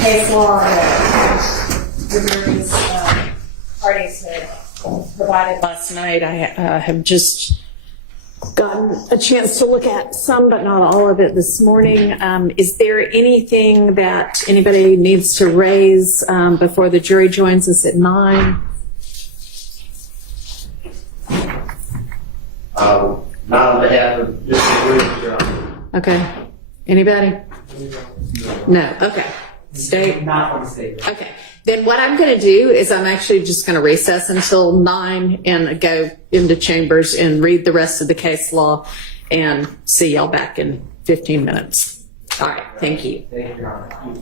case law that the various parties had provided last night. I have just gotten a chance to look at some, but not all of it this morning. Is there anything that anybody needs to raise before the jury joins us at 9? Not on behalf of Mr. Woody, Your Honor. Okay. Anybody? No. Okay. State? Not on the state. Okay. Then what I'm going to do is I'm actually just going to recess until 9 and go into chambers and read the rest of the case law and see y'all back in 15 minutes. All right. Thank you. Thank you, Your Honor.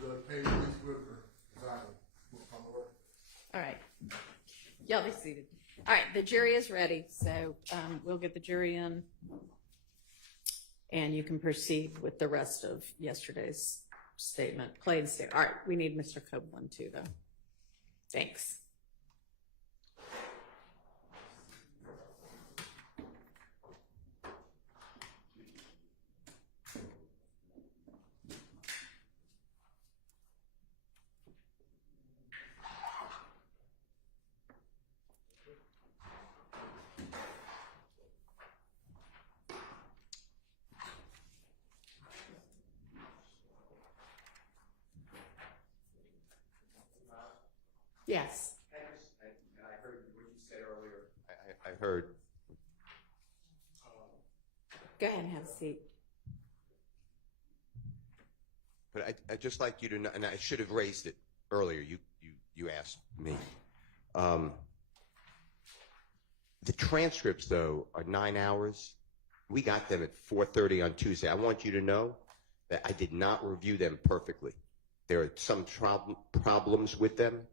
The paid police whipper design will come to work. All right. Y'all be seated. All right, the jury is ready, so we'll get the jury in, and you can proceed with the rest of yesterday's statement, plain statement. All right, we need Mr. Copeland too, though. Thanks. Yes. I heard what you said earlier. I heard. Go ahead and have a seat. But I'd just like you to know, and I should have raised it earlier. You asked me. The transcripts, though, are 9 hours. We got them at 4:30 on Tuesday. I want you to know that I did not review them perfectly. There are some problems with them,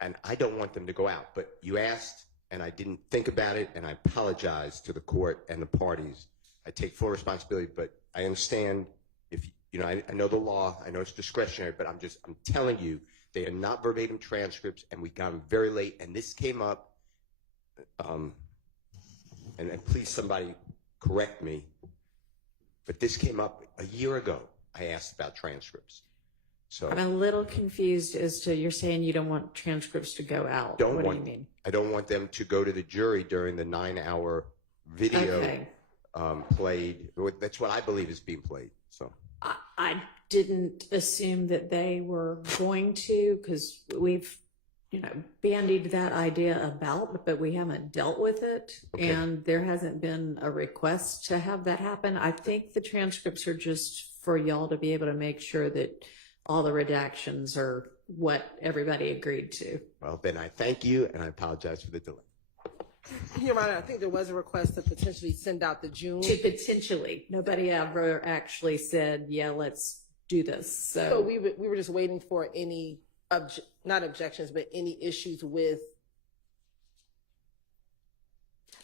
and I don't want them to go out. But you asked, and I didn't think about it, and I apologize to the court and the parties. I take full responsibility, but I understand if, you know, I know the law, I know it's discretionary, but I'm telling you, they are not verbatim transcripts, and we got them very late, and this came up, and please somebody correct me, but this came up a year ago. I asked about transcripts. So I'm a little confused as to, you're saying you don't want transcripts to go out. What do you mean? I don't want them to go to the jury during the 9-hour video. Okay. Played. That's what I believe is being played. So I didn't assume that they were going to, because we've, bandied that idea about, but we haven't dealt with it. Okay. And there hasn't been a request to have that happen. I think the transcripts are just for y'all to be able to make sure that all the redactions are what everybody agreed to. Well, then I thank you, and I apologize for the delay. Your Honor, I think there was a request to potentially send out the June. To potentially. Nobody ever actually said, yeah, let's do this. So we were just waiting for any, not objections, but any issues with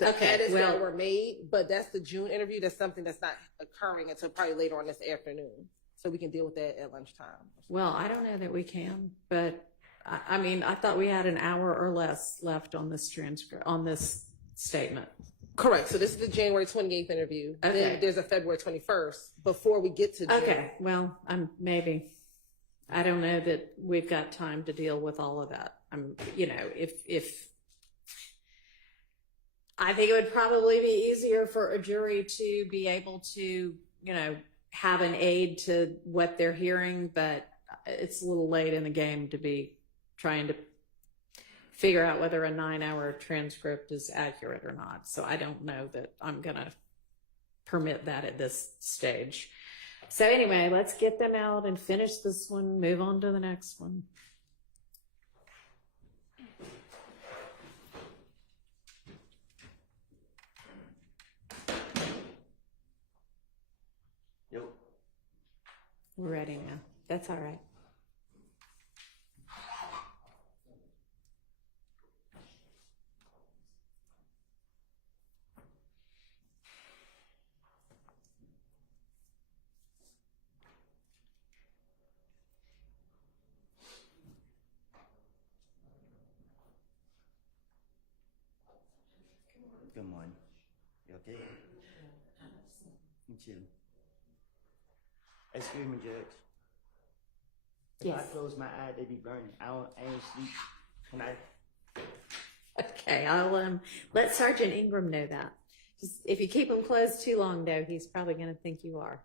the edits that were made. But that's the June interview. That's something that's not occurring until probably later on this afternoon. So we can deal with that at lunchtime. Well, I don't know that we can, but I thought we had an hour or less left on this transcript, on this statement. Correct. So this is the January 28th interview. Okay. Then there's a February 21st before we get to June. Okay. Well, maybe. I don't know that we've got time to deal with all of that. If I think it would probably be easier for a jury to be able to, have an aid to what they're hearing, but it's a little late in the game to be trying to figure out whether a 9-hour transcript is accurate or not. So I don't know that I'm going to permit that at this stage. So anyway, let's get them out and finish this one, move on to the next one. Yep. We're ready now. That's all right. Good morning. You okay? Me too. Excuse me, Judge. If Yes. I close my eye, they be burning. I ain't sleep. Can I? Okay, I'll let Sergeant Ingram know that. Just, if you keep him closed too long, though, he's probably going to think you are.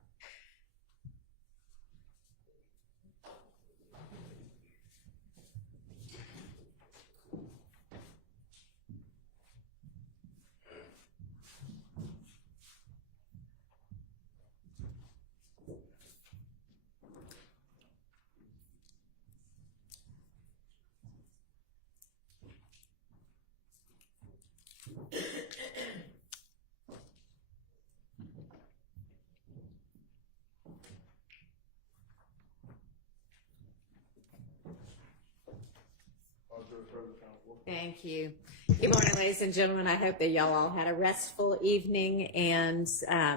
Thank you. Good morning, ladies and gentlemen. I hope that y'all all had a restful evening. And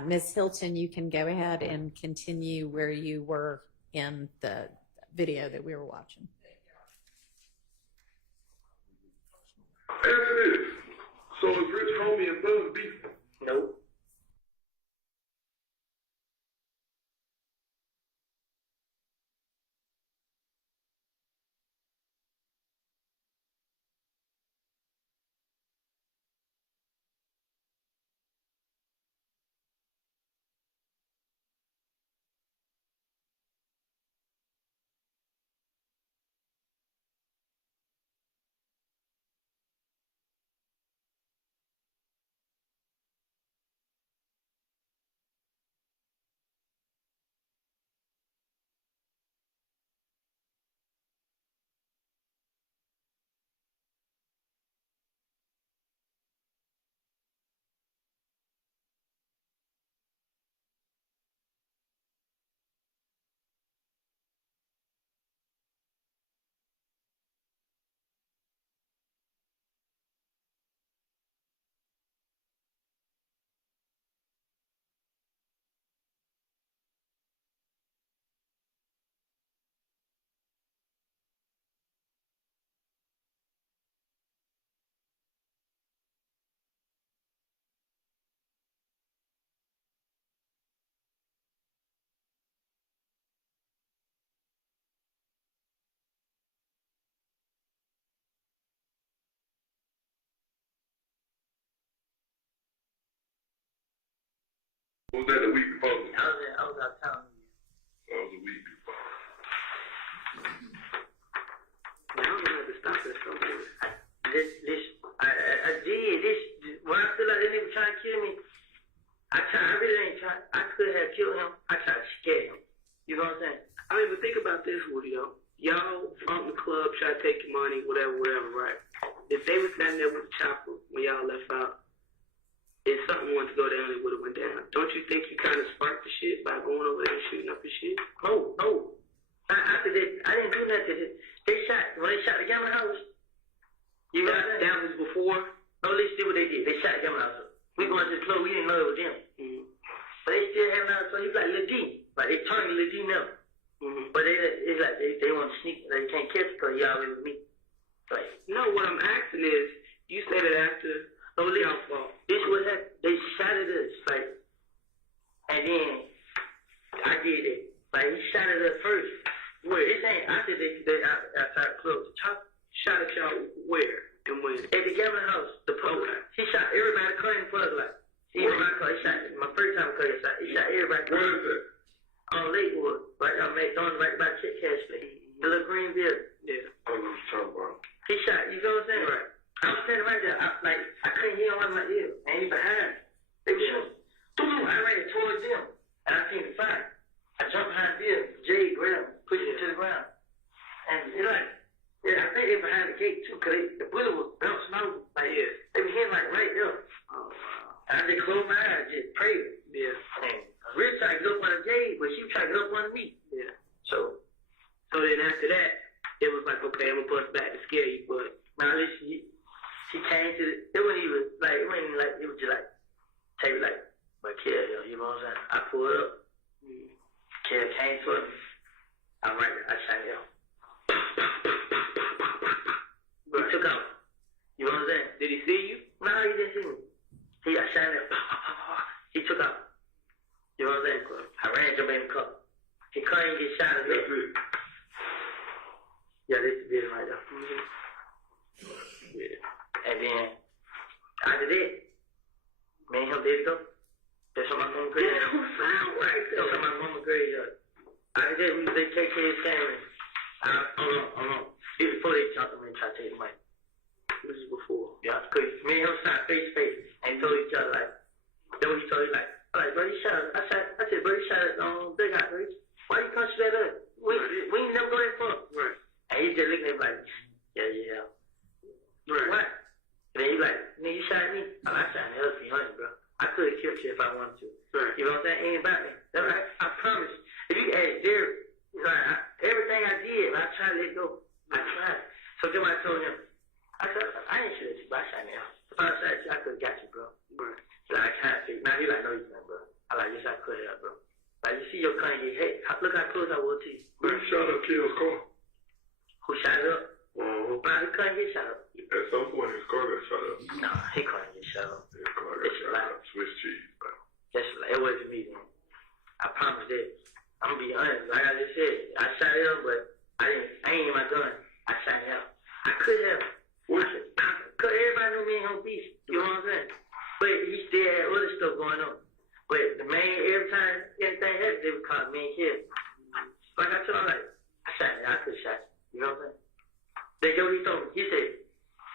Ms. Hilton, you can go ahead and continue where you were in the video that we were watching. Ask this. So is Rich Homie and Thug beefing? Nope. Was that the week before? I was out of town. That was the week before. I'm gonna have to stop at some point. I did. When I feel like that nigga trying to kill me, I really ain't trying. I could have killed him. I tried to scare him. You know what I'm saying? I mean, but think about this, Woody, though. Y'all from the club, try to take your money, whatever, right? If they was standing there with the chopper when y'all left out, if something wanted to go down, it would have went down. Don't you think you kind of sparked the shit by going over there and shooting up the shit? No. After that, I didn't do nothing. When they shot the Gamma House, you got that was before. No, they did what they did. They shot the Gamma House up. We going to the club, we didn't know it was them. Mm-hmm. But they still having out, so you got Lil D. Like, they turned Lil D now. Mm-hmm. But it's like they want to sneak, they can't catch it because y'all with me. Like, no, what I'm asking is, you say that after, this was that, they shot at us, like, and then I did it. Like, he shot at us first. Where? This ain't after outside the club. Shot at y'all where and when? At the Gamma House, the program. He shot everybody cutting plug, like, he shot, my first time cutting, he shot everybody. Where is it? On Lakewood, right on McDonald's, right by Chick Cash Place. The little green building. Yeah. I don't know what you're talking about. He shot, you know what I'm saying? Right. I was standing right there. I couldn't hear him in my ear. And he behind. They were shooting. I ran towards them. And I seen the fire. I jumped behind them. Jay grabbed him, pushed him to the ground. And it like, I think they behind the gate too, because the bullet was bouncing over. Like, yeah. They were hitting like right there. Oh, wow. And I just closed my eyes, just prayed. Yeah. And I really tried to get up on Jay, but she was trying to get up on me. Yeah. So then after that, it was like, okay, I'm going to bust back to scare you, but now she came to it wasn't even like, it was just like, take it like, but kill, you know what I'm saying? I pulled up, Kill came to me, I'm right there, I shot him. He took out, you know what I'm saying? Did he see you? No, he didn't see me. I shot him, he took out, you know what I'm saying? I ran to him in the car. He couldn't get shot at that group. Yeah, this is it right there. Yeah. And then, after that, me and him did go. That's on my mama's graveyard. That don't sound right. That's on my mama's graveyard. After that, we take care of his family. Hold on. This before they talked to me and tried to take the mic. This is before. Yeah, because me and him sat face to face and told each other, like, then when he told me, like, bro, he shot us. I said, bro, he shot us on Big House, bro. Why you come straight up? We ain't never go that far. Right. And he just looked at me like, yeah. Right. What? And then he like, nigga, you shot me? I shot him $300, bro. I could have killed you if I wanted to. Right. You know what I'm saying? Ain't about me. That's right. I promise. If you ask Derek, everything I did, I tried to let go. I tried. So then I told him, I going on. But the main, every time anything happened, they would call me and kill. Like I told him, like, I shot you. I could have shot you. You know what I'm saying? They go, he told me, he said,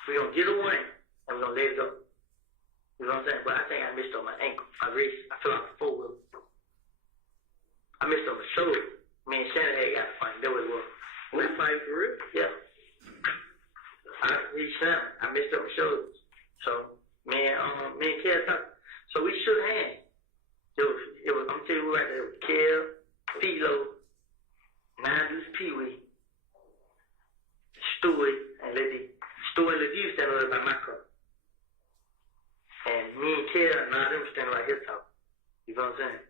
we're going to get a warning and we're going to let it go. You know what I'm saying? But I think I missed on my ankle. I fell off the four-wheel. I missed on my shoulder. Me and Shannon had got a fight. That was what. We fight for real? Yeah. He snapped. I missed on my shoulders. So, me and Kel talked. So we shook hands. It was, I'm telling you right there, it was Kel, Philo, Nandus, Pee-wee, Stewie, and Stewie and LeVue standing over by my car. And me and Kel, now them standing right here talking. You know what I'm saying?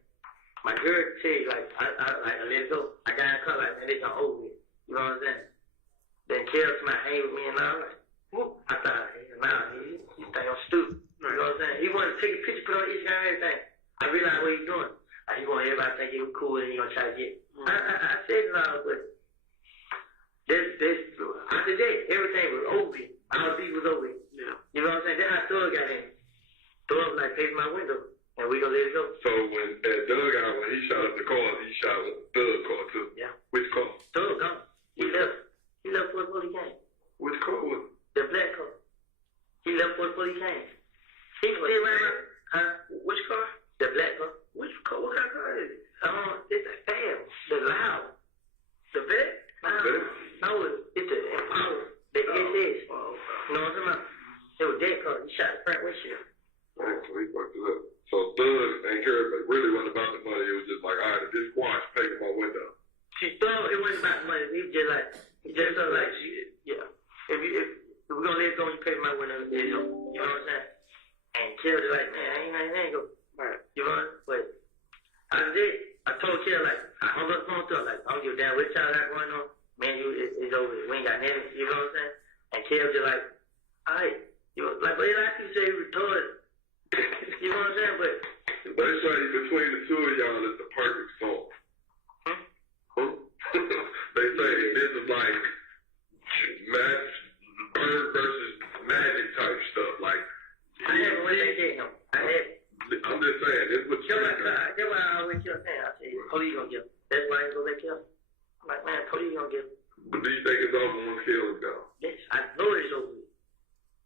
My girl tell you, like, I let it go. I got in the car, like, man, they gonna over it. You know what I'm saying? Then Kel come out, hang with me, and I was like, whoop. I thought, hey, nah, you think I'm stupid. You know what I'm saying? He wanted to take a picture, put on Instagram and everything. I realized what he's doing. Like, he want everybody to think he was cool and he gonna try to get. I said no, but after that, everything was over. Our beat was over. Yeah. You know what I'm saying? Then how Thug got in. Thug like paved my window, and we gonna let it go. So when at Doug out, when he shot up the car, he shot up Thug car too. Yeah. Which car? Thug gone. He left. He left before he came. Which car was it? The black car. He left before he came. He still right now. Huh? Which car? The black car. Which car? What kind of car is it? It's a Fab. The loud. The vet? No, it's the Impala. The SS. Oh, you know what I'm talking about? It was that car. He shot the front windshield. Man, so he fucked it up. So Thug ain't care, but really wasn't about the money. It was just like, all right, if this wash painted my window. She thought it wasn't about the money. He just felt like, yeah. If we're gonna let it go, you pay my window, you know what I'm saying? And Kel was like, man, I ain't go. Right. You know what? But I told Kel, like, I hung up the phone to her, like, I don't give a damn what y'all got going on. Man, it's over. We ain't got nothing. You know what I'm saying? And Kel just like, all right. You know, like, but like you say, retarded. You know what I'm saying? But they say between the two of y'all, it's the perfect song. They say this is like Bird versus Magic type stuff. Like, I haven't went that game. I'm just saying, this is what you're saying. That's why I always kept saying. I said, police gonna get him. That's why I ain't gonna let Kel. I'm like, man, police gonna get him. But do you think it's over once Kel is gone? Yes, I know it's over with.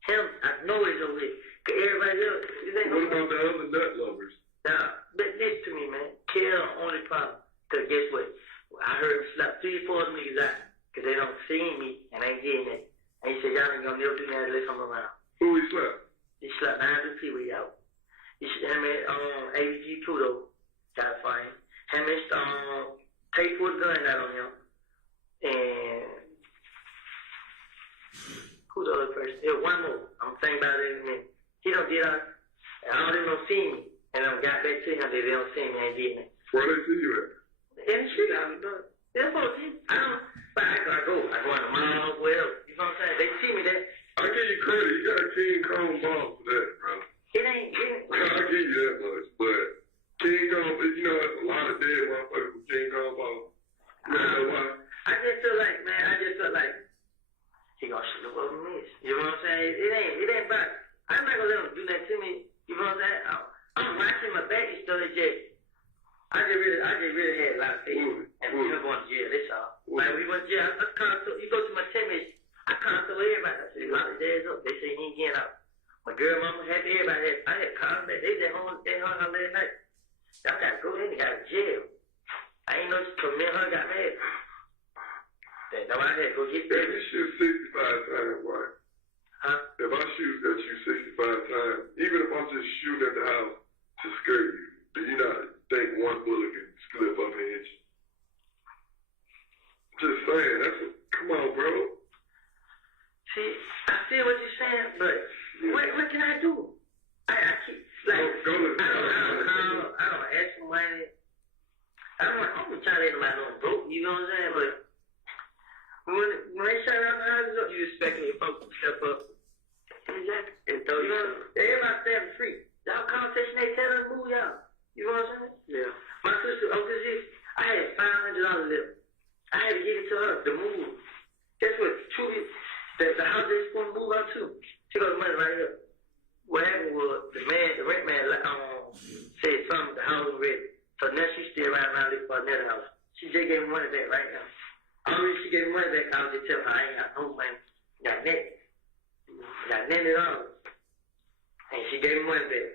Him, I know it's over with. Cause everybody else, what about the other nut lovers? Now, listen to me, man. Kel only problem. Cause guess what? I heard him slap 3-4 niggas out. Cause they don't see me and ain't getting it. And he said, y'all ain't gonna never do that unless I'm around. Who he slapped? He slapped 9 Pee-wee out. Him and ABG Pluto got fined. Him and Tate put a gun out on him. And who the other person? There was one more. I'm thinking about it in a minute. He don't get out. And all them don't see me. And I got back to him that they don't see me and did it. Where they see you at? In the street, I'm doing. They're supposed to see me. I don't. But I go in the mall, wherever. You know what I'm saying? They see me there. I give you credit. You got a King Kong ball for that, bro. It ain't. I give you that much, but King Kong, you know, there's a lot of dead motherfuckers with King Kong ball. You know why? I just feel like he gonna shoot up over me. You know what I'm saying? It ain't about. I'm not gonna let him do that to me. You know what I'm saying? I'm watching my back and stuff. I just really had a lot of faith. And we were going to jail. That's all. Like we went to jail. You go to my teammates. I constanted everybody. I said, a lot of days up. They say he ain't getting out. My girl, mama, happy. Everybody. I had contact. They hung out last night. Y'all gotta go in and got to jail. I ain't know because me and her got mad. Then I had to go get If you shoot 65 times, why? Huh? If I shoot at you 65 times, even if I'm just shooting at the house to scare you, do you not think one bullet can split up an inch? Just saying, come on, bro. See, I see what you're saying, but what can I do? I keep, like, I don't ask for money. I'm gonna try to let nobody know I'm broke, you know what I'm saying? But when they shut down the houses up, you expect your folks to step up. Exactly. And so, you know, everybody standing free. Y'all conversation, they tell them to move y'all. You know what I'm saying? Yeah. My sister, I had $500 left. I had to give it to her to move. Guess what? The house they supposed to move out to. She got the money right here. What happened was the rent man, So now she still riding around looking for another house. She just gave me money back right now. Only she gave me money back, I was just telling her I ain't got no money. Got net. Got $90. And she gave me money back.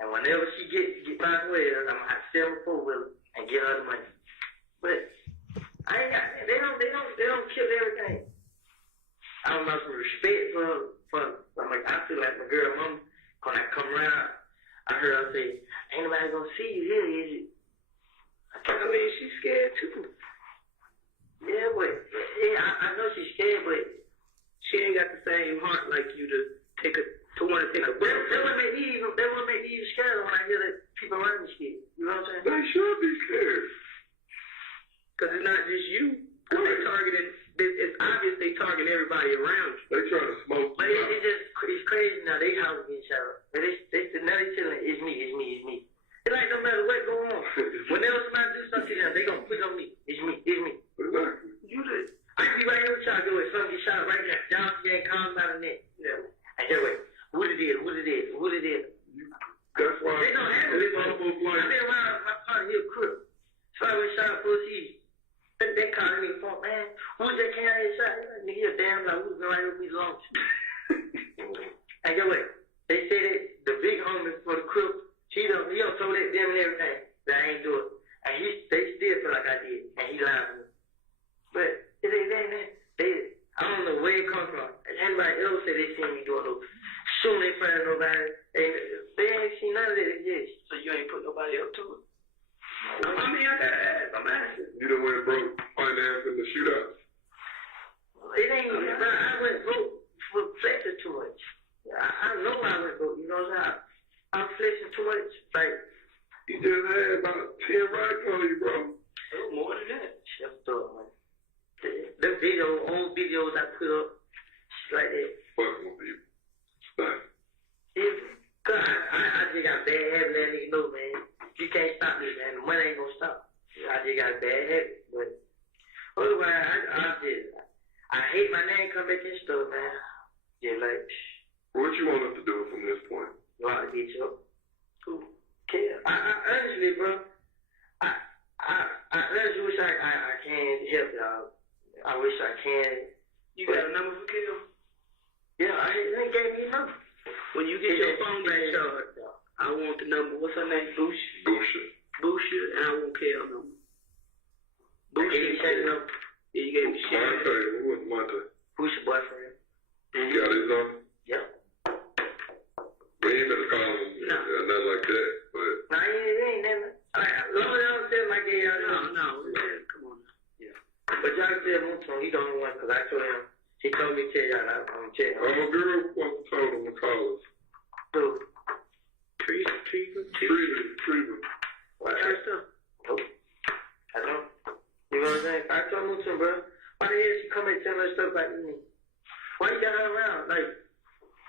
And whenever she get back with her, I'm gonna have to sell her 4-wheeler and get her the money. But I ain't got, they don't kill everything. I don't know some respect for like, I feel like my girl mama, when I come around, I heard her say, ain't nobody gonna see you here, is it? I mean, she's scared too. Yeah, but I know she's scared, but she ain't got the same heart like you to want to take a breath. That would make me even scared when I hear that people running shit. You know what I'm saying? They should be scared. Because it's not just you. Cause they targeting. It's obvious they target everybody around you. They trying to smoke. But it's crazy now. They house getting shot up. Now they telling it's me. It's like no matter what going on. Whenever somebody do something to them, they gonna put on me. It's me. Exactly. You did. I can be right here with y'all doing something get shot right now. Y'all ain't calling about the net. Yeah. And just wait. Who did it? That's why They don't have it. almost like I've been around my car here, crib. So I was shot for season. They calling me phone, man. Who's that came out here shot? Nigga, you're damn like who's been right with me long. And get what? They said that the big homie for the crib, he done told that them and everything that I ain't do it. And they still feel like I did. And he lied to me. But it ain't that. I don't know where it come from. Anybody else said they seen me doing no shooting in front of nobody. They ain't seen none of that exist. So you ain't put nobody up to it. I mean, I gotta ask. I'm asking. you done went broke financing the shootouts. It ain't, I went broke for flexing too much. I know I went broke, you know what I'm saying? I'm flexing too much. Like, You just had about 10 racks on you, bro. it was more than that. Shut up, man. The old videos I put up, shit like that. Fucking with people. Stop. Cause I just got a bad habit, let nigga know, man. You can't stop this, man. The money ain't gonna stop. I just got a bad habit, but otherwise, I hate my name come back in stuff, man. Yeah, like, What you want us to do from this point? you want to get you up? Who care? I honestly, bro, I honestly wish I can help y'all. I wish I can. You got a number for Kill? Yeah, they gave me a number. When you get your phone back charged, I want the number. What's her name? Busha, and I want Kale number. Busha, you said the number. Yeah, you gave me shit. Monte, what's Monte? Who's your boyfriend? You got his number? Yep. We ain't gonna call him nothing like that, but Nah, it ain't nothing. Long as I don't tell my gay y'all. No, come on. Yeah. But y'all tell Moonstone, he the only one, because I told him, he told me to tell y'all, I'm going to tell him. I'm a girl once told him to call us. So, treatment. What kind of stuff? Nope. I don't. You know what I'm saying? I told Moonstone, bro, why the hell she come and tell her stuff about me? Why you got her around? Like,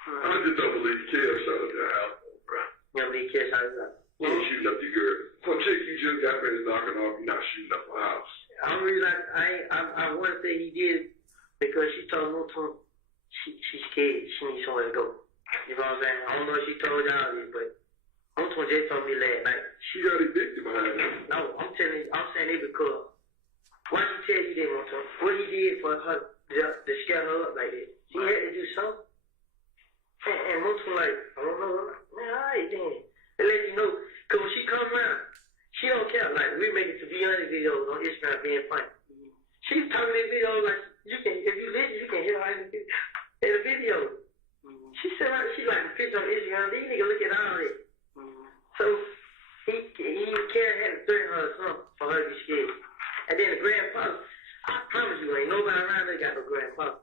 I just don't believe you care shot up your house, bro. you know, me kiss how you got. You ain't shooting up your girl. Some chick you just got ready knocking off, you're not shooting up her house. I don't really like, I want to say he did because she told Moonstone she's scared. She needs somewhere to go. You know what I'm saying? I don't know if she told y'all this, but Moonstone just told me last night. She got evicted behind her. No, I'm saying it because why she tell you that, Moonstone? What he did for her to scare her up like that? She had to do something. And Moonstone like, I don't know. Man, all right then. They let you know. Because when she come around, she don't care. Like, we make it to be honest videos on Instagram being funny. She's talking in videos like, if you listen, you can hear her in the video. She said, she like the picture on Instagram. These niggas look at all that. So, he can't have to threaten her or something for her to be scared. And then the grandfather, I promise you, ain't nobody around there got no grandfather.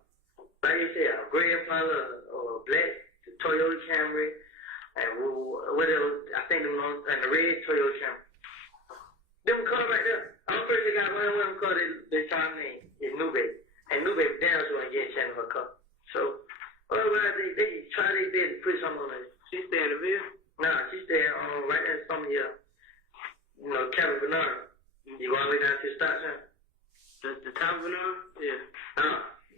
Like you said, a grandfather or a black Toyota Camry, and what else? I think and the red Toyota Camry. Them cars right there. I'm pretty sure got one of them cars that child name is New Baby. And New Baby down so I get in her car. So, otherwise, they try their best to put something on her. She stay in the vehicle? Nah, she stay right there in some of your, Cabin Banana. You go all the way down to the stop sign. The top of Banana? Yeah.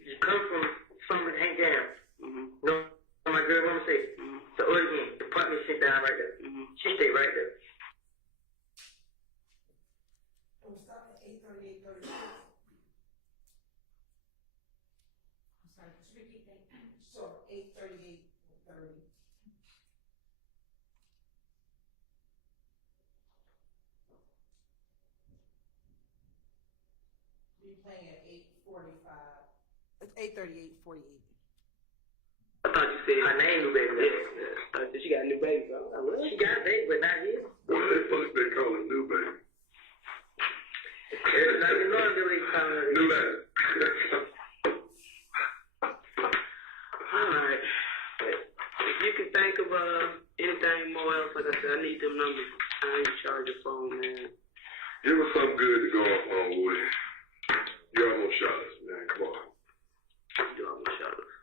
You come from something hang down. You know what my girl mama say? The other end, the apartment sit down right there. She stay right there. Be playing at 8:45. It's 8:38, 48. I thought you said her name new baby. Yeah. I said she got a new baby, bro. She got a baby, but not here. What the fuck they call it new baby? It's like you know they call it New baby. Alright. If you can think of anything more else, like I said, I need them numbers. I ain't charge your phone, man. Give us something good to go off on, Woody. You almost shot us, man. Come on. You almost shot us.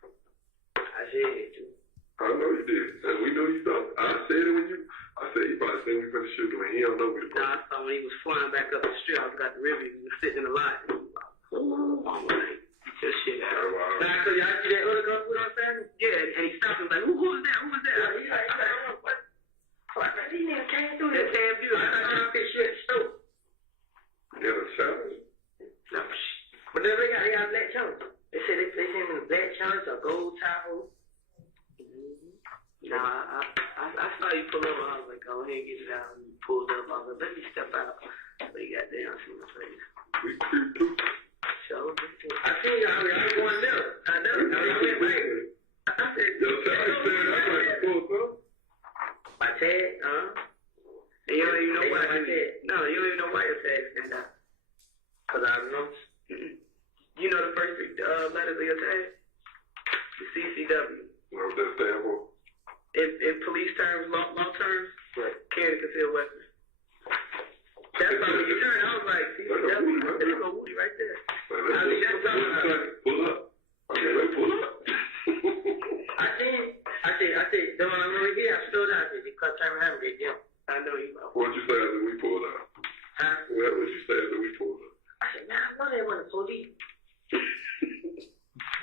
I said it too. I know you did. And we know you thought. I said it when you. I said he probably said we finna shoot him, and he don't know we the Nah, I saw when he was flying back up the street, I got the river, he was sitting in the lot. I'm like, just shit out. Oh, wow. Now, so y'all see that other girl put on Saturday? Yeah, and he stopped and was like, who was that? Who was that? He's like, what? So I said, he never came through that damn view. I thought y'all could shit stove. Yeah, the challenge. No, but then they got black challenge. They said they sent him in a black challenge, a gold Tahoe. Nah, I saw you pull up. I was like, go ahead and get it out. And you pulled up. I was like, let me step out. But he got down, see my face. We creeped too. So, I seen y'all. I was going there. I know. I went back. I said, Yo, tell me, man, I'm like, pull up. my tag, and you don't even know why my tag. No, you don't even know why your tag stand out. Because I know. You know the first three letters of your tag? The CCW. What that stand for? In police terms, law terms, carry concealed weapons. That's why when you turn, I was like, CCW, there's no Woody right there. I mean, that's all. Pull up. Okay, let's pull up. I said, the one I'm over here, I stood out there because turn around and get them. I know you. What'd you say after we pulled out? Huh? What would you say after we pulled up? I said, nah, I know they wasn't police.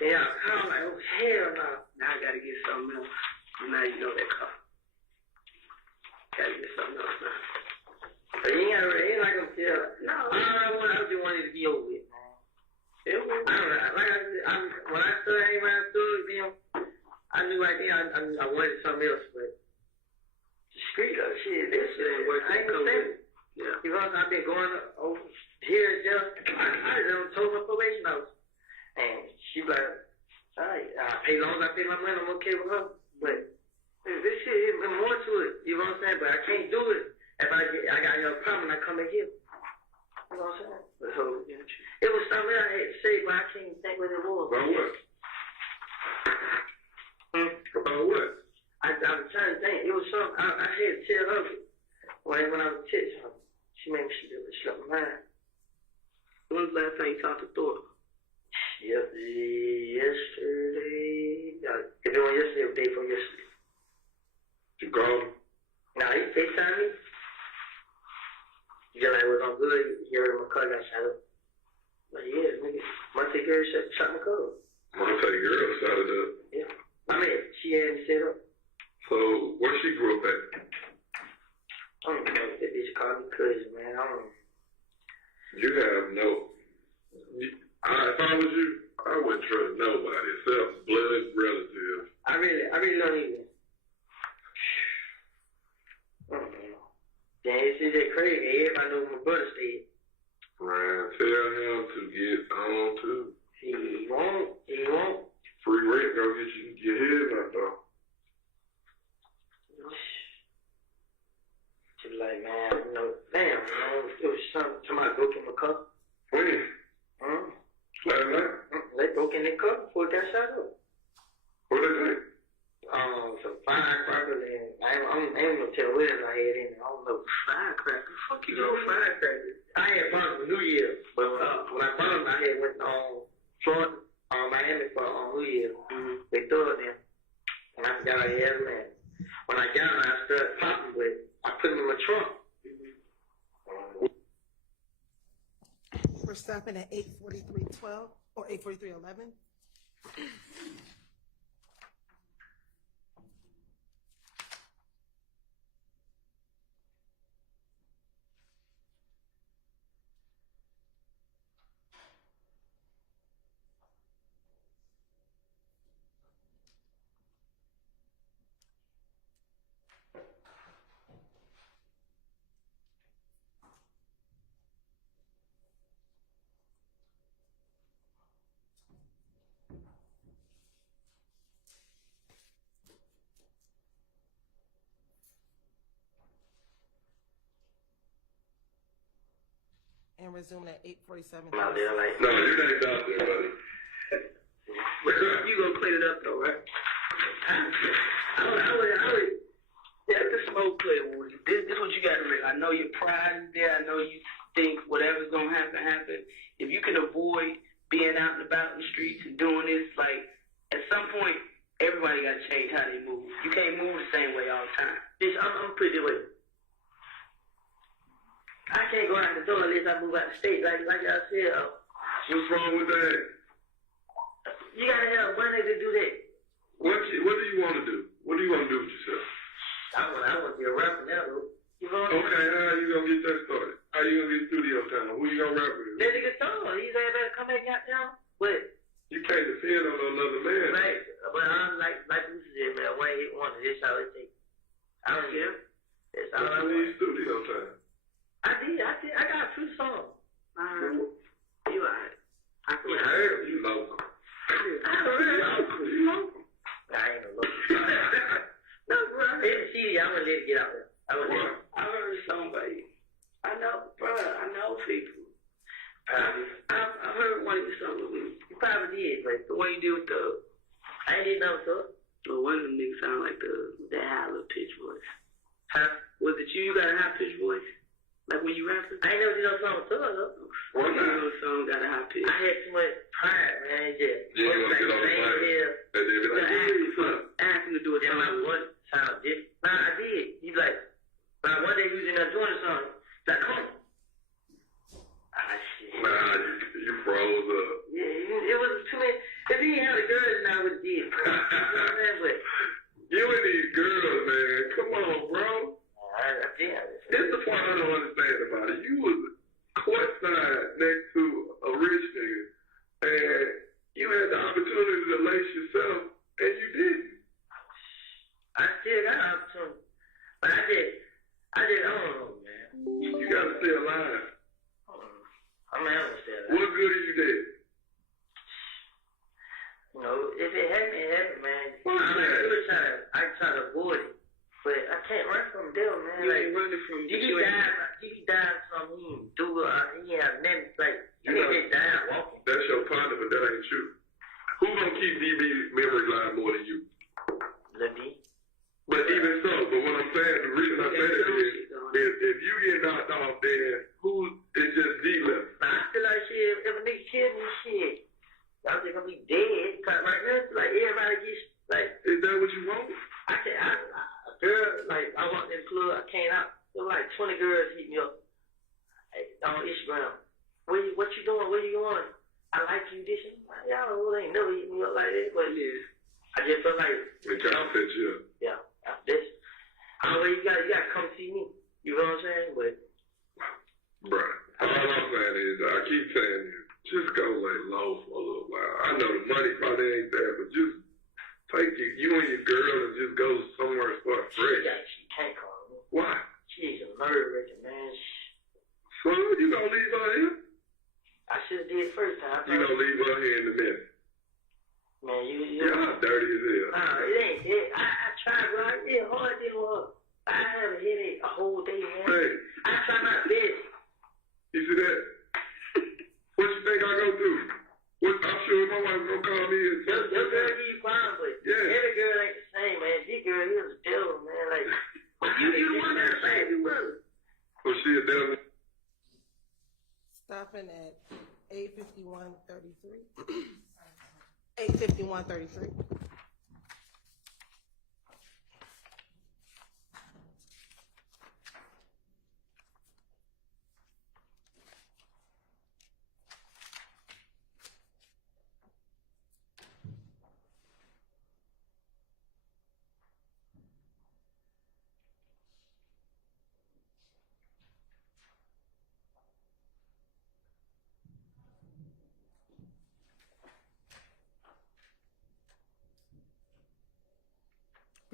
Yeah, I'm like, oh, hell no. Now I gotta get something else. Now you know that car. Gotta get something else now. But he ain't like I'm tell. No, I just wanted to be over with, man. It was, I don't know, like I said, when I started hanging around stores with him, I knew right then I wanted something else, but the street of shit, this shit ain't working. I ain't gonna say it. Yeah. Because I've been going over here and there. I done told my probation officer. And she like, alright, I pay long as I pay my money, I'm okay with her. But this shit is more to it, you know what I'm saying? But I can't do it if I got a problem and I come in here. You know what I'm saying? But so, it was something I had to say, but I can't even think what it was. About what? About what? I was trying to think. It was something I had to tell her when I was texting her. She made me slip my mind. When was the last time you talked to Thor? Yesterday. It was yesterday or the day before yesterday. You called him? Nah, he FaceTimed me. He just like, was on good. He heard my car got shot up. Like, yeah, nigga. Monte girl shot my car up. Monte girl shot it up. Yeah. I mean, she had me set up. So, where she grew up at? I don't know. That bitch called me cousin, man. I don't know. You have no. If I was you, I wouldn't trust nobody except blood relatives. I really don't even. Damn, it's just crazy. Everybody know where my brother stayed. Man, tell him to get on too. He won't. Free rent gonna get your head knocked off. She was like, man, damn, it was somebody broke in my car. When? Huh? Last night? They broke in their car before it got shot up. What they think? Some firecrackers and I ain't gonna tell what else I had in there. I don't know. Firecrackers? Fuck you know firecrackers. I had bought them for New Year, but when I bought them, I had went on Florida, Miami for New Year. Mm-hmm. They threw it in, and I forgot I had them. And when I got them, I started popping with it. I put them in my trunk. We're stopping at 8:43:12 or 8:43:11. and resume at 8:47. I'm out there like, No, you ain't out there, buddy. you gonna clean it up though, right? I would, yeah, the smoke clear, Woody. This is what you gotta remember. I know your pride is there. I know you think whatever's gonna happen. If you can avoid being out and about in the streets and doing this, like, at some point, everybody gotta change how they move. You can't move the same way all the time. I'm pretty way. I can't go out the door unless I move out the state, like y'all said. What's wrong with that? You gotta have money to do that. What do you want to do? What do you want to do with yourself? I want to be a rapper now, though. You know what I'm Okay, how are you going to get that started? How are you going to get studio time? Who you going to rap with? Let nigga song. He said better come back out now. But You can't depend on another man. right, but I'm like you said, man, one hit wonder. This how it takes. I don't care. That's all I You need want. studio time. I did. I got a few songs. I heard him. You alright. I heard him. You local. I heard him. You local. I ain't no look. No, bro. I hit the CD. I'm gonna let it get out there. I heard a song by you. I know, bro. I know people. I heard one of your songs with me. You probably did, but the way you did with the, I ain't did no stuff. But one of them niggas sound like that high little pitch voice. Was it you? You got a high pitch voice? Like when you rapping? I ain't never did no song with Thug though. Why not? No song got a high pitch. I had too much pride, man. Just You want to get on the mic. And then be like, ask him to do a song. Like what sound different? Nah, I did. He's like, one day he was in there doing a song. He's like, come on. Ah, shit. nah, you froze up. Yeah, it was too many. If he ain't had a girl, then I would have did. You know what I'm saying? But You and these girls, man. Come on, bro. I did. This is the part I don't understand about it. You was courtside next to a rich nigga, and you had the opportunity to lace yourself, and you didn't. I still got an opportunity. But I don't know, man. You got to stay alive. I mean, I don't stay alive. What good are you dead? You know, if it happened, it happened, man. Why not? I try to avoid it. But I can't run from them, man. You ain't running from them. He died from him. He have nothing. Like, you ain't died walking. That's your partner, but that ain't you. Who gonna keep DB memory alive more than you? Let me. But even so, but what I'm saying, the reason I say that is if you get knocked off, then who is just D left? I feel like shit, if a nigga kill me, shit, I'm just gonna be dead. Cause right now, it's like everybody gets, like, Is that what you want? I can't, a girl, like, I walked in the club, I came out, there were like 20 girls hit me up on Instagram. What you doing? Where you going? I like you, this and that. Y'all ain't never hit me up like that, but yeah, I just feel like, They trying to set you up. yeah, this. You gotta come see me. You know what I'm saying? But Bruh, all I'm saying is, I keep telling you, just go lay low for a little while. I know the money probably ain't there, but just take you and your girl and just go somewhere and start fresh. she can't call me. Why? She's a murderer, man. So you gonna leave her here? I should have did it first time. You gonna leave her here in a minute? Man, you Y'all dirty as hell. Nah, it ain't it. I tried, bro. I did hard deal with her. I had a headache a whole day, man. Hey, I tried my best. you see that? What you think I go through? I'm sure my wife gonna call me and Your girl give you fine, but Yeah. every girl ain't the same, man. This girl here is a devil, man. Like, you the one that saved you, brother. well, she a devil. Stopping at 8:51:33. 8:51:33.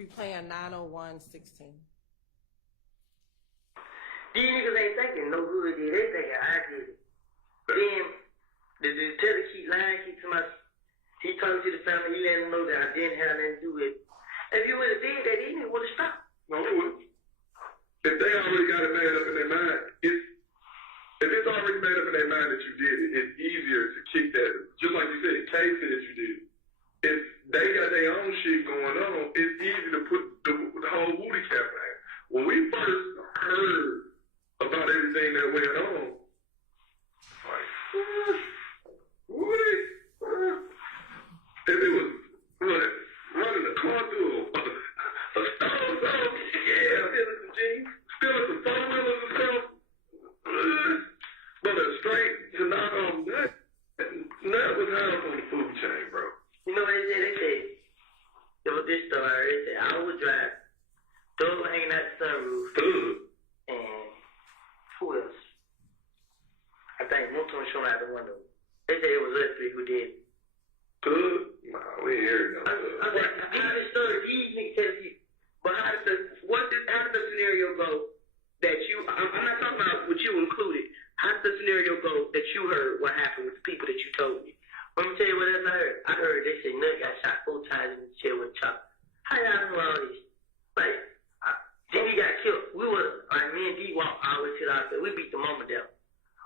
We playing 901:16. These niggas ain't thinking no good did. They thinking I did it. Then the detective keep lying, keep to my. He talking to the family. He let them know that I didn't have nothing to do with it. If you would have did that, he would have stopped. No, it wouldn't. If they already got it made up in their mind, if it's already made up in thrown out the window. They said it was us three who did it. Good? Nah, we ain't heard no good. I was like, how did these niggas tell you? But how did the scenario go that you, I'm not talking about with you included, how did the scenario go that you heard what happened with the people that you told me? Let me tell you what else I heard. I heard they said Nut got shot 4 times in the chair with a chop. How y'all know all this? Like, DB got killed. We were, like, me and D walked all the way to the hospital. We beat the mama down.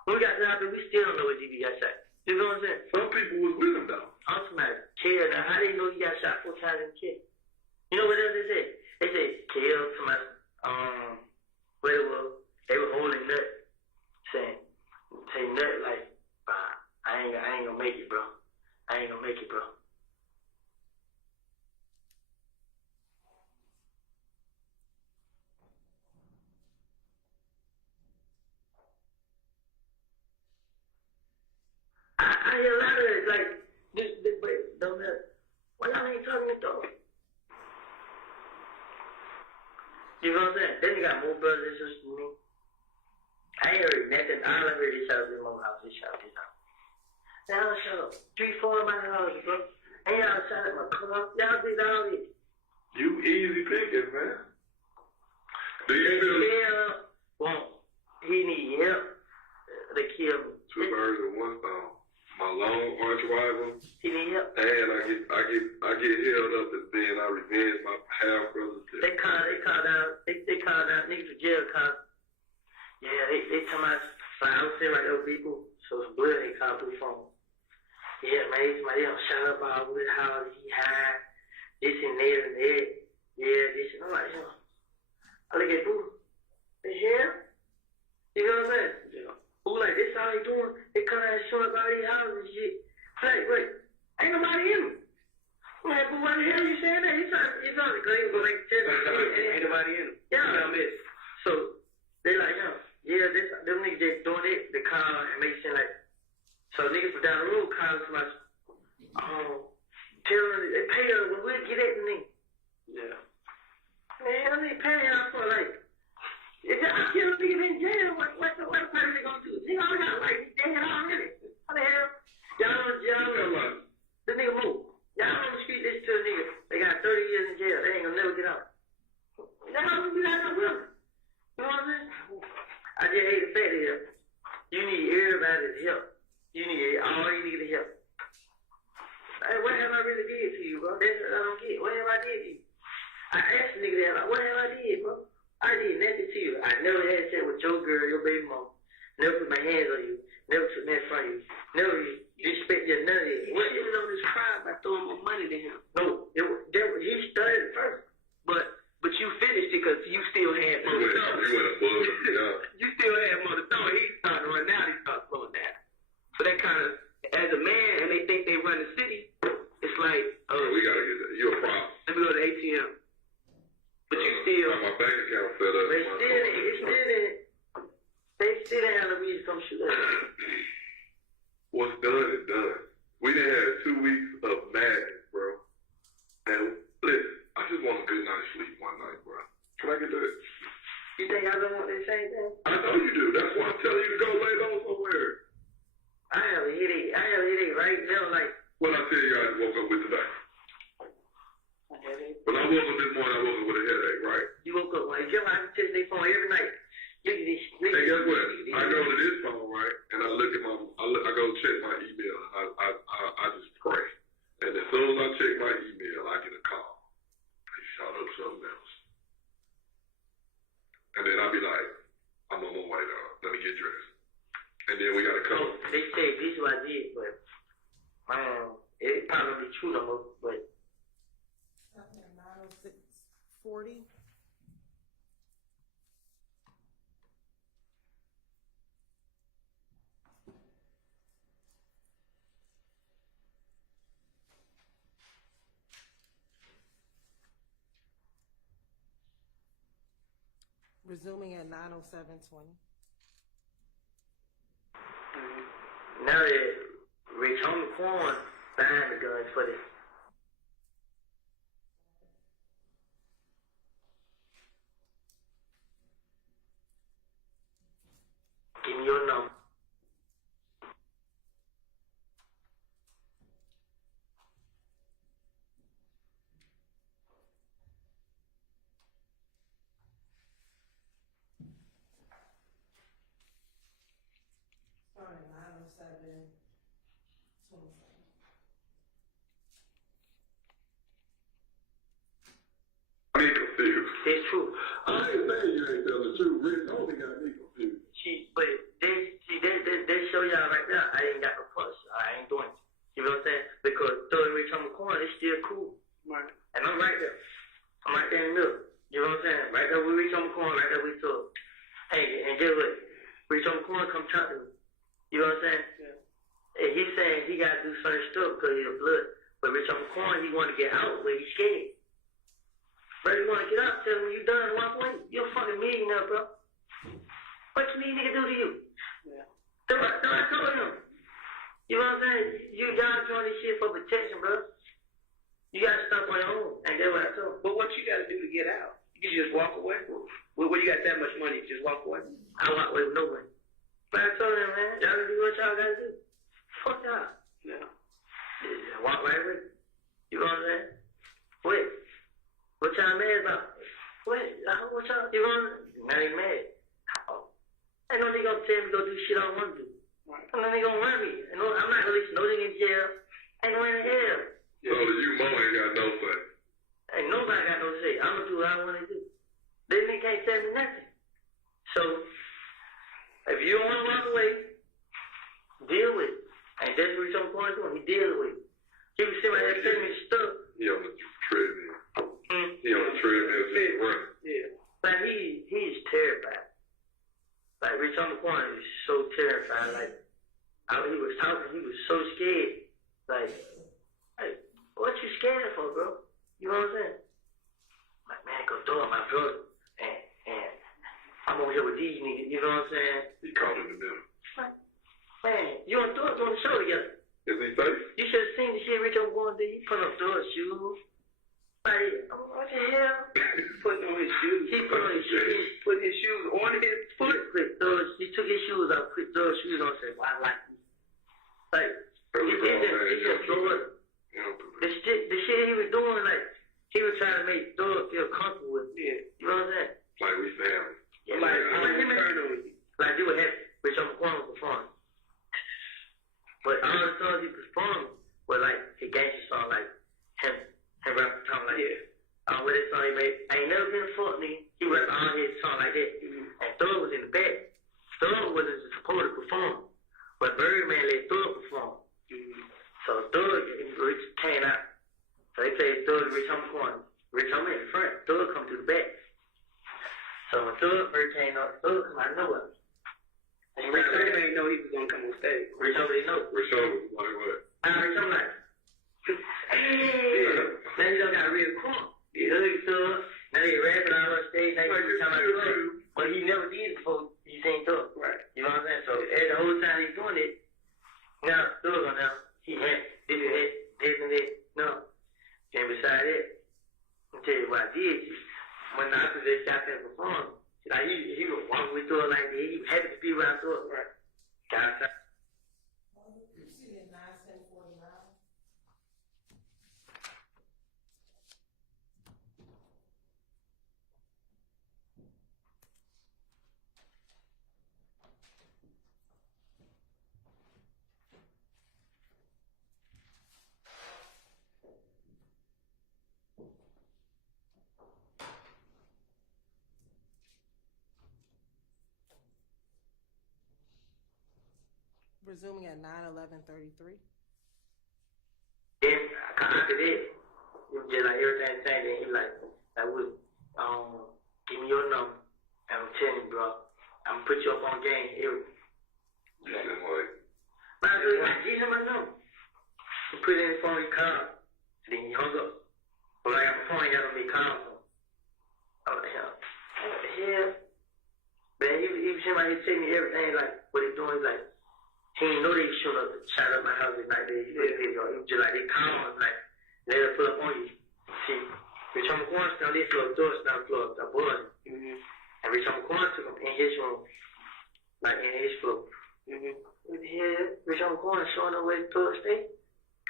When we got to the hospital, we still don't know where DB got shot. You know what I'm saying? Some people was with him, though. I'm talking about chair now. How they know he got shot 4 times in the chair? You know what else they said? They said killed somebody. What it was? They were holding Nut, saying Nut like, I ain't gonna make it, bro. I ain't gonna make it, bro. I hear a lot of it, like, this break, don't matter. Why y'all ain't talking though? You know what I'm saying? Then you got more brothers and sisters than me. I ain't heard nothing. All I heard is shout this mom house, this shout this house. Y'all shout 3-4 of my houses, bro. And y'all shout at my car. Y'all did all this. You easy pickings, man. Do you feel Well, he need help. They kill me. 2 birds with 1 stone? My long arch rival, He need help. and I get held up as being I revenge my half brother's death. They called out niggas to jail called. Yeah, they tell me I was sitting right there with people, so it's blood they called through the phone. Yeah, man, somebody else shut up all with how he high, this and that and that. Yeah, this and I'm like, yo. I look at boo. They here? You know what I'm saying? Yeah. Who like this all they doing? They come out and show up all these houses and shit. Like, wait, ain't nobody in them. I'm like, but why the hell you saying that? He's trying to go like ain't nobody in them. Yeah. So they like, yeah, them niggas just doing it, they call and make shit like, so niggas from down the road call somebody, tell them they pay us, but we'll get at the nigga. Yeah. Man, how they pay y'all for like, if y'all kill a nigga in jail, what the fuck they gonna do? Nigga, I got like dead already. How the hell? Y'all know, the nigga move. Y'all on the street, this to a nigga. They got 30 years in jail. They ain't gonna never get out. Y'all gonna be like that with them. You know what I'm saying? I just hate to say this. You need everybody's help. You need help. Hey, what have I really did to you, bro? That's what I don't get. What have I did to you? I asked the nigga that, like, what have I did, bro? I did nothing to you. I never had sex with your girl, your baby mom. Never put my hands on you. Never took that from you. Never respect your none of it. What you know this crime by throwing more money to him? No, he started it first. But you finished it because you still had more to throw. You still had more to throw. He started to run out. He started slowing down. So that kind of, as a man, and they think they run the city, it's like, we gotta get that. You're a problem. Let me go to the ATM. But you still. My bank account set up. They still didn't have the reason to come shoot us. What's done is done. We done had 2 weeks of madness, bro. And listen, I just want a good night's sleep one night, bro. Can I get that? You think I don't want the same thing? I know you do. That's why I'm telling you to go lay low somewhere. I have a headache right now, like. What I tell you, I just woke up with today. A headache? When I woke up this morning, I woke up with a headache, right? You woke up like, I can test their phone every night. Look at this. Hey, guess what? I go to this phone, right, and I look at I go check my email. I just pray, and as soon as I check my email, I get a call. He shot up something else, and then I'll be like, I'm on my way, dog. Let me get dressed, and then we gotta come. They say this is what I did, but it probably be true no more, but. 90640. Resuming at 90720. Now that Rich on the phone behind the guns for this. Give me your number. It's true. I ain't saying you ain't telling the truth. Rich only got me confused. But they show y'all right now, I ain't got no push. I ain't doing it. You know what I'm saying? Because throwing Rich on the corner, it's still cool. Right. And I'm right there. I'm right there in the middle. You know what I'm saying? Right there we Rich on the corner, right there we talk. Hey, and guess what? Rich on the corner come talk to me. You know what I'm saying? Yeah. And he's saying he got to do certain stuff because he's a blood. But Rich on the corner, he want to get out, but he's scared. Bro, you want to get out, tell him you done, walk away. You're a fucking millionaire, bro. What you need nigga do to you? Yeah. That's what I told him. You know what I'm saying? Y'all doing this shit for protection, bro. You got to stop on your own. And that's what I told him. But what you got to do to get out? You can just walk away? Well, you got that much money, just walk away? I walk away with no money. But I told him, man, y'all can do what y'all got to do. Fuck y'all. Yeah. Just walk right away. You know what I'm saying? Wait. What y'all mad about? Wait. What y'all, you know what I'm saying? Now they mad. Ain't no nigga gonna tell me to go do shit I don't want to do. Right. Ain't no nigga gonna run me. I'm not releasing no nigga in jail. Ain't no in hell. So you Mo ain't got no say. Ain't nobody got no say. I'm gonna do what I want to do. They nigga can't tell me nothing. So, if you don't want to walk away, deal with it. And that's what he's on the point doing. He deal with it. He was sitting right there telling me stuff. He on the treadmill. He on the treadmill just running. Yeah. Like, he's terrified. Like, Rich on the corner is so terrified. Like, he was talking, he was so scared. Like, hey, what you scared for, bro? You know what I'm saying? Like, man, go throw my brother. And I'm over here with these niggas, you know what I'm saying? He caught in the middle. Like, man, you and Thor doing the show together. Is he safe? You should have seen the shit Rich on the corner did. He put on Thor's shoes. Like, what the hell? Putting on his shoes. He put on his shoes. Put his shoes on his foot. He took his shoes off, put Thor's shoes on, and said, well, I like these. Like, he just threw it. The shit he was doing, like, he was trying to make Thor feel comfortable with it. Yeah. You know what I'm saying? Like we family. Yeah, like they were happy. Rich on the corner performing. But all the songs he performed were like his gangster song, like him rapping song like that. What that song he made, I ain't never been a fuck nigga. He rapped all his songs like that. And Thor was in the back. Thor wasn't supposed to perform. But Birdman let Thor perform. So Thor Rich came out. So they played Thor Rich on the corner. Rich on in the front. Thor come to the back. So when Thor first came up, Thor come out of nowhere. And Rich didn't know he was gonna come on stage. Rich already know. Rich was like what? Rich I'm like, hey, now you don't got real cool. You know you Thor. Now they rapping all on stage. Now you talking about Thor. But he never did before you seen Thor. Right. You know what I'm saying? So the whole time he's doing it, now Thor on now, he had this and that. No. And beside that, I'll tell you what I did. When I was just out there performing, like he was walking with Thor like that. He was happy to be around Thor. Right. Got outside. Resuming at 9/11/33. Then after that, it was just like everything changed. And he was like, give me your number. And I'm telling you, bro, I'm gonna put you up on game. Everything. You seem like. But I was like, give him my number. He put it in the phone, he called. Then he hung up. But like on the phone, he got on me call. Oh, the hell. What the hell? Man, he was like, he tell me everything, like, what he's doing. He's like, he didn't know they shot up my house at night. He was just like, they called him, like, let her pull up on you. See, Rich on the corner down this floor, door down the floor, the boy. And Rich on the corner took him in his room, like in his floor. What the hell? Rich on the corner showing up where the door stay.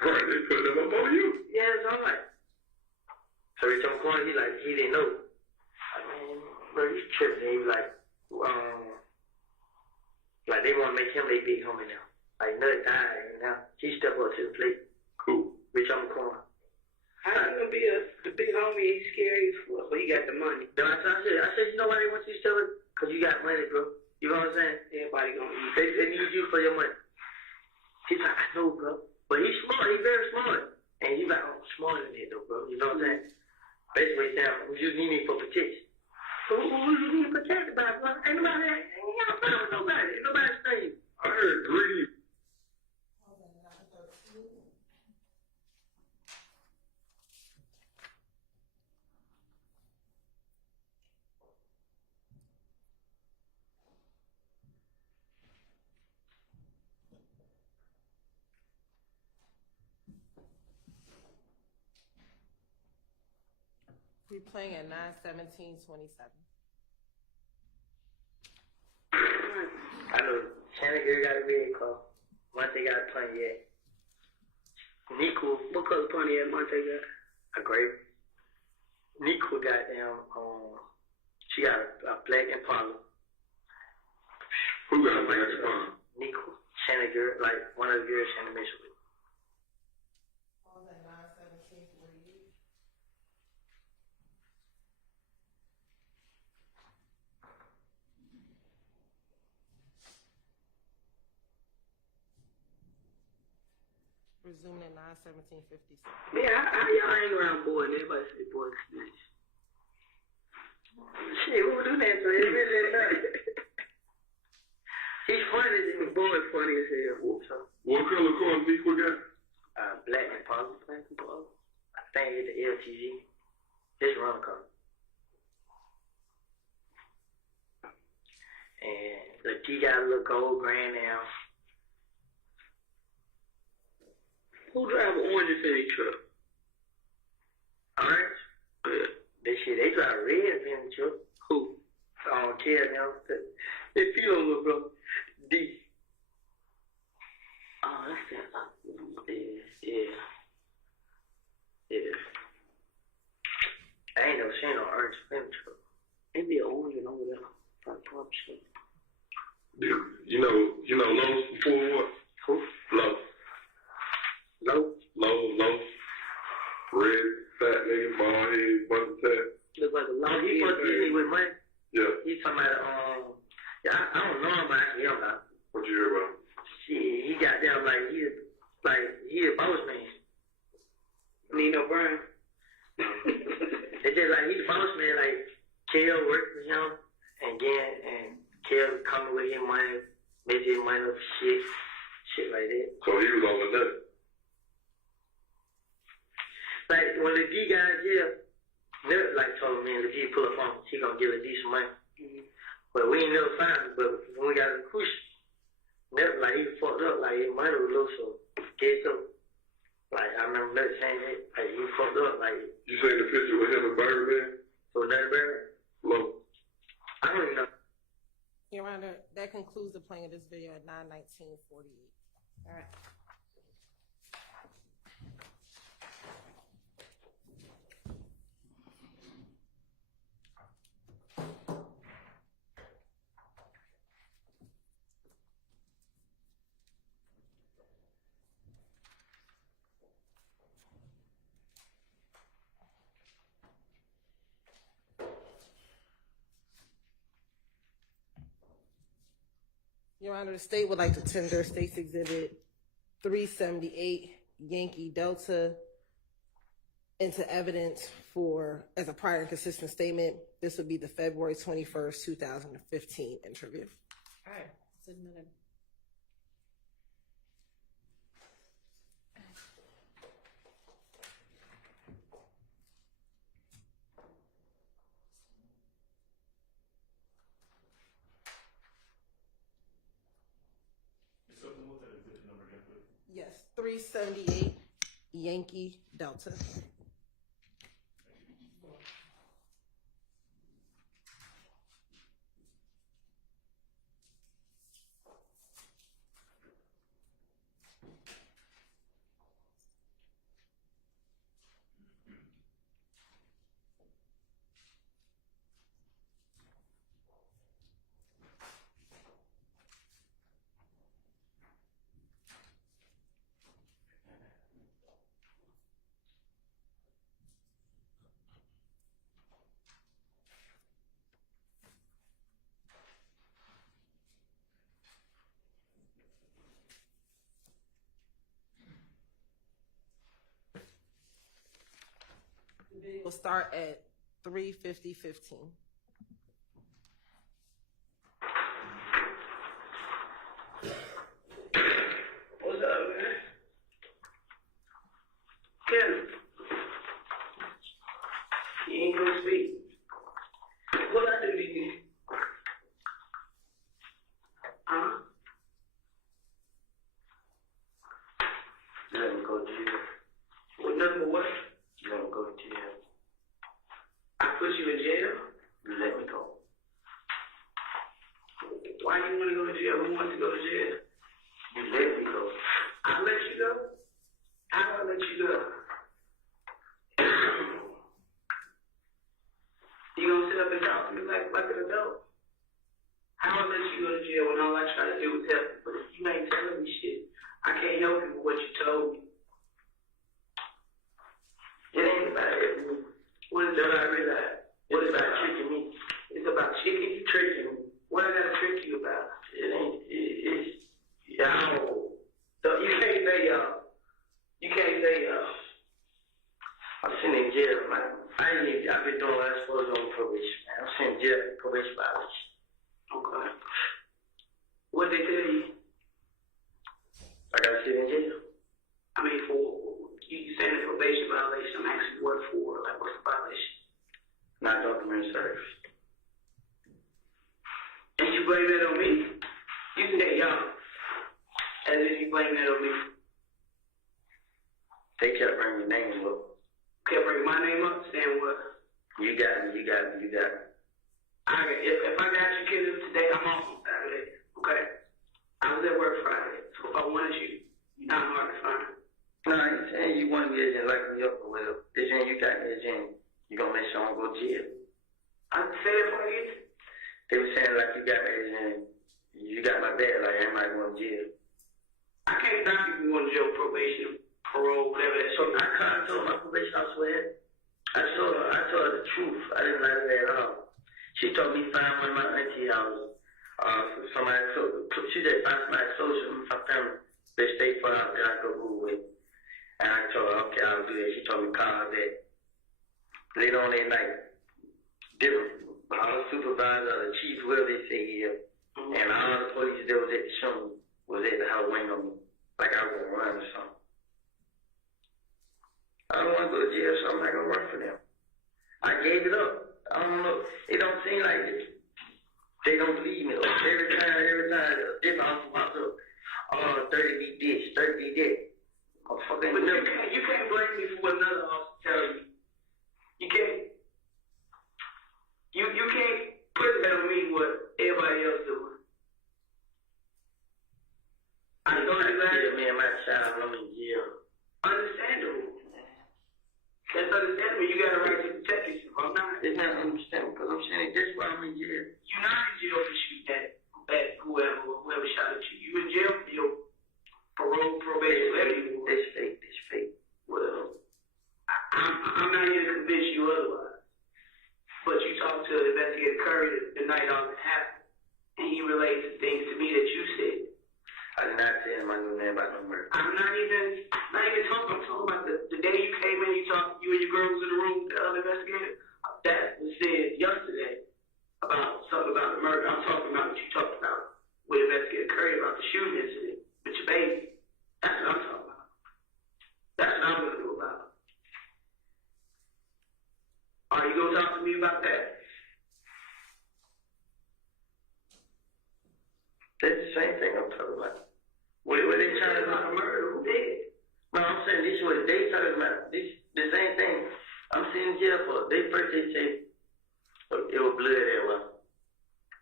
Right, they put them up on you. Yeah, so I'm like. So Rich on the corner, he didn't know. Like, man, bro, he's tripping. He was like they want to make him their big homie now. Like Nut died, and now he stepped up to the plate. Cool. Rich on the corner. How you gonna be the big homie? He's scary as fuck, but he got the money. Then I said, you know why they want you to sell it? Because you got money, bro. You know what I'm saying? Everybody gonna eat. They need you for your money. He's like, I know, bro. But he's smart. He's very smart. And he's like, oh, I'm smarter than that, though, bro. You know what I'm saying? Basically, saying, you need me for protection. So who you need protected by, bro? Ain't nobody, ain't got a problem with nobody. Ain't nobody saying. I heard greedy. We're playing at 9:17:27. I know Shannon girl got a red car. Monte got a Pontiac. Nico, What color pony at Monte got? a gray. Nico got she got a black Impala. Who got a black phone? Nico, Shannon girl, like one of the girls Shannon messed with. What was that, 9:17:48? Resuming at 9:17:56. Man, how y'all hang around boy and everybody say boy is bitch? Shit, who would do that to him? He's funny, the boy is funny as hell. So, What color car Nico got? black Impala, I think it's the LTG. It's run car. And the G got a little gold grand now. Who drive oranges in their truck? Orange? Yeah. They drive red in the truck. Who? I don't care now. They feel on little bro. D. Oh, that's that. Yeah. I ain't never seen no orange in the truck. They be an orange and over there. Probably. Yeah. You know Lowe's before what? Who? Lowe's. Lowe's. Red, fat nigga, bald head, button tat. Look like a Oh, long he supposed to give me with money. Yeah. He's talking about, I don't know him, but I can hear him now. What you hear about? Shit, he got down he a boss man. Nino Brown. It's just like, he's a boss man, like, Kel worked with him, and Kel coming with his money, making his money up shit like that. So he was over there. Like, when the D got in jail, Nip, told me, if he pull up on him, he gonna give a decent money. Mm-hmm. But we ain't never found him, but when we got in the cruise, Nip, he fucked up, his money was low, so, guess so. I remember Nip saying that, he fucked up, You seen the picture with him and Birdman? so nothing better. Low. I don't even know. Your Honor, that concludes the playing of this video at 9:19:48. All right. Your Honor, the state would like to tender State's Exhibit 378 Yankee Delta into evidence as a prior and consistent statement. This would be the February 21st, 2015 interview. All right. It's admitted. Yes, 378 Yankee Delta. We'll start at 3:50:15. What's up, man? Kevin. You ain't gonna speak. What I do to you? Huh? Let me go to jail. What number what? Let me go to jail. I put you in jail? You let me go. Why you want to go to jail? Who wants to go to jail? You let me go. I let you go? How do I let you go? You gonna sit up and talk to me like an adult? How I let you go to jail when all I try to do is help you? But if you ain't telling me shit, I can't help you with what you told me. It ain't about it. What is it about realize? What is about tricking me? It's about tricking me. What I gotta trick you about? It ain't. It's y'all. So you can't say y'all. You can't say y'all. I'm sitting in jail, man. I've been doing what I'm supposed to do on probation, man. I'm sitting in jail for probation violation. Okay. What they tell you? I gotta sit in jail. I mean, for you saying a probation violation, I'm asking what for? Like, what's the violation? Not documentary service. And you blame that on me? You say y'all. As if you blame that on me. They kept bringing your name up. Kept bringing my name up, saying what? You got me. If I got you killed today, I'm off on Saturday. Okay? I was at work Friday, so if I wanted you, you're not hard to find. No, I ain't saying you want to be agent like me up or whatever. Agent, you got me agent. You gonna make sure I don't go to jail. I say that for you. They were saying like you got me agent. You got my dad, like I might go to jail. I can't stop you from going to jail, probation, parole, whatever that shit. So I told my probation officer. I told her the truth. I didn't like her at all. She told me find one of my auntie houses. Somebody she said find somebody social in my family. They stay far out there I could move with. And I told her, okay, I'll do that. She told me call her back. Later on that night, different supervisor, the chief, whoever they say here, and all the police that was at the show was at the house waiting on me, like I was gonna run or something. I don't want to go to jail, so I'm not gonna run for them. I gave it up. I don't know. It don't seem like it. They don't believe me. Every time, this officer pops up. Oh, 30 be this, 30 be that. But you can't blame me for what another officer tells you. You can't. You can't put that on me what everybody else doing. I told you that. Me and my child, I'm in jail. Understandable. That's understandable. You got a right to protect yourself. I'm not. It's not understandable because I'm saying that's why I'm in jail. You're not in jail for shooting at whoever shot at you. You in jail for your parole, probation, whatever you want. It's fake. Well, I'm not here to convince you otherwise. But you talked to Investigator Curry the night all that happened, and he relayed some things to me that you said. I did not tell him I knew nothing about no murder. I'm not even talking. I'm talking about the day you came in. You and your girl was in the room with the other investigator. That was said yesterday about something about the murder. I'm talking about what you talked about with Investigator Curry about the shooting incident with your baby. That's what I'm talking about. That's what I'm going to do about it. Are you going to talk to me about that? That's the same thing I'm talking about. What they trying about a murder? Who did? No, I'm saying this is what they talking about. The same thing. I'm sitting in jail for. They first they say it was blood there. Well,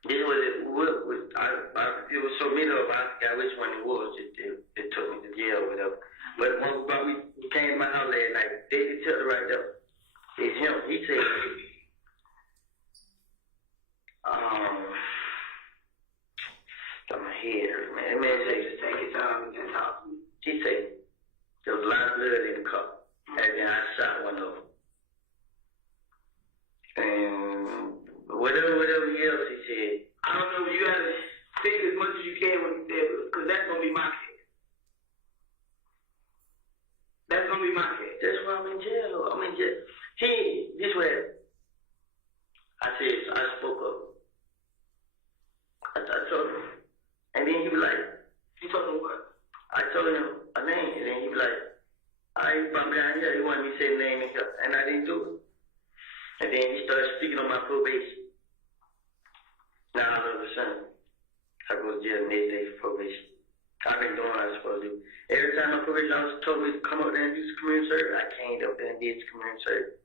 this was it. It was so many of us. I forgot which one it was. It took me to jail or whatever. But when we came to my house last night, they tell it right there. It's him. He said, got my head hurt, man. That man said, just take your time and talk to me. He said, there was a lot of blood in the cup. And then I shot one of them. And whatever else he said, I don't know, you gotta think as much as you can when you say it, because that's gonna be my case. That's gonna be my case. That's why I'm in jail. I'm in jail. And then he was like, you told him what? I told him a name, and then he was like, I brought me down here, he wanted me to say the name and stuff, and I didn't do it. And then he started speaking on my probation. Now all of a sudden, I go to jail next day for probation. I've been doing what I was supposed to do. Every time my probation officer told me to come up there and do some community service, I came up there and did some community service.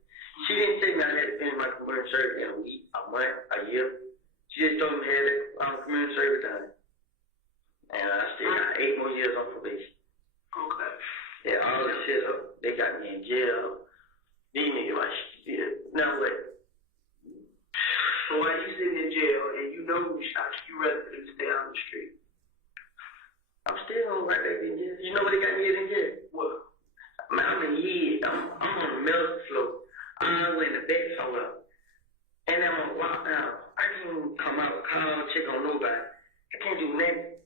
She didn't tell me I had to finish my community service in a week, a month, a year. She just told me I had community service done. And I still got 8 more years on probation. Okay. Yeah, all this shit up. They got me in jail. These niggas like shit. Now what? So while you sitting in jail and you know who shot you, rather than stay out on the street? I'm still right back in jail. You know what they got me in jail? What? Man, I'm in years. I'm on the middle floor. I'm in the back somewhere. And I'm gonna walk out. I can't come out, call, check on nobody. I can't do nothing.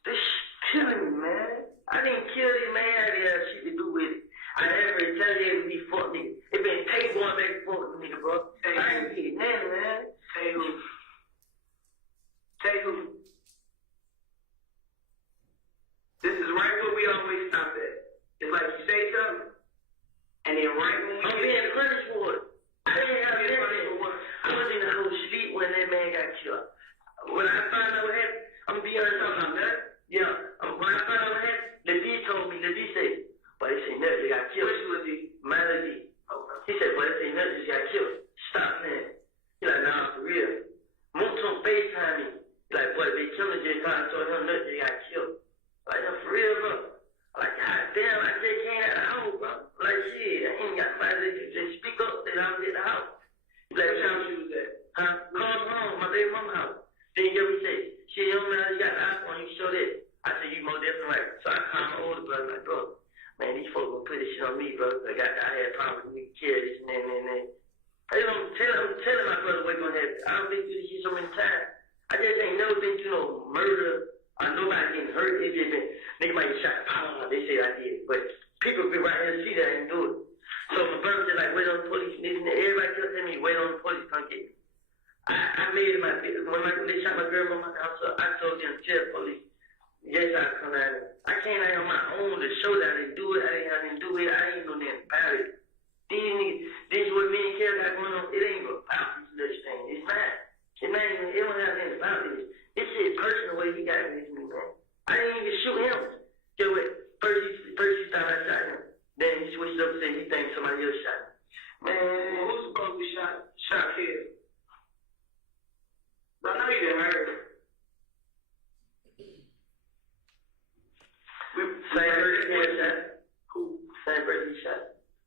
This shit killing me, man. I didn't kill this man. I didn't have shit to do with it. I never retaliated with these fuck niggas. It been tape going back and forth with nigga, bro. I ain't get nothing, man. Say who? Say who? This is right where we always stop at. It's like you say something, and then right when we I'm being punished for it. I didn't have nothing. I was in the whole street when that man got killed. When I found out what happened, I'm gonna be honest about that. Yeah. When I found out what happened, the D told me, the D said, but they say nothing, they got killed. Which was D? My D. Okay. He said, but they say nothing, they got killed. Stop, man. He like, nah, for real. Moon told FaceTime me. He like, boy, they killed the J. I told him nothing, they got killed. Like, no, for real, bro. Like, god damn, I just came out of the house, bro. Like, shit, I ain't got my to just speak up that I was at the house. He like, what house you was at? Huh? Call home, my baby mama house. Then he ever say, shit, you don't know, you got the iPhone, you can show that. I said, you most definitely right. So I called my older brother, like, bro, man, these folks gonna put this shit on me, bro. I had problems with me, kill this and that and that. I don't tell my brother what's gonna happen. I've been through this shit so many times. I just ain't never been through no murder or nobody getting hurt. It just been, nigga might get shot, they say I did. But people be right here to see that I didn't do it. So my brother said, like, wait on the police, and this and that. Everybody kept telling me, wait on the police, come get me. I made it my business. When they shot my girl on my house, I told them, tell the police. Yes, I come out. I came out on my own to show that I didn't do it. I didn't do it. I ain't know nothing about it. These niggas, this is what me and Kelly got going on. It ain't about this thing. It's mine. It don't have anything about this. This shit personal way he got it with me, man. I didn't even shoot him. Get what? First he thought I shot him. Then he switched up and said he thinks somebody else shot him. Man, who's supposed to be shot here? But I know you didn't hurt. Same person he shot. Who? Same person he shot.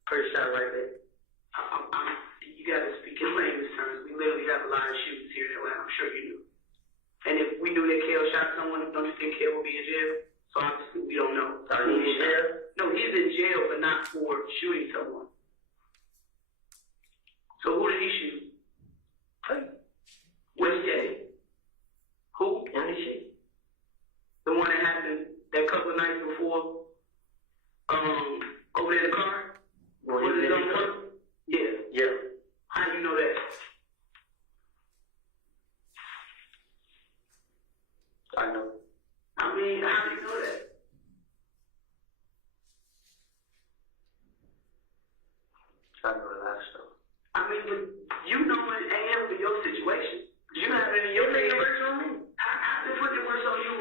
First shot right there. You gotta speak in layman's terms. We literally have a lot of shootings here in Atlanta. I'm sure you do. And if we knew that Kale shot someone, don't you think Kale would be in jail? So obviously we don't know. Are you in jail? No, he's in jail, but not for shooting someone. So who did he shoot? Hey. Which day? Who? And the shit. The one that happened that couple of nights before, over there in the car? Was it in the car? Yeah. Yeah. How do you know that? I know. I mean, how do you know that? I know a lot of stuff. I mean, but you know it ain't for your situation. You have it in your It works on me. How they put it worse on you?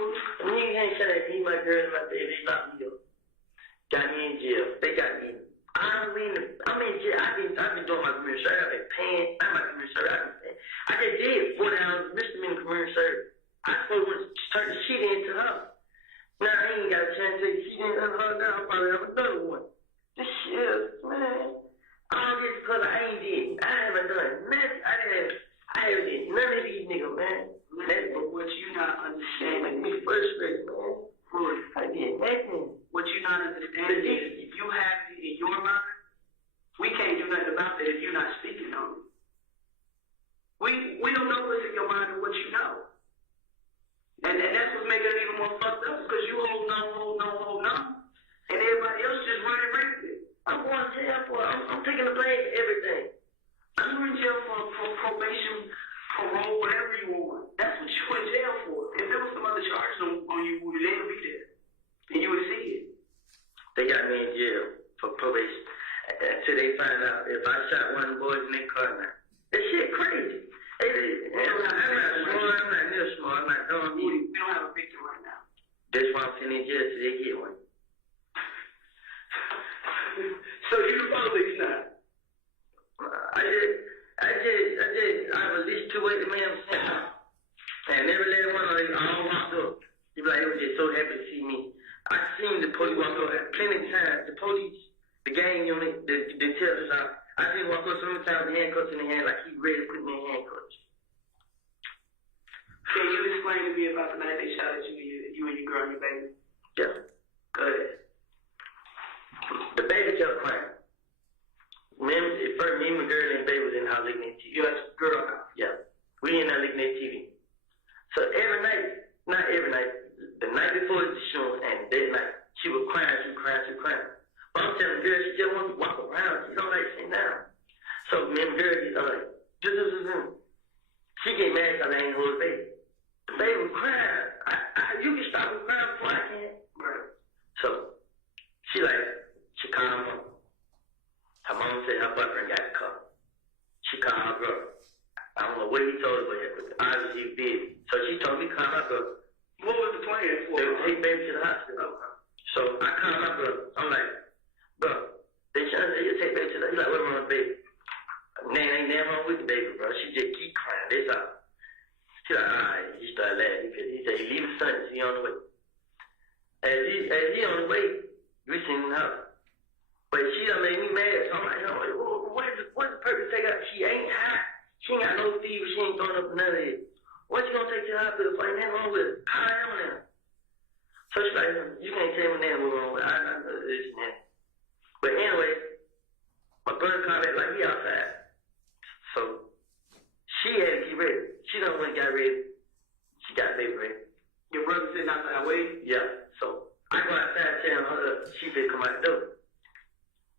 Niggas ain't trying to be my girl, my baby. They locked me up. Got me in jail. They got me. I'm in jail. I've been doing my community service. I've been paying. Not my community service. I've been paying. I just did 40 hours misdemeanor community service. I supposed to turn the shit into her. Now I ain't got a chance to take the shit into her. Now I'm probably have another one. This shit, man. All this because I ain't did. I haven't done nothing. I haven't did none of these niggas, man. But what you not understanding Me frustrated, man. I did nothing. What you not understanding is if you have it in your mind, we can't do nothing about that if you're not speaking on it. We don't know what's in your mind and what you know. And that's what's making it even more fucked up because you hold on. And everybody else just running rampant. I'm going to jail for I'm taking the blame for everything. You're in jail for probation, parole, whatever you want. That's what you're in jail for. If there was some other charges till they find out if I shot one of the boys in their car now. That shit crazy. I'm not near smart. I'm not dumb. We don't have a picture right now. That's why I'm sitting in jail till they get one. So you the police now? I released 2 at the man center. And every last one of them all walked up. They be like, they was just so happy to see me. I seen the police walk up plenty of times. The police, the gang unit, the tell us out. I seen him walk up so many times with handcuffs in the hand, like he ready to put me in handcuffs. Can you explain to me about the night they shot at you and your girl and your baby? Yeah, go ahead. The baby kept crying. First, me and my girl and baby was in the house looking at TV. Your girl now? Yeah, we in there looking at TV. So every night, not every night, the night before the show and that night, she was crying. But I'm telling the girl, she just wants to walk around. She don't like sitting down. So me and the girl, she get mad because I ain't hold the baby. The baby was crying. You can stop her crying before I can. Right. So she called her mom. Her mom said her boyfriend got the car. She called her brother. I don't know what he told her, but obviously he did. So she told me to call my brother. What was the plan for? They would take baby to the hospital. Okay. So I called my brother. I'm like, bro, they trying to say you take baby to the hospital. He's like, what's wrong with the baby? Man, ain't nothing wrong with the baby, bro. She just keep crying. That's all. She's like, all right. He started laughing because he said, he leaving Sunday. He on the way. As he on the way, we seen the house. But she done made me mad. So I'm like, what's the purpose to take her? She ain't hot. She ain't got no fever. She ain't throwing up none of it. What you gonna take to the hospital for? Ain't nothing wrong with it. How I am now? So she's like, you can't tell me nothing wrong with it. I know this and that. But anyway, my brother called back like he outside. So she had to get ready. She done went and got ready. She got baby ready. Your brother sitting outside waiting? Yeah. So I go outside telling her she did come out the door.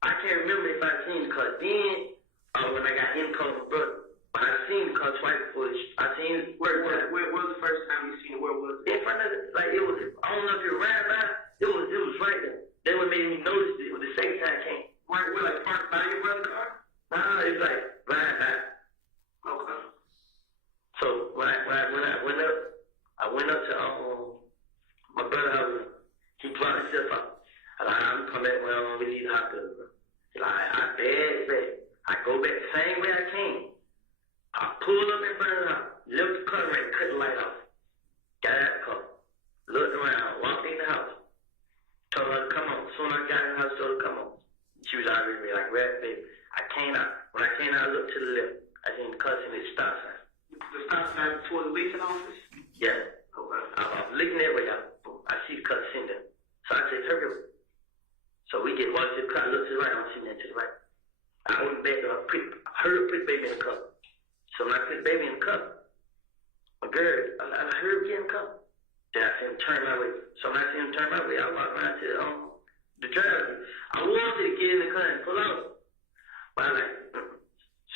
I can't remember if I seen the car then or when I got in the car with my brother. But I seen the car twice before. I seen it. Where was the first time you seen it? Where was it? In front of it. Like it was, I don't know if it was right by. It was right there. That what made me notice it. It was the second time I came. Right, where like parked by your brother's car? Nah, it was like right by. Okay. So when I went up, I went up to my brother house. He brought himself up. I'm coming back when we leave the hospital, bro. I beg. I go back the same way I came. I pulled up in front of the house, left the car right, cut the light off. Got out of the car, looked around, walked in the house. Told her to come on. Soon as I got in the house, told her to come on. She was already ready, like, right, baby. I came out. When I came out, I looked to the left. I seen the cussing at the stop sign. The stop sign toward the leasing office? Yeah. Okay. I was looking that way. I see the cuss in there. So I said, hurry up. So we get walked to the car, look to the right, I'm sitting there to the right. I went back and I heard her put the baby in the cup. So when I put the baby in the cup, my girl, I heard her get in the cup. Then I see him turn my way. So when I see him turn my way, I walk around to the driver. I wanted to get in the car and pull out. But I'm like,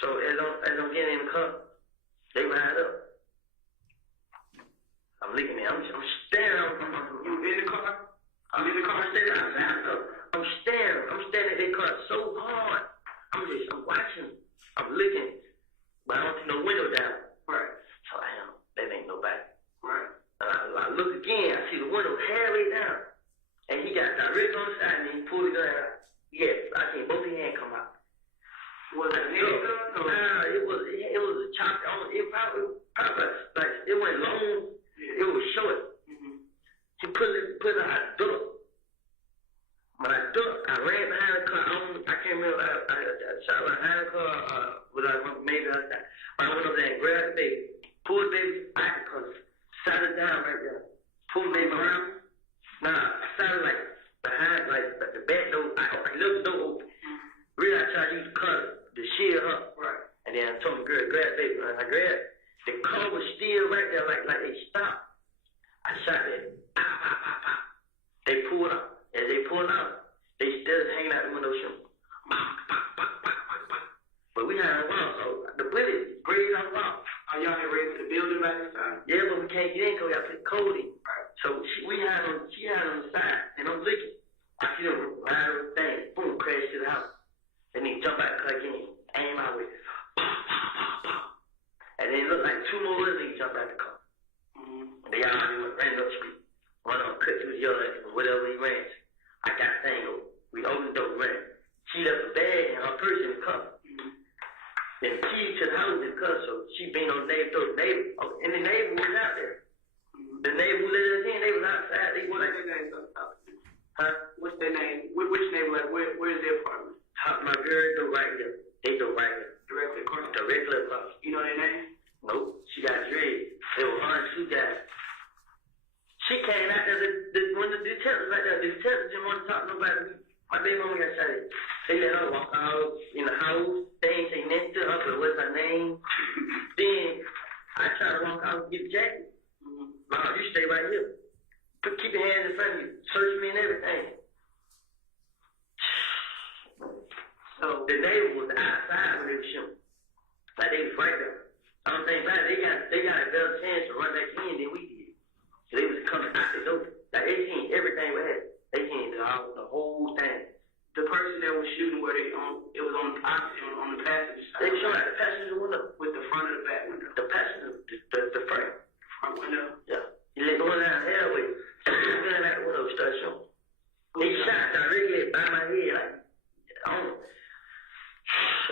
so as I'm getting in the car, they ride up. I'm looking at I'm staring. You in the car? I'm in the car, I'm standing outside. I'm staring at their car so hard. I'm watching. I'm looking. But I don't see no window down. Right. So that ain't nobody. Right. I look again, I see the window halfway down. And he got direct on the side and he pulled the gun out. Yes, I seen both his hands come out. Was it a handgun? Nah, it was a chop. It probably like it went long. Yeah. It was short. Mm-hmm. He put it out the door. When I ducked, I ran behind the car. I can't remember. I shot behind the car. Maybe I went over there and grabbed the baby, pulled the baby out the car, sat it down right there, pulled the baby around. Nah, I sat it like behind, like the back door. I left the door open. Really, I tried to use the car to shield her. Right. And then I told the girl, grab the baby. When I grabbed, the car was still right there, like they stopped. I shot it. Pop, pop, pop, pop. They pulled out. As they pulled out, they still hanging out the window shooting. Pop, pop, pop, pop, pop, pop. But we had a wall, so the bullet grazed on the wall. Are y'all headed ready to the building by this time? Yeah, but we can't get in because we got to put code in. So she had on the side, and I'm looking. I see them ride on the thing, boom, crash to the house. And they jump cut through the yard, whatever he ran. I got the thing over. We opened the door, ran. She left a bag and her purse in the car. And the key to the house in the car, so she been on the neighbor door. And the neighbor was out there. The neighbor who let us in, they was outside. They What's was their name? huh? What's their name? Which neighbor? Like, where is their apartment? My girl go right here. They go right here. Directly across. Directly across. You know their name? Nope. She got dread. They were orange shoe guys. She came out there, when the detectives right there, the detectives didn't want to talk to nobody. My baby mama got shot at. They let her walk out in the house. They ain't say nothing to her, but what's her name? Then I tried to walk out and get the jacket. No, you stay right here. Keep your hands in front of you. Search me and everything. So the neighbor was outside when they were shooting. Like they was right there. I don't think about it. They got a better chance to run back in than we did. So they was coming out the door. Like they seen everything we had. They seen the whole thing. The person that was shooting, where they on? It was on the passenger side. They showed out the passenger window. With the front and the back window. The passenger, the front. Front window. Yeah. He let going down the hallway. Gun out the window, start shooting. He shot directly by my head. Like,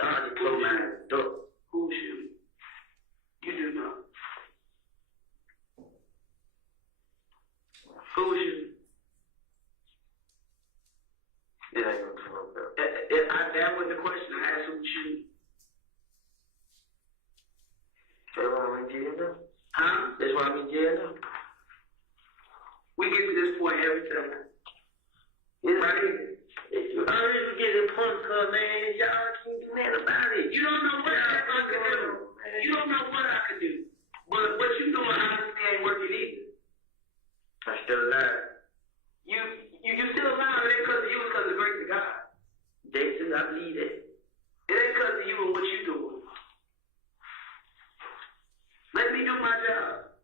I just closed my door. Who was shooting? You do know. Who was shooting? It ain't gonna come up there. That was the question. I asked who was shooting. That's why I'm in jail now. Huh? That's why I'm in jail now. We get to this point every time. It's right here. If you always get a punk car, man, y'all can't do nothing about it. You don't know what I can do. You don't know what I can do. But what you doing honestly ain't working either. I'm still alive. You still alive. It ain't because of you, it's because of the grace of God. Jason, I believe that. It ain't because of you and what you doing. Let me do my job.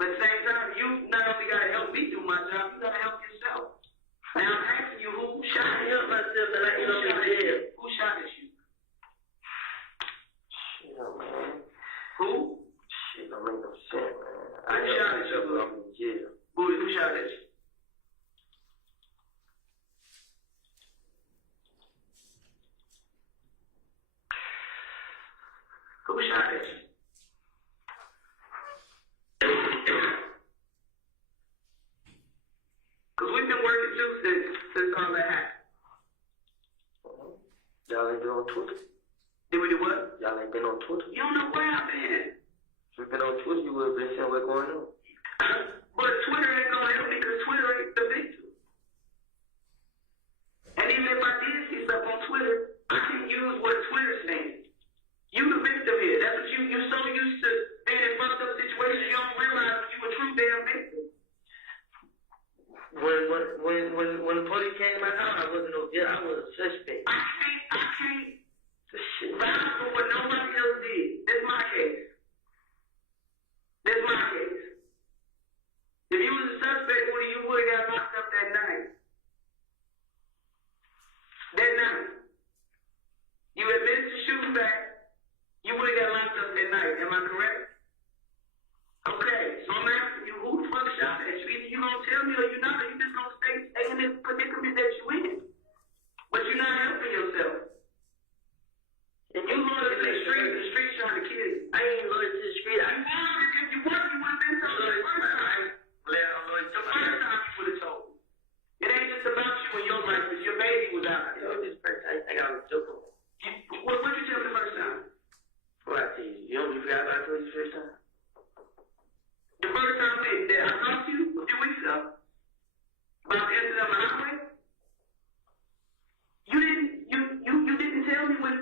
But at the same time, you not only gotta help me do my job, you gotta help yourself. Now I'm asking you, who shot I you? help myself and I ain't no jail. Who shot at you? Shit, man. Who? Shit don't make no sense, man. I Who help shot at myself you? when I'm in jail. Who shot at you? Who shot at you? Because we've been working too since all that happened. Y'all ain't been on Twitter? Did we do what? Y'all ain't been on Twitter? You don't know where I've been. If you've been on Twitter, you would have been seeing what's going on. But Twitter ain't gonna help me because Twitter ain't the victim. And even if I did see stuff on Twitter, I can use what Twitter's saying. You the victim here. That's what you're so used to being in fucked up situations, you don't realize you a true damn victim. When the police came to my house, I wasn't no jail. I was a suspect. I can't Shit. vouch for what nobody else did. That's my case. That's my case. If you was a suspect, Woody, you would have got locked up that night. That night. You admitted to shooting back, you would have got locked up that night. Am I correct? Okay, so I'm asking you, who the fuck shot at you? Either you gonna tell me or you not, or you just gonna stay in this predicament that you in. But you're not helping yourself. And You going to the streets trying to kill you. I ain't going to the street. If you weren't, you would have been told the first time. The first time you would have told me. It ain't just about you and your life, because your baby was out there. This first time, I think I was joking. What'd you tell me the first time? What I tell you? You forgot about I told you the first time? The first time that I talked to you a few weeks ago about the incident on the highway, you didn't tell me when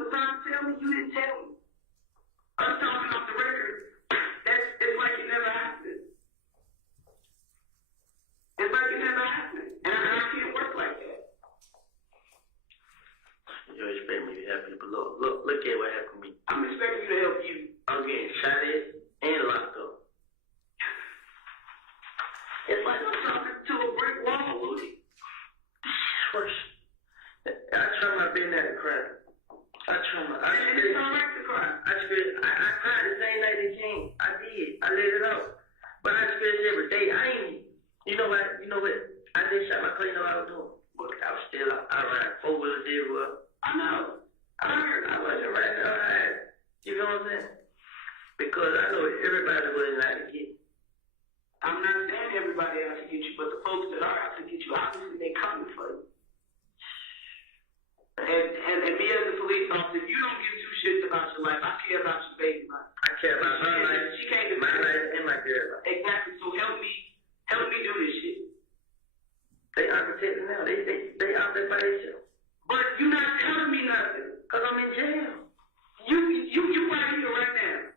Hassan tell me, you didn't tell me. Us talking off the record, it's like it never happened. It's like it never happened. And I can't work like that. You expect me to help you, but look at what happened to me. I'm expecting you to help you. I'm getting shot at and locked up. It's like Everybody wasn't out to get. I'm not saying everybody out to get you, but the folks that are out to get you, obviously they coming for you. And me as a police officer, if you don't give two shits about your life, I care about your baby life. I care about my life, She can't my life, and my girl life. Exactly. So help me do this shit. They are protected now. They out there by themselves. But you're not telling me nothing. Cause I'm in jail. You right here right now.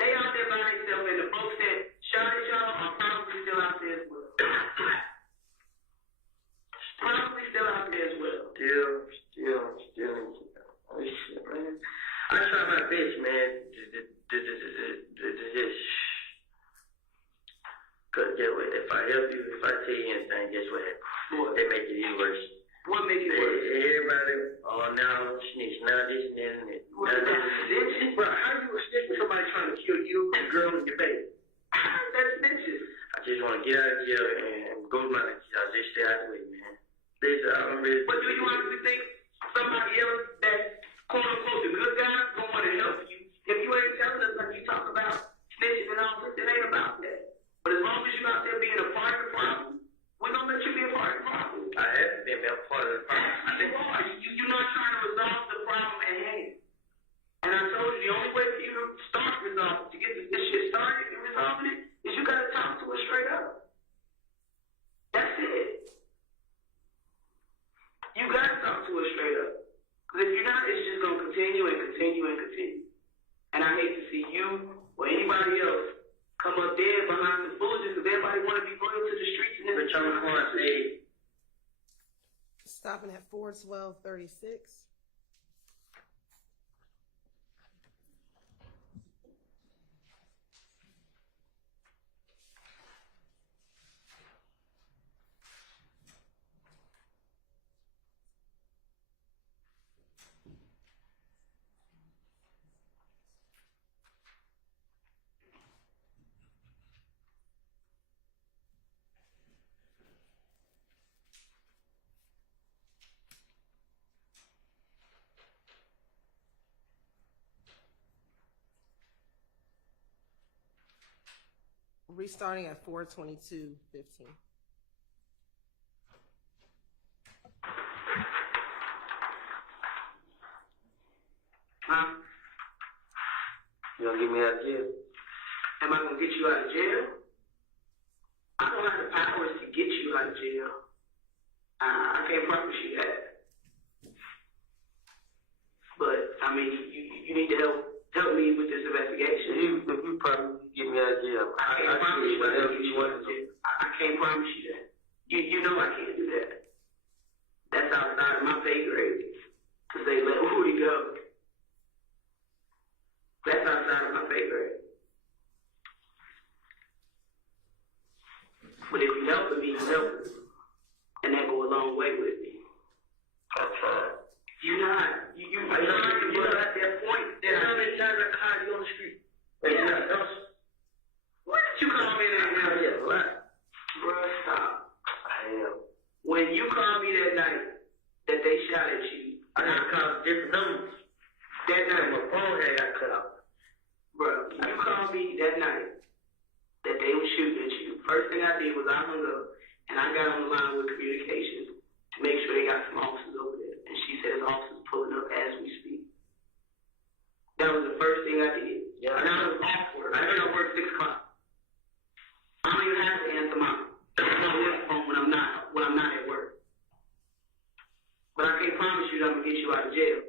They out there by themselves, and the folks that shot at y'all are probably still out there as well. Probably still out there as well. Still in jail. Oh shit, man. I try my best, man, to just. Cause guess what? If I help you, if I tell you anything, guess what? They make it even worse. What make it worse? Everybody, now snitch, now this and that and that. Snitching? Bro, how you a snitch with somebody trying to kill you, your girl, and your baby? That's snitching. I just want to get out of jail and go to my job. Just stay out of the way, man. I'm ready. But do you honestly think somebody else that quote unquote the good guy don't want to help you? If you ain't telling us like you talk about snitching and all this, it ain't about that. But as long as you out there being a part of the problem, we're gonna let you be a part of the problem. I haven't been a part of the problem. You are. You're not trying to resolve the problem at hand. And I told you the only way for you to start resolving, to get this shit started and resolving it, is you gotta talk to us straight up. That's it. You gotta talk to us straight up. Because if you're not, it's just gonna continue and continue and continue. And I hate to see you or anybody else come up dead behind some foolishness because everybody want to be loyal to the streets and But John Corn said, Stopping at 4:12:36. Restarting at 4:22:15. Huh? you gonna get me out of jail? Am I going to get you out of jail? I don't have the powers to get you out of jail. I can't promise you that. But, I mean, you need to help me with this investigation. If you probably get me out of jail, I can't promise you whatever that. you want to do. I can't promise you that. You know I can't do that. That's outside of my pay grade. To say, let Woody go. That's outside of my pay grade. But if you help me, you help me. And that go a long way with me. I'm trying. You're not. You're at that point that How many times I called you on the street? And you're not answering? What did you call me that night? Yeah, what? Bruh, stop. I am. When you called me that night that they shot at you, I got called different numbers. that night, My phone had got cut off. bruh, you called me that night that they were shooting at you. First thing I did was I hung up and I got on the line with communications to make sure they got some officers over there. And she says officers pulling up as we speak. That was the first thing I did. Yeah. And I was off work. I got to work 6 o'clock. I don't even have to answer my phone when I'm not at work. But I can't promise you that I'm gonna get you out of jail.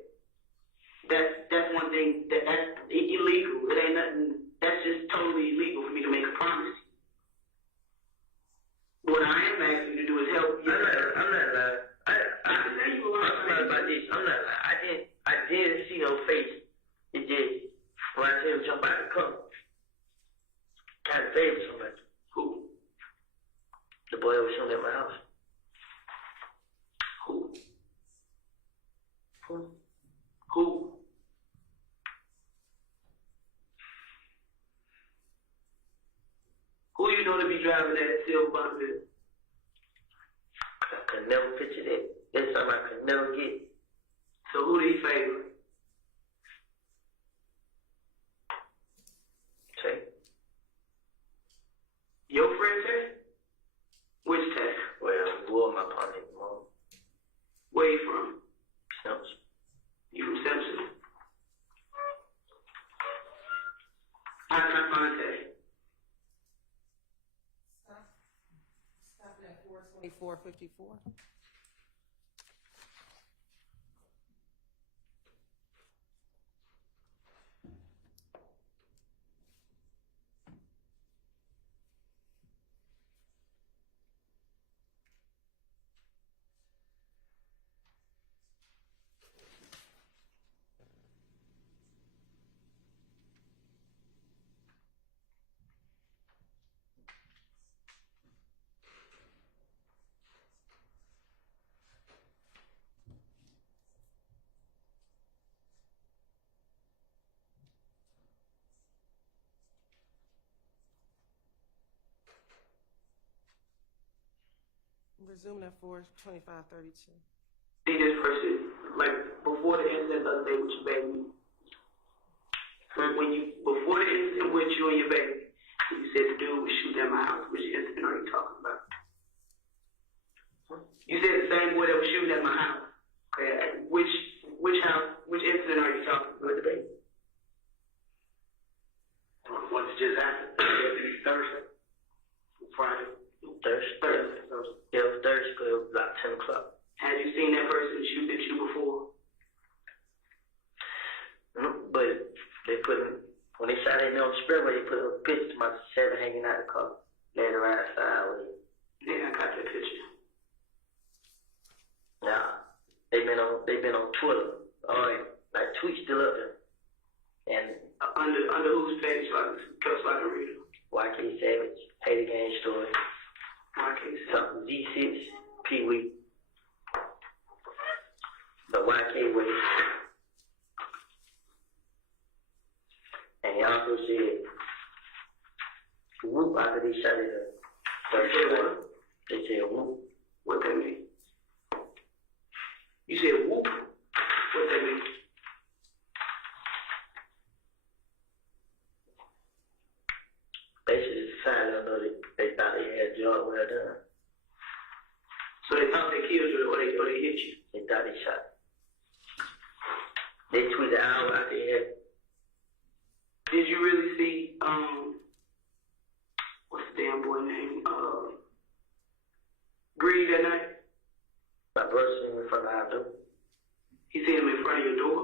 That's one thing that's illegal. It ain't nothing. That's just totally illegal for me to make a promise. What I am asking you to do is help you. I'm not lying. I can tell you a lot I'm sorry about this. I'm not lying. I didn't see no face. It did. When I said him jump out the car. Kind of favor somebody. Who? The boy that was shooting at my house. Who? Who? Who? Who you know to be driving that silver Bonneville? I could never picture that. That's something I could never get. So who do you favor? Say, How can I contact? Stop at 42454. Resuming at 42532. See this person, like before the incident the other day with your baby. Before the incident with you and your baby, you said the dude was shooting at my house. Which incident are you talking about? You said the same boy that was shooting at my house. Okay, which house? Which incident are you talking about with the baby? What just happened? Thursday, Friday, Thursday. Yeah, it was Thursday, it was about 10 o'clock. Have you seen that person shoot at you before? But they when they shot at me on the spearway, they put a picture of my Chevy hanging out the car, laying around sideways. Yeah, I got that picture. Nah, they've been on Twitter. Like tweets still up there. And Under whose page so I can read it? YK Savage, Hate Game Story, something Z6, Pee Wee, the YK Way. And he also said, whoop after they shot it up. They said what? They said whoop. What that mean? You said whoop? What that mean? They should have decided, I know they thought they had a job well done. So they thought they killed you or they hit you? They thought they shot. They tweeted an hour after they had. Did you really see, what's the damn boy name? Greed that night? My brother seen me in front of our door. He seen him in front of your door?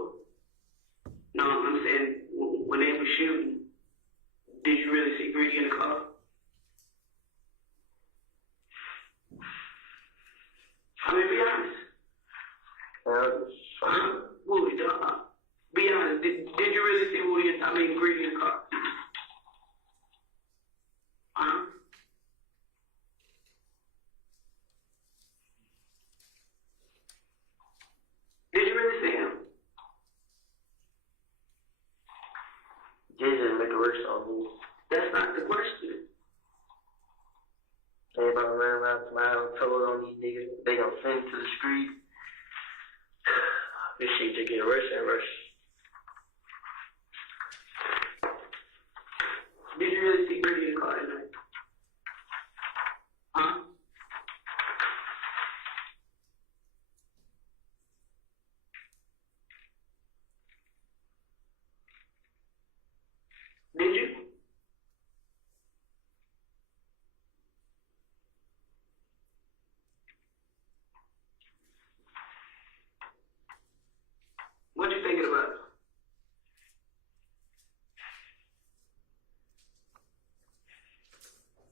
No, I'm saying when they were shooting, did you really see Greedy in the car? I mean, be honest. Woody, be honest. Did you really see Greedy in the car? Did you really see him? Jesus make it worse on me. That's not the question. Everybody running around smiling, told on these niggas. They gonna send to the street. This shit just get worse and worse. Did you really see Greedy in the car tonight? Huh? Did you? What you thinking about?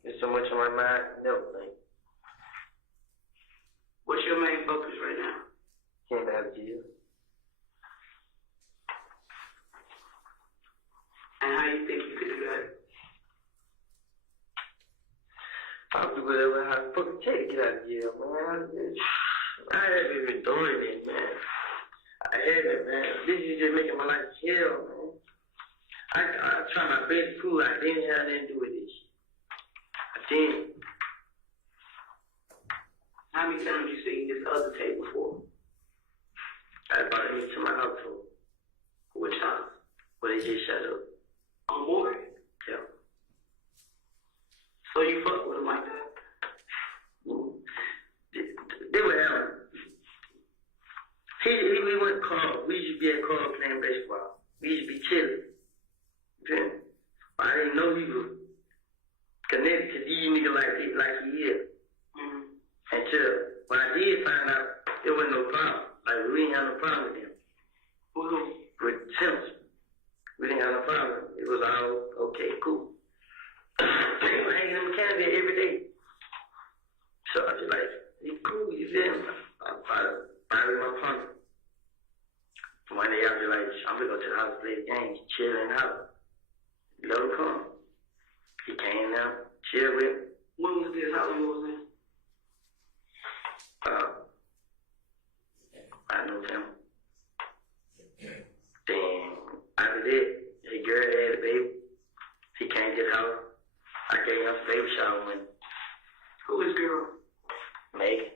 There's so much on my mind, never think. What's your main focus right now? Can't have Jesus. And how you think you could do that? I'll do whatever I fucking take to get out of jail, man. I haven't been doing it, man. I haven't, man. This is just making my life hell, man. I try my best to prove I didn't have nothing to do with this. I didn't. How many times you seen this other tape before? I brought him into my household. Which house? Where they just shut up. On board? Yeah. So you fuck with him like that? They were having. We went call. We used to be at call playing baseball. We used to be chilling. Okay? I I didn't know he was connected to these niggas like he is. Until when I did find out, there wasn't no problem. Like, we didn't have no problem with him. With Sims. We didn't have no problem. It was all okay, cool. They were hanging in the candidate every day. So I was like, it's cool, you feel me? I'm probably my partner. One day I was like, I'm gonna go to the house, play the game, chill in the house. Let him come. He came down, chill with me. When was this? How long was this? I know him. Then after that, his girl had a baby. He came to the house. I gave him a baby shower when Who is girl? Megan.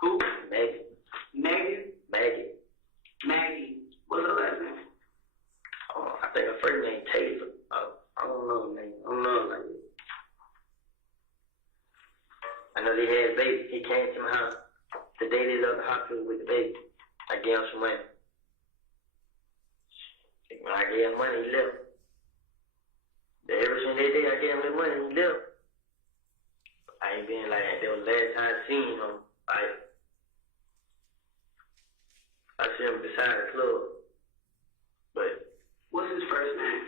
Who? Megan. Maggie? Maggie. Maggie. What's her last name? I think her first name Taylor. I don't know her name. I don't know her like that. I know they had a baby. He came to my house. The day they left the hospital with the baby, I gave him some money. When I gave him money, he left. Ever since that day I gave him the money, he left. I ain't been like that. That was the last time I seen him. I see him beside the club. But What's his first name?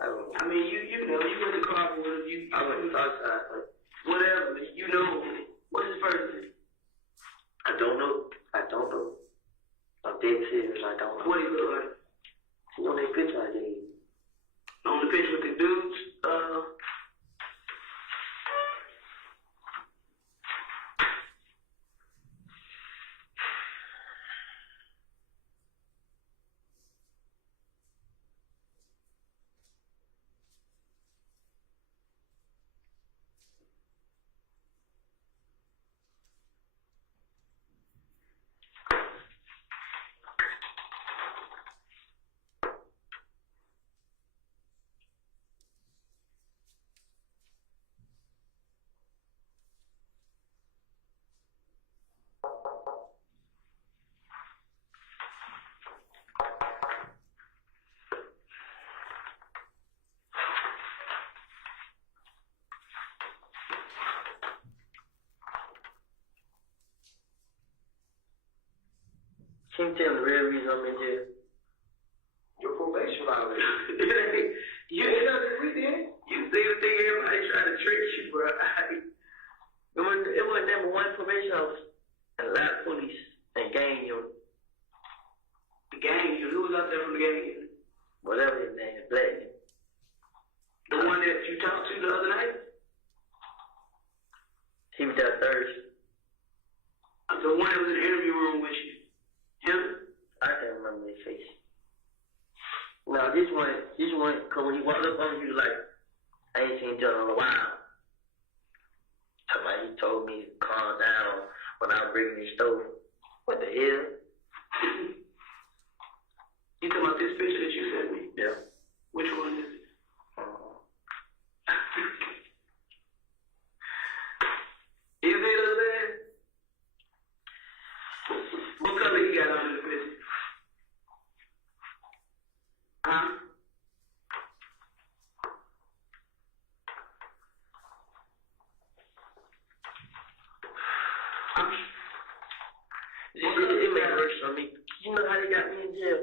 I don't know. I mean, you know, you went to car with him. I went outside, but Whatever, you know. What's his first name? I don't know. I'm dead serious. I don't know. What he look like? You know that picture I gave you? On the picture with the dudes? Can you tell me the real reason I'm in jail? Your probation violation. You know that we did. You see the thing everybody trying to trick you, bro. It wasn't number one probation officer and a lot of police and gang unit. The gang, who was out there from the gang unit? Whatever his name is, black. The one that you talked to the other night? He was there Thursday. The one that was in the interview room with you. Him? I can't remember his face. No, this one, cause when he walked up on you, like, I ain't seen John in a while. Somebody told me to calm down when I was bringing his stove. What the hell? You talking about this picture that you sent me? Yeah. Which one is it? Is it a man? What color you got on in the picture? Huh? It may hurt on me. You know how they got me in jail?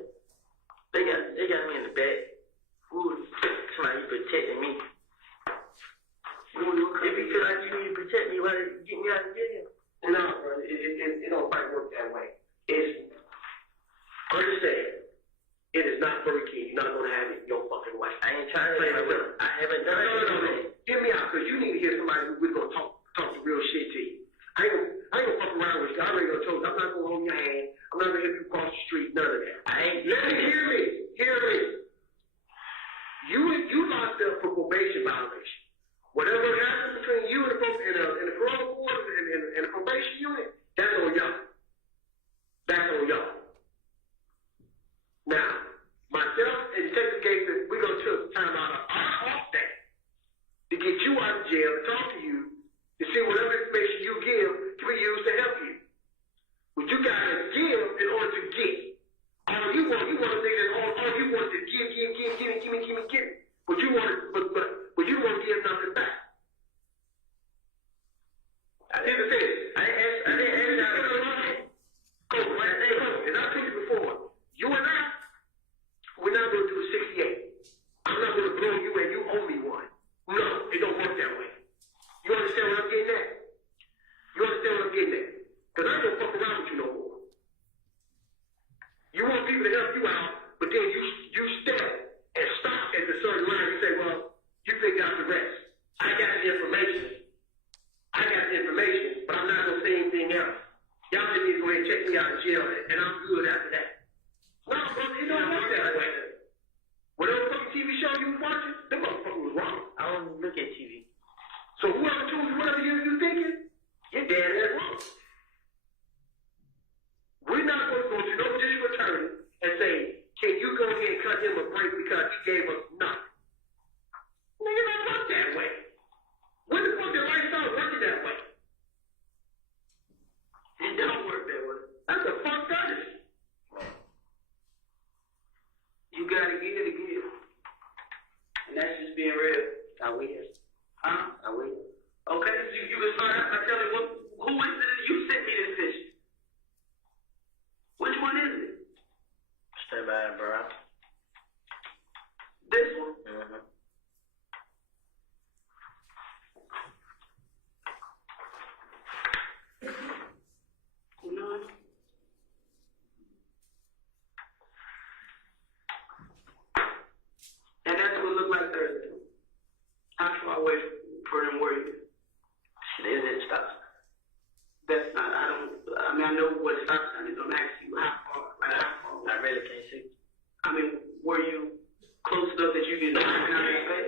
They got me in the back. Somebody protecting me. If you feel like you need to protect me, why did you get me out of jail? No, bro. It don't quite work that way. It's understand. It is not Burger King. You're not gonna have it your fucking way. I ain't trying to play with them. I haven't done No. Hear me out, cause you need to hear somebody who's gonna talk the real shit to you. I ain't gonna fuck around with you. I already told you. I'm not gonna hold your hand. I'm not gonna help you cross the street. None of that. Let me hear me. You locked up for probation violation. Whatever happens between you and the parole board and the probation unit, that's on y'all. Now, myself and Detective Gates, we're gonna take time out of off that to get you out of jail, talk to you, you was watching, them motherfuckers was wrong. I don't look at TV. So whoever told you whatever you thinking, you're dead ass wrong. We're not supposed to go to no district attorney and say, can you go ahead and cut him a break because he gave us nothing? Nigga, don't work that way. When the fuck did life start working that way? It don't work that way. That's the fuck that is. You gotta give to give. And that's just being real. I will. Huh? I will. Okay, so you can start out by telling who is it you sent me this fish? Which one is it? Stand by and Brown. This one? Mm-hmm. No. And that's what it looked like Thursday. How far away for them were you? There's it stop. That's not, I know what stop sign is. I'm asking you how far, like how far away. I really can't see. I mean, were you close enough that you didn't know how to say?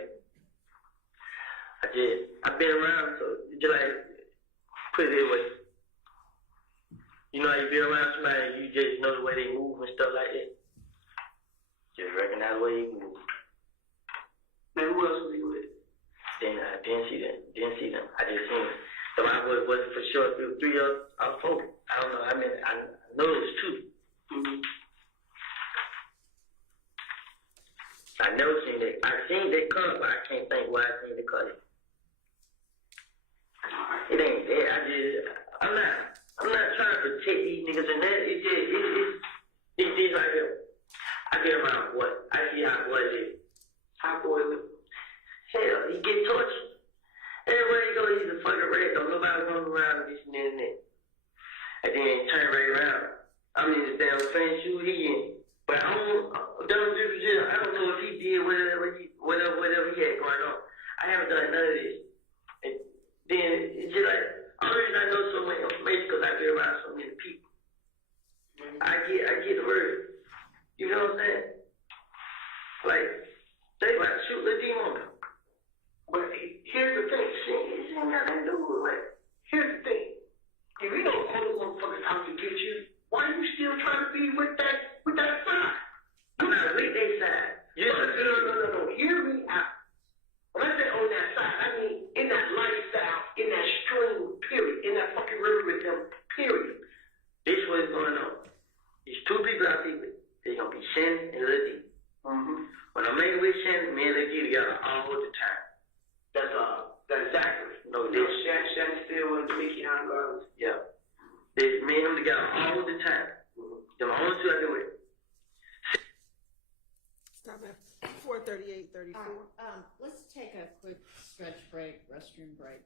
I did. I've been around, so just like, put it this way. You know how you be around somebody, you just know the way they move and stuff like that. Just recognize the way you move. Man, who else was you with? Then I didn't see them. I just seen them. So I was for sure through 3 years, I was 4. I don't know. I mean, I know it was 2. Mm-hmm. I never seen that. I seen that cut, but I can't think why I seen the cut. It ain't that. I'm not trying to protect these niggas and that. It's just like I get around what I see how boys is. How boy live? Hell, he get tortured. Everywhere you go, he's a fucking red. Don't nobody run around and this and that and that. And then turn right around. I'm in the damn same shoe he in. But I don't know if he did whatever he had going on. I haven't done none of this. And then it's just like, only reason I know so much information because I be around so many people. I get the word. You know what I'm saying? Like, they like to shoot Lil D on them. But here's the thing. It ain't nothing to do with it. Here's the thing. If we don't call the motherfuckers out to get you, why are you still trying to be with that side? I'm not with their side. No. Hear me out. When I say on that side, I mean in that lifestyle, in that stream, period. In that fucking river with them, period. This is what's going on. There's 2 people I see with. They're going to be Shannon and Lil D. Mm-hmm. When I make it with Shannon, me and Lil D together all the time. That's exactly. No, You know, Shan still and Mickey on guards. Yeah. There's me and him together all the time. Them only 2 I do it. Stop at 4:38:34. Let's take a quick stretch break, restroom break.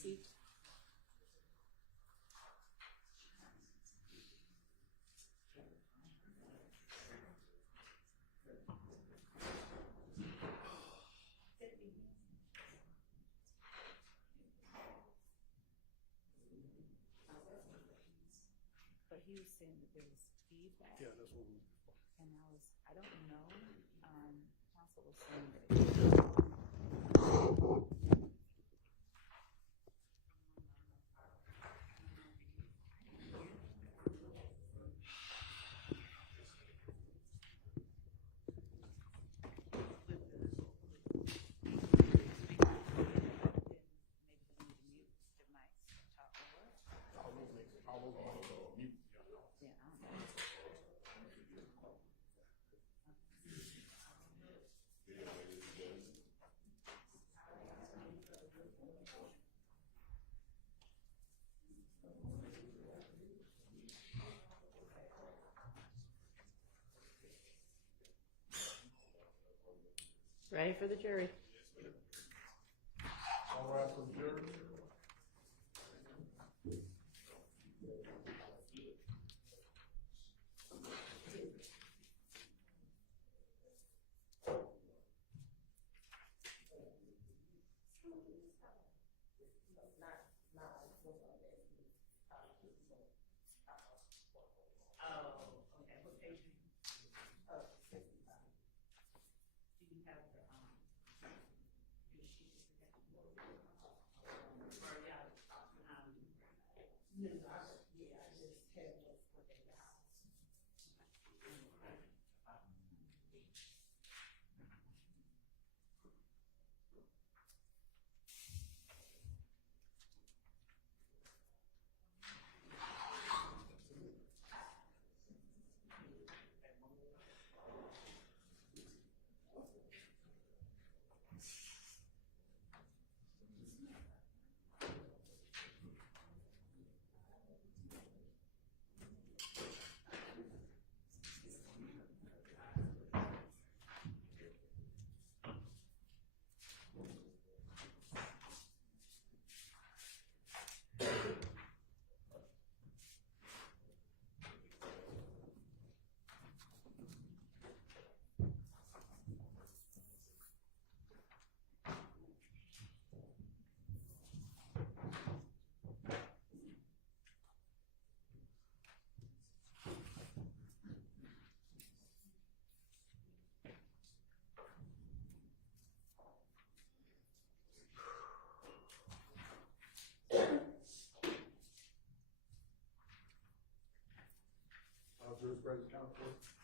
seat. But he was saying that there was feedback. Yeah, that's what we. And I don't know, council was saying that. Ready for the jury. All right, for the jury.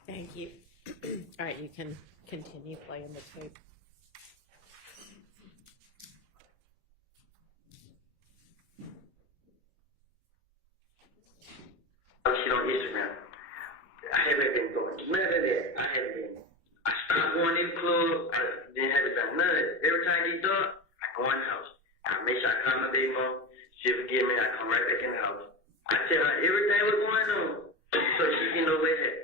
Thank you. All right, you can continue playing the tape. Shit on Instagram. I haven't been doing none of that. I stopped going in the club. I didn't have done none of it. Every time I get done, I go in the house. I make sure I call my baby mom. She'll forgive me. I come right back in the house. I tell her everything was going on so she can know where it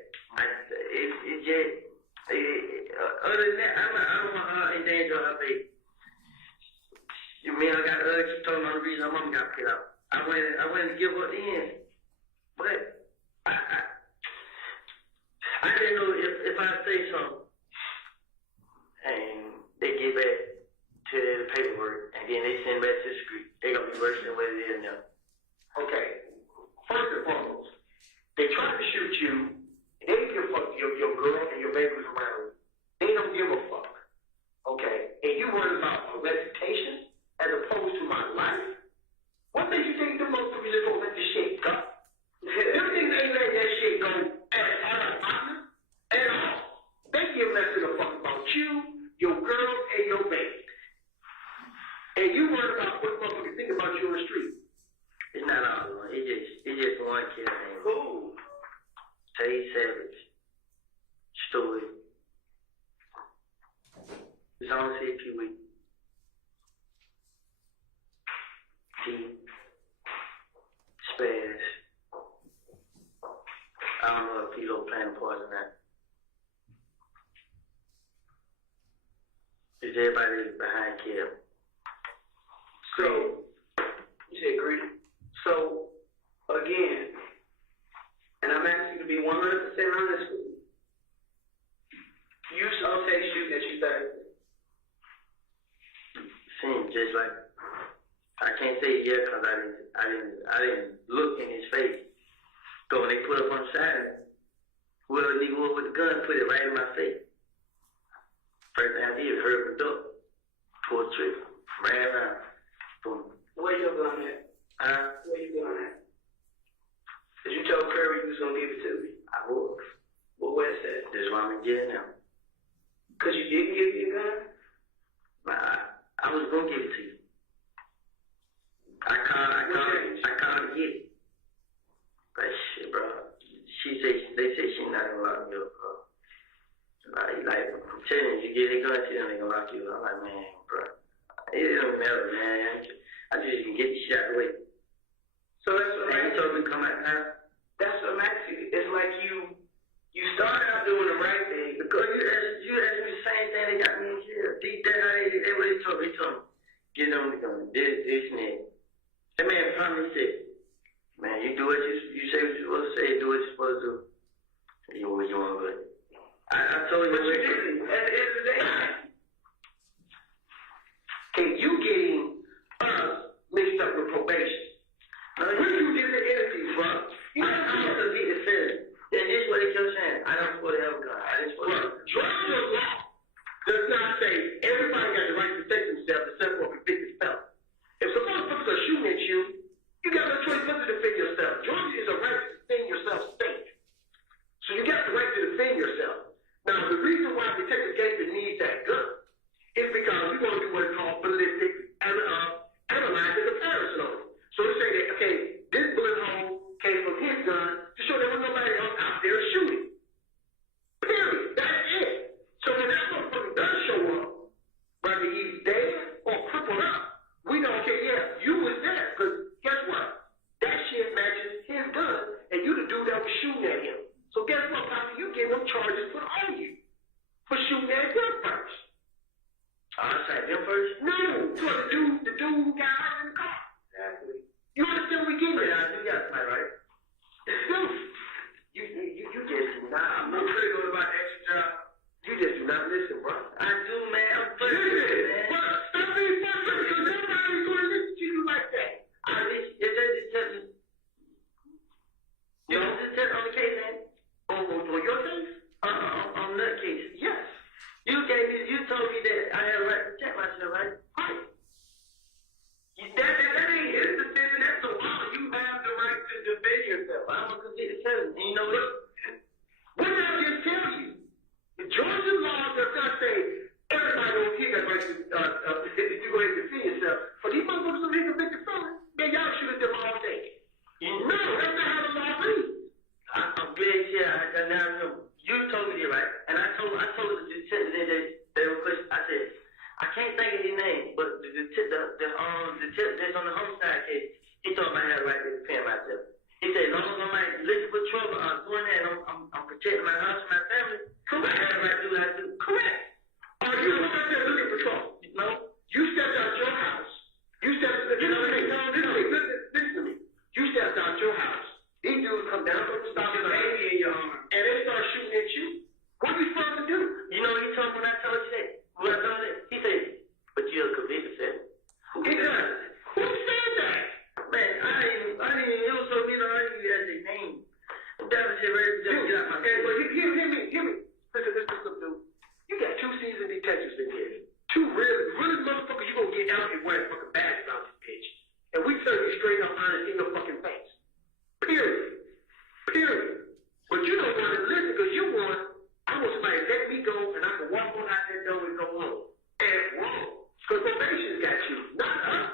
other than that, I don't want her endanger her baby. You mean I got she told me the reason her mom got put out. I went to give her in. But I didn't know if I say something and they get back to the paperwork and then they send back to the street, they gonna be worse than what it is now. Okay, first and foremost, they tried to shoot you. They didn't give a fuck your girl and your baby was around. They don't give a fuck. Okay, and you worried about a reputation as opposed to my life? What makes you think the most people just gonna let this shit go? Everything they let that shit go out of partner at all. They give nothing a fuck about you, your girl, and your baby. And you worry about what motherfuckers think about you on the street. It's not all one. It's just one kid named Who? Tay Savage. Story. It's on CPW. T. Spaz. I don't know if P.Lo playing a part in that. Is everybody behind Kim? So, said, Greedy. So, again, and I'm asking you to be 100% honest with me. You saw Tay shooting at you Thursday. Seems just like, I can't say yeah because I didn't look in his face. So when they put up on the side, whoever nigga was with the gun put it right in my face. First thing I did, hurry up, pulled the trigger, ran around, boom. Where your gun at? Where you gun at? Cause you told Curry you was gonna give it to me. I was. Well, where's that? That's why I'm getting now. Cause you didn't give me a gun? I was gonna give it to you. I called to get it. But shit, bro. They say she not gonna lock me up, bro. Like, I'm telling you, you get a gun to them, they gonna lock you up. I'm like, man, bro. It don't matter, man. I just can get the shit out of the way. So that's what And he told me to come out now. That's what I'm asking you. It's like you started out doing the right thing. Because you asked me the same thing they got me in jail. They what he told me. He told me, get them to come. This and that. That man promised it. Man, you do what you say what you're supposed to say, do what you're supposed to do. You want good. I told you But you didn't. At the end of the day, and you getting us mixed up with probation. When you get the entities, bro, I'm supposed to be the defendant. And this is what they kept saying. I don't supposed to have a gun. I didn't supposed to. Georgia law does not say everybody got the right to protect themselves except for a convicted felon. If some motherfuckers are shooting at you, you got no choice but to defend yourself. Georgia is a right to defend yourself state. So you got the right to defend yourself. Now, the reason why Detective Gaither needs that gun is because we're going to do what's called ballistic and analyze the comparison on it. So they say that, okay, this bullet hole came from his gun to show there was nobody else out there shooting. Period. That's it. So when that motherfucker does show up, whether he's dead or crippled up, we know, okay, yeah, you was there. Because guess what? That shit matches his gun, and you the dude that was shooting at him. So guess what, Papa? You get them charges put on you for shooting at him first. I shot him first? No, for the dude who got out in the car. Exactly. You understand what we getting at? You got somebody, right? You just do not. I'm not critical about extra job. You just do not listen, bro. I do, man. I'm frustrated, man. But stop being frustrated, because nobody's going to listen to you like that. I wish if they just tell me. You don't just tell on the case, man. On your case? On that case, yes. You told me that I had a right to protect myself, right? Right. That ain't his decision. That's the law. You have the right to defend yourself. I'm a convicted felon. And you know what? What did I just tell you? The Georgia law does not say everybody over here got the right to go ahead and defend yourself. For these motherfuckers who are convicted felons, man, y'all shoot at them all day. No, that's not how the law reads. I'm glad, yeah, I now know. You told me that, right? And I told the detective that they were questioning. I said, I can't think of his name, but the detective that's on the homicide case, he told me I had a right to defend myself. He said, as long as I'm like looking for trouble, I'm doing that, and I'm protecting my house and my family. Correct. I have a right to do what I do. Correct. Are you out there looking for trouble? No. You stepped out your house. Listen to me. You stepped out your house. These dudes come down from the stop and baby in your arm, and they start shooting at you. What are you supposed to do? You know what he told me when I told you that? When I told him, he said, but you're a convicted felon. He does. Who said that? Man, I didn't even, it was so mean, I didn't even have their name. I'm down to say, ready to just get out my head. But hear me. Listen, dude. You got two seasoned detectives in here. Two really motherfuckers you gonna get out and wear fucking bags about this bitch. And we tell you straight up honest in your fucking face. Period. But you don't want to listen because you want, I want somebody to let me go and I can walk on out that door and go home. And wrong. Because probation's got you, not us.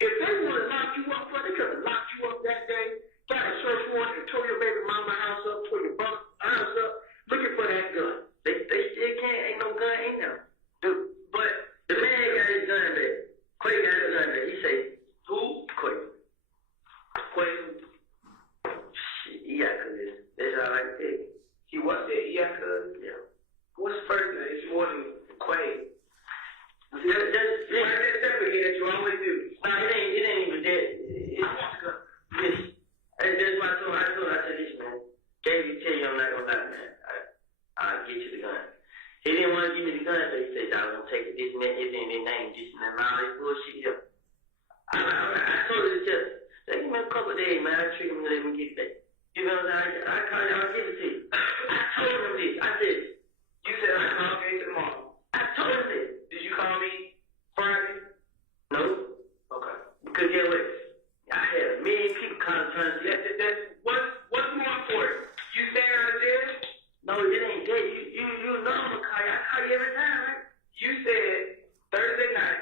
If they want to lock you up, they could have locked you up that day, got a search warrant and tore your baby mama house up, tore your brother's house up, looking for that gun. They still can't, ain't no gun in there. Dude, but the man got his gun back. Quay got his gun back. He say, who? Quay. He got cousin. That's how I like to take it. he was there. He got cousin. Yeah. What's the first name? It's more than Quay. That's definitely that you always do. No, it ain't even that. want to give me the gun, so he said, I won't take it, this and that, this and that name, this and that, and all this bullshit here. I told her to just, give me a couple of days, man, I treat him and let me get that. You know what I'm saying? I call you, I'll give it to you. I told him this, I said, you said I call you tomorrow. I told him this. Did you call me Friday? No. Okay. Because guess what? I had a million people calling trying to see that. What's more important? You staying out of jail? No, it ain't that. You know I'm gonna call you. I call you every time, right? You said Thursday night,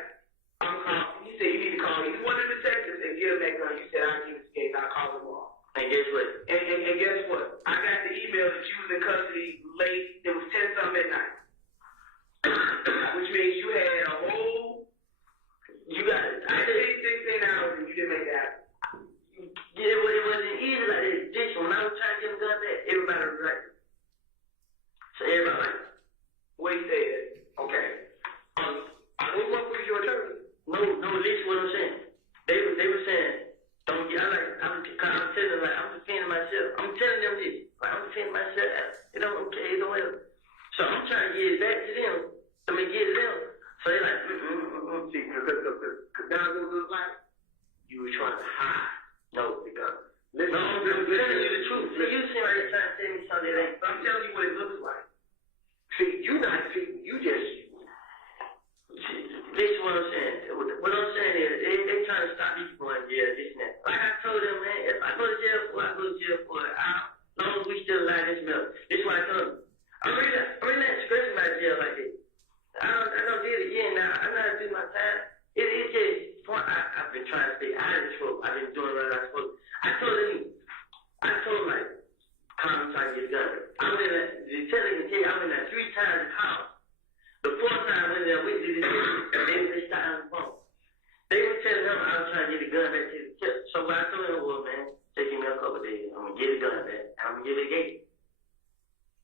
I'm calling. You said you need to call either one of the detectives and give them that gun. You said I'll give it to Gabe. I'll call them all. And guess what? And guess what? I got the email that you was in custody late. It was 10-something at night. Which means you had a whole. You got it. I did 16 hours and you didn't make that happen. Yeah, but it wasn't easy like this. When I was trying to get the gun back, everybody was right. So everybody like, what he said, okay. What was your attorney? No, listen what I'm saying. They were saying, don't get, I'm telling them, like, I'm defending myself. I'm telling them this. Like, I'm defending myself. It don't, okay, it don't help. So I'm trying to get it back to them. Get it them. So they're like, see, because now it was like, you were trying to hide. No, because, listen, no, I'm telling you the truth. So you seem like you're trying to tell me something that ain't. I'm telling you what it looks like. See, you just, this is what I'm saying. What I'm saying is, they trying to stop me from going to jail, this and that. Like I told them, man, if I go to jail for it, I go to jail for it. As long as we still alive, this milk. This is what I told them. I'm really not stressing about jail like this. I don't do it again now. I know how to do my time. It's just, I've been trying to stay out of trouble. I've been doing what I'm supposed to. I told him, like, come try to get done. I went in there, the teller can tell you, I went in there 3 times in the house. The 4th time I went in there with the and they started on the phone. They were telling him I was trying to get the gun back to the tip. So what I told him was, man, take me a couple of days. I'm going to get the gun back. I'm going to give it again.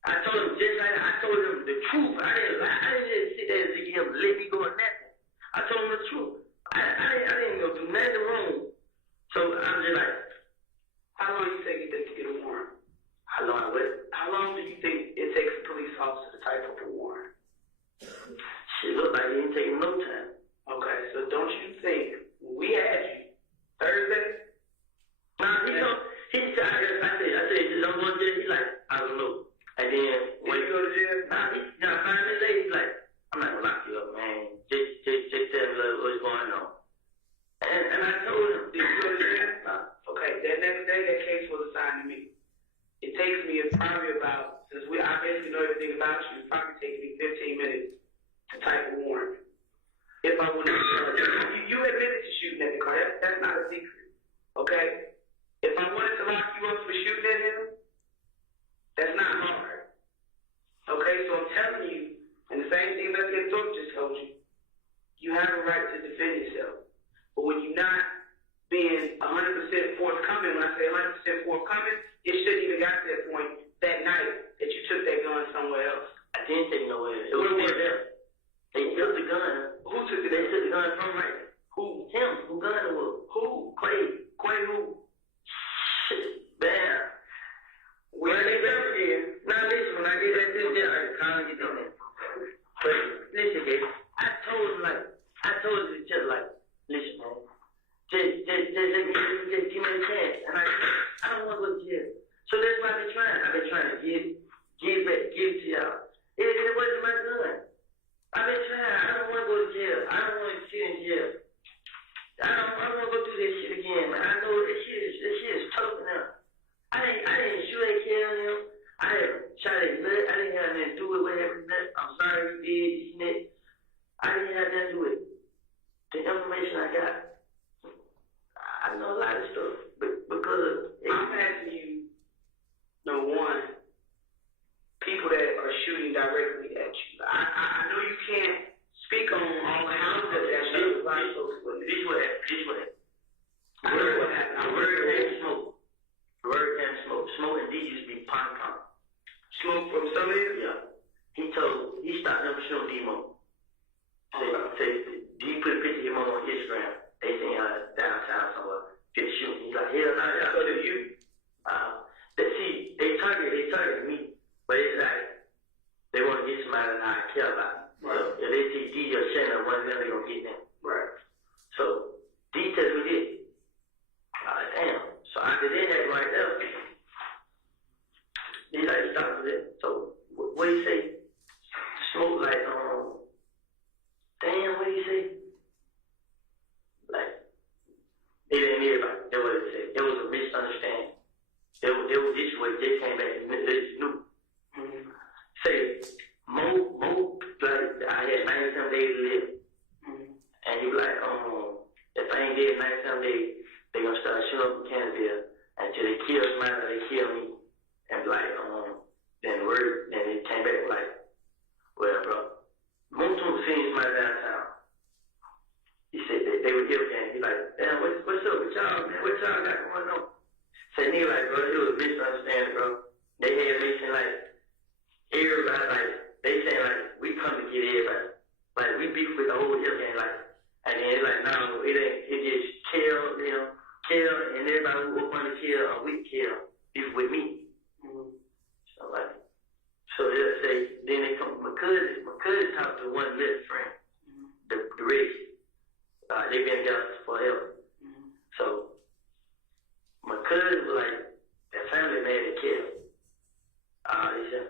I told him just like I told him the truth. I didn't lie. I didn't just sit there and give him let me go on nothing. I told him the truth. I didn't go do nothing wrong. So I'm just like, how long do you think it takes to get a warrant? How long do you think it takes a police officer to type up a warrant? Shit looked like it didn't take no time. Okay, so don't you think we had you Thursday? Nah, he said, I said, just don't go to jail. He's like, I don't know. And then when you go to jail, nah, 5 minutes later, he's like, I'm not gonna lock you up, man. Just tell me what's going on. And I told him, did you go to jail? Okay, that next day that case was assigned to me. It takes me probably about, since I basically know everything about you, it probably takes me 15 minutes to type a warrant. If I would have, you admitted to shooting at the car. That's not a secret. Okay? If I wanted to lock you up for shooting at him, that's not hard. Okay? So I'm telling you, and the same thing that the Thorpe just told you, you have a right to defend yourself. But when you're not being 100% forthcoming, when I say 100% forthcoming, it shouldn't even got to that point that night that you took that gun somewhere else. I didn't take it nowhere. It was still there. They took the gun. Who took it? They took the gun from right there. Who? Him. Who gun it was? Who? Quay who? Shit. Damn. Where they got again? Now listen, when I get that to jail, I can't get in there. But listen, Gabe, I told the judge, like, listen, man, just give me a chance. And I don't want to go to jail. So that's why I've been trying to give it to y'all. It wasn't my gun. I've been trying. I don't want to go to jail. I don't want to sit in jail. I don't want to go through this shit again, man. I know this shit is tough enough. I didn't shoot at him. I didn't shot his blood. I didn't have nothing to do with what happened. I'm sorry you did this and that. I didn't have nothing to do with it. The information I got, I know a lot of stuff. Because I'm asking you, number one, people that are shooting directly at you. I know you can't speak on all the houses that shoot. This is what happened. I heard what happened. I heard that smoke. I heard that smoke. Smoke and these used to be pom-pom. Smoke from somebody? Yeah. He stopped them from shooting D-Mo. Say, do you put a picture of your mom on Instagram? They seen her downtown somewhere. Get shooting. He's like, hell no, I told you. They targeted me. But it's like, they want to get somebody that I care about. He like stopped it. So what he say? Smoke like damn, what he say? Like they didn't hear about it. That's what he said. It was a misunderstanding. It was this way. They came back and they just knew. Say Mo like I had 97 days to live. And he was like, if I ain't dead 97 days, they gonna start shooting up in Canada until they kill somebody or they kill me. And like, then it came back like, well, bro, most of them seen somebody downtown. He said they were here again. He like, damn, what's up with y'all, man? What y'all got going on? Say nigga like, bro, it was a misunderstanding, bro. They had mentioned like everybody, like they saying like we come to get everybody, like we beef with the whole hill gang, like, and then it's like no, it ain't. It just kill them, and everybody who want to kill or we kill beef with me. So like, so they'll say then they come. My cousin talked to one little friend, the Rich. They been together forever. So my cousin was like, that family man that killed. He said,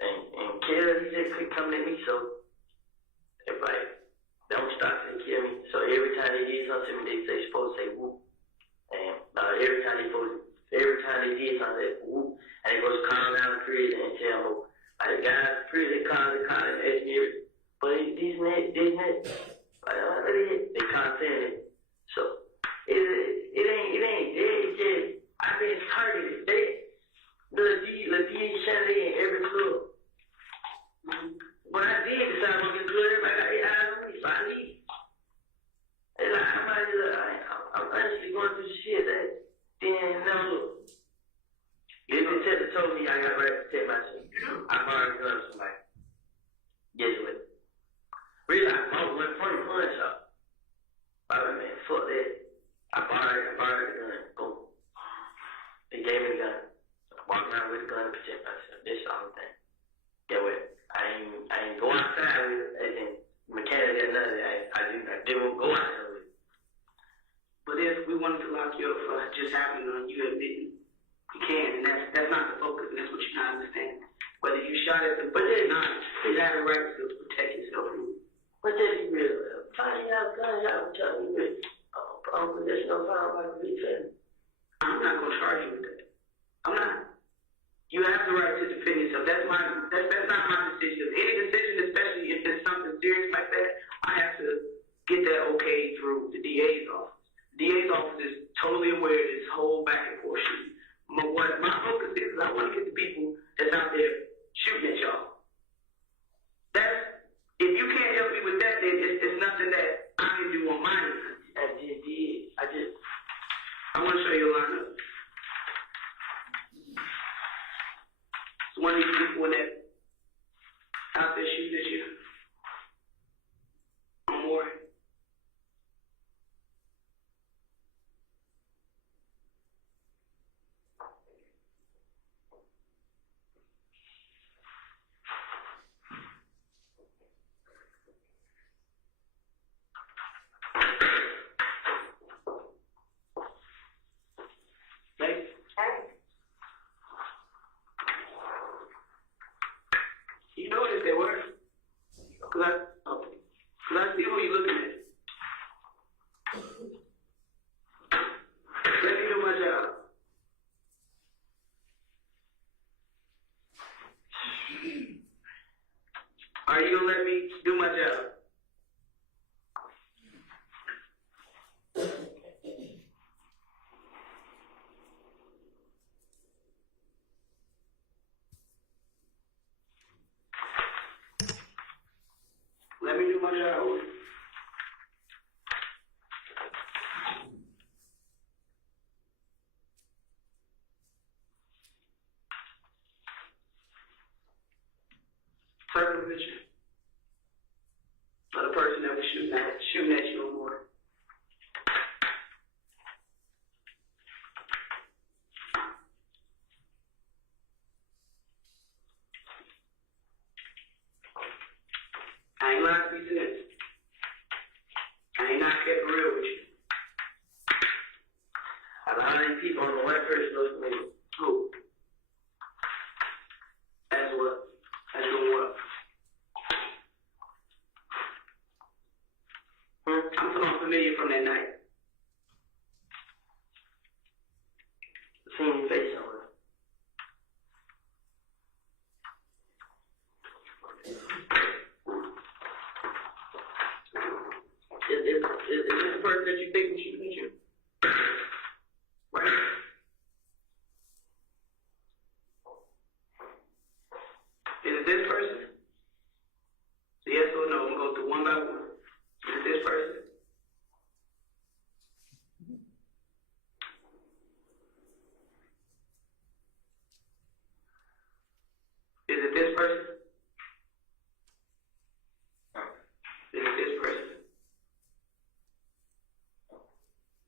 and kill, he said, quit coming at me, so everybody, don't stop and kill me. So every time they did something to me, they supposed to say whoop. And every time they did something, they whoop. And they supposed to calm down the prison and tell them, like the guys in prison, they call and ask me, but this and that. Like, they can't say it. So it ain't dead. It's just I've been targeted. Lil D Shanley in every club. When I did decide I'm gonna do it, everybody got their eyes on me, so I leave. And like I'm honestly going through shit that then no look. If the tester told me I got right to protect myself, I'm already done with somebody. Guess what? Really, I bought one from the pawn shop. I was like, man, fuck that. I borrowed the gun. Boom. They gave me the gun. I walked around with the gun to protect myself. This is the whole thing. Get what? I ain't go outside with it. As in, mechanic and none of that. I didn't go outside with it. But if we wanted to lock you up for just happening on you admitting, you can, and that's not the focus, and that's what you gotta understand. Whether you shot at them, but they're not, you have the right to protect yourself. But let's be real. Finding out guns out tell me with unconditional file by the defendant. I'm not gonna charge you with that. I'm not. You have the right to defend yourself. That's not my decision. Any decision, especially if it's something serious like that, I have to get that okay through the DA's office. The DA's office is totally aware of this whole back and forth shooting. What my focus is I want to get the people that's out there shooting at y'all. If you can't help me with that, then it's nothing that I can do on my end. I want to show you a lineup. It's one of these people that out there shooting at you. I'm worried. You know if they were. Cause I see who you looking at. Let me do my job. Are you gonna let me do my job? Let me do my job. Circle the picture. Not the person that was shooting at you no more. I ain't lying to you today. I ain't not kept real with you. A lot of these people on the one person knows me. Who? from that night? Seen your face somewhere. Is this the person that you think was shooting at you? Right? Is it this person? Yes or no? I'm gonna go through one by one. Is it this person? Is it this person? Is it this person?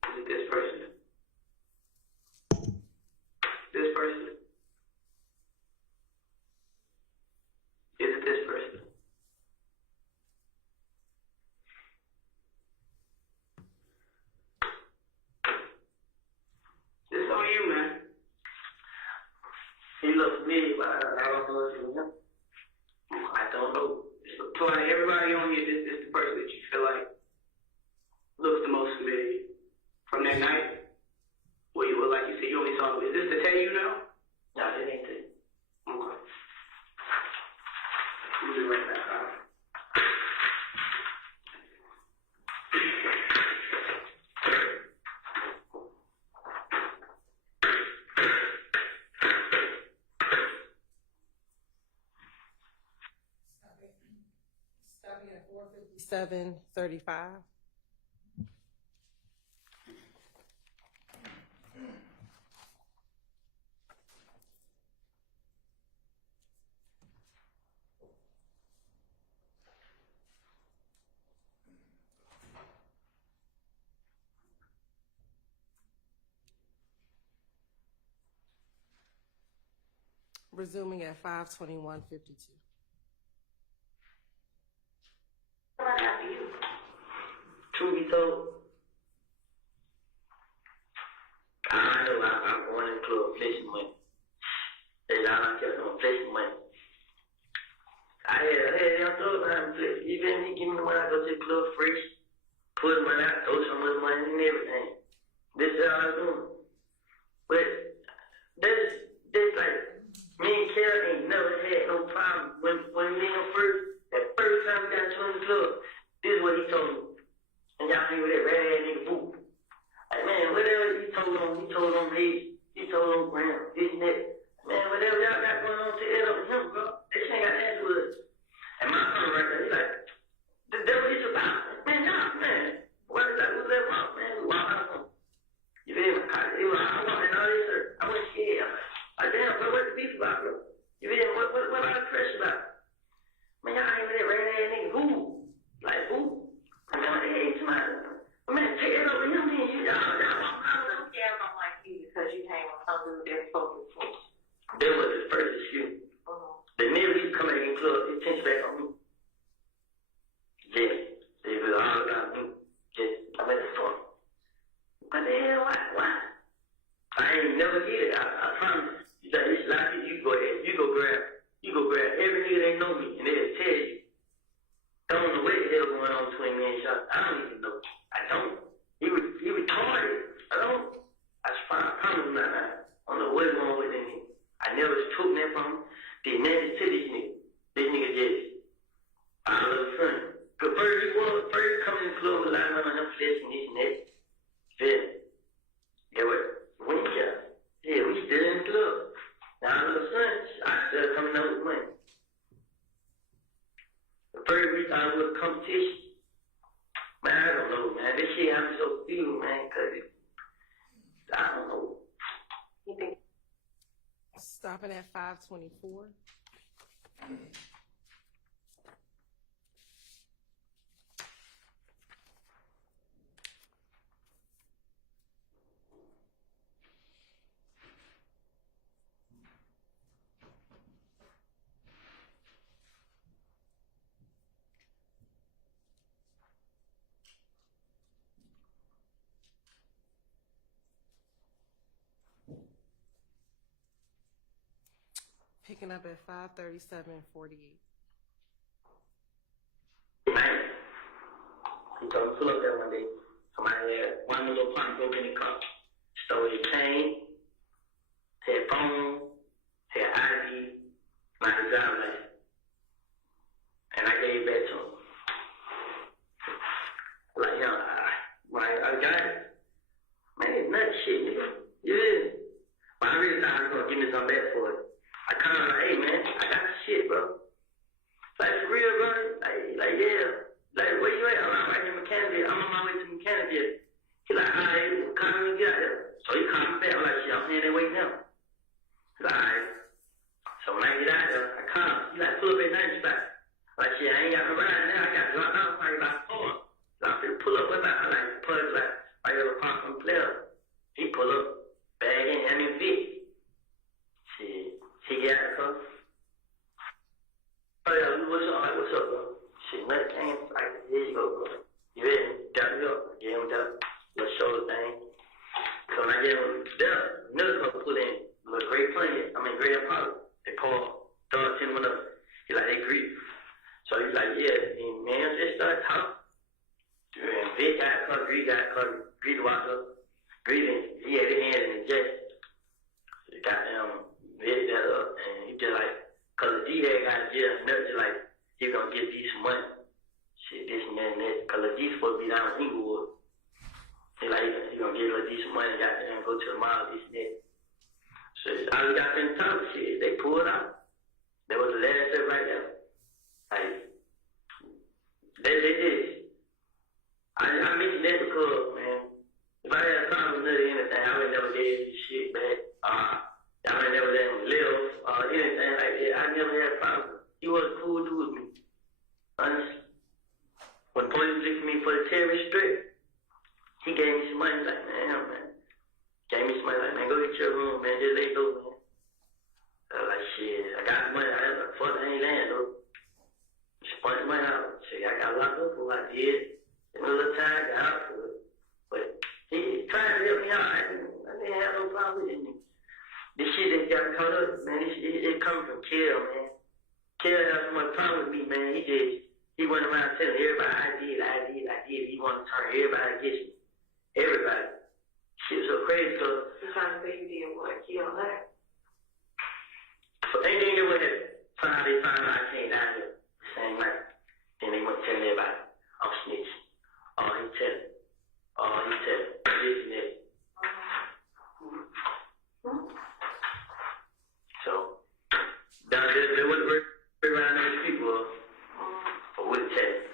Is it this person? This person? Is it this person? This on you, man. He looks familiar, but I don't know if it's him. I don't know. So out of everybody on here, this is the person that you feel like looks the most familiar from that night? Where you were like you said you only saw. Is this the Tay you know? No, it ain't it. Okay. Let me write that out. Stopping at 457:35. Resuming at 5:21:52. Truth be told, I know I'm going into a fleshing money. And I don't care no fleshing money. I had thought about it. Even he give me the money, I go to the club fresh, put money out, throw some of the money and everything. This is all I'm doing. But that's like, me and Kel ain't never had no problem. When me and that first time we got to the club, this is what he told me. And y'all think with that red ass nigga boo. Like, man, whatever he told on Reed, he told on Graham, this and that. Man, whatever y'all got going on, take that up with him, bro. This ain't got nothing to do with us. And my son right there, he's like, that's what it's about. Man, nah, man. What is that? What's that about, man? We walk out home. You feel me? I walked in all this, sir. I went scared. I'm like, damn, bro, what's the beef about, bro? You feel me? What all the pressure about? Man, y'all ain't with that red ass nigga who? Like, who? I mean, what the hell you talking about? Man, take it over him, man. Y'all walk out of him. Yeah, I don't like you because you hang on something that's focused for. That was his first excuse. The minute he come back in the club, he tends back on me. Yeah, they was all about me. Just, I went to fuck. What the hell? Why? I ain't never get it. I promise. You like, it's like you go ahead, you go grab every nigga that know me, and they'll tell you. I don't know what the hell going on between me and Sean. I don't even know. I don't. He retarded. I don't. I promise you, I don't know what's going on with him. I never took that from him. Did nothing to this nigga. This nigga just, I love him. Cause first come in the club with a lot of money on him, flesh and this and that. Feel me? Yeah, what? When yeah, we still in the club. Now all of a sudden, I still coming up with money. The first week I was a competition. Man, I don't know, man. This shit I'm so feel, man, cause I don't know. You think? Stopping at 5:24. Picking up at 5:37:48. Man, he told me pull up there one day. Somebody had one little punk broke in the car, stole his chain, his phone, his ID, my driver's license. And I gave it back to him. Like, you know, I got it. Man, it's nuts shit, nigga. Yeah. But I really thought I was gonna give me some back for it. I called him like, hey man, I got the shit, bro. Like, for real, bro? Like, yeah. Like, where you at? I'm right here in Mechanicsville. I'm on my way to Mechanicsville. He like, all right, call me when you get out there. So he called me back. I'm like, shit, I'm heading that way now. He like, all right. So when I get out there, I call him. He like, pull up at 90 spot. Like, shit, I ain't got no ride now. I got to drop out probably about 4. So I'm finna pull up with my, I like, pull up like, I got a pop from player. He pull up, bag in, I mean, fit. Shit, he get out the car. Oh yeah, what's up? Like, what's up, bro? Shit, nothing came. Like, here you go, bro. You ready? Got me up. I gave him that little shoulder thing. So when I gave him that, another couple put in a little gray Pontiac. I mean, gray Apollo. They call, throw it to him up. He like, they greet. So he's like, yeah, and man, just started talking. And Vic got a car, Greed got a car, Greed walked up. Greed, he had his hand in his chest. He got him, Vic that up, and he just like, cause the D-head got a jail, nothing just like, he gonna give D some money. Shit, this and that and that. Cause the D supposed to be down in Inglewood. He like, he gonna give Lil D some money, got them go to the mall, this and that. So I got them talk shit, they pulled out. That was the last step right there. Like, they did. I mentioned that because, man, if I had a problem with anything, I would never gave this shit back. I would never let him live or anything like that. I never had a problem. He was a cool dude with me. Honestly. When police looking me for the terrorist threat, he gave me some money. Like, man. Gave me some money. Like, man, go get your room, man. Just let go, man. I was like, shit, I got the money. I was like, fuck, I ain't land, though. Just punch my house. Shit, I got locked up for what I did. A little time, I got out for it. But he tried to help me out. I didn't have no problem with it. This shit that got caught up, man, it comes from Kill, man. Kill had so much problem with me, man. He went around telling everybody I did. He wanted to turn everybody against me. Everybody. Shit was so crazy, cause he trying to say you did what? Kill that. So anything that would have found out, they found out I came down here the same night. Then they went telling everybody, I'm snitching. Oh, he tell it. This and that. So, down there, there wasn't around those people, but wouldn't tell it.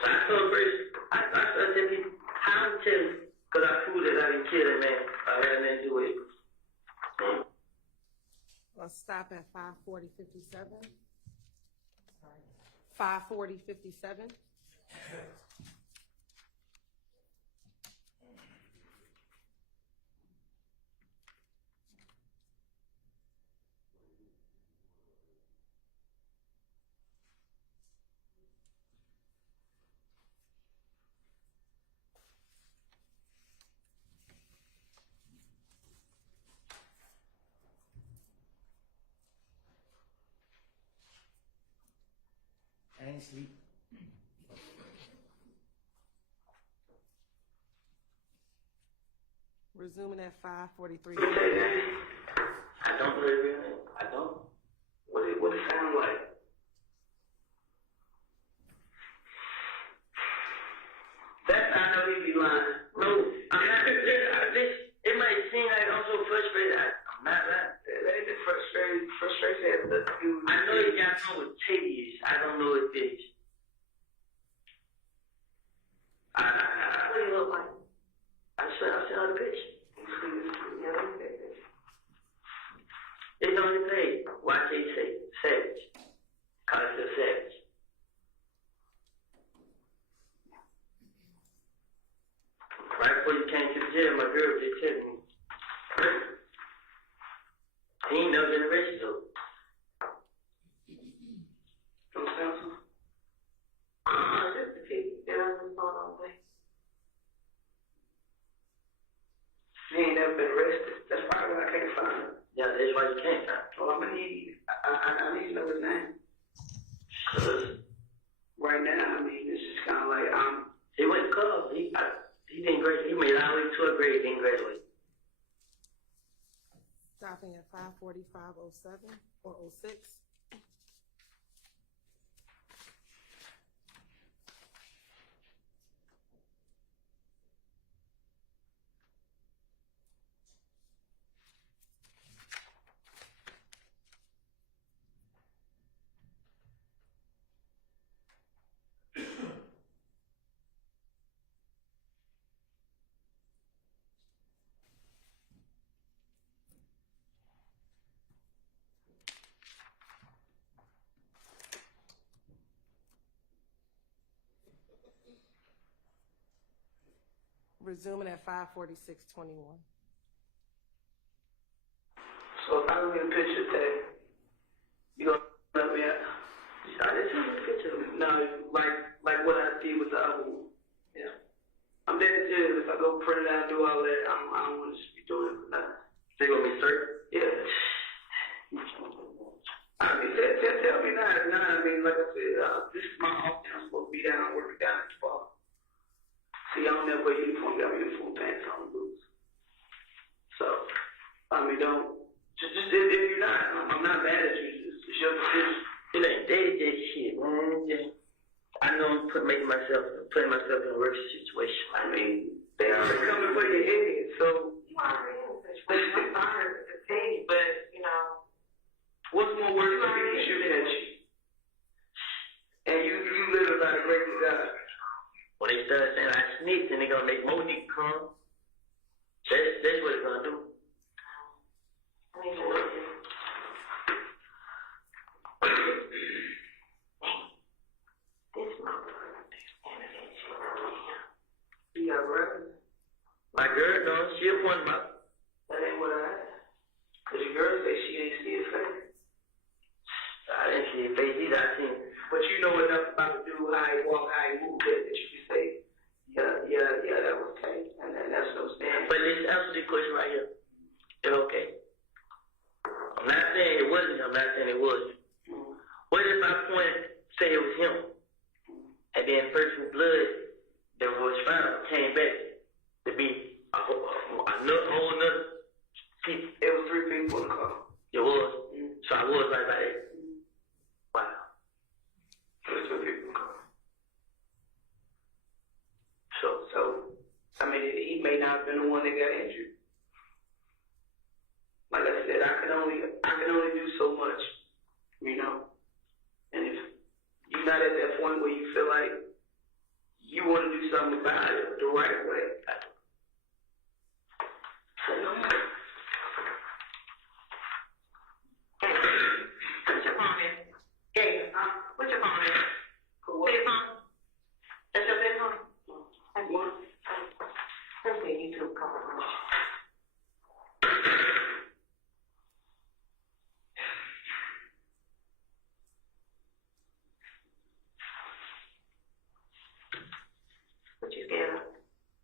So I told first, I started telling people, how to tell it, because I proved that I didn't kill that man. I had nothing to do with it. Let's stop at 5:40:57. 5:40:57. I ain't sleep. Resuming at 5:43. I don't know his real name. I don't. What it sound like? That's how I know he be lying. No, I'm not. It might seem like I'm so frustrated. I'm not lying. That ain't the frustration has nothing to do with. I know he got something with titties. I don't know his titties. What do you look like? I sent her the picture. It's on the page. Watch it say Savage. Call it a Savage. Right before you came to the jail, my girl just told me. He ain't never been arrested though. From Samson? Just the people that I was on all day. He ain't never been arrested. That's probably why I can't find him. Yeah, that's why you can't find him. Well, I'm gonna need, I need to know his name. Cause right now, I mean, it's just kind of like, he went to club. didn't graduate. He made it all the way to 12th grade, didn't graduate. Stopping at 5:45:07 or 06. Resuming at 5:46:21. So if I don't get a picture today, you gonna let me out? I didn't see the picture. No, like what I did with the other one. Yeah. I'm dead serious. If I go print it out and do all that, I don't want to just be doing it for nothing. So you want me to search? Yeah. I mean, tell me now. I mean, like I said, this is my off day. I'm supposed to be down working down at the bar. See, I don't never wear uniform. Got my uniform pants on and boots. So, I mean, don't. Just if you're not, I'm not mad at you. It's your decision. It ain't day-to-day shit, man. Just, I know I'm putting myself in a worse situation. I mean, they already coming for your head, so. You already in a situation. I'm sorry to say, but, you know. What's more worse than people shooting at you? And you live by the grace of God. When they start saying I sneaked and they're gonna make more niggas come, that's what it's gonna do. I mean, this motherfucker, Yeah, right. My girl, no, she a point about. That ain't what I asked. Cause your girl say she ain't see his face. I didn't see his face either. I seen it. But you know enough about the dude, how he walk, how he move, that you can say, yeah, that was okay. And that's what I'm saying. But let's answer the question right here. It's okay. I'm not saying it wasn't him. I'm not saying it was. What if I say it was him? And then person's blood that was found came back to be a whole nother people. It was 3 people in the car. It was. So I was like that. Wow. It was 2 people in the car. So, I mean, he may not have been the one that got injured. Like I said, I can only do so much, you know. And if you're not at that point where you feel like you want to do something about it the right way, say no more. Put your phone in. Hey, put your phone in. Put your phone. That's your bed phone? That's one. Let's see, YouTube cover. What you scared of?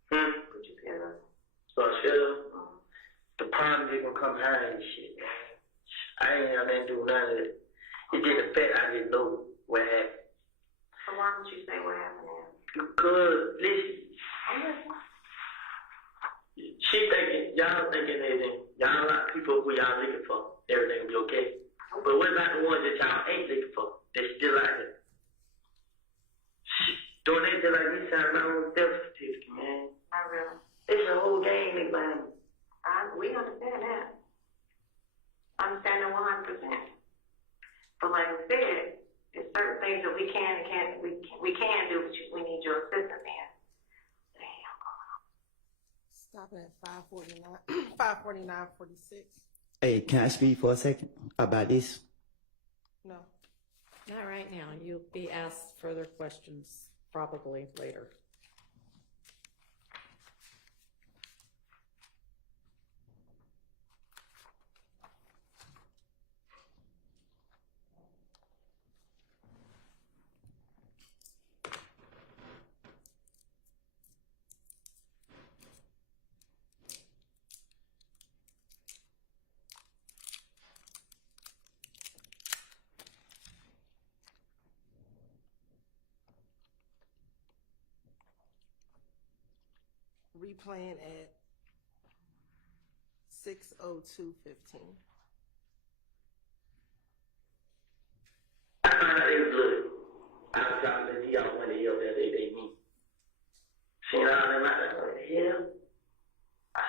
What you scared of? So I feel the problem is gonna come high and shit, man. I ain't do none of it. It just the fact I didn't know what happened. So why don't you say what happened then? Because, listen, y'all thinking that y'all like people who y'all looking for, everything will be okay. But what about the ones that y'all ain't looking for? They still out there. Don't they feel like we sign my own death certificate, man? Not really. It's a whole game, they man. We understand that. Understand that 100%. But like I said, there's certain things that we can and can't we can do, but we need your assistance in. Damn. Stopping at 5:49, 5:49:46. Hey, can I speak for a second about this? No. Not right now. You'll be asked further questions probably later. replaying at 6:02:15. I found out they was blood. I was dropping the D off one day up there, they meet. Seen all them out there, what the hell? I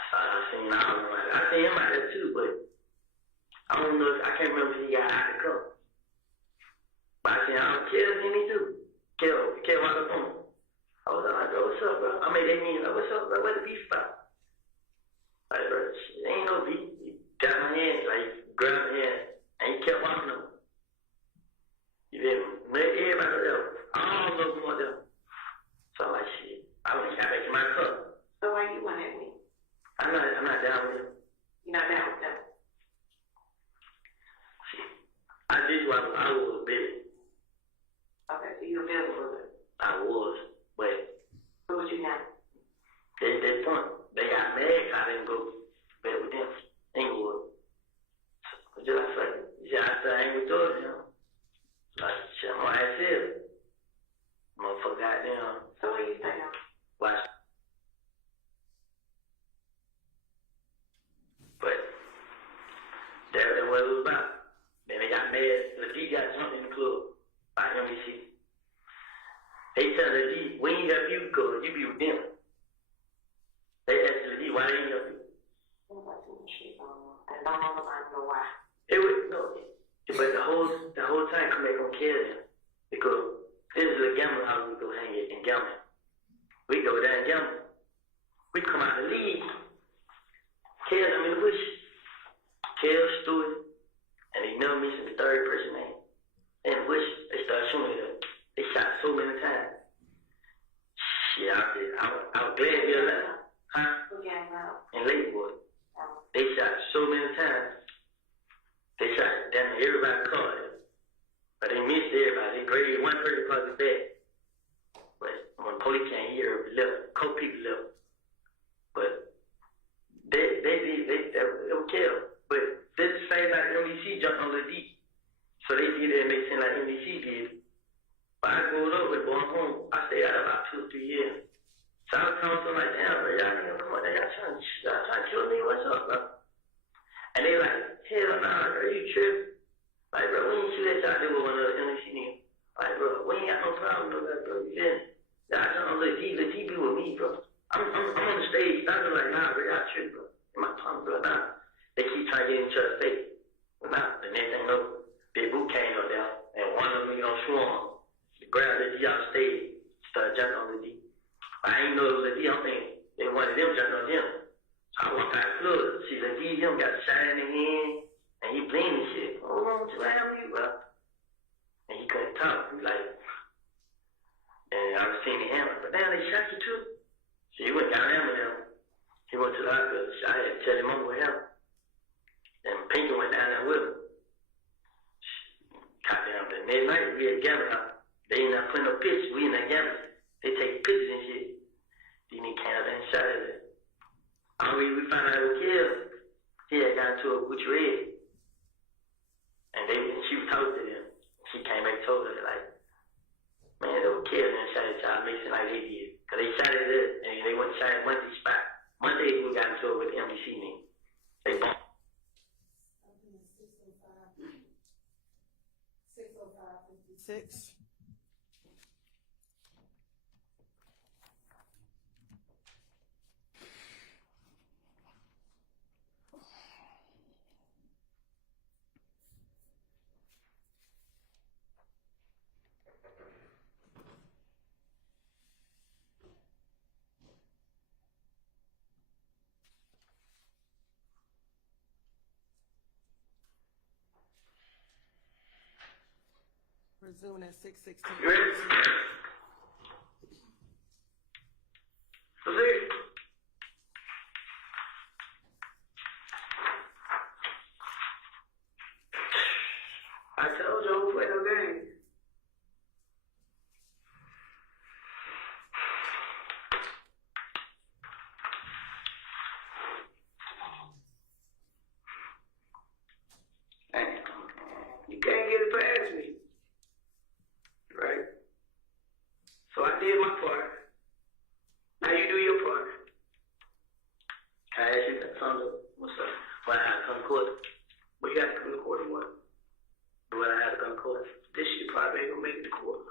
seen all them out there. I seen him out there too, but I don't know, I can't remember if he got out the car. But I seen all the kids in me too. Kill on the phone. I was like, bro, what's up, bro? I made that mean, like, what's up, bro? Where the beef about? Like, bro, shit, ain't no beef. He got my hand, like, grabbed my hand, and he kept walking over. You feel me? Everybody was there. All of them were there. So I'm like, shit, I went and got back in my car. So why you want at me? I'm not down with him. You're not down with them? Shit. I did what I was, baby. Okay, so you're available. I was, but So what you now? at that point, they got mad 'cause I didn't go bed with them. Inglewood. So just like, I said, I ain't with those, you know. Like, shit, I'm gonna ask him. Motherfucker, goddamn. So what you say now? Watch. But that's what it was about. Then they got mad. The D got jumped in the club by MBC. They tell the D, we ain't help you because you be with them. They asked the D, why they ain't help you? And I don't know why. It was no, but the whole time come back on care them because this is a gambling house we go hang it and gamble. We go there and gamble. We come out the league. Kale them in the bush. Kale Stewart, and they never mentioned the third person name. In the bush, they started shooting it up. They shot so many times. Shit, I was glad to be alive. Huh? Who got out? In Lakewood. They shot so many times. They shot damn near everybody caught it. But they missed everybody. They graded one person because of that. But when police came here, left, couple people left. But they were killed. But that's the same like MDC jumped on the deep. So they did it and make it seem like MDC did. But I grew up with going home. I stayed out about 2 or 3 years. So I was coming to them like, damn, bro, y'all niggas come on there, y'all trying to kill me, what's up, bro? And they like, hell nah, bro, you tripping? Like, bro, we ain't shoot that shot there with one of the MDC niggas. Like, bro, we ain't got no problem with that, bro, you feel me? Y'all trying to let T be with me, bro. I'm on the stage, I was like, nah, bro, y'all tripping, bro. In my tongue, bro, nah. They keep trying to get in each other's face. Nah, the next thing you know, Big Boo came up there, and one of them, swarm. Grabbed the D off stage, started jumping on the D. I ain't know it was a D, I'm thinking they wanted them jumping on him. So I walked out the club, see the D, him got shot in the hand, and he bleeding and shit. What's wrong with you, man? You, bro? And he couldn't talk. He like, and I was seeing the hammer, but damn, they shot you too. So he went down there with him. He went to the hospital. So I had to tell him over with him. And Pinky went down there with him. Goddamn, the next night we had gambling out. They ain't not putting no pictures. We in that gambling. They take pictures and shit. These niggas came out there and shot at it. We found out it was killed. He had got into it with Red. And she was talking to them. She came back and told her, like, man, they were killed and shot at y'all, basically like they did. Because they shot at it, and they went and shot at Monday spot. Monday, we got into it with the MDC nigga. They bumped. 6:56. Resuming at 6:16. You ready? Proceed. I told you I don't play no game. You can't get it past me. Right? So I did my part. Now you do your part. court. This shit probably ain't gonna make it to court.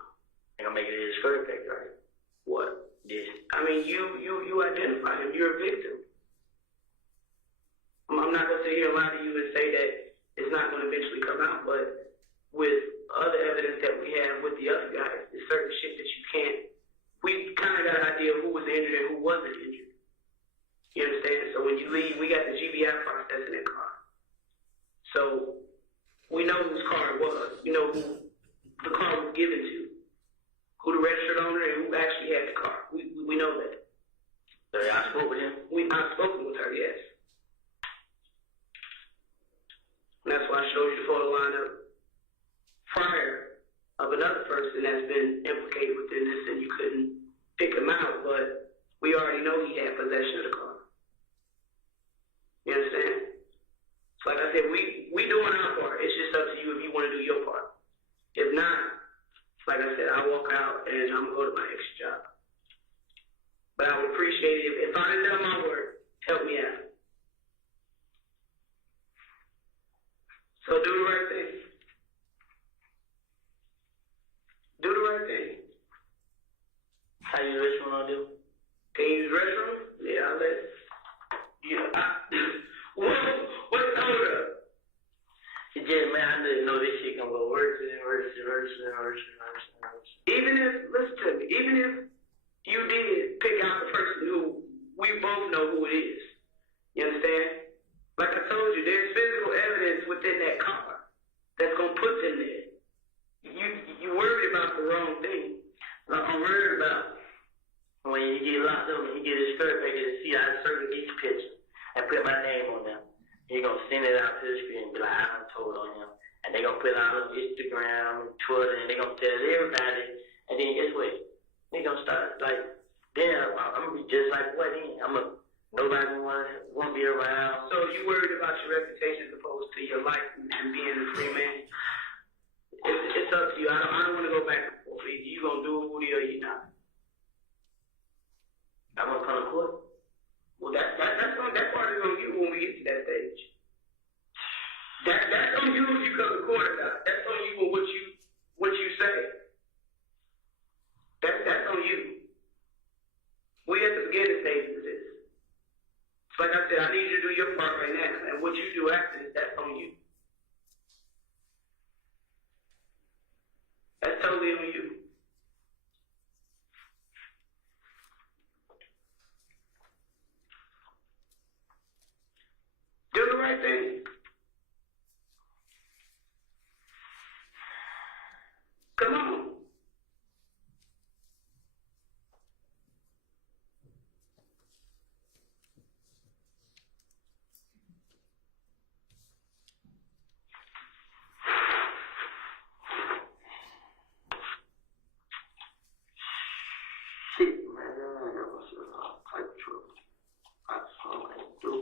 Ain't gonna make it his first pick, right? What? This. I mean, you identified him. You're a victim. I'm not gonna sit here and lie to you and say that it's not gonna eventually come out, but with other evidence that we have with the other guys, there's certain shit that you can't. We kind of got an idea of who was injured and who wasn't injured. You understand? So when you leave, we got the GBI process in that car. So we know whose car it was. We know who the car was given to, who the registered owner and who actually had the car. We know that. So y'all spoke with him? I've spoken with her, yes. And that's why I showed you the photo lineup prior of another person that's been implicated within this, and you couldn't pick him out, but we already know he had possession of the car. You understand? So like I said, we doing our part. It's just up to you if you want to do your part. If not, like I said, I walk out and I'm gonna go to my next job. But I would appreciate it if I didn't know my work, help me out. So do the right thing. Do the right thing. How you rich want to do? Can you use the restroom? Yeah, I'll let. Yeah. What's hold up? It just, man, I didn't know this shit gonna go worse and worse and worse and worse and worse and worse. Even if, listen to me, even if you did pick out the person who we both know who it is, you understand? Like I told you, there's physical evidence within that car that's gonna put them there. You worried about the wrong thing. I'm worried about when you get locked up and you get his third package and see I circle each picture and put my name on them. He's gonna send it out to the screen and be like, I done told on him. And they gonna put it out on Instagram and Twitter and they gonna tell everybody. And then guess what? They gonna start like, damn, I'm gonna be just like what then? Nobody wanna be around. So you worried about your reputation as opposed to your life and being a free man? It's up to you. I don't want to go back and forth. Either you gonna do it, Woody, or you not. I'm gonna come to court. Well, that part is on you when we get to that stage. That's on you if you come to court or not. That's on you for what you say. That's on you. We at the beginning stages of this. So like I said, I need you to do your part right now, and what you do after this, that's on you. That's totally on you. Do the right thing. Come on. Shit, man, that was all type of trouble. I saw what I do.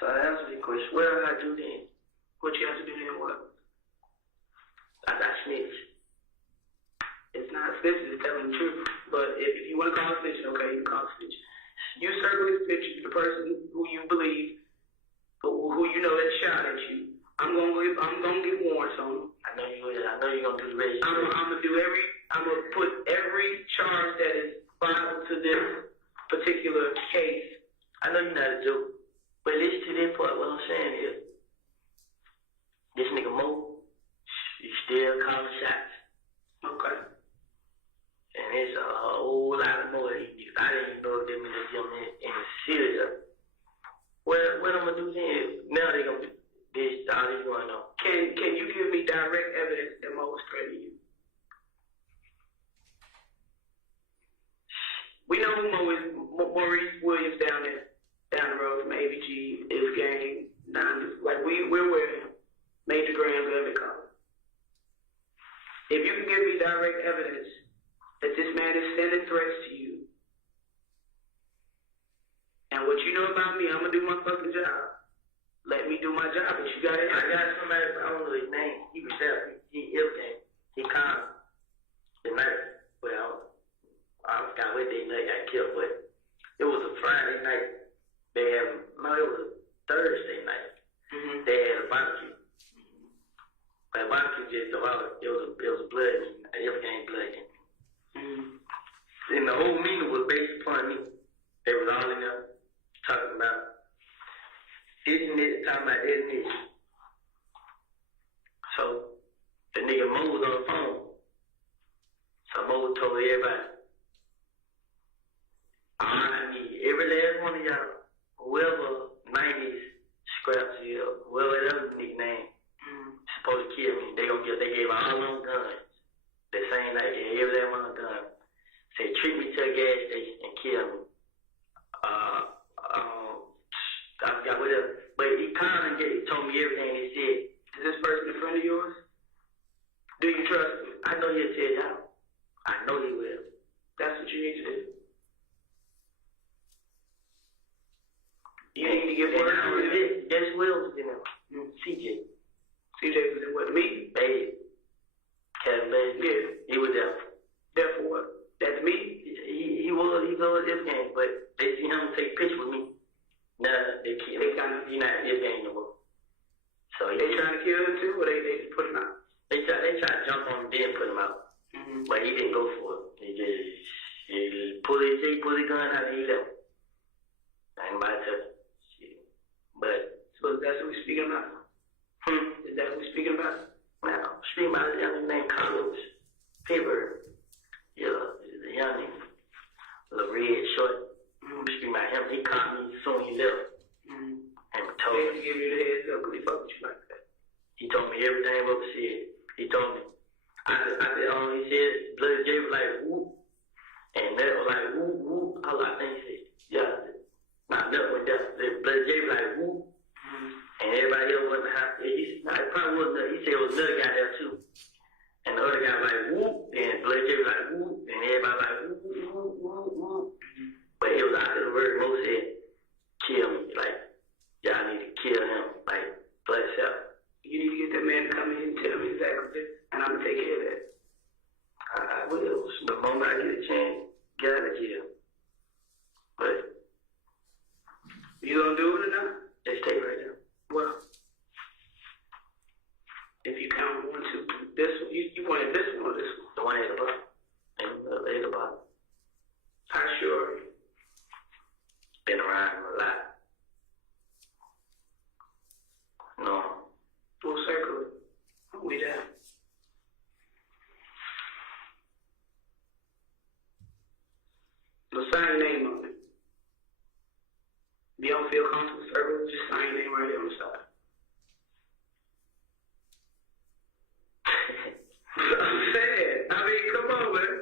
So I answer the question, what do I do then? What you have to do then what? I got snitch. It's not snitching, it's telling the truth. But if you want to call a snitch, okay, you can call a snitch. You circle this picture to the person who you believe, who you know that shot at you. I'm gonna get warrants on them. I know you're gonna do the rest. I'm gonna put every charge that is filed to this particular case. I know you're not a joke, but listen to this part. What I'm saying is, this nigga Mo, he still calling shots. Okay. And it's a whole lot of more. I didn't even know if that meant this young man. Maurice Williams down the road from ABG is gang. Like we're wearing major grams of every color. If you can give me direct evidence that this man is sending threats to you, and what you know about me, I'm gonna do my fucking job. Let me do my job, but you gotta. I got somebody. I don't know his name. He was there. He everything. He called the night. Well, I forgot what day night got killed, but it was a Friday night. It was a Thursday night. Mm-hmm. They had a barbecue. But barbecue just it was a blood. Everything blood. Mm-hmm. And the whole meeting was based upon me. They was all in there talking about this and this, talking about this and this. So the nigga Mo was on the phone. So Mo told everybody, I need every last one of y'all, whoever 90s scraps here, whoever that nickname, supposed to kill me. They gave all them guns. The same night, they gave every last one of them guns. Say, treat me to a gas station and kill me. I forgot whatever. But he called and told me everything he said. Is this person a friend of yours? Do you trust him? I know he'll tell you how. I know he will. That's what you need to do. You need to get one out of it. Guess who else was in there? CJ. CJ was in what? Me? Babe. Kevin Babe. Yeah. He was there. There for what? That's me? He was this game, but they see him take a picture with me. Nah, they kind of, he's not this game no more. So they trying to kill him too, or they just put him out? They try to jump on him, then put him out. Mm-hmm. But he didn't go for it. He pulled his gun out and he left. I ain't about to touch shit. But, so that's what we're speaking about? Is that what we're speaking about? Now, speaking about a young named Carlos Faber. Yeah, the young nigga. Little red short. Speaking about him, he caught me as soon as he left. And told me to give you the heads up because he fucked with you like that. He told me everything what was said. He told me. I said, he said, Bloody J was like, whoop. And that was like, whoop, whoop. I think he said, yeah. Nah, nothing with that. Bloody J was like, whoop. And everybody else wasn't happy. It probably wasn't. He said it was another guy there too. And the other guy was like, whoop. And Bloody J was like, whoop. And everybody was like, whoop, whoop, whoop, whoop. But it was after the word Mo said, kill me. Like, y'all need to kill him. Like, blood cell. You need to get that man to come in and tell me exactly, and I'm going to take care of that. I will. The moment I get a chance, get out of jail. But, you going to do it or not? Just stay right there. Well, if you count 1, 2, this one, you wanted this one or this one? The one at the bottom. At the bottom. How sure are you? Been around a lot. No. Full circle. We there. So sign your name on it. If you don't feel comfortable circle, just sign your name right there on the side. I'm saying. I mean, come on, man.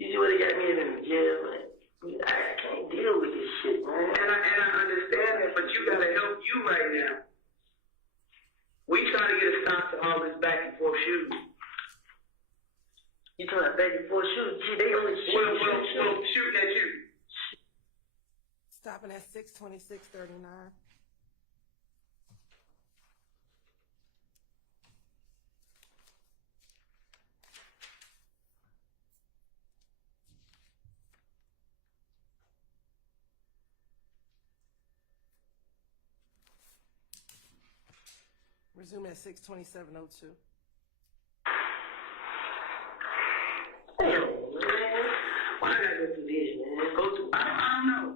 You see what they got me in the jail, man. I can't deal with this shit, man. And I understand that, but you gotta help you right now. We trying to get a stop to all this back and forth shooting. You talking about back and forth shooting? Gee, they only shooting at you. Stopping at 6:26:39. Resume at 6:27:02. Damn, man. Why I gotta go through this, man? Go through. I don't know.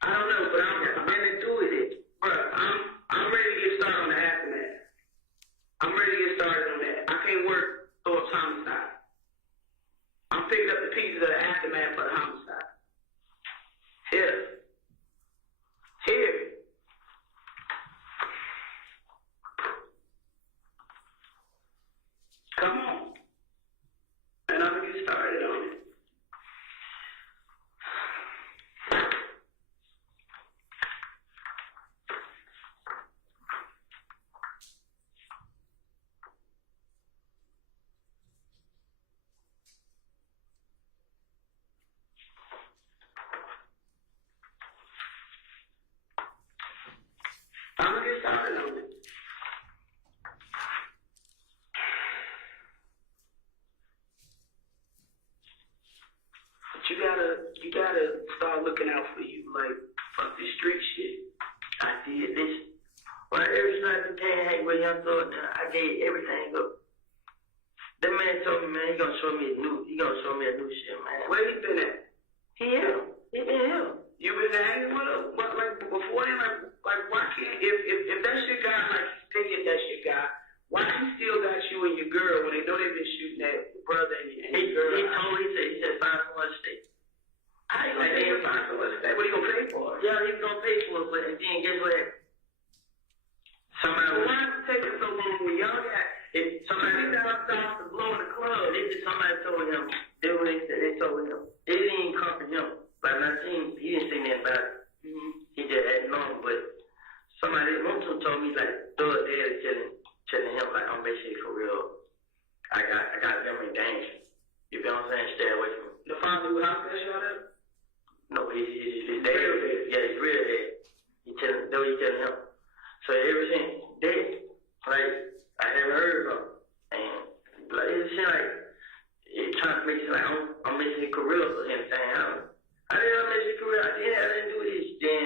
But I'm ready to do it. Bruh, I'm ready to get started on the aftermath. I'm ready to get started on that. I can't work towards homicide. I'm picking up the pieces of the aftermath for the homicide. Here. Come on. And I'm going to get started on it. gotta start looking out for you, like, fuck this street shit. I did this. Well, every time I can't hang with him, so I gave everything up. That man told me, man, he gonna show me a new shit, man. Where he been at? He here. He been here. You been hanging with him? But, like, before him, like, why can't, if that's your guy, like, take it, that's your guy, why he still got you and your girl when they know they've been shooting at your brother and your girl? He said, find someone to stay. How you gonna take him find someone to stay? What are you gonna pay for? Yeah, he gonna pay for it, but then guess what? Somebody, why is it taking so long when y'all got, if somebody got up to blow in the club, Somebody told him. That's what they said. They told him. They didn't even come for him. Like he didn't say anything about it. mm-hmm. He just had known, but somebody also told me like thug daddy telling him like I'm basically for real. I got them in danger. You feel what I'm saying? Stay away from me. The father who house that shot at? No, his dad. Yeah, his real dad. That's what he telling him. So ever since that, like I never heard from him. And like it seemed like it trying to make it like I'm missing a career or anything. I didn't miss a career. I didn't do this. Then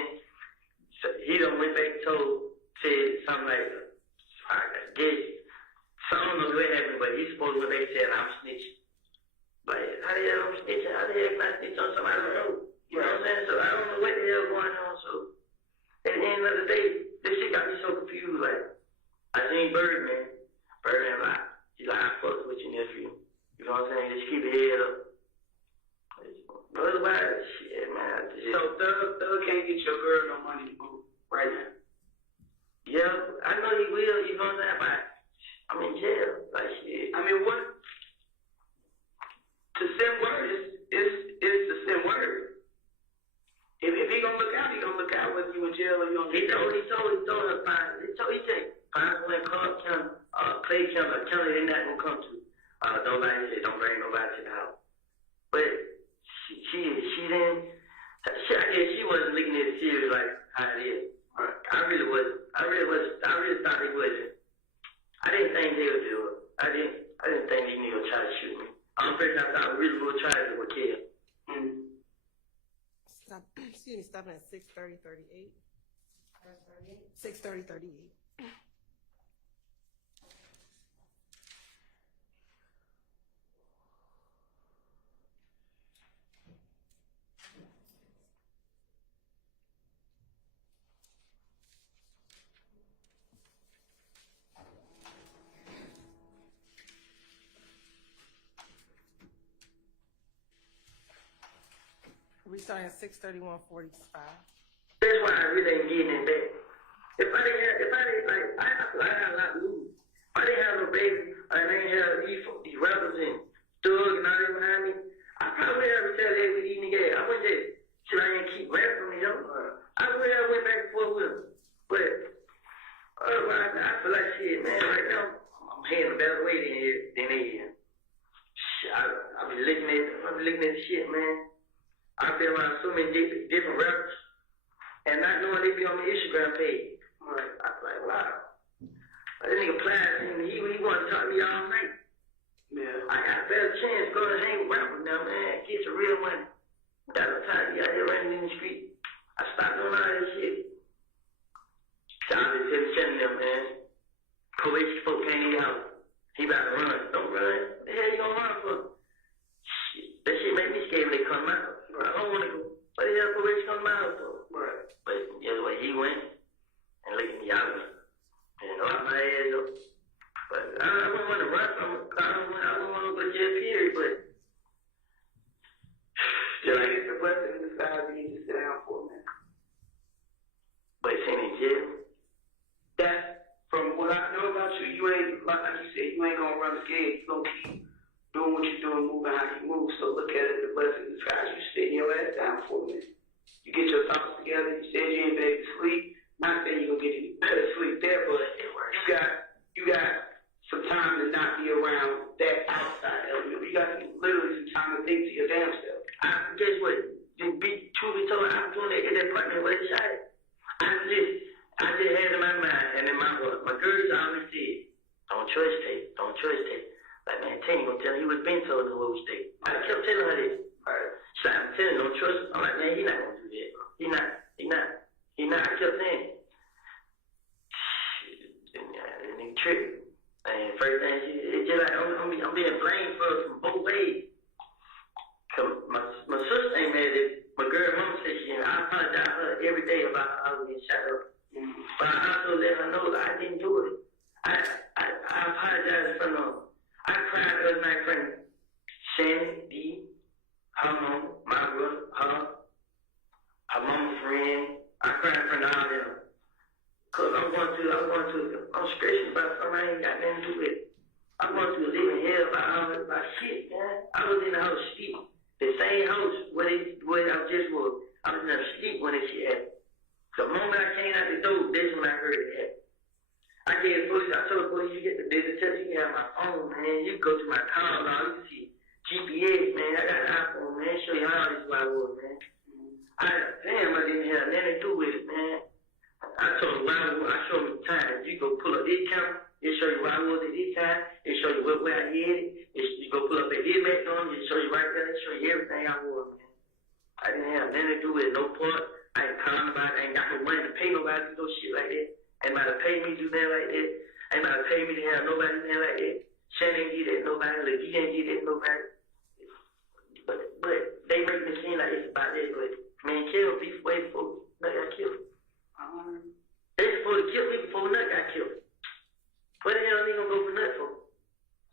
so he done went back and said something like I guess so I don't know what happened, but he's supposed to go back and say I'm snitching. Like how the hell I'm snitching? How the hell can I snitch on somebody I don't know? You know what I'm saying? So I don't know what the hell going on. So at the end of the day, this shit got me so confused. Like I seen Birdman like he's like I fucked with your nephew. You know what I'm saying? Just keep your head up. But otherwise, shit, man. So Thug can't get your girl no money to move right now. Yeah, I know he will. You know what I'm saying? But I'm in jail. Like shit. I mean, what? To send word is to send word. If he gonna look out, he gonna look out whether you in jail or you on jail. He told her he said find someone in Clark County, Clay County, a county they're not gonna come to. Don't bring nobody to the house. But she didn't. I guess she wasn't looking at it serious like how it is. I really thought they wasn't. I didn't think they would do it. I didn't think they knew to try to shoot me. I'm afraid I thought really would try to kill. Stopping at 6:30:38. 6:30:38. We starting at 6:31:45. That's why I really ain't getting in bed. If I had a lot to lose. If I didn't have no baby, I didn't have these rappers and Thug and all that behind me, I probably would have retaliated with these niggas. I wouldn't just sit out here and keep rapping from them. I would have went back and forth with them. But otherwise, I feel like shit, man. Right now, I'm heading a better way than they is. Shit, I be looking at the shit, man. I've been around so many different rappers, and not knowing they be on my Instagram page. I'm like, wow. That nigga Plaid, he wanted to talk to me all night. Yeah. I got a better chance going to hang with rappers now, man. Get some real money. Got no time to be out here running in the street. I stopped doing all that shit. So I was just telling them, man. Probation folk can't even out. He about to run. Don't run. What the hell you gonna run for? Shit. That shit make me scared when they come out. I don't want to go. What the hell probation come out for? Right. But the other way he went and look at me out of and off my ass up. But I don't want to run from it. I don't want to go to jail, period. But still, I guess the blessing in disguise you need to sit down for, man. But sitting in jail. That's from what I know about you. You ain't like you said. You ain't gonna run the game. You gonna keep doing what you're doing, moving how you move. So look at it, the blessing in disguise. You sitting your ass down for a minute. You get your thoughts together. You said you ain't back to sleep. Not saying you're gonna get any better sleep there, but you got some time to not be around that outside element. You got literally some time to think to your damn self. Guess what? Truth be told, I'm doing that in that apartment where they shot it. I just had it in my mind, and in my heart. My girls always said, don't trust Tate. Like, man, Tate gonna tell her he was been told in the whole state. I kept telling her this. So I'm telling him, don't trust him. I'm like, man, he not gonna do that. He not. I kept saying, and he tripped. And first thing, it's just like, I'm being blamed from both ways. Cause my sister ain't mad at it. My girl mama said I apologize to her every day about how I was getting shot up. But I also let her know that I didn't do it. I apologize for no. I cried the other night for Shannon, D, her mom, my brother, her mama friend. I cried for all of them. Cause I'm stressing about something I ain't got nothing to do with it. I'm going to live in hell about all my shit, man. I was in the house sleep. The same house where I just was. I was in there sleep when it shit happened. The moment I came out the door, that's when I heard it happen. I told the police, you get the business test, you can have my phone, man. You can go to my car, now you can see GPS, man. I got an iPhone, man. Show you how this is where I was, man. I didn't have nothing to do with it, man. I told him where I was, I showed him the time. You go pull up this camera, it show you where I was at this time, it show you where I headed, you go pull up at this back on, it show you right there, it show you everything I was, man. I didn't have nothing to do with it, no part. I ain't calling nobody, I ain't got no money to pay nobody to do no shit like that. Ain't about to pay me to do that like that. Ain't about to pay me to have nobody do that like that. Shannon ain't get that nobody, like he ain't get that nobody. But they make me seem like it's about that, but man, kill me way before Nut got killed. They supposed to kill me before Nut got killed. What the hell are they gonna go for Nut for?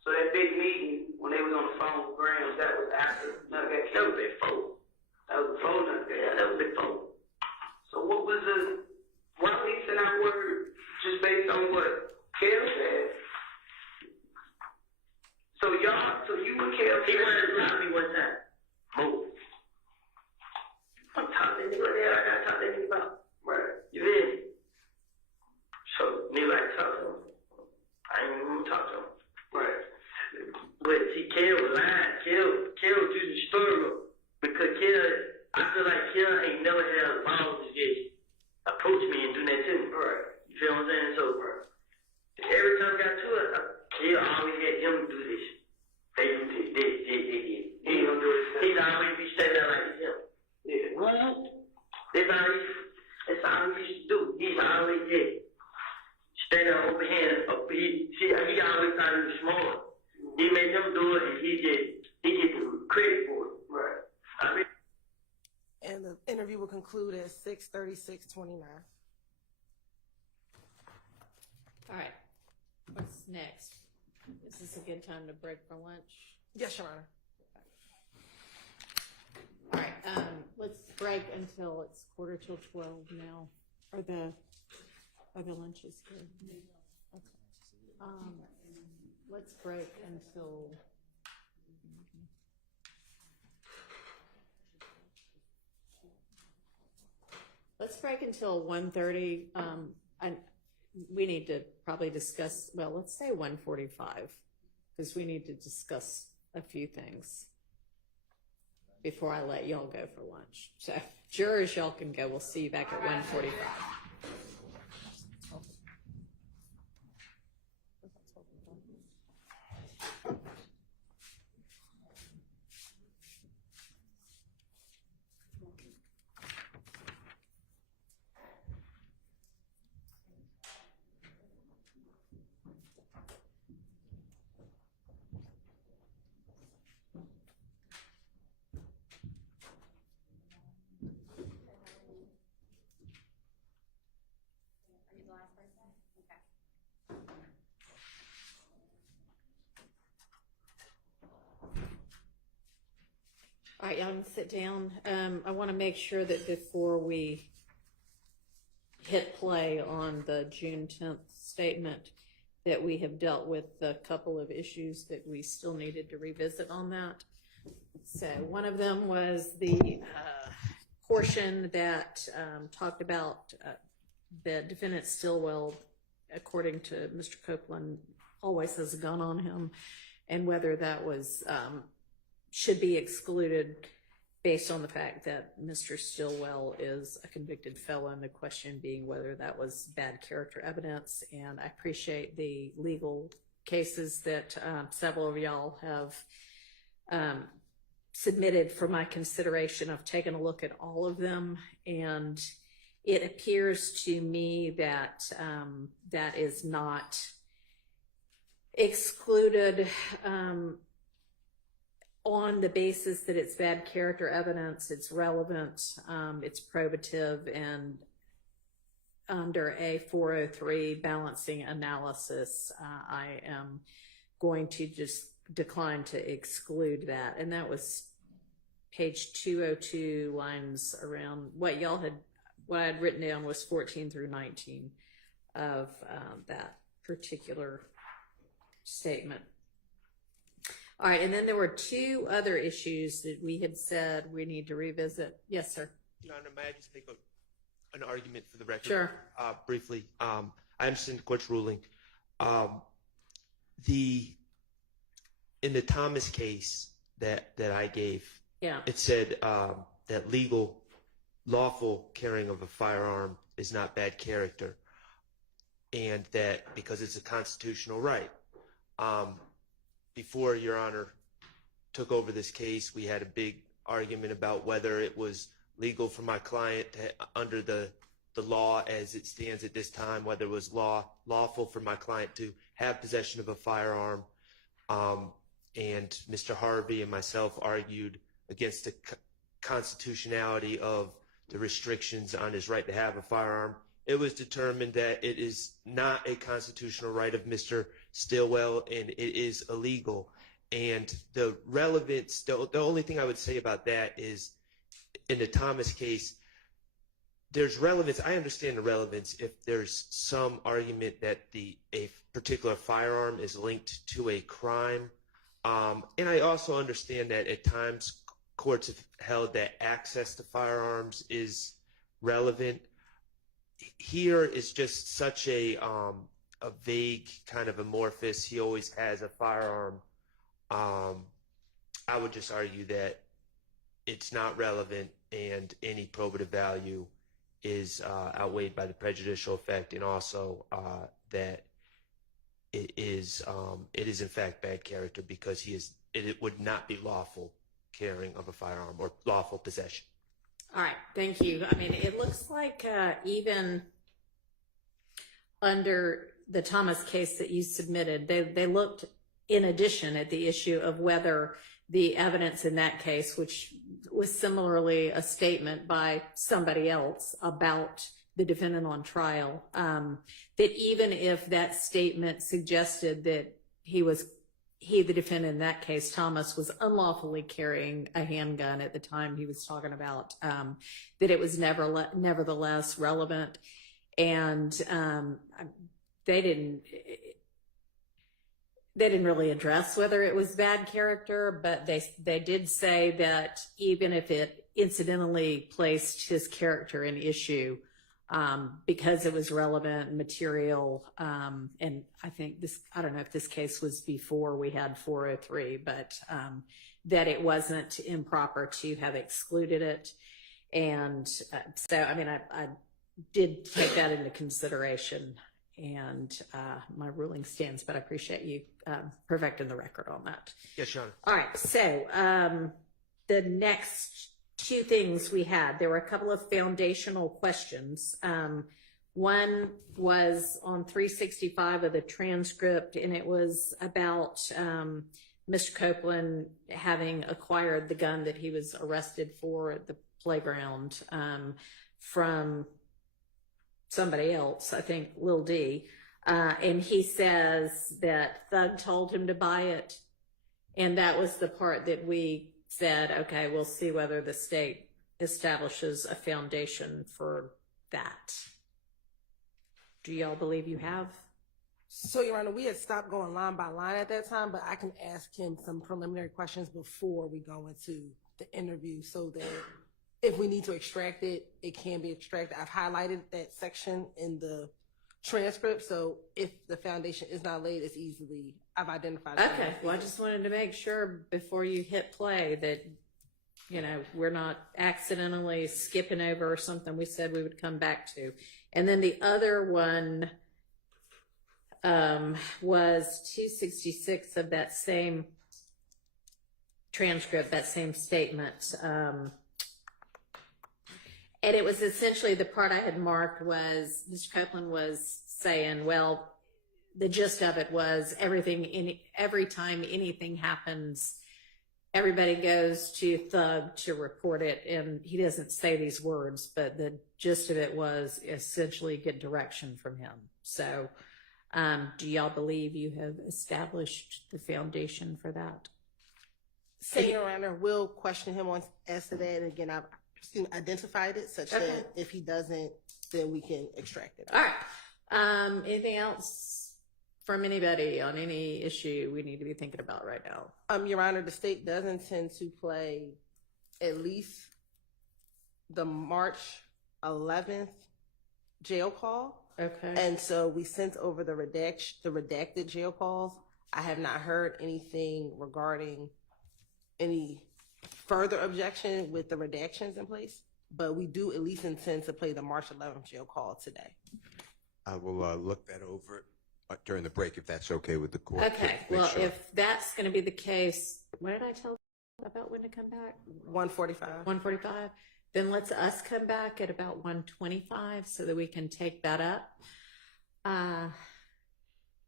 So that big meeting when they was on the phone with Grams, that was after Nut got killed. That was before. That was before Nut got killed. Yeah, that was before. So what was why we sent out word just based on what Kel said? So you and Kel, He wanted to talk to me one time. Move. I'm talking to that nigga, what the hell I gotta talk to that nigga about? right? You feel me? So, nigga like to talk to him. I ain't even want to talk to him. Right. But see, Kel was lying. Kel was using the story up. Because I feel like Kel ain't never had a balls to just approach me and do that to me. Right. You feel what I'm saying? So, every time I got to it, Kel always had him do this. They do this, they did. He gonna do it. He's always be standing there like this, him. Yeah. What? That's all he used to do. He's always did. Stand there open hand. He always thought he was smart. He made him do it, and he get the credit for it. Right. I mean, And the interview will conclude at 6:36:29. All right, what's next? Is this a good time to break for lunch? Yes, Your Honor. All right, let's break until it's 11:45 now. Are the lunches good? Okay. Let's break until. Let's break until 1:30. We need to probably discuss, well, let's say 1:45, because we need to discuss a few things before I let y'all go for lunch. So, jurors, y'all can go. We'll see you back at 1:45. All right, y'all can sit down. I want to make sure that before we hit play on the June 10th statement that we have dealt with a couple of issues that we still needed to revisit on that. So one of them was the portion that talked about the defendant Stillwell, according to Mr. Copeland, always has a gun on him, and whether that was should be excluded based on the fact that Mr. Stillwell is a convicted felon, the question being whether that was bad character evidence. And I appreciate the legal cases that several of y'all have submitted for my consideration. I've taken a look at all of them, and it appears to me that that is not excluded on the basis that it's bad character evidence, it's relevant, it's probative, and under a 403 balancing analysis, I am going to just decline to exclude that. And that was page 202, lines around what I had written down was 14 through 19 of that particular statement. All right, and then there were two other issues that we had said we need to revisit. Yes, sir. Your Honor, may I just make an argument for the record? Sure. Briefly. I understand the court's ruling. In the Thomas case that I gave, Yeah. it said that lawful carrying of a firearm is not bad character, and that because it's a constitutional right. Before Your Honor took over this case, we had a big argument about whether it was legal for my client to, under the law as it stands at this time, whether it was lawful for my client to have possession of a firearm. And Mr. Harvey and myself argued against the constitutionality of the restrictions on his right to have a firearm. It was determined that it is not a constitutional right of Mr. Stillwell, and it is illegal. And the relevance, the only thing I would say about that is, in the Thomas case, there's relevance. I understand the relevance if there's some argument that a particular firearm is linked to a crime. And I also understand that at times courts have held that access to firearms is relevant. Here is just such a vague kind of amorphous, he always has a firearm. I would just argue that it's not relevant, and any probative value is outweighed by the prejudicial effect, and also that it is in fact bad character because it would not be lawful carrying of a firearm or lawful possession. All right, thank you. I mean, it looks like even under the Thomas case that you submitted, they looked in addition at the issue of whether the evidence in that case, which was similarly a statement by somebody else about the defendant on trial, that even if that statement suggested that the defendant in that case, Thomas, was unlawfully carrying a handgun at the time he was talking about, that it was nevertheless relevant. And they didn't really address whether it was bad character, but they did say that even if it incidentally placed his character in issue, because it was relevant material, and I think I don't know if this case was before we had 403, but that it wasn't improper to have excluded it. And so, I mean, I did take that into consideration, and my ruling stands, but I appreciate you perfecting the record on that. Yes, Your Honor. All right, so the next two things we had, there were a couple of foundational questions. One was on 365 of the transcript, and it was about Mr. Copeland having acquired the gun that he was arrested for at the playground from somebody else, I think Lil D. And he says that Thug told him to buy it. And that was the part that we said, okay, we'll see whether the state establishes a foundation for that. Do y'all believe you have? So, Your Honor, we had stopped going line by line at that time, but I can ask him some preliminary questions before we go into the interview so that if we need to extract it, it can be extracted. I've highlighted that section in the transcript, so if the foundation is not laid, it's easily, I've identified it. Okay, well, I just wanted to make sure before you hit play that, you know, we're not accidentally skipping over something we said we would come back to. And then the other one was 266 of that same transcript, that same statement. And it was essentially the part I had marked was Mr. Copeland was saying, well, the gist of it was every time anything happens, everybody goes to Thug to report it. And he doesn't say these words, but the gist of it was essentially get direction from him. So do y'all believe you have established the foundation for that? Say, Your Honor, we'll question him on as to that. And again, I've identified it such that if he doesn't, then we can extract it. All right. Anything else from anybody on any issue we need to be thinking about right now? Your Honor, the state does intend to play at least the March 11th jail call. Okay. And so we sent over the redacted jail calls. I have not heard anything regarding any further objection with the redactions in place, but we do at least intend to play the March 11th jail call today. I will look that over during the break if that's okay with the court. Okay. Well, if that's going to be the case, what did I tell you about when to come back? 1:45. 1:45. Then let's us come back at about 1:25 so that we can take that up.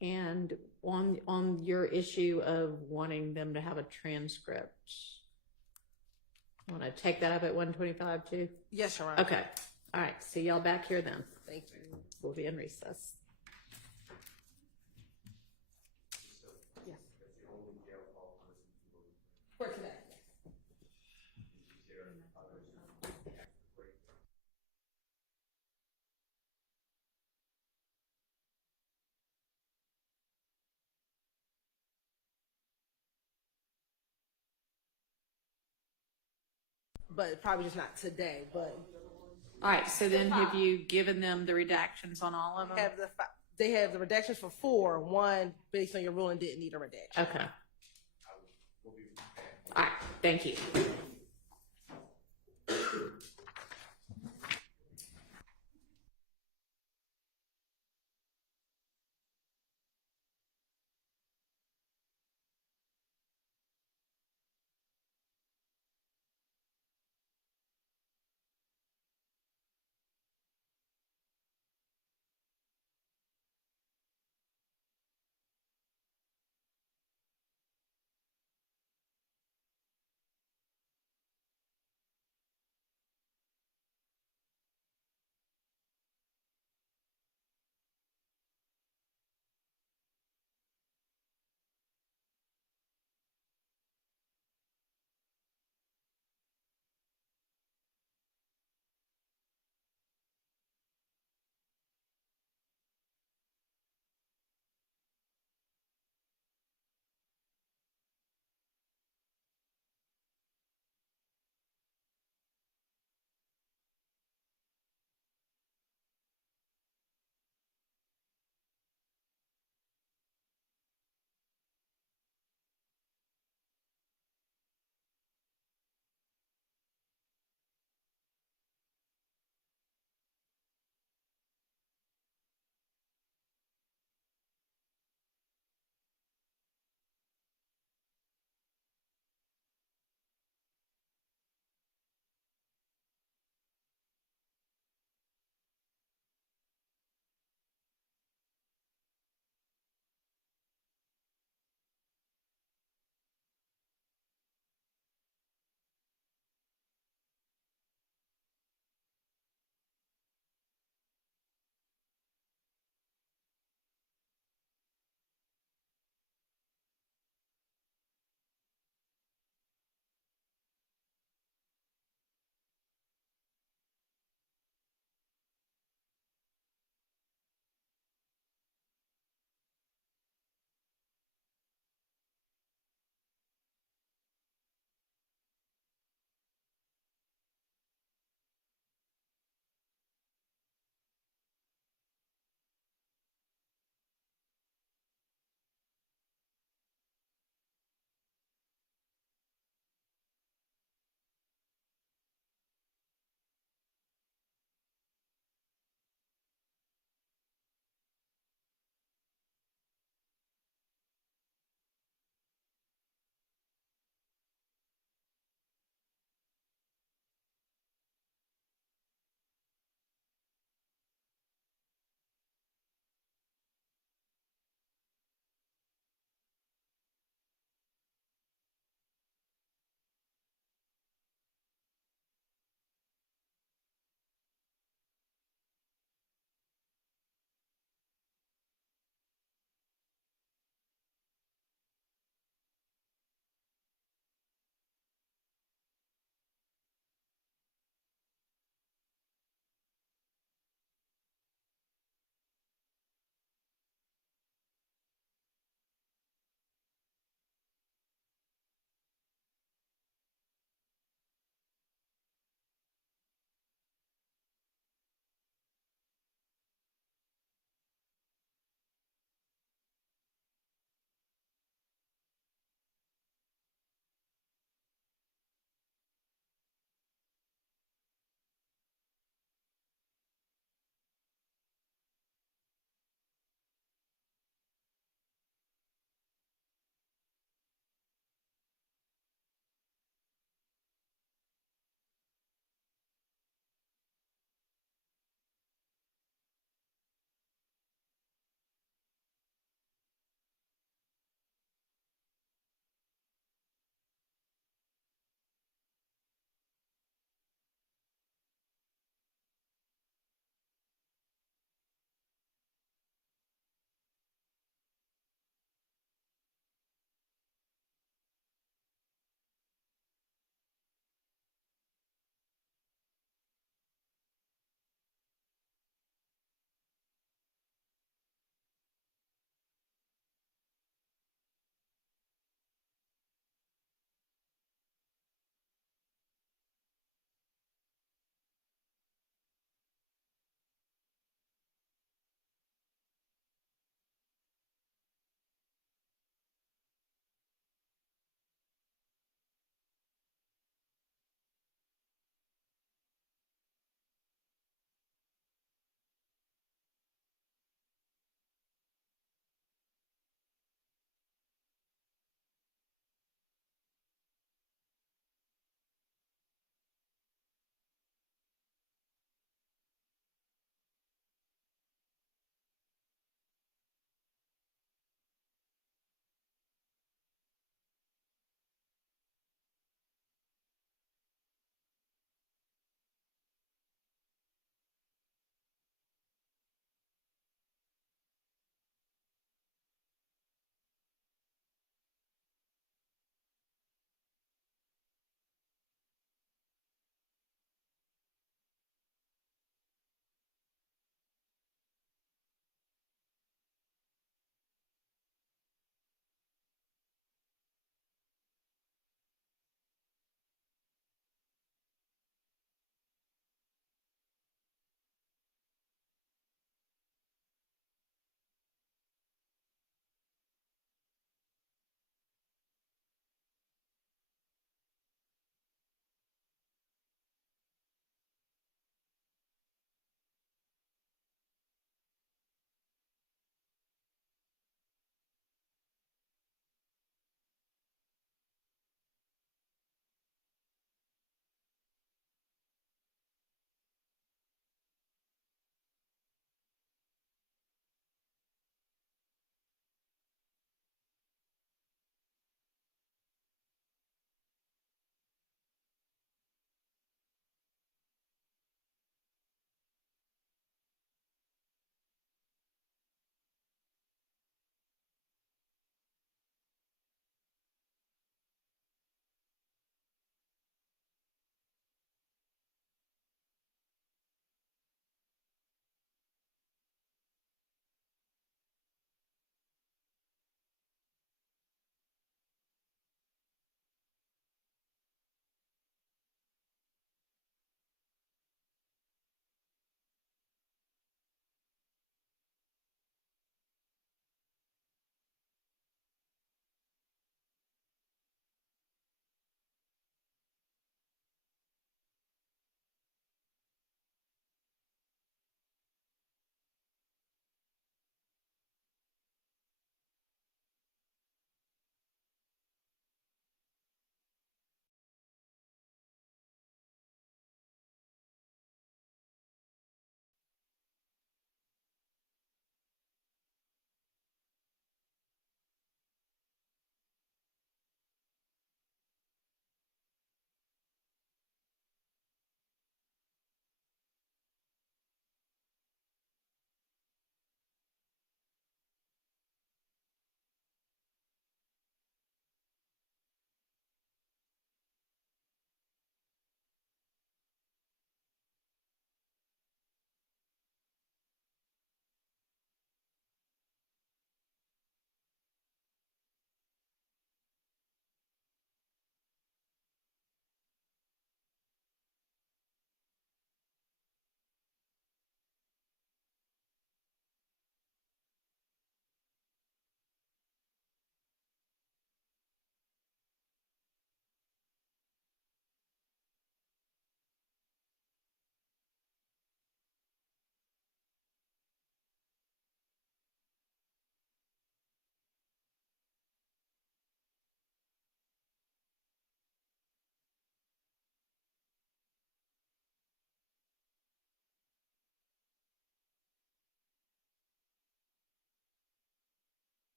And on your issue of wanting them to have a transcript, want to take that up at 1:25 too? Yes, Your Honor. Okay. All right. See y'all back here then. Thank you. We'll be in recess. Yes. For today. But probably just not today, but All right. So then have you given them the redactions on all of them? they have the redactions for 4. 1, based on your ruling, didn't need a redaction. Okay. All right. Thank you.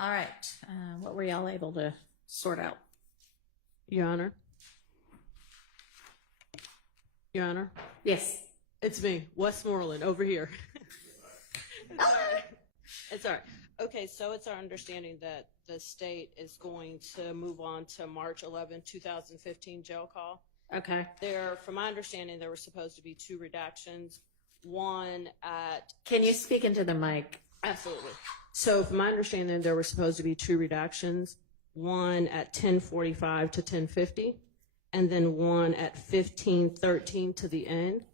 All right. What were y'all able to sort out? Your Honor. Your Honor. Yes. It's me, Westmoreland, over here. It's all right. It's all right. Okay, so it's our understanding that the state is going to move on to March 11, 2015 jail call. Okay. From my understanding, there were supposed to be 2 redactions. One at... Can you speak into the mic? Absolutely. So from my understanding, there were supposed to be 2 redactions. One at 10:45 to 10:50, and then one at 15:13 to the end.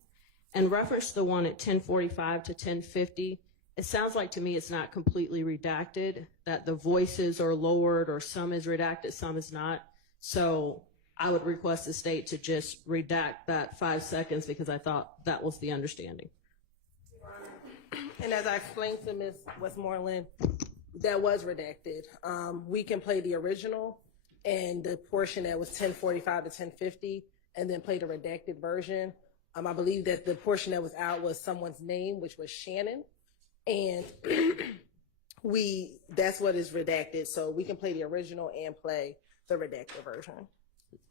In reference to the one at 10:45 to 10:50, it sounds like to me it's not completely redacted, that the voices are lowered or some is redacted, some is not. So I would request the state to just redact that 5 seconds because I thought that was the understanding. And as I explained to Ms. Westmoreland, that was redacted. We can play the original and the portion that was 10:45 to 10:50 and then play the redacted version. I believe that the portion that was out was someone's name, which was Shannon. And that's what is redacted. So we can play the original and play the redacted version.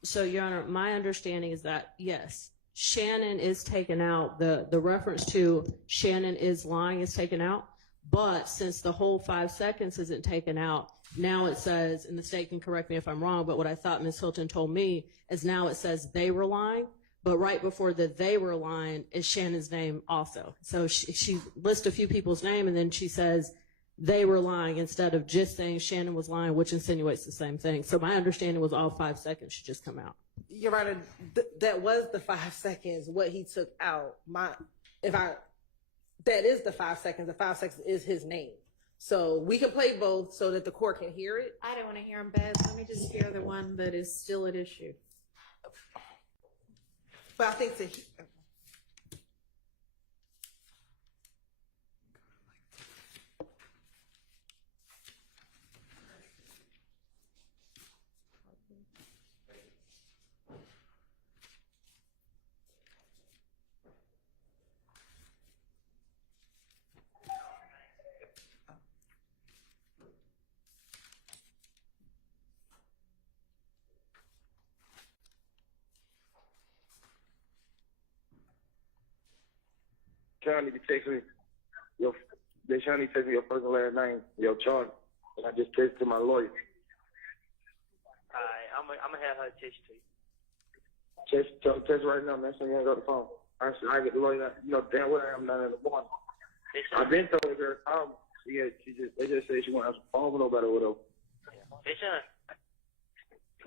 So, Your Honor, my understanding is that, yes, Shannon is taken out. The reference to Shannon is lying is taken out. But since the whole 5 seconds isn't taken out, now it says, and the state can correct me if I'm wrong, but what I thought Ms. Hilton told me is now it says they were lying. But right before the they were lying is Shannon's name also. So she lists a few people's name and then she says they were lying instead of just saying Shannon was lying, which insinuates the same thing. So my understanding was all 5 seconds should just come out. Your Honor, that was the 5 seconds. What he took out, that is the 5 seconds. The 5 seconds is his name. So we can play both so that the court can hear it. I don't want to hear them both. Let me just hear the one that is still at issue. But I think Trying to text me they trying to text me your first and last name, your chart, and I just texted my lawyer. Alright, I'm gonna have her text to you. Text right now, man. So you ain't got the phone. I get the lawyer. You know damn well I'm not in the morning. I've been told her. They just said she won't have some phone with nobody or whatever.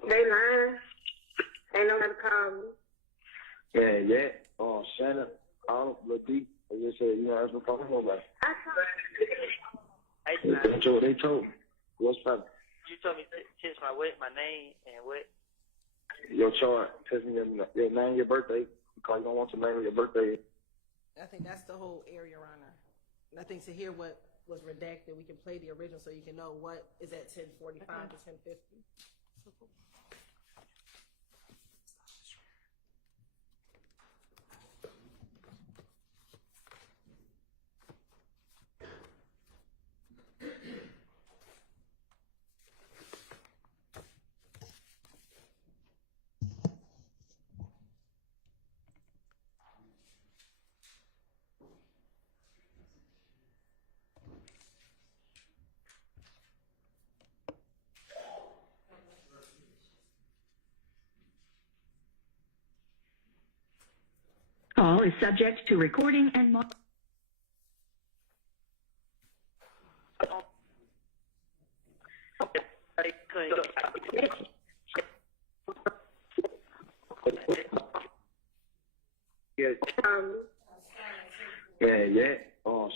They lying. Ain't nobody call me. Yeah. Shannon, Lil D. They just said you don't have some phone with nobody. That's what they told me. What's up? You told me to text my name and what? Your chart. Text me your name, your birthday. Because you don't want to name your birthday. I think that's the whole area, Your Honor. And I think to hear what was redacted, we can play the original so you can know what is at 10:45 to 10:50. Call is subject to recording and Yeah.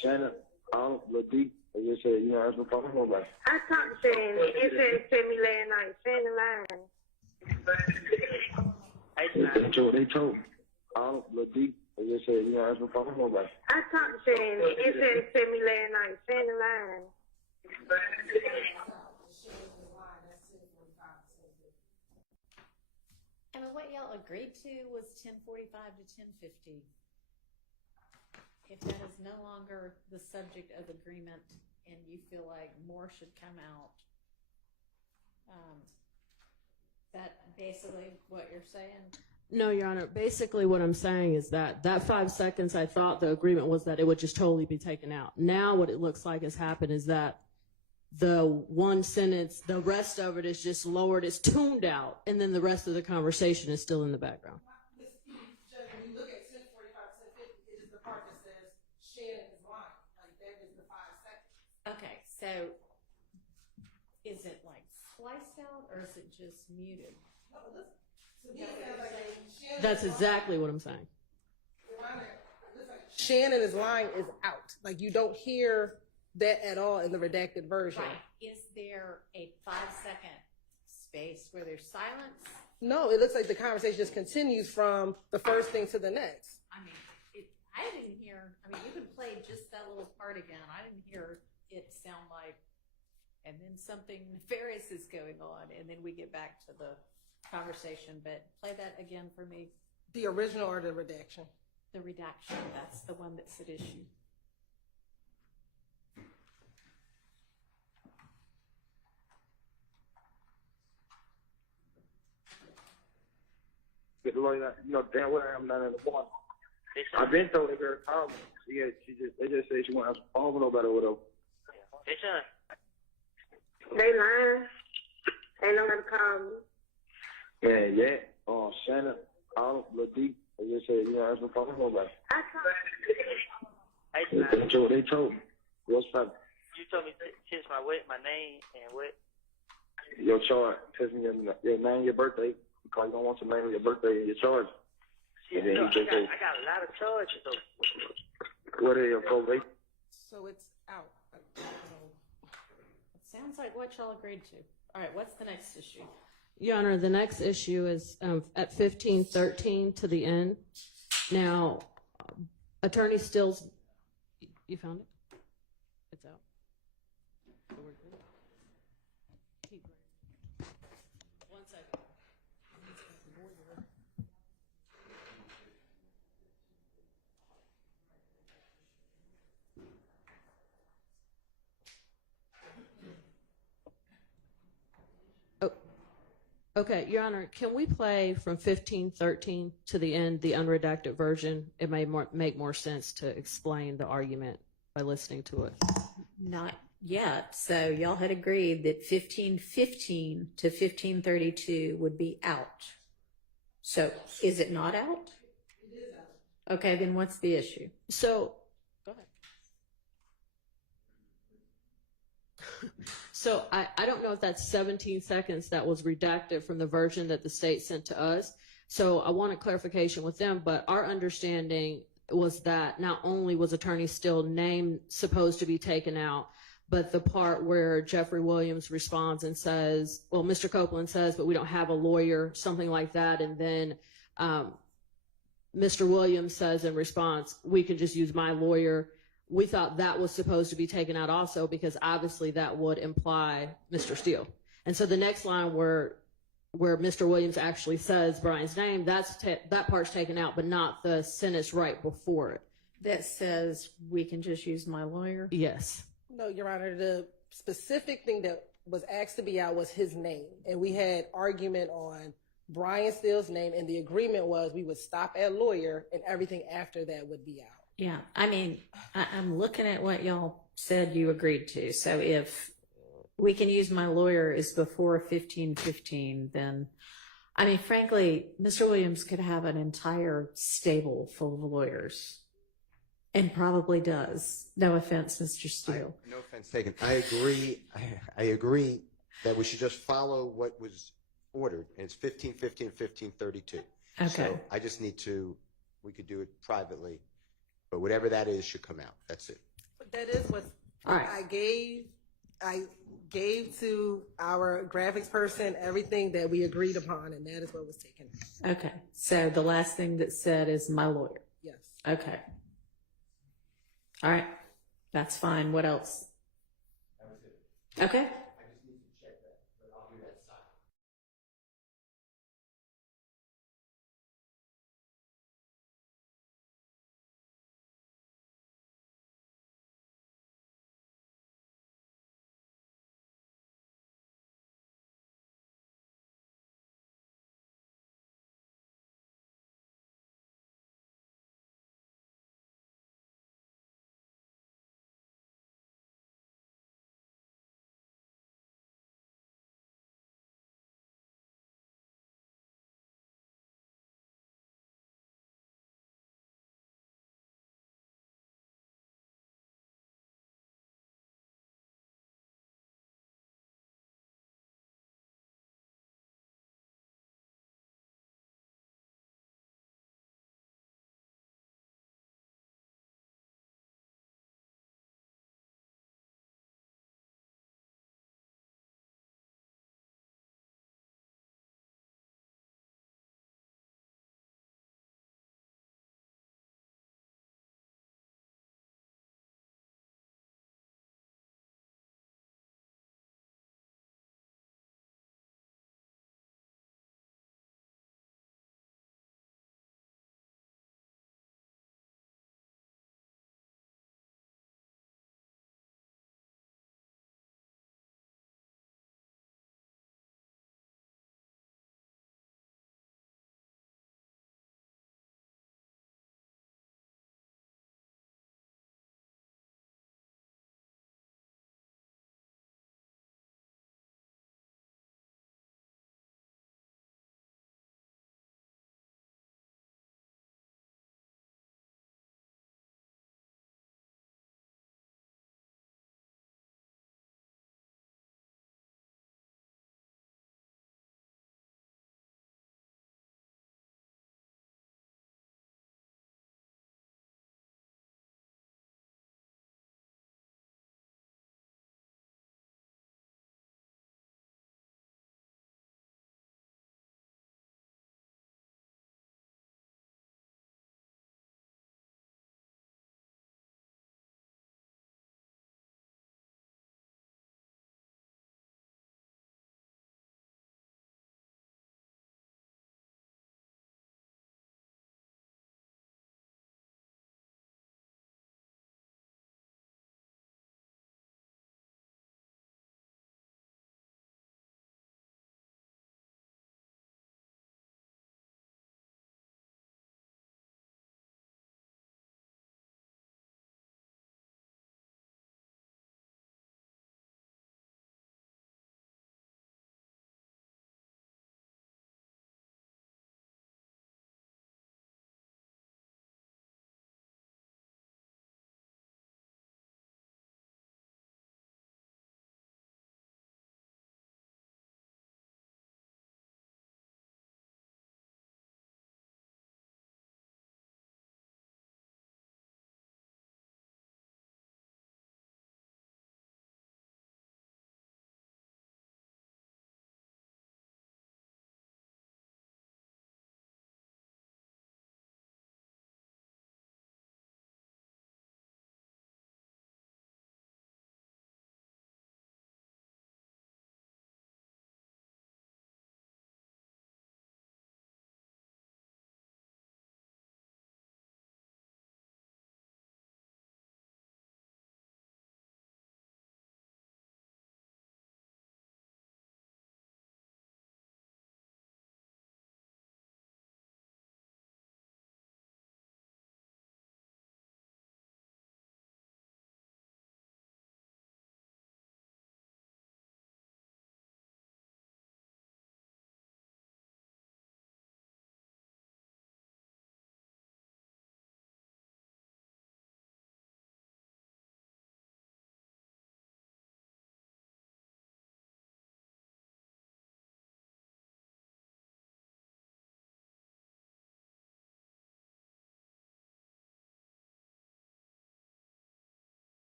Shannon, Lil D. They just said you don't have some phone with nobody. I talked to Shannon. He said to me last night. Shannon lying. That's what they told me. Lil D. They just said you don't have some phone with nobody. I talked to Shannon. He said to me last night. Shannon lying. And what y'all agreed to was 10:45 to 10:50. If that is no longer the subject of agreement, and you feel like more should come out. That basically what you're saying? No, Your Honor. Basically, what I'm saying is that 5 seconds, I thought the agreement was that it would just totally be taken out. Now, what it looks like has happened is that the one sentence, the rest of it is just lowered, it's tuned out, and then the rest of the conversation is still in the background. Judge, when you look at 1045, 1050, it is the part that says Shannon is lying. Like, that is the 5 seconds. Okay, so is it like spliced out or is it just muted? No, listen. To me, it sounds like Shannon That's is lying. exactly what I'm saying. Your Honor, it looks like Shannon is lying is out. Like, you don't hear that at all in the redacted version. Right. Is there a 5-second space where there's silence? No, it looks like the conversation just continues from the first thing to the next. I mean, I didn't hear, I mean, you can play just that little part again. I didn't hear it sound like, and then something nefarious is going on, and then we get back to the conversation. But play that again for me. The original or the redaction? The redaction, that's the one that's at issue. Get the lawyer, you know damn well I'm not in the morning. I've been told that girl called me. They just say she won't have some phone with nobody or whatever. Hey, son. They lying. Ain't nobody call me. Yeah. Shannon, Lil D. They just said you won't have some phone with nobody. I called. That's what they told me. What's up? You told me to text my name and what? Your charge. Text me your name, your birthday. Because you don't want your name, your birthday, and your charge. Shit, And then no, he just said, I got a lot of charges though. what are your probate? So it's out. It sounds like what y'all agreed to. All right, what's the next issue? Your Honor, the next issue is at 1513 to the end. Now, Attorney Stills, you found it? It's out. So we're good. Keep going. 1 second. Okay, Your Honor, can we play from 1513 to the end, the unredacted version? It may make more sense to explain the argument by listening to it. Not yet. So y'all had agreed that 1515 to 1532 would be out. So is it not out? It is out. Okay, then what's the issue? So, go ahead. So I don't know if that's 17 seconds that was redacted from the version that the state sent to us. So I wanted clarification with them, but our understanding was that not only was Attorney Still name supposed to be taken out, but the part where Jeffrey Williams responds and says, well, Mr. Copeland says, but we don't have a lawyer, something like that. And then Mr. Williams says in response, we can just use my lawyer. We thought that was supposed to be taken out also because obviously that would imply Mr. Steele. And so the next line where Mr. Williams actually says Brian's name, that part's taken out, but not the sentence right before it. That says we can just use my lawyer? Yes. No, Your Honor, the specific thing that was asked to be out was his name. And we had argument on Brian Steele's name, and the agreement was we would stop at lawyer and everything after that would be out. Yeah, I mean, I'm looking at what y'all said you agreed to. So if we can use my lawyer is before 1515, then, I mean, frankly, Mr. Williams could have an entire stable full of lawyers. And probably does. No offense, Mr. Steele. No offense taken. I agree that we should just follow what was ordered, and it's 1515, 1532. Okay. So I just need to, we could do it privately, but whatever that is should come out. That's it. But that is what right. I gave to our graphics person everything that we agreed upon, and that is what was taken. Okay. So the last thing that said is my lawyer. Yes. Okay. All right. That's fine. What else? That was it. Okay.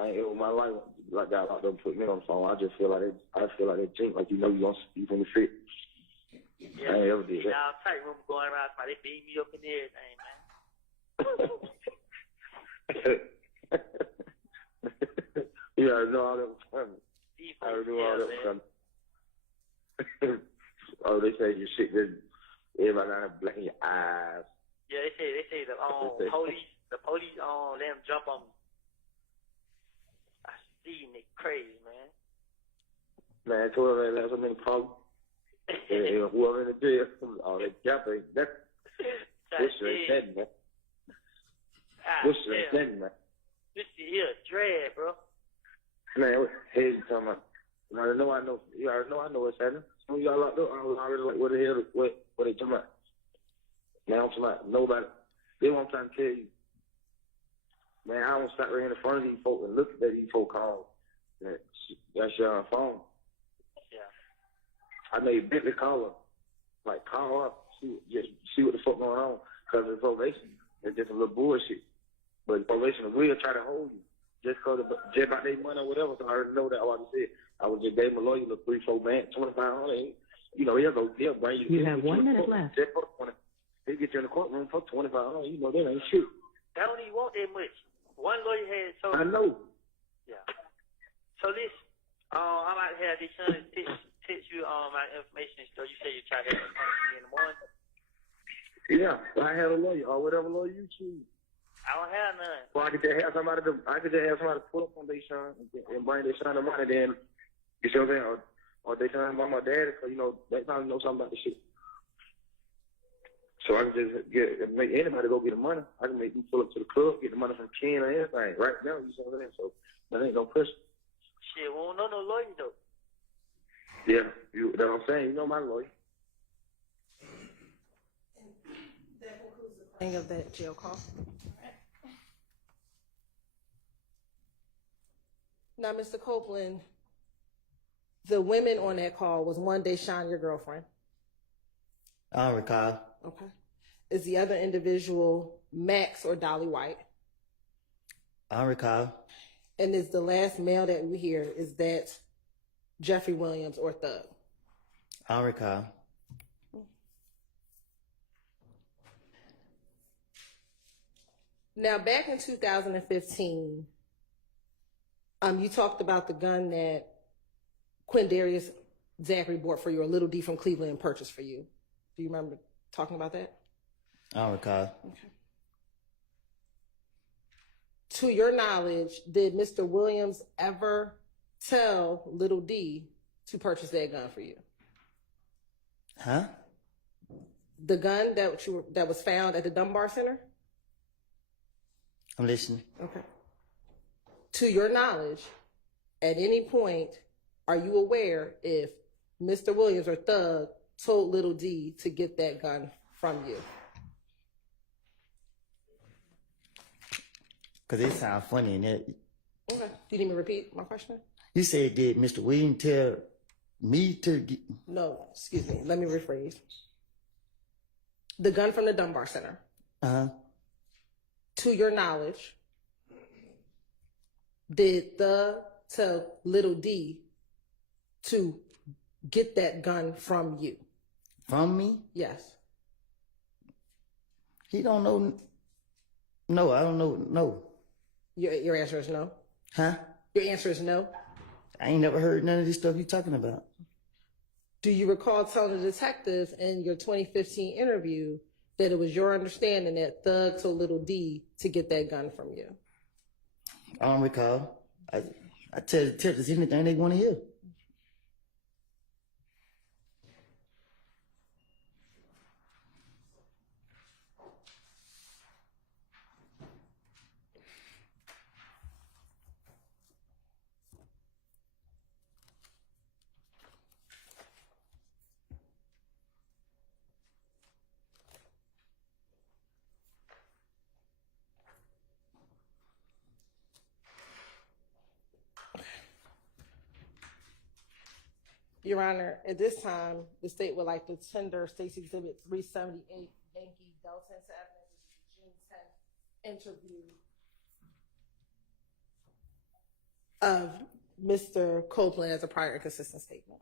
I ain't ever in my life like that locked up and put me on the phone. I just feel like they think like you gonna speak from the fit. Yeah, I ain't ever did that. all tight room going around, they beat me up and everything, man. Yeah, I know all that was coming. I already knew all that was coming. Oh, they say you shit that everybody got to black in your eyes. Yeah, they say the police let them jump on me. I see Nick crazy, man. Man, 12 ain't have so many problems. And whoever in the jail, all they got ain't that. What's your intending, man? What's your intending, man? This shit here dread, bro. Man, what the hell you talking about? You already know I know what's happening. Some of y'all locked up, I was already like, what the hell, what they talking about? Now I'm talking about nobody. They what I'm trying to tell you. Man, I don't stop right here in front of these folks and look at these folks calls. That's your phone. Yeah. I made Bentley call her. Like, call up, see what the fuck going on. Because the probation is just a little bullshit. But the probation will try to hold you. Just about their money or whatever. So I already know that. Like I said, I was just gave my lawyer a 3-4 man, $2,500. You know, he'll bring you. You have 1 minute left. He'll get you in the courtroom for $2,500. You know, that ain't shit. I don't even want that much. One lawyer had told me. I know. Yeah. So listen, I might have this son text you my information. So you say you try to have me in the morning. Yeah, I have a lawyer or whatever lawyer you choose. I don't have none. Well, I could just have somebody pull up on their son and bring their son the money. Then you see what I'm saying? Or they son by my dad, because you know they probably know something about the shit. So I can just make anybody go get the money. I can make them pull up to the club, get the money from Ken or anything right now. You see what I'm saying? So that ain't no pressure. Shit, we don't know no lawyer though. Yeah, that's what I'm saying. You know my lawyer. That concludes the playing of that jail call. Now, Mr. Copeland, the women on that call was one Deshaun, your girlfriend. I don't recall. Okay. Is the other individual Max or Dolly White? I don't recall. And is the last male that we hear, is that Jeffrey Williams or Thug? I don't recall. Now, back in 2015, you talked about the gun that Quindarius Zachary bought for you, or Little D from Cleveland purchased for you. Do you remember talking about that? I don't recall. Okay. To your knowledge, did Mr. Williams ever tell Little D to purchase that gun for you? Huh? The gun that was found at the Dunbar Center? I'm listening. Okay. To your knowledge, at any point, are you aware if Mr. Williams or Thug told Little D to get that gun from you? Because it sounds funny in that. Okay. Do you need me to repeat my question? You said, did Mr. Williams tell me to get... No, excuse me. Let me rephrase. The gun from the Dunbar Center. Uh-huh. To your knowledge, did Thug tell Little D to get that gun from you? From me? Yes. He don't know. No, I don't know. No. Your answer is no? Huh? Your answer is no? I ain't never heard none of this stuff you talking about. Do you recall telling the detectives in your 2015 interview that it was your understanding that Thug told Little D to get that gun from you? I don't recall. I tell the detectives anything they want to hear. Your Honor, at this time, the state would like to tender State's Exhibit 378, Yankee Delta, into evidence. This is the June 10th interview of Mr. Copeland as a prior inconsistent statement.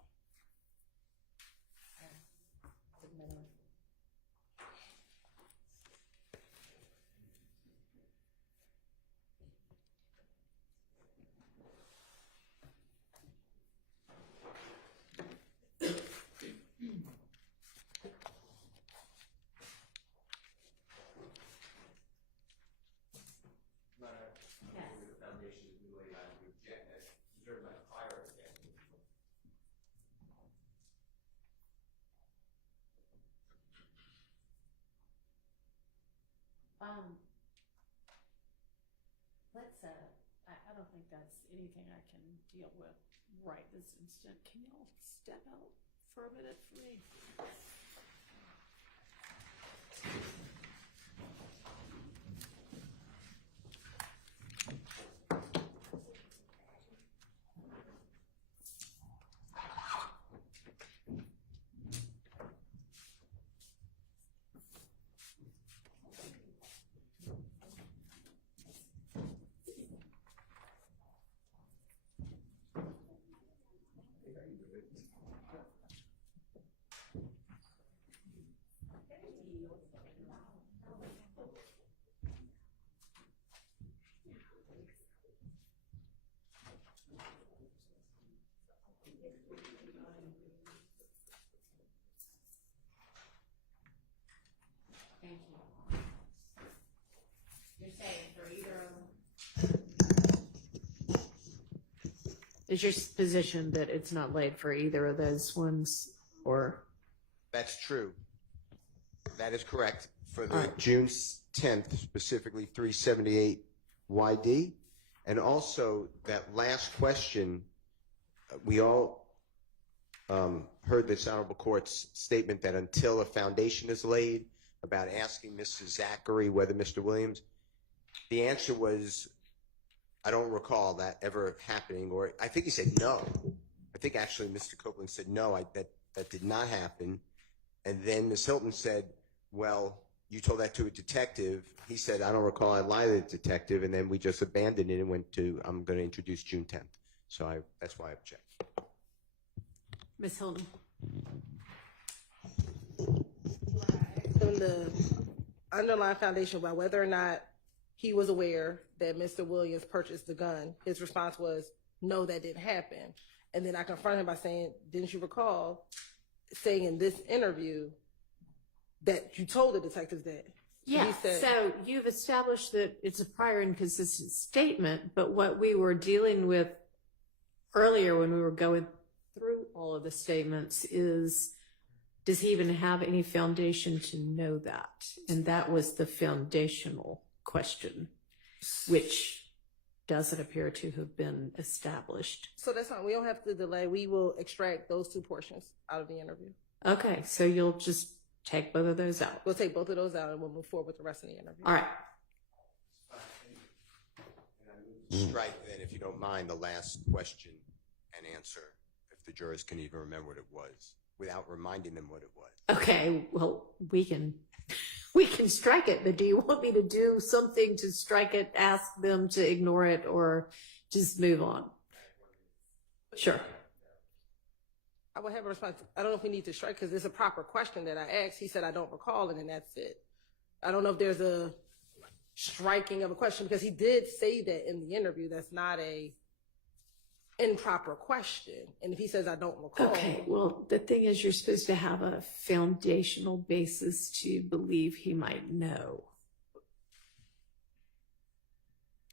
I don't think that's anything I can deal with right this instant. Can y'all step out for a minute for me? Thank you. You're saying for either of them? Is your position that it's not laid for either of those ones, or? That's true. That is correct. For the June 10th, specifically 378 YD, and also that last question, we all heard this honorable court's statement that until a foundation is laid, about asking Mr. Zachary whether Mr. Williams, the answer was, I don't recall that ever happening, or I think he said no. I think actually Mr. Copeland said no, that did not happen. And then Ms. Hilton said, well, you told that to a detective. He said, I don't recall, I lied to the detective, and then we just abandoned it and went to, I'm going to introduce June 10th. So that's why I object. Ms. Hilton. In the underlying foundation about whether or not he was aware that Mr. Williams purchased the gun, his response was, no, that didn't happen. And then I confronted him by saying, didn't you recall saying in this interview that you told the detectives that? Yeah, he said, so you've established that it's a prior inconsistent statement, but what we were dealing with earlier when we were going through all of the statements is, does he even have any foundation to know that? And that was the foundational question, which doesn't appear to have been established. so that's fine. We don't have to delay. We will extract those two portions out of the interview. Okay, so you'll just take both of those out. We'll take both of those out and we'll move forward with the rest of the interview. All right. Strike then, if you don't mind, the last question and answer, if the jurors can even remember what it was, without reminding them what it was. Okay, well, we can strike it, but do you want me to do something to strike it, ask them to ignore it, or just move on? Sure. I will have a response. I don't know if we need to strike because it's a proper question that I asked. He said, I don't recall, and then that's it. I don't know if there's a striking of a question because he did say that in the interview. That's not a improper question. And if he says, I don't recall. Okay, well, the thing is, you're supposed to have a foundational basis to believe he might know.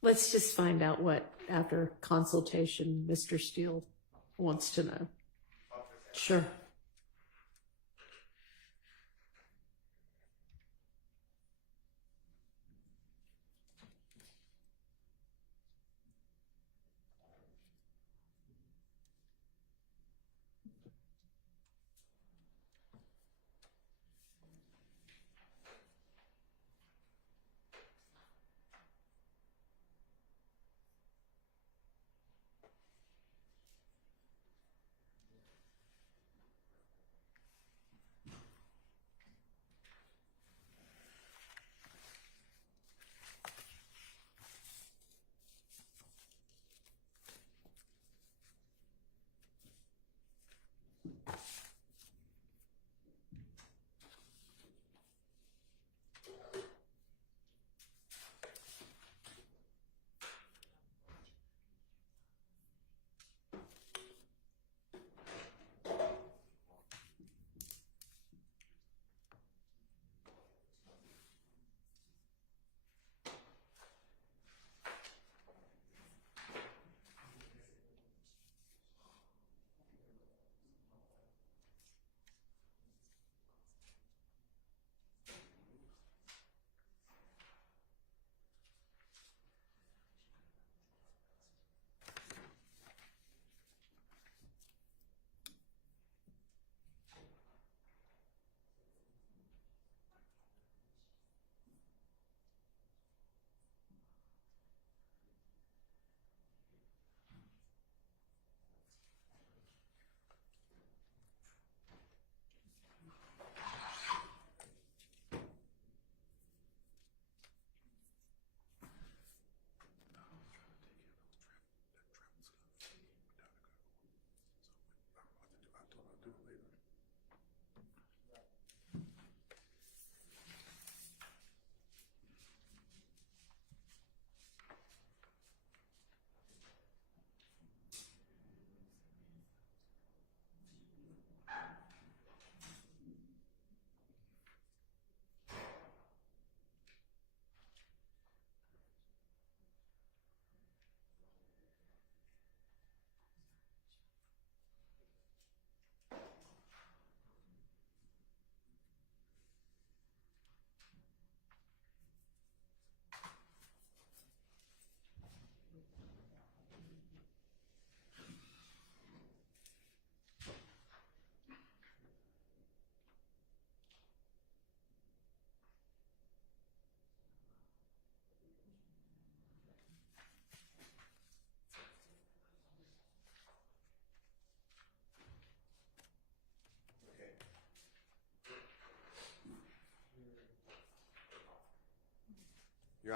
Let's just find out what, after consultation, Mr. Steele wants to know. Sure.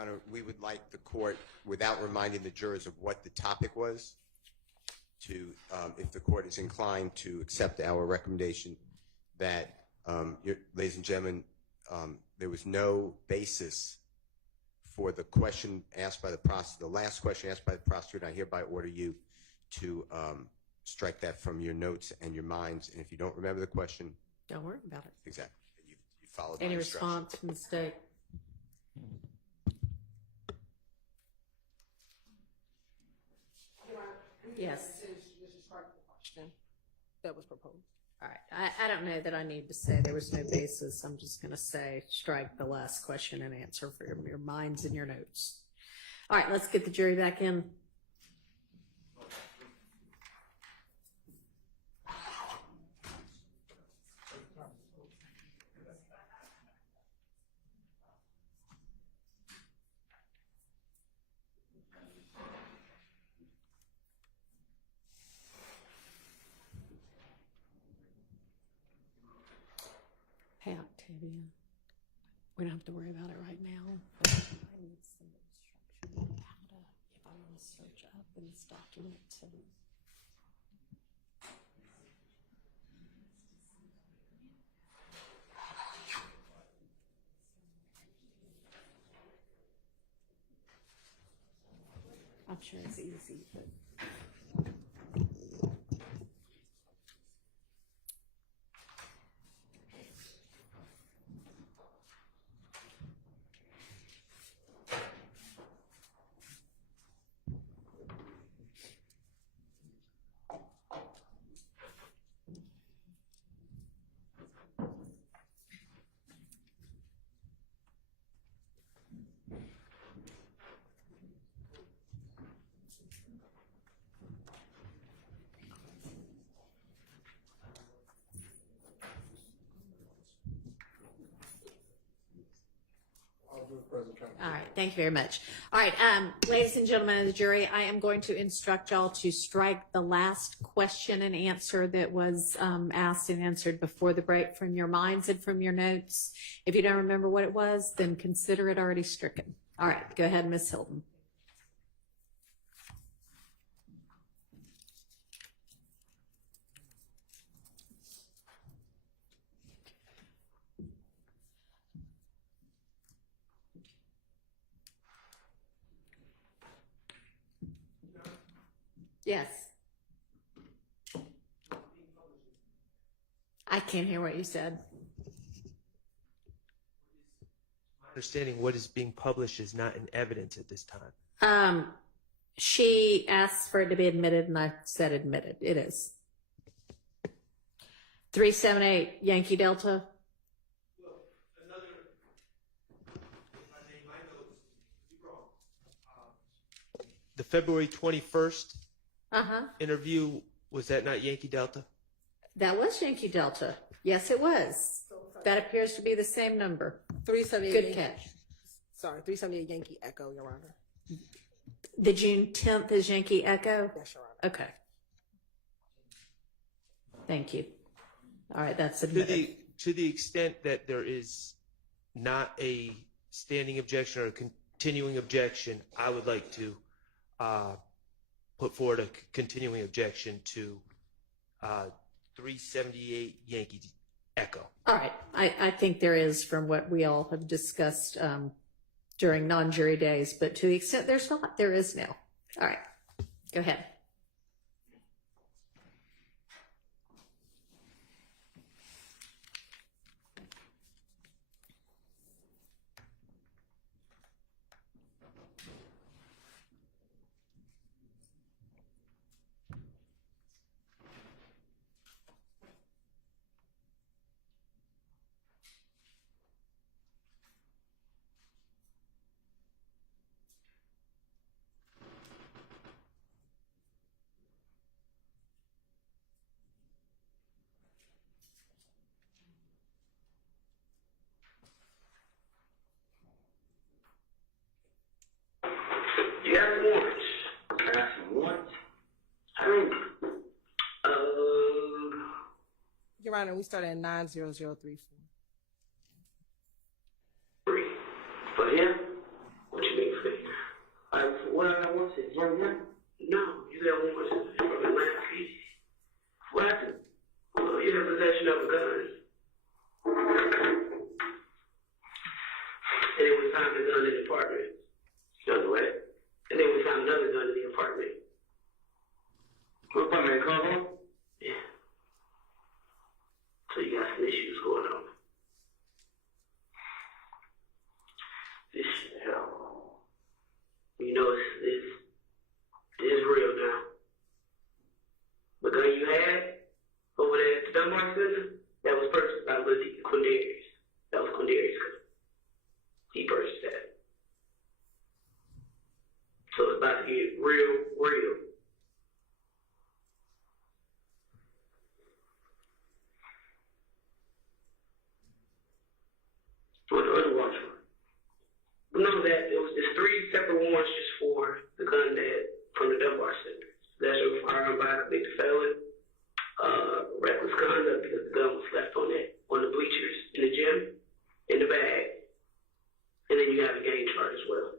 Honor, we would like the court, without reminding the jurors of what the topic was, to, if the court is inclined to accept our recommendation that, ladies and gentlemen, there was no basis for the question asked by the prosecutor, the last question asked by the prosecutor, and I hereby order you to strike that from your notes and your minds. And if you don't remember the question, Don't worry about it. exactly, you followed my Any instructions. response, mistake? Yes. This is part of the question that was proposed. All right. I don't know that I need to say there was no basis. I'm just going to say strike the last question and answer for your minds and your notes. All right, let's get the jury back in. Hey, Octavia, we don't have to worry about it right now. I need some instruction on how to, if I want to search up in this document to. I'm sure it's easy, but. All right, thank you very much. All right, ladies and gentlemen of the jury, I am going to instruct y'all to strike the last question and answer that was asked and answered before the break from your minds and from your notes. If you don't remember what it was, then consider it already stricken. All right, go ahead, Ms. Hilton. Yes. I can't hear what you said. Understanding what is being published is not in evidence at this time. She asked for it to be admitted, and I said admitted. It is. 378 Yankee Delta. The February 21st interview, was that not Yankee Delta? That was Yankee Delta. Yes, it was. That appears to be the same number. 378. Good Yankee, catch. Sorry, 378 Yankee Echo, Your Honor. The June 10th is Yankee Echo? Yes, Your Honor. Okay. Thank you. All right, that's admitted. To the extent that there is not a standing objection or a continuing objection, I would like to put forward a continuing objection to 378 Yankee Echo. All right. I think there is, from what we all have discussed during non-jury days, but to the extent there's not, there is now. All right. Go ahead. You got warrants. I got some warrants. I mean, Your Honor, we started at 90034. for him? What you What I want to say, young. No, you got warrants from Atlanta PD. What happened? Well, you have possession of a gun. And then we found a gun in the apartment. You know what? And then we found another gun in the apartment. What apartment? Call home? Yeah. So you got some issues going on. This shit, hell. You know, it's real now. The gun you had over there at the Dunbar Center, that was purchased by Lil Quindarius. That was Quindarius' gun. He purchased that. So it's about to get real. What the other warrants for? Know that there's 3 separate warrants just for the gun that from the Dunbar Center. That's a firearm by a big felon, reckless conduct because the gun was left on the bleachers in the gym, in the bag, and then you have a gang charge as well.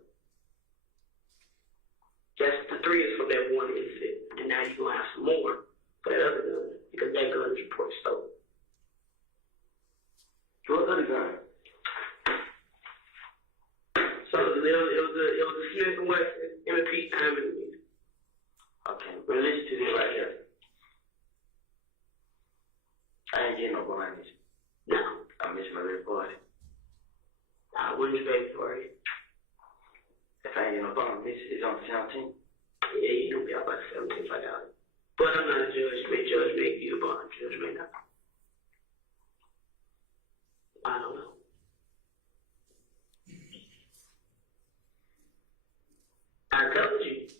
That's the 3 is from that one incident, and now you're gonna have some more for that other gun because that gun is reported stolen. What other gun? So it was a Smith & Wesson M&P 9mm. Okay, but listen to this right here. I ain't getting no behind this. No. I miss my little party. Nah, when's your baby party? If I ain't getting no bond, this is on the 17th. Yeah, you don't be out by the 17th, I doubt it. But I'm not a judge. Judge may be the bond. Judge may not. I don't know. I told you.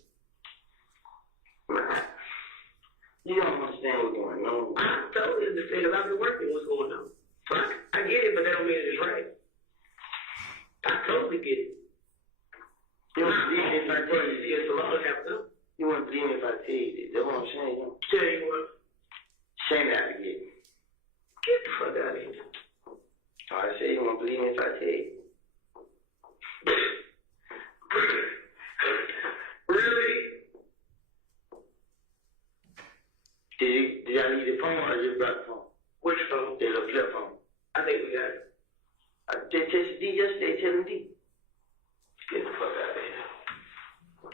You don't understand what's going on. I totally understand because I've been working what's going on. So I get it, but that don't mean it is right. I totally get it. You wouldn't believe me if I tell you. See, it's a lot of happening. You wouldn't believe me if I tell you this. That's what I'm saying. Tell you what. Shame out of it. Get the fuck out of here. I say you won't believe me if I tell you. Really? Did y'all need your phone or your brother's phone? Which phone? The little flip phone. I think we got it. They tested D yesterday, tell him D. Get the fuck out of here.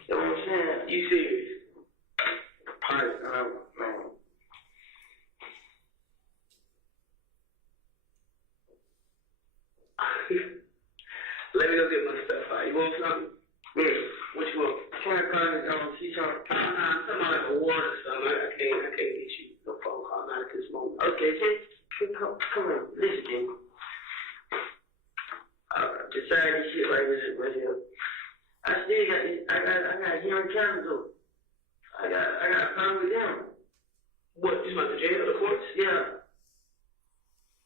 You know what I'm saying? You serious? Man. Let me go get my stuff out. You want something? Yeah. What you want? Can I call this on? She's on. I'm talking about like a award or something. I can't get you no phone call not at this moment. Okay, come on. Listen, Jim. Decide this shit right here. I still got this. I got hearing cameras though. I got a problem with them. What? You about the jail, the courts? Yeah.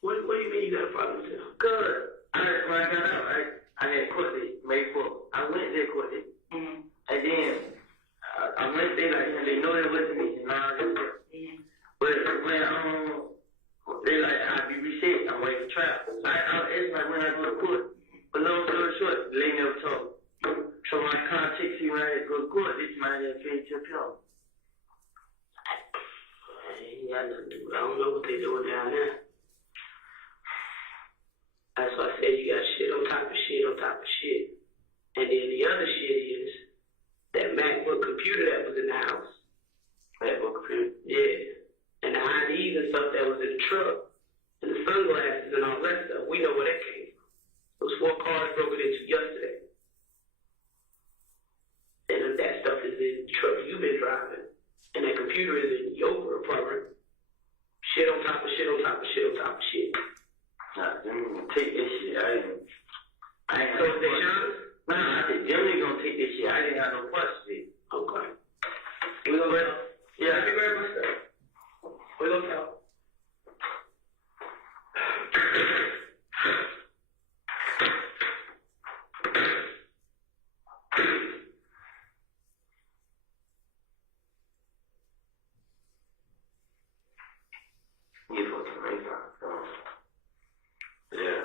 What do you mean you got a problem with them? Good. When I got out, I had court date, May 4th. I went there court date. Mm-hmm. And then I went there like they know they wasn't me and all that stuff. Mm-hmm. But when they like I'll be reset, I'm waiting for trial. So it's like when I go to court. But long story short, the lady never told me. So when I contact you when I go to court, this might have paid your bill. I don't know what they're doing down there. That's why I said you got shit on top of shit on top of shit. And then the other shit is that MacBook computer that was in the house. MacBook computer? Yeah. And the IDs and stuff that was in the truck. And the sunglasses and all that stuff. We know where that came from. Those 4 cars broke it into yesterday. And that stuff is in the truck you've been driving. And that computer is in your apartment. Shit on top of shit on top of shit on top of shit. Nah, them take this shit. I ain't so they yours? Nah, I said them they gonna take this shit. I didn't have no question. Okay. We gonna go? Yeah, I can grab my stuff. We gonna talk. You put some ring on. Yeah.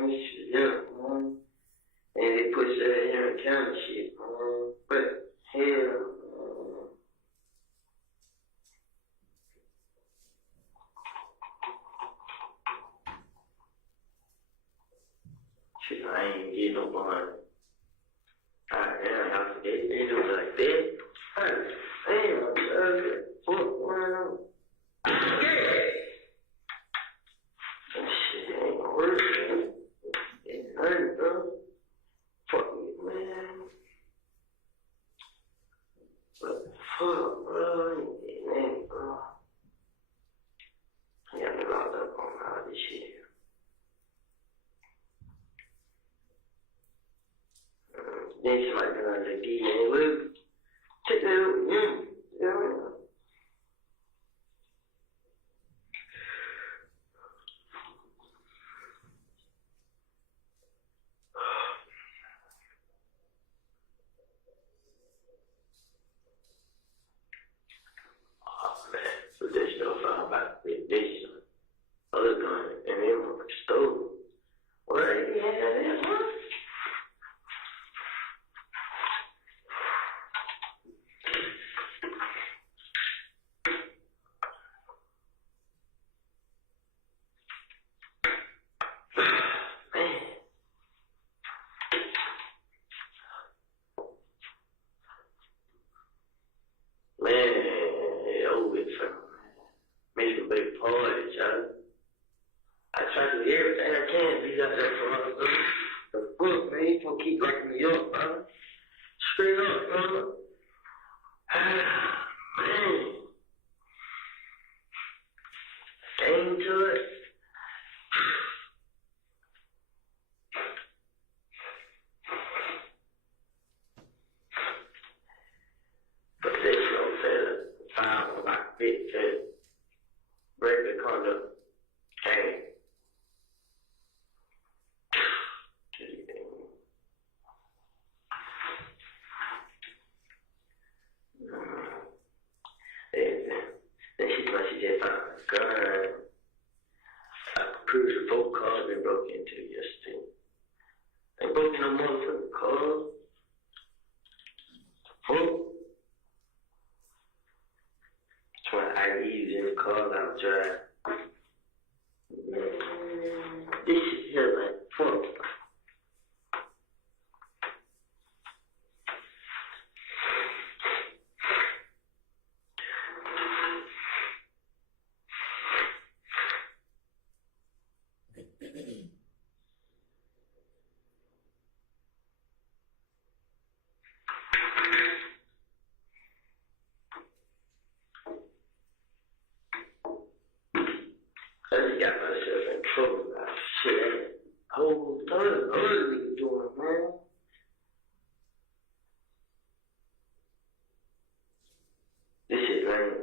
man. Shit, yeah, man. And they put that here in county shit, man. But, hell, man. Shit, I ain't getting no money. God damn, I forget they do like that. Damn, fuck, man. Shit ain't gonna work, man. It's nothing, bro. Fuck it, man. What the fuck, bro? Ain't, bro. I got me locked up on all this shit. Then she like, like, man, look, check that out, yeah. Oh, man, so this stuff I about this other gun, and then on the stove. What do you have that, huh? Man, over it, son. Make a big party, child. I try to do everything I can to be out there for all of them. The fuck, man, you gonna keep locking me up, man. Straight up, man. Man. Ain't to it. But this don't say file on my fit said regular conduct. Hey. Then she just found a gun. I proved the both cars they broke into yesterday. They broke in a motherfucking car. Fuck. That's why I use in the car that I drive. Man, this shit here like fuck. I just got myself in trouble about shit. Whole other nigga doing, man. This shit lame.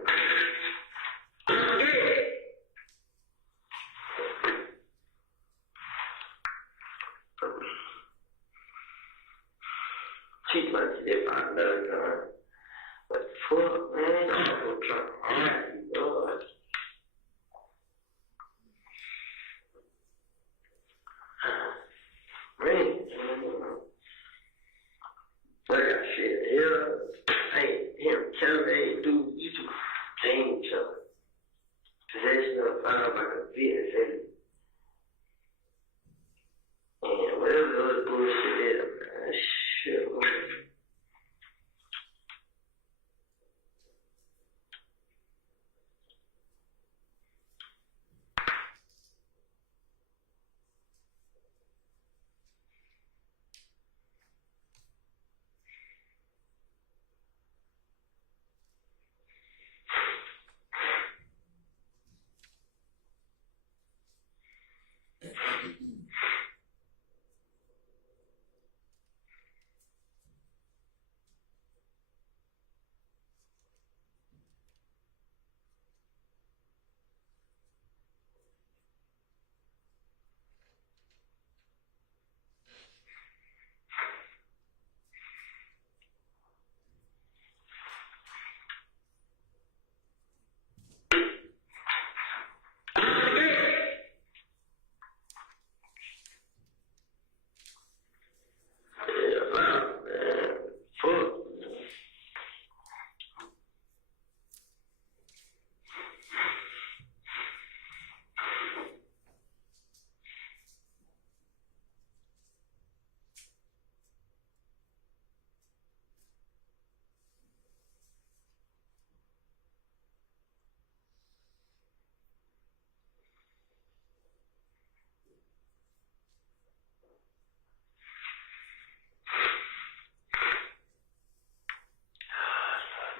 She might have found another gun. But fuck, man, I'm gonna try hard, you know. Man, I got shit here. I ain't him telling me, ain't do you two change each other. Possession of found by convenience and whatever the other bullshit is, man, shit, man.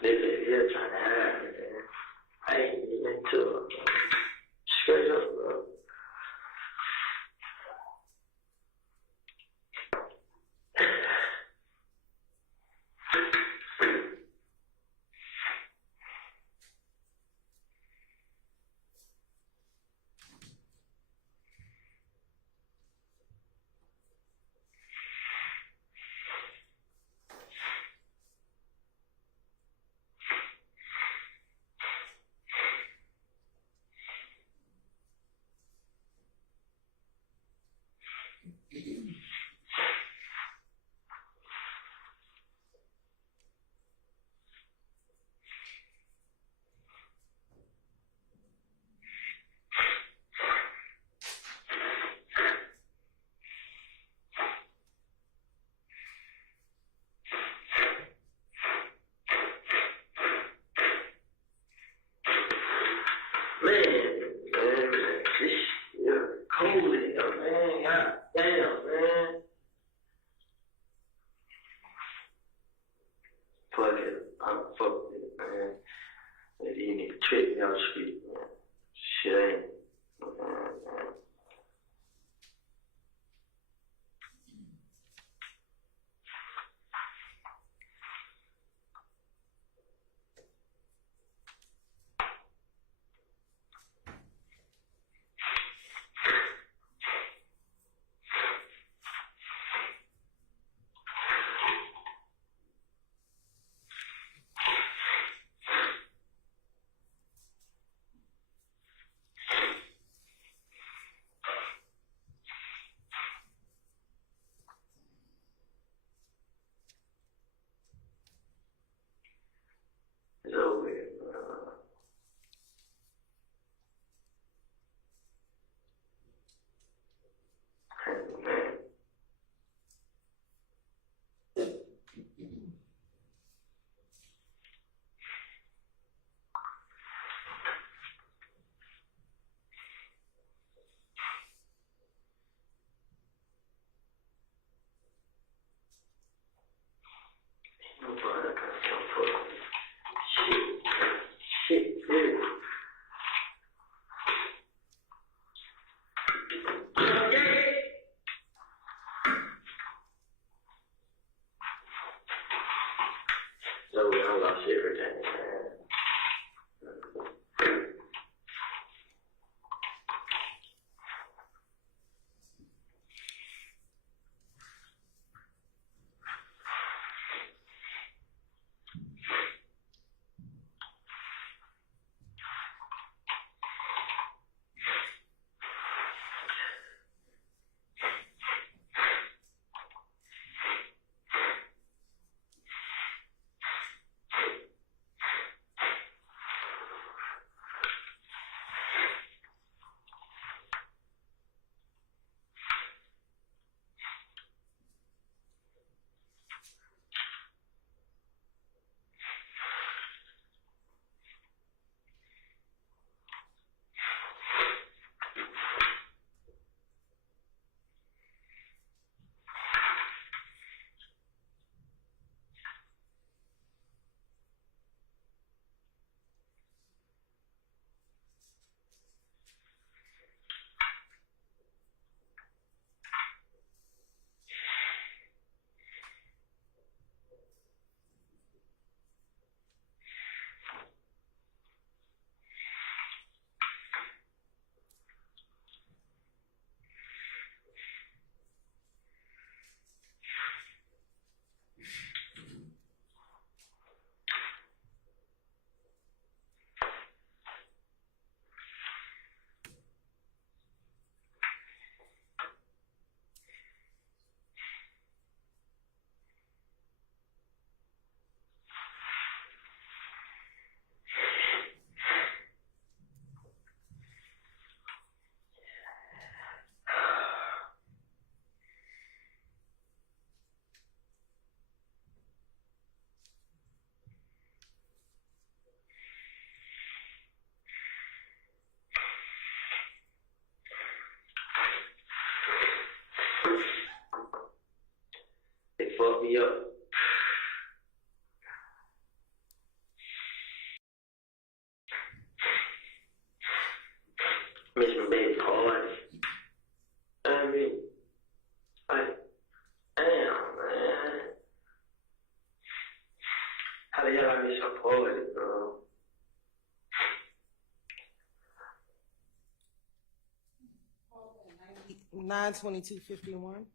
They're trying to hide me, man. I ain't even into it, man. Straight up, bro. Man, this you're cold in here, man. God damn, man. Fuck it. I'm fucked with it, man. Maybe you need to trick me on the street, man. Shit ain't. Man. It's over with, man. Nobody can come for shit, dude. So we all lost everything, man. They fucked me up. miss my baby party. I mean, like, damn, man. How the hell I miss her party, bro? 9/22/51.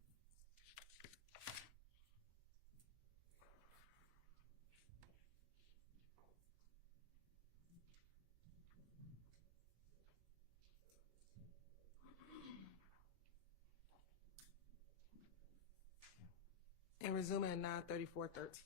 And resuming at 9/34/13.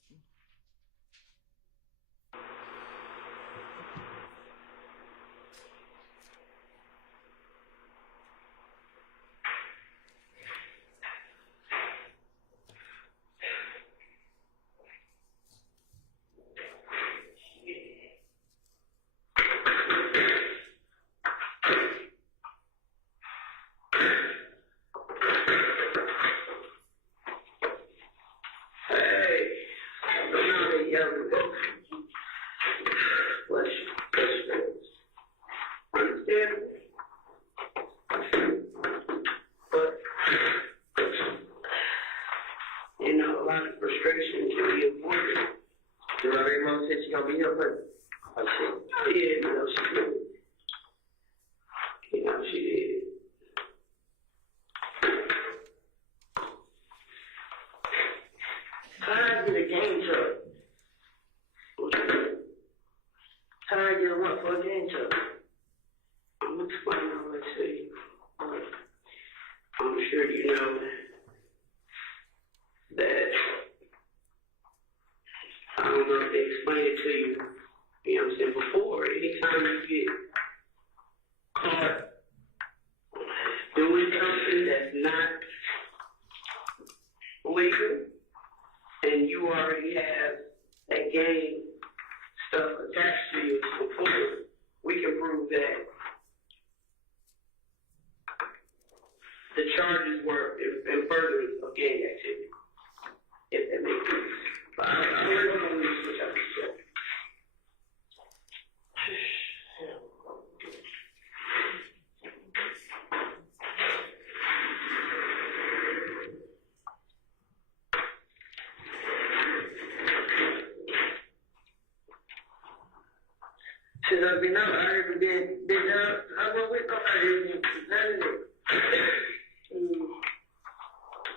Since I've been out, I haven't been out. I went with nobody.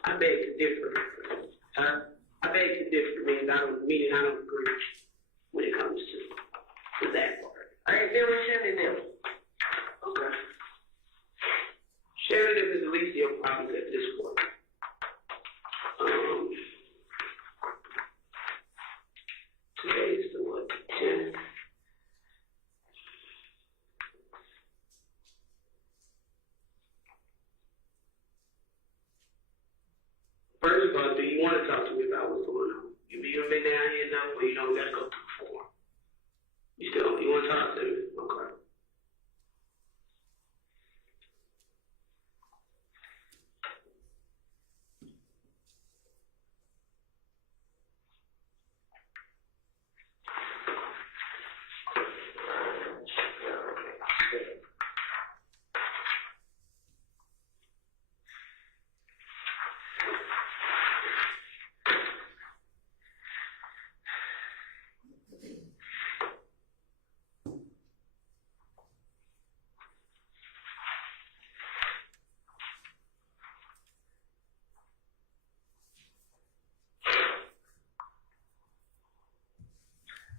I beg to differ. I beg to differ, meaning I don't agree when it comes to that part. I ain't been with Shannon now. Okay. Shannon is at least your problem at this point. Today is the what? 10th. First of all, do you want to talk to me about what's going on? You been down here enough where you don't got to go through the form. You want to talk to me? Okay.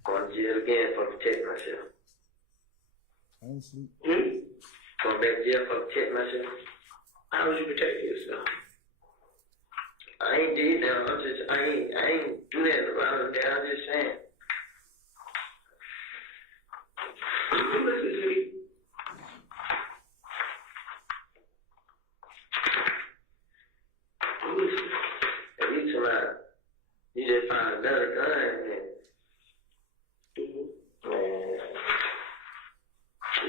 Going to jail again for protect myself. I ain't sleep. Going back to jail for protect myself. How would you protect yourself? I ain't did that. I ain't do that around there. I'm just saying. I'm listening to you. I'm listening. If you tomorrow, you just found another gun, man.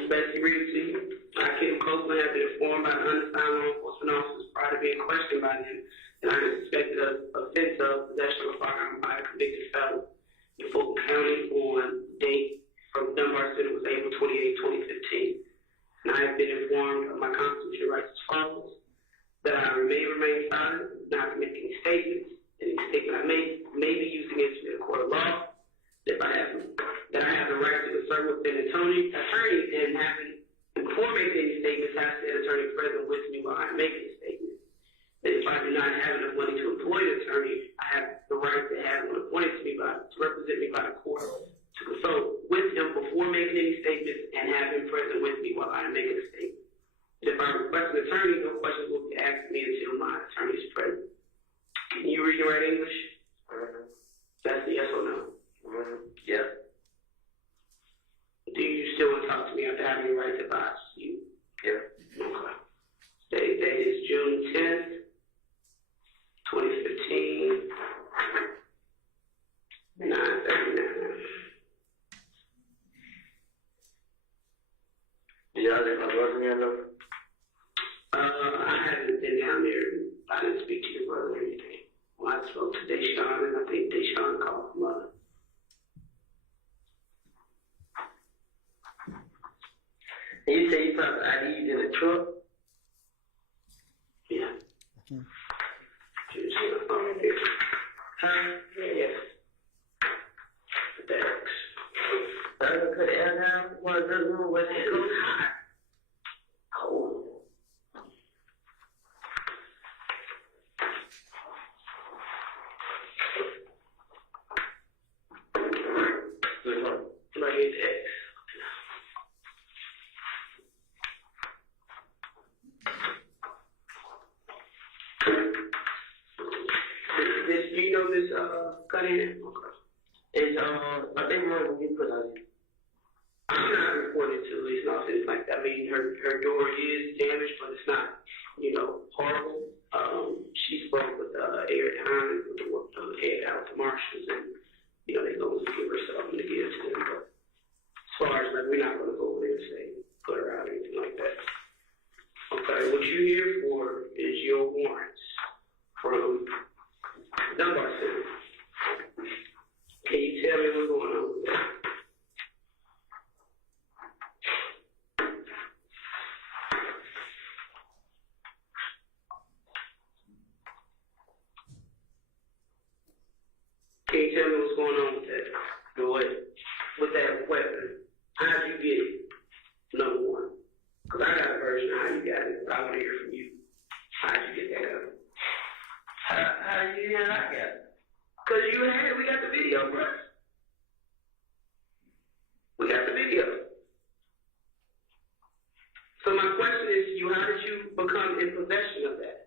Basically read it to you. I, Kim Copeland, have been informed by the undersigned law enforcement officers prior to being questioned by them, and I am suspected of offense of possession of a firearm by a convicted felon in Fulton County on date from Dunbar City was April 28, 2015. And I have been informed warned of my constitutional rights as follows: that I remain silent, not to make any statements. Any statement I make may be used against me in a court of law. That I have the right to consult with an attorney, and before making any statements, has to have an attorney present with me while I'm making a statement. That if I do not have enough money to employ an attorney, I have the right to have one appointed to represent me by the court, to consult with him before making any statements and have him present with me while I am making a statement. If I request an attorney, no questions will be asked me until my attorney is present. Can you read and write English? That's a yes or no? Yeah. Do you still want to talk to me after having the right to advise you? Yeah. Okay. Today's date is June 10th, 2015, 9:39. Yeah, I think I wasn't here, no. I haven't been down there. I didn't speak to your brother or anything. Well, I spoke to Deshaun, and I think Deshaun called mother. You say you found IDs in the truck? Yeah. Huh? Yes. Thanks. Cut it out now. One of those room was it was hot. Cold. Like it's X. You know this cut in? Okay. It's I think more than you put on it. I'm not reporting to police and all things like that. I mean, her door is damaged, but it's not, horrible. She spoke with Eric Hines, with the head out to marshals, and they're going to give her something to give to them. But as far as we're not going to go over there and say put her out or anything like that. Okay, what you're here for is your warrants from Dunbar Center. Can you tell me what's going on with that? Can you tell me what's going on with that? With that weapon? How did you get it? Number one. Because I got a version of how you got it, but I want to hear from you. How did you get that gun? How did you hear I got it? Because you had it. We got the video, bro. We got the video. So my question is to you, how did you become in possession of that?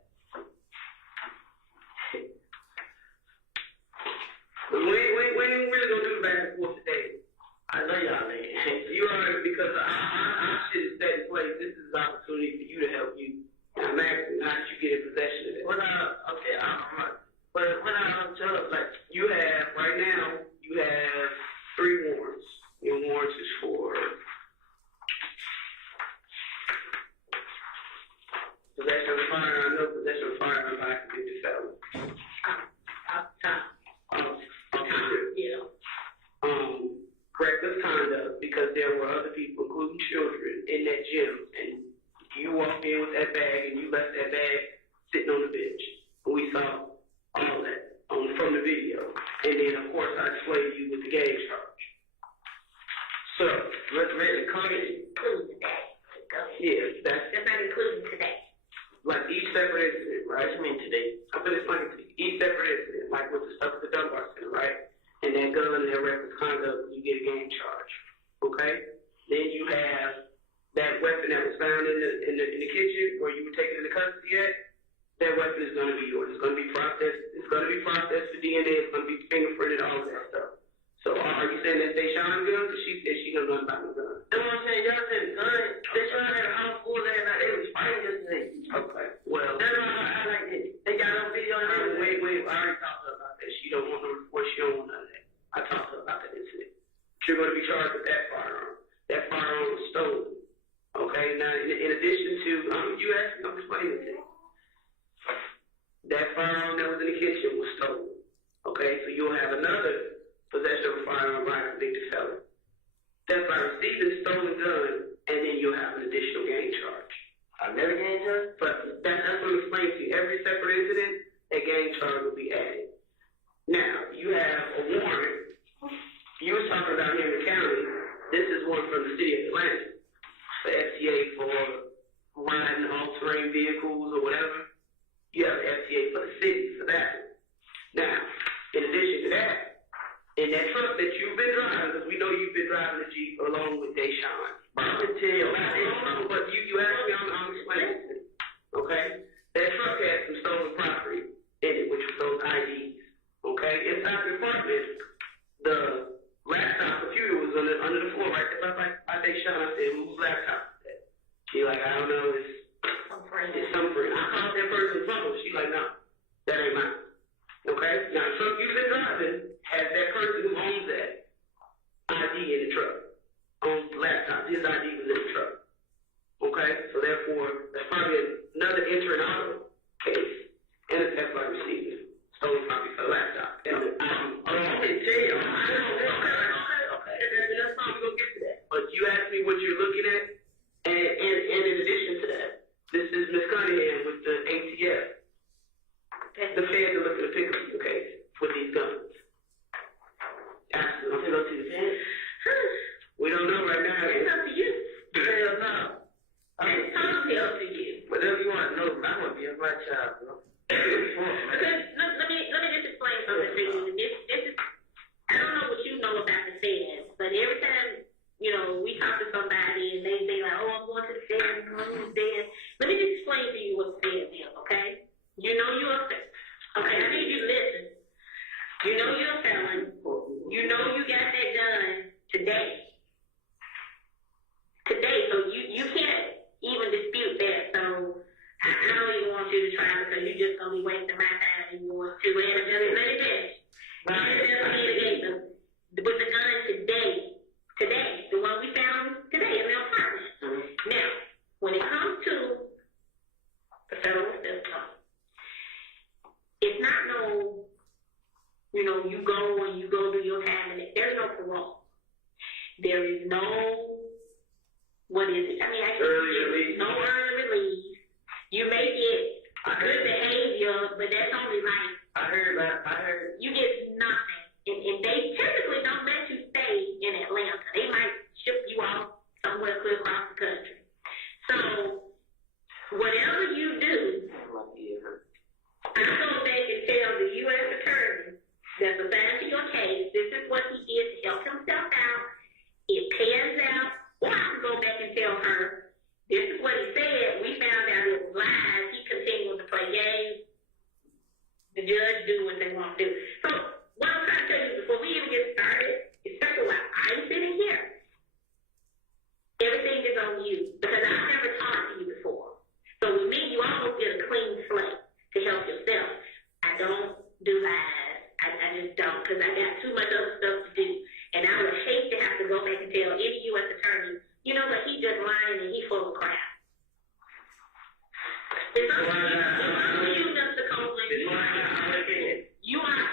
We ain't really gonna do the back and forth today. I know y'all ain't. You already, because our shit is set in place. This is an opportunity for you to help you. And I'm asking, how did you get in possession of that? When I tell like You have, right now, you have 3 warrants. Your warrants is for possession of a firearm. I know possession of a firearm by a convicted felon. Reckless conduct, because there were other people, including children, in that gym, and you walked in with that bag and you left that bag sitting on the bench. We saw all that from the video. And then, of course, I displayed you with the gang charge. So, including today. yeah, that's not including today. like each separate incident, right? What you mean today? I'm going to explain it to you. Each separate incident, like with the stuff at the Dunbar Center, right? And that gun and that reckless conduct, you get a gang charge. Okay? Then you have that weapon that was found in the kitchen where you were taken into custody at. That weapon is going to be yours. It's going to be processed. It's going to be processed for DNA. It's going to be fingerprinted, all of that stuff. So are you saying that's Deshaun's gun? Because she said she knows nothing about the gun. That's what I'm saying. Y'all said gun. Deshaun had a house full last night. They was fighting yesterday. Okay. Well, That's why I like it. They got on video. wait. I already talked to her about that. She don't want no report. She don't want none of that. I talked to her about that incident. You're going to be charged with that firearm. That firearm was stolen. Okay? Now, in addition to, you asked me, I'm explaining it to you. That firearm that was in the kitchen was stolen. Okay? So you'll have another possession of a firearm by a convicted felon. That's by receiving a stolen gun and then you'll have an additional gang charge. Another gang charge? But that's what I'm explaining to you. Every separate incident, a gang charge will be added. Now, you have a warrant. You was talking about here in the county. This is one from the city of Atlanta. For FTA for riding all-terrain vehicles or whatever. You have the FTA for the city for that. Now, in addition to that, in that truck that you've been driving, because we know you've been driving the Jeep along with Deshaun. I'm gonna tell you, But you asked me, I'm explaining to you. Okay? That truck had some stolen property in it, which was those IDs. Okay? Inside the apartment, the laptop computer was under the floor right there by Deshaun. I said, whose laptop is that? She like, I don't know, it's some friend. I called that person's phone. She like, no, that ain't mine. Okay? Now, the truck you've been driving has that person who owns that ID in the truck. Owns the laptop. His ID was in the truck. Okay? So therefore, that's probably another enter and auto case. And it's that's like receiving stolen property for the laptop. And I'm going to tell you, okay. That's fine, we're going to get to that. But you asked me what you're looking at, and in addition to that, this is Ms. Cunningham with the ATF. The feds are looking to pick up your case with these guns. Absolutely. Go to the fence. We don't know right now. It's up to you. Hell no. It's totally up to you. Whatever you want to know, I want to be a black child, bro. Because let me just explain something to you. This is, I don't know what you know about the feds, but every time, we talk to somebody and they say like, oh, I'm going to the feds, I'm going to the feds. Let me just explain to you what the feds is, okay? You know you're a felon. Okay, I need you to listen. You know you're a felon. You know you got that gun today. So you can't even dispute that. So I don't even want you to try because you're just going to be wasting my time and yours too. And just let it finish. With the gun today, the one we found today in the apartment. Mm-hmm. Now, when it comes to the federal system, it's not you go do your time, and there's no parole. There is no, what is it? Early release. No early release. You may get good behavior, but that's only like, I heard. you get nothing. And they typically don't let you stay in Atlanta. They might ship you off somewhere clear across the country. So, whatever you do, I go back and tell the U.S. attorney that's assigned to your case, this is what he did to help himself out. It pans out. Or I can go back and tell her, this is what he said. We found out it was lies. He continued to play games. The judge do what they want to do. So, what I'm trying to tell you before we even get started, especially while I'm sitting here, everything is on you because I've never talked to you before. So with me, you almost get a clean slate to help yourself. I don't do lies. I just don't because I got too much other stuff to do. And I would hate to have to go back and tell any U.S. attorney, you know what, he just lying and he full of crap. It's up to you, Mr. Copeland. You are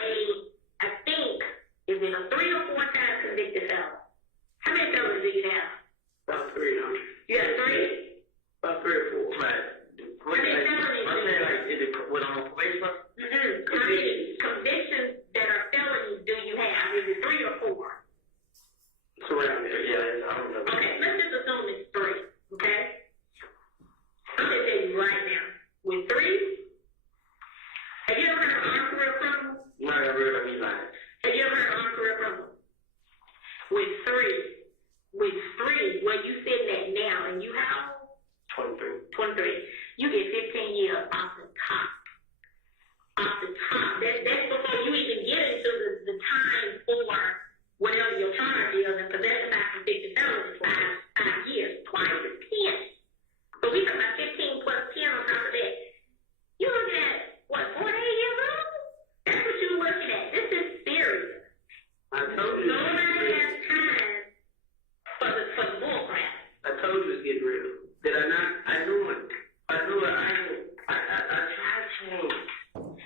I think, is it a 3 or 4 times convicted felon? How many felons do you have? About 3, huh? You have 3? About 3 or 4. Right. How many felonies? I'm saying, like, is it what on probation? Mm-hmm. How many convictions that are felonies do you have? Is it 3 or 4? It's around there, yeah. I don't know. Okay, let's just assume it's 3, okay? I'm going to tell you right now. With 3, have you ever heard of armed career criminal? No, I never heard of me lying. Have you ever heard of armed career criminal? With 3, where you sitting at now, and you how old? 23. 23. You get 15 years off the top. Off the top. That's before you even get into the time for whatever your charge is, and possession by convicted felons is 5 years. Twice is 10. So we talking about 15 plus 10 on top of that. You looking at, what, 48 years old? That's what you're looking at. This is serious. I told you. Nobody has time for the bull crap. I told you it's getting real. Did I not? I knew it. I tried to.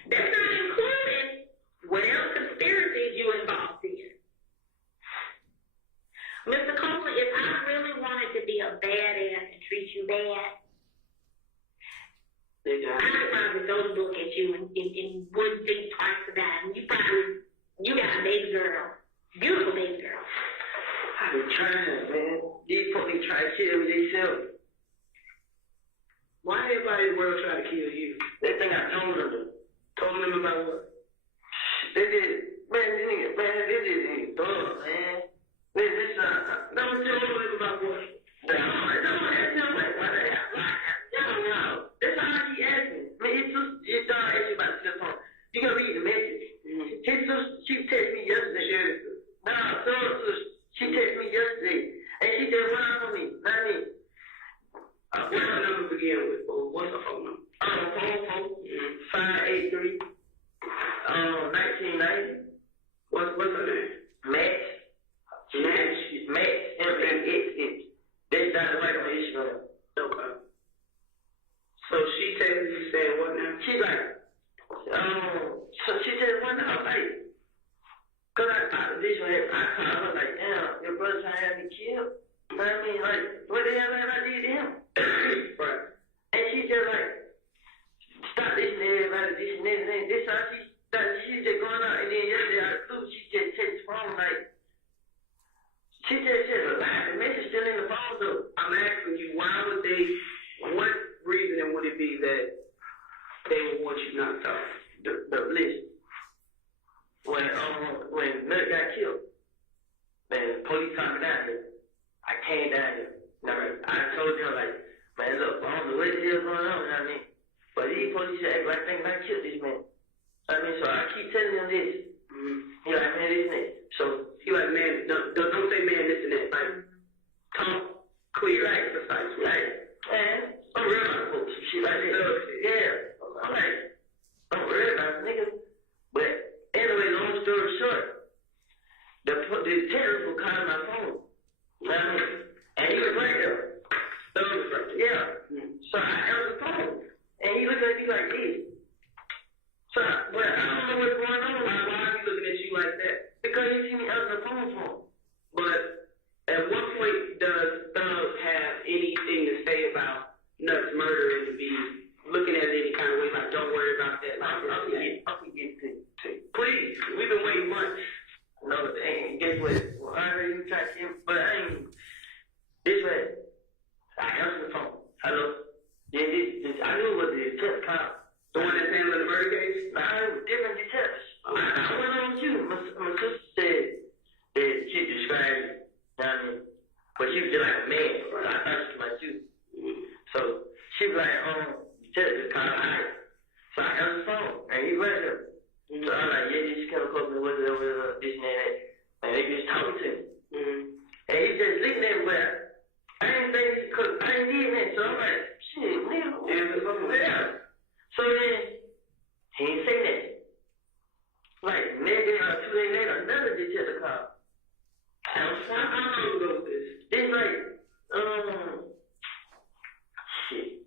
That's not including whatever conspiracies you involved in. Mr. Copeland, if I really wanted to be a bad I could probably go look at you and wouldn't think twice about it. You got a baby girl. Beautiful baby girl. I've been trying, man. These folks try to kill me themselves. Why everybody in the world try to kill you? They think I told them. Told them about what? They did. Man, this nigga dumb, man. This no, tell them about what? Don't ask him like, what the hell? No. That's how he asked me. Man, his dog asked you about the cell phone. You gotta read the message. His sister, she texted me yesterday. She texted me yesterday. And she said, what up for me? Not me. What's her number begin with? What's her phone number? Phone 583 1990. What's her name? Max. Max. M-A-X-X. That's not the right on Instagram. Okay. So she texted me saying what now? She's like, so she said what now? Like, cause I called her like, damn, your brother trying to have me killed. You know what I mean? Like, what the hell have I did to him? Right. And she just like, stop listening to everybody, this and that and that. This how she just going out. And then yesterday out of the blue, she just takes the phone like, she just said, the message still in the phone though. I'm asking you, why would they, what reason would it be that they would want you not to talk? The list. When Nut got killed, man, the police caught me down here. I came down here. I told them like, man, look, I don't know what the hell's going on, you know what I mean? But these police act like they might kill this man. I mean, so I keep telling them this. You know, man, this and that. So he like, man, don't say man, this and that. Like, talk clear, like, precise, right? Man, don't worry about folks, some shit like that. Yeah. I'm like, don't worry about it, nigga. But anyway, long story short, the terrorist was calling my phone. You know what I mean? And he was right there. Yeah. So I answered the phone. And he looked at me like this. So, but I don't know what's going on. Why are you looking at you like that? Because he see me answer the phone for him. But at what point does Thug have anything to say about Nut's murder and to be looking at it any kind of way? Like, don't worry about that. Like, I'll get to you. Please. We've been waiting months. No, and guess what? Well, I heard you try to kill me, but I ain't. This way. I answered the phone. Hello? Yeah, this, I knew it was the detective cop. The one that's handling the murder case? Nah, it was different detectives. I went on with you. My sister said that she described it. You know what I mean? But she was just like a man. I thought she was like you. So she was like, detective cop, alright. So I answered the phone, and he was there. So I'm like, yeah, this chemical, whatever, this and that. And they just talking to me. And he just looking everywhere. I ain't think because I ain't need that. So I'm like, shit, nigga. Yeah. So then, he ain't say that. Like, maybe 2 days later, another detective called. How long ago was this? It's like, shit.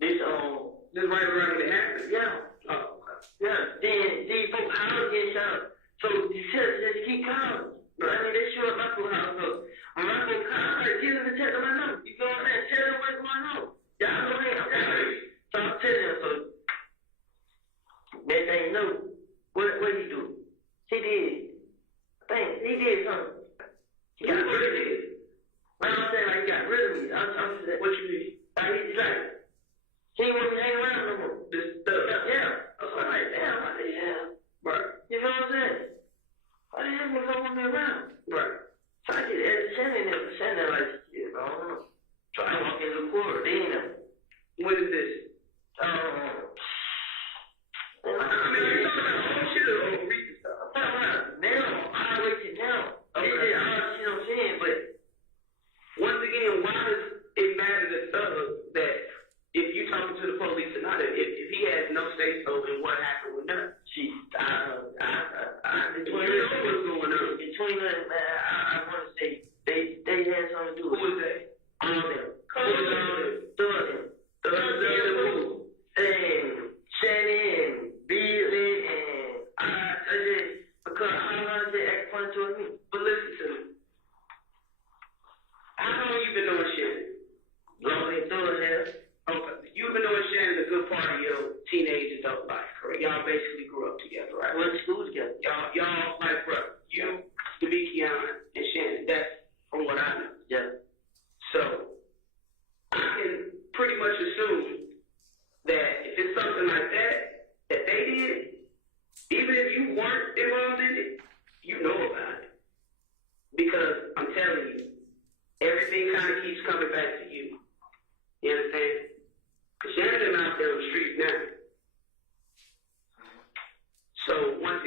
This right around when it happened? Yeah. Oh, okay. Yeah. Then these folks' house get shot. So the detectives just keep calling. I mean, they show up my pool house. So when my pool call, I'm like, give them the detective my number. You know what I'm saying? Tell them what's going on. Y'all know me. I'm sorry. So I'm telling them, so that they know what he do. He did. He did something. He got rid of me. I'm saying, like, he got rid of me. I'm saying, what you mean? Like, he's like, he ain't want me to hang around no more. This stuff. Yeah. So I'm like, damn, what the hell? Right. You know what I'm saying? Why the hell niggas don't want me around? Right. So I get Shannon like, yeah, I don't know. So I walk in the court, they ain't know. When is this? I mean, you're talking about whole shit or recent stuff? I'm talking about now, all the way to now. Okay. It's just all, you know what I'm saying? But once again, why does it matter to Thug that if you talking to the police or not, if he has no say so in what happened with Nut? Between us, man, I want to say they had something to do with it. Who was that? All of them. Thug them. Hey,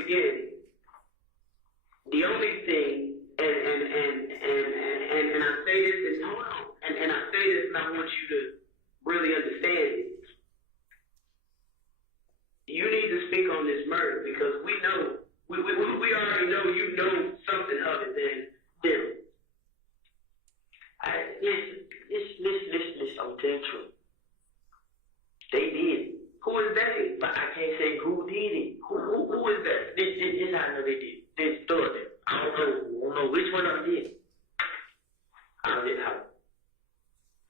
again, the only thing, and I say this, and hold on, and I say this, and I want you to really understand it. You need to speak on this murder because we know, we already know you know something other than them. Listen, I'm telling you the truth. They did. Who is they? But I can't say who did it. Who is that? This how I know they did. This story. I don't know which one of them did. I don't know.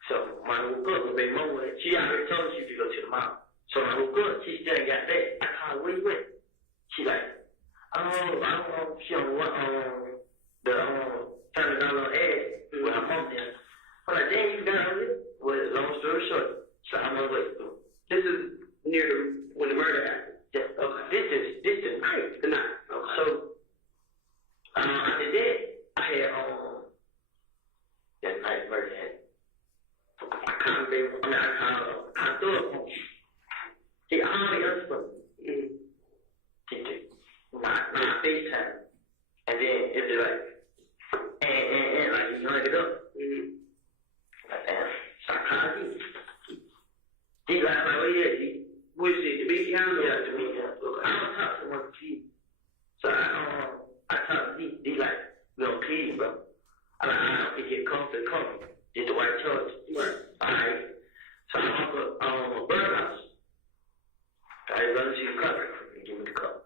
So when I woke up, my baby mama, she already told me she could go to the mall. So when I woke up, she still ain't got that. I called her, where you went? She like, she on what, the $30 ad with her mom there. I'm like, damn, you got on it? Well, long story short, so I'm on the way. This is near when the murder happened. Yeah, okay. This is night, the night. Okay. So, after that, I had, that night murder happened. I called baby, I threw up on she already answered me. She did. My FaceTime. And then it's like, and like, you hung it up. Like, damn. So I called you. He like, oh yeah, what is it, the big counter? Yeah, the big counter. Okay. I don't talk to one of you. So I talked to D like, we don't please, bro. I'm like, I don't think it's comfort. It's the white choice. Right. Alright. So I walk up a bird house. I run to the car. Give me the car.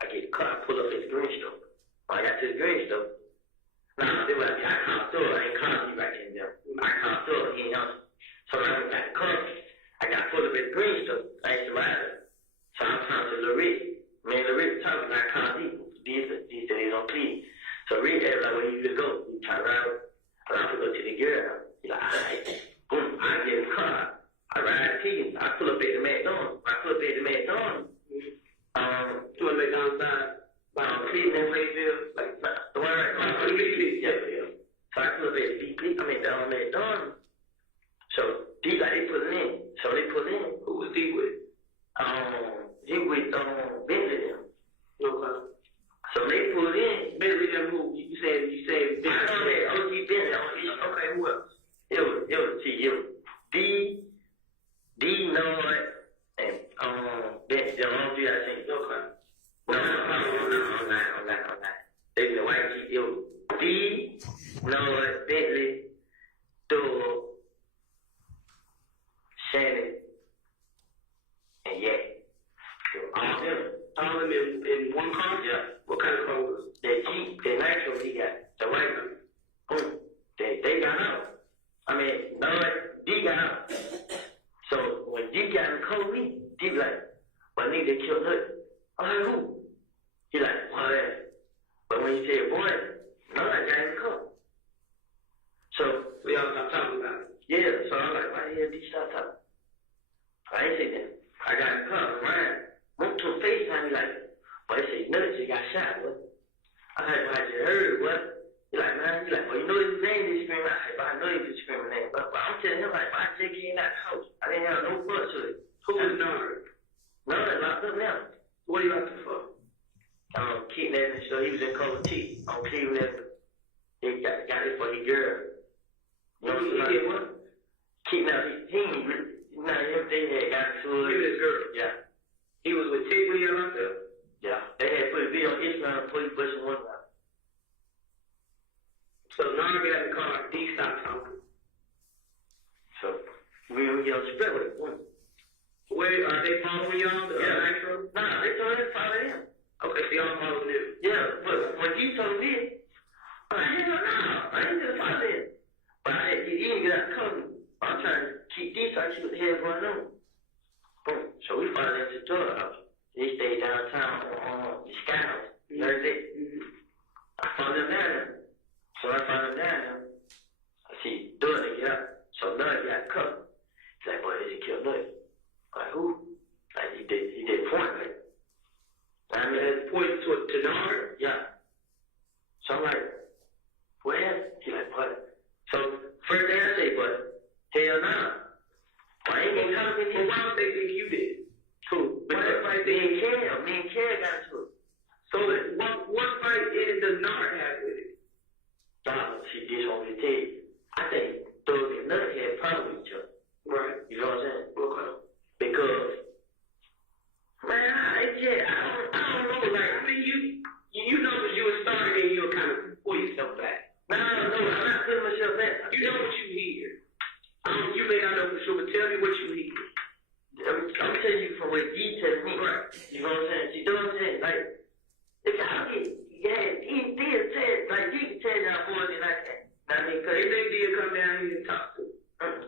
I get the car, pull up at the green store. When I got to the green store, now, then when I called through, I ain't called you back in there. I called through, he ain't answer. So when I went back to the car, I got pulled up at the green store. I ain't survived. So I'm talking to Lil Woody. Me and Lil Woody talking, I called him. These said they don't please. So Rick asked like, where you gonna go? You turn around. I'm gonna go to the girl. He's like, alright. Boom, I get in the car. I ride to you. I pull up at the McDonald's. To a McDonald's side. Cleveland, Wakefield, like the one right now. Yeah. So I pull up at the McDonald's. So D like they put it in. So they put it in. Who was D with? He with Bentley them. Okay. So they put in Bentley them who you said Bentley. I know that OG Bentley. Okay, who else? It was D Noyd and Bentley. The only three I think. Okay. No. They the white key. It was D Noyd, Bentley, Doyle, Shannon, and Yak. All of them in one car? Yeah. What kind of car was it? That Jeep, the Nitro he got, the white one. Boom. They got out. D got out. So when D got in the car with me, D like, well, nigga, they killed her. I'm like, who? He like, what? But when he said, boy, no, I got in the car. So we all stopped talking about it. Yeah, so I'm like, why the hell D stop talking? I ain't say that. I got in the car, Ryan. Went to a FaceTime, he like, boy, they say, nothing, she got shot, what? I just heard, what? He like, man, well, you know his name, they screaming. I said, I know he was screaming name. But I'm telling him, like, I just came out the house. I didn't have no fuss to it. Who was Nard? Nard locked up now. What are you locked up for? Kidnapping, so he was in Cola T on Cleveland. They got it for his girl. You know what I'm saying? What? Kidnapping, he ain't really, everything they got to it. He was his girl? Yeah. He was with Tick when he got locked up? Yeah. They had put a video on Instagram before he busted one out. So Nard got in the car, D stopped talking. So we get on the expressway. Where are they following y'all? The Nitro? Nah, they told us to follow them. Okay, so y'all follow them. Yeah, but when you told me, I'm like, hell no, I ain't gonna follow them. But he didn't get out the car. I'm trying to keep these, trying to see what the hell's going on. Boom. So we followed them to the door house. They stayed downtown on the Sky House. You heard that? I followed them down there. So I found him down there. I see Doyle get up. So Nut got cut. He's like, boy, did he kill Nut? Like, who? Like, he did point, like. I mean, it pointed to Nard? Yeah. So I'm like, where? He's like, what? So, first thing I say, but, hell no. Why ain't gonna come in here? Why would they think you did? Who? But everybody think me and Ken got into it. just want me to tell you, I think Thug and Nut had a problem with each other. Right. You know what I'm saying? Okay. Because, man, I don't know, like, I mean, you know when you were starting and you were kind of pull yourself back. No, I'm not putting myself back. You know what you hear. You may not know for sure, but tell me what you hear. I'm telling you from what G tells me. Right. You know what I'm saying? You know what I'm saying? Like, if I get, he did tell, like, G can tell y'all more than I can. I mean, because if they did come down here and talk to him,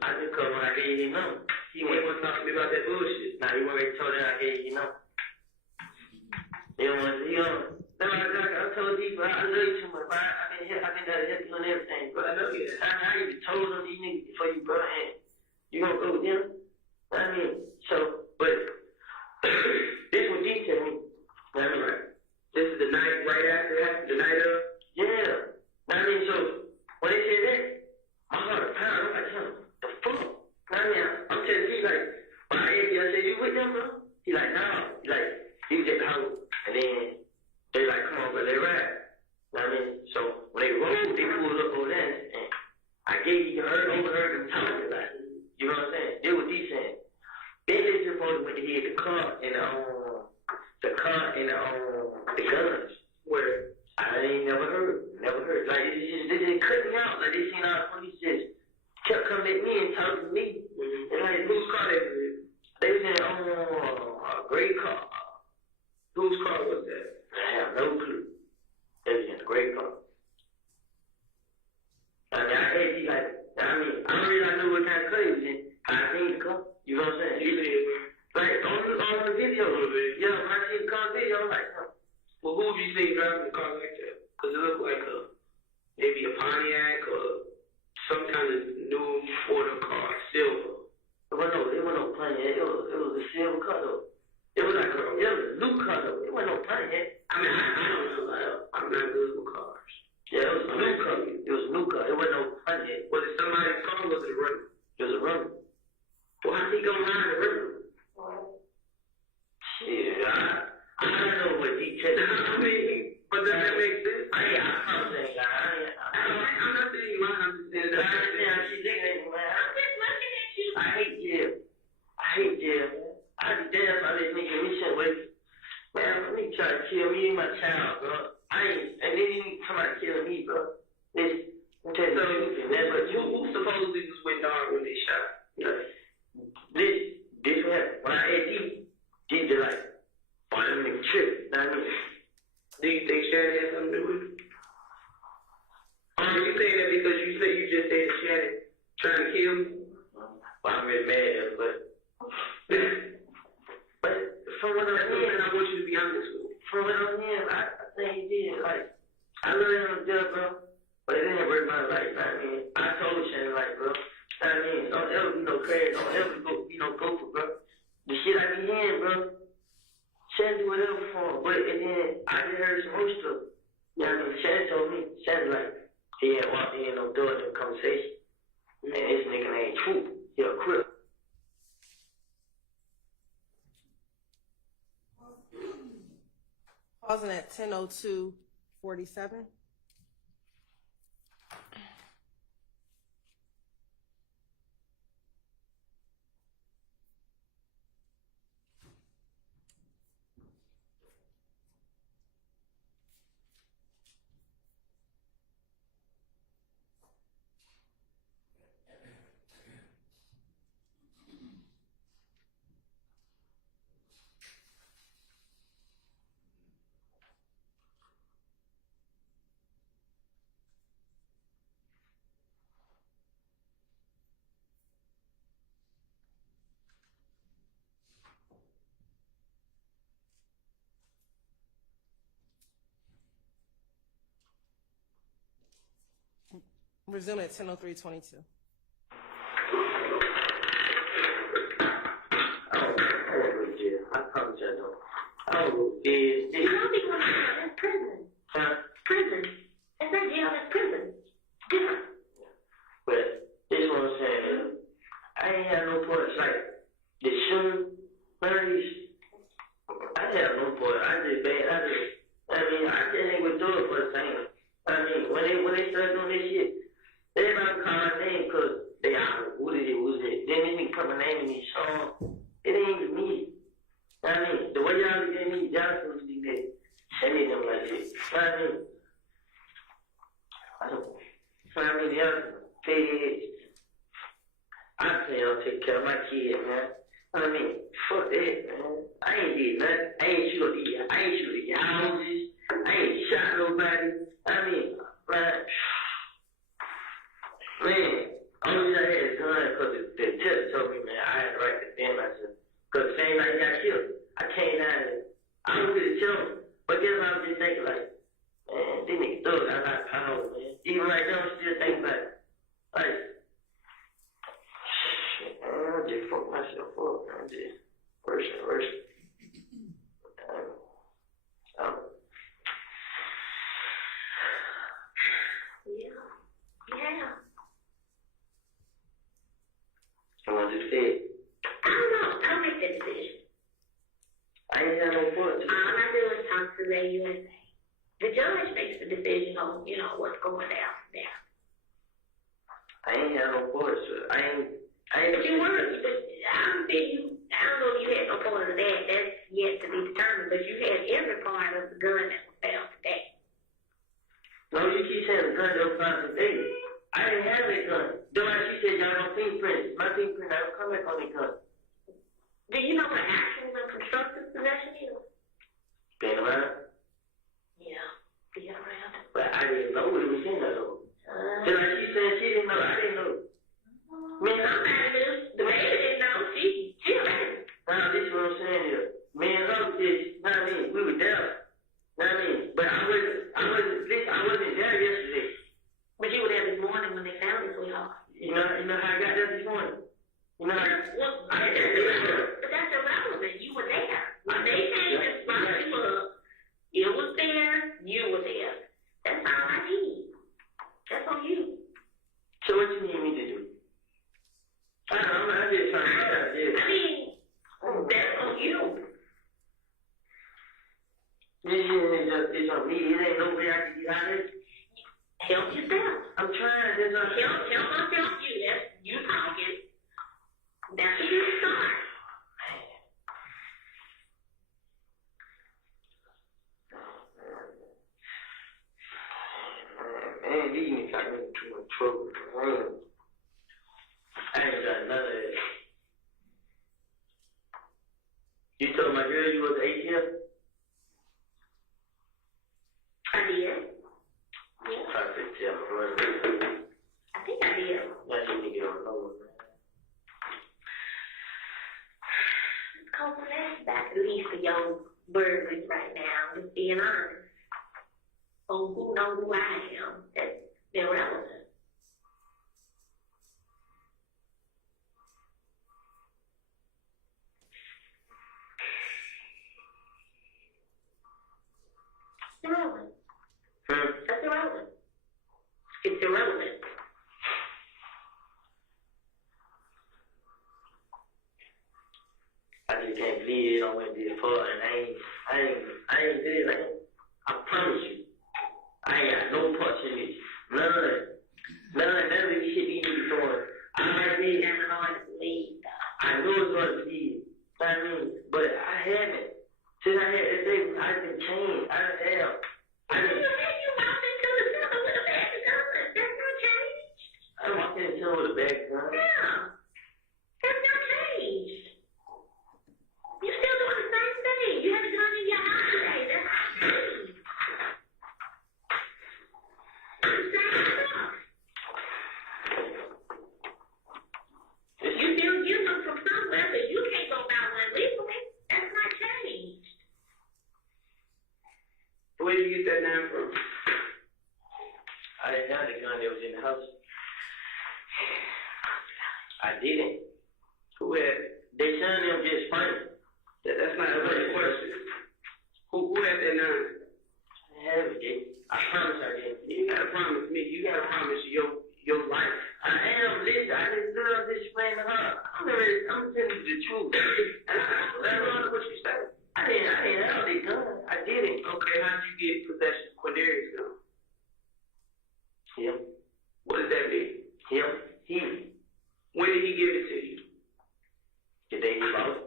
I just come when I gave him number. He ain't want to talk to me about that bullshit. Nah, he already told him I gave you number. I told you, bro, I love you too much, bro. I've been there to help you on everything, bro. I know you. I even told them these niggas before you, bro, and you gonna go with them? I mean, so, but this what he tell me. I mean, right. This is the night right after the night of? Yeah. I mean, so, when they said that, my heart pounded. I'm like, the fuck? I mean, I'm telling you, like, when I asked you, I said, you with them, bro? He like, no. He like, he was at the house, and then they like, come on, bro, they ride. I mean, so when they rolled, they pulled up over there, and I overheard them talking about it. You know what I'm saying? They were decent. Then they supposed to went to hear the car and the guns, where I ain't never heard. Like, they just cut me out. Like, they seen all the police just kept coming at me and talking to me. Mm-hmm. And like, whose car they were in? They was in a gray car. Whose car was that? I have no clue. They was in a gray car. I mean, I hate you, like, I don't really know what kind of car he was in. I seen the car. You know what I'm saying? You see it, like, on the video. A little bit. Yeah, when I see the car video, I'm like, huh. Well, who have you seen driving the car like that? Because it looked like maybe a Pontiac or some kind of new Ford car, silver. It wasn't no Pontiac. It was a silver car, though. It was like a new car, though. It wasn't no Pontiac. I mean, I don't know. I'm not good with cars. Yeah, it was a new car. It wasn't no Pontiac. Was it somebody's car or was it a runner? It was a runner. Well, how's he going around the runner? Shit, I don't know what details. I mean, but does that make sense? Yeah, I'm saying, I'm not saying you might understand that. I understand how she's thinking at you, man. I'm just looking at you. I hate jail. I'd be dead if I let nigga me shit with you. Man, let me try to kill me and my child, bro. And then you come out killing me, bro. I'm telling you, but who supposedly was with Dog when they shot? You know, this what happened. When I had these just like, find them trip. I mean, do you think Shannon had something to do with it? You saying that because you just said Shannon trying to kill me? Well, I'm really mad, but from what I'm hearing, I want you to be honest with me. From what I'm hearing, I think he did. Like, I love him to death, bro. But it didn't hurt my life. I mean, I told Shannon, like, bro. I mean, don't ever be no crazy. Don't ever be no gopher, bro. The shit I be hearing, bro. Shannon do whatever for him. But and then I just heard some more stuff. You know what I mean? Shannon told me. Shannon, like, he ain't walked in no door to a conversation. Man, this nigga ain't true. He a crip. Pausing at 10:02:47. Resume at 10:03:22. I promise I don't. Oh, is How do you want to go in prison? Huh? Prison. It's not jail, it's prison. Different. But this is what I'm saying. I ain't had no points like the shooting, murders. I have no point. I just ain't gonna do it for the same. I mean, when they start doing this shit, Everybody call my name because they are, what is it? Then they put my name in these songs. It ain't even me. I mean, the way y'all look at me, y'all supposed to be there. Sending them like this. I mean, the other pay I say I'll take care of my kids, man. I mean, fuck that, man. I ain't did nothing. I ain't shoot the houses. I ain't shot nobody. I mean, man, only reason I had a gun because the test told me, man, I had the right to defend myself. Because the same night he got killed, I came down there. I was going to tell him. But guess what I was just thinking, like, man, these niggas thug. I know, man. Even right now, I'm still thinking about it. Like, shit, man, I just fucked myself up. I'm just worse and worse. Yeah. I want to say it. I don't know. I'll make that decision. I ain't had no choice. All I do is talk to the USA. The judge makes the decision on, what's going down there. I ain't had no choice. I ain't. But you were, I don't know if you had no part of that. That's yet to be determined. But you had every part of the gun that was found today. No, you keep saying the gun that was found today. I didn't have that gun. Though like she said, y'all don't fingerprint. My fingerprint, I don't come back on that gun. Do you know what actual and constructive possession is? Been around. Yeah, be around. But I didn't know what it was in there, though. Just like she said, she didn't know. I didn't know. Man, somebody knew. The baby didn't know. She already. Now, this is what I'm saying here. Me and her did, know what I mean? We were there. Know what I mean? But I wasn't there yesterday. But you were there this morning when they found it, sweetheart. You know how I got there this morning? You know how But that's irrelevant. You were there. When they came and brought you up, it was there, you were there. That's all I need. That's on you. So what you need me to do? I don't know, I'm just trying to figure out this. I mean, that's on you. It's on me. It ain't no way I can get out of it. Help yourself. I'm trying. Help myself, you. That's you talking. That's a good start. Man, these niggas got me in too much trouble. I ain't got none of that. You told my girl you was ATM? I did. Yeah. I said, tell my brother. I think I did. Now you nigga don't know it, man. Because that's back at least the young burglars right now, just being honest. On who knows who I am. That's irrelevant. Irrelevant. That's irrelevant. It's irrelevant. I just can't believe it on went this far, and I ain't did it. I promise you. I ain't got no parts in this. None of this shit these niggas doing. I might be having on to believe. I know it's hard to believe. You know what I mean? But I haven't. Since I had this day, I've been changed. I have. You walked into the center with a bag of guns. That's no change. I walked into the with a bag of guns. Yeah. That's no change. You're still doing the same thing. You have a gun in your eye today. That's not change. You still get them from somewhere, but you can't go about one legally. That's not changed. Where did you get that name from? I didn't have the gun that was in the house. I didn't. Who had? They son them just funny. That's not a funny question. Who had that name? I have it, Jay. I promise I did. You gotta promise me. You gotta promise your life. I am. Listen, I just love this explain to her. I'm telling you the truth. And I don't know what you said. I didn't have the gun. I didn't. Okay, how'd you get possession of Quindarius gun? Yeah. What does that mean? The day he bought it.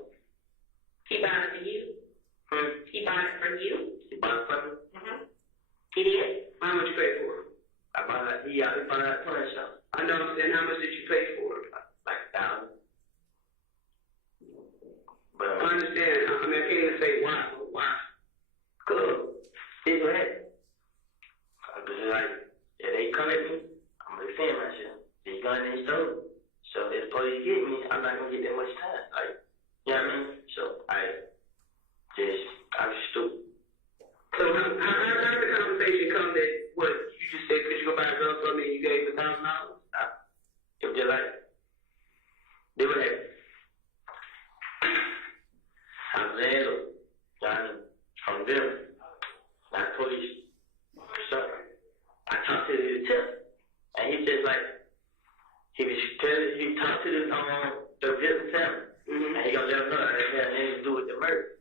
He bought it for you. He bought it for you. He bought it for me. He did. How much you pay for it? I bought it. He bought it at a pawn shop. I know. I'm saying, how much did you pay for it? Like $1,000. But I understand. I mean, I can't even say why. But why? Good. Here's what happened. I was like, if they come at me, I'm gonna defend myself. They gun they stole. So if the police get me, I'm not gonna get that much time. Like, you know what I mean? So I was stupid. So how did the conversation come that what you just said? Could you go buy a gun for me and you gave me $1,000? It was just like they were like, I'm landlord, Johnny, from them, not police. So I talked to the detective, and he just like he talked to the victim family, and he gonna let them know that it had nothing to do with the murder.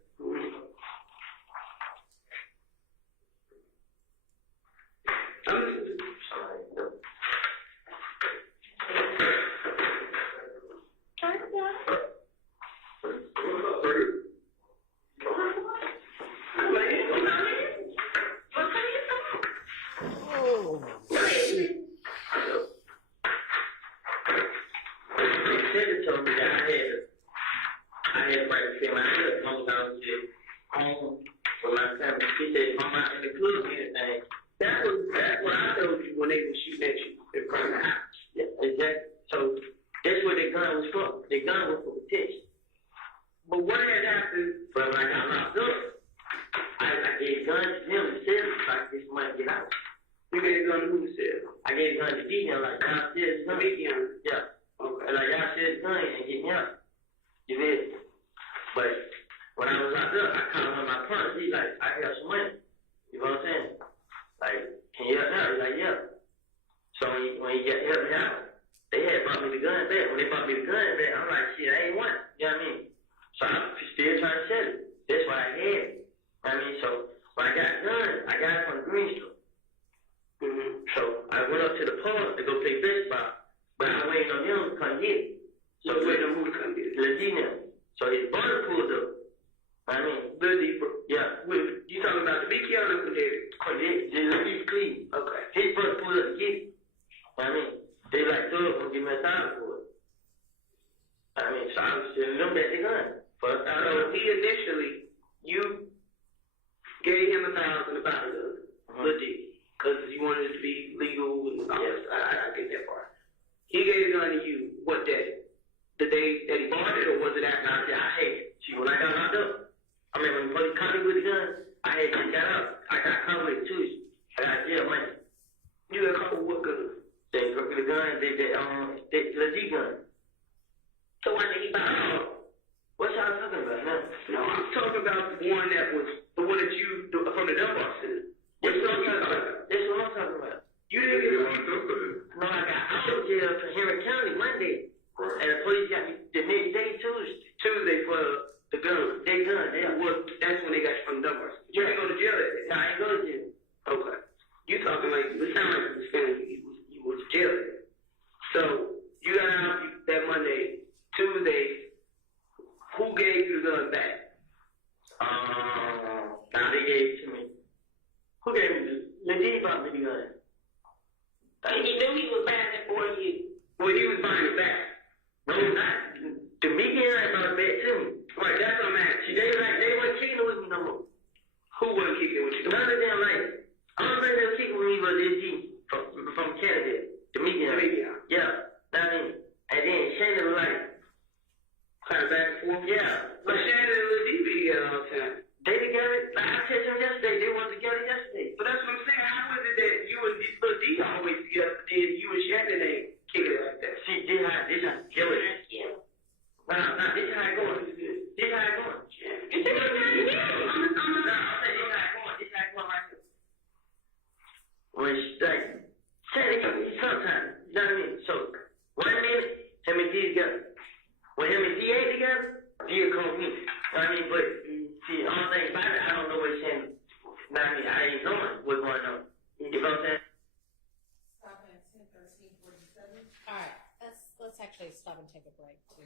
Let's actually stop and take a break too.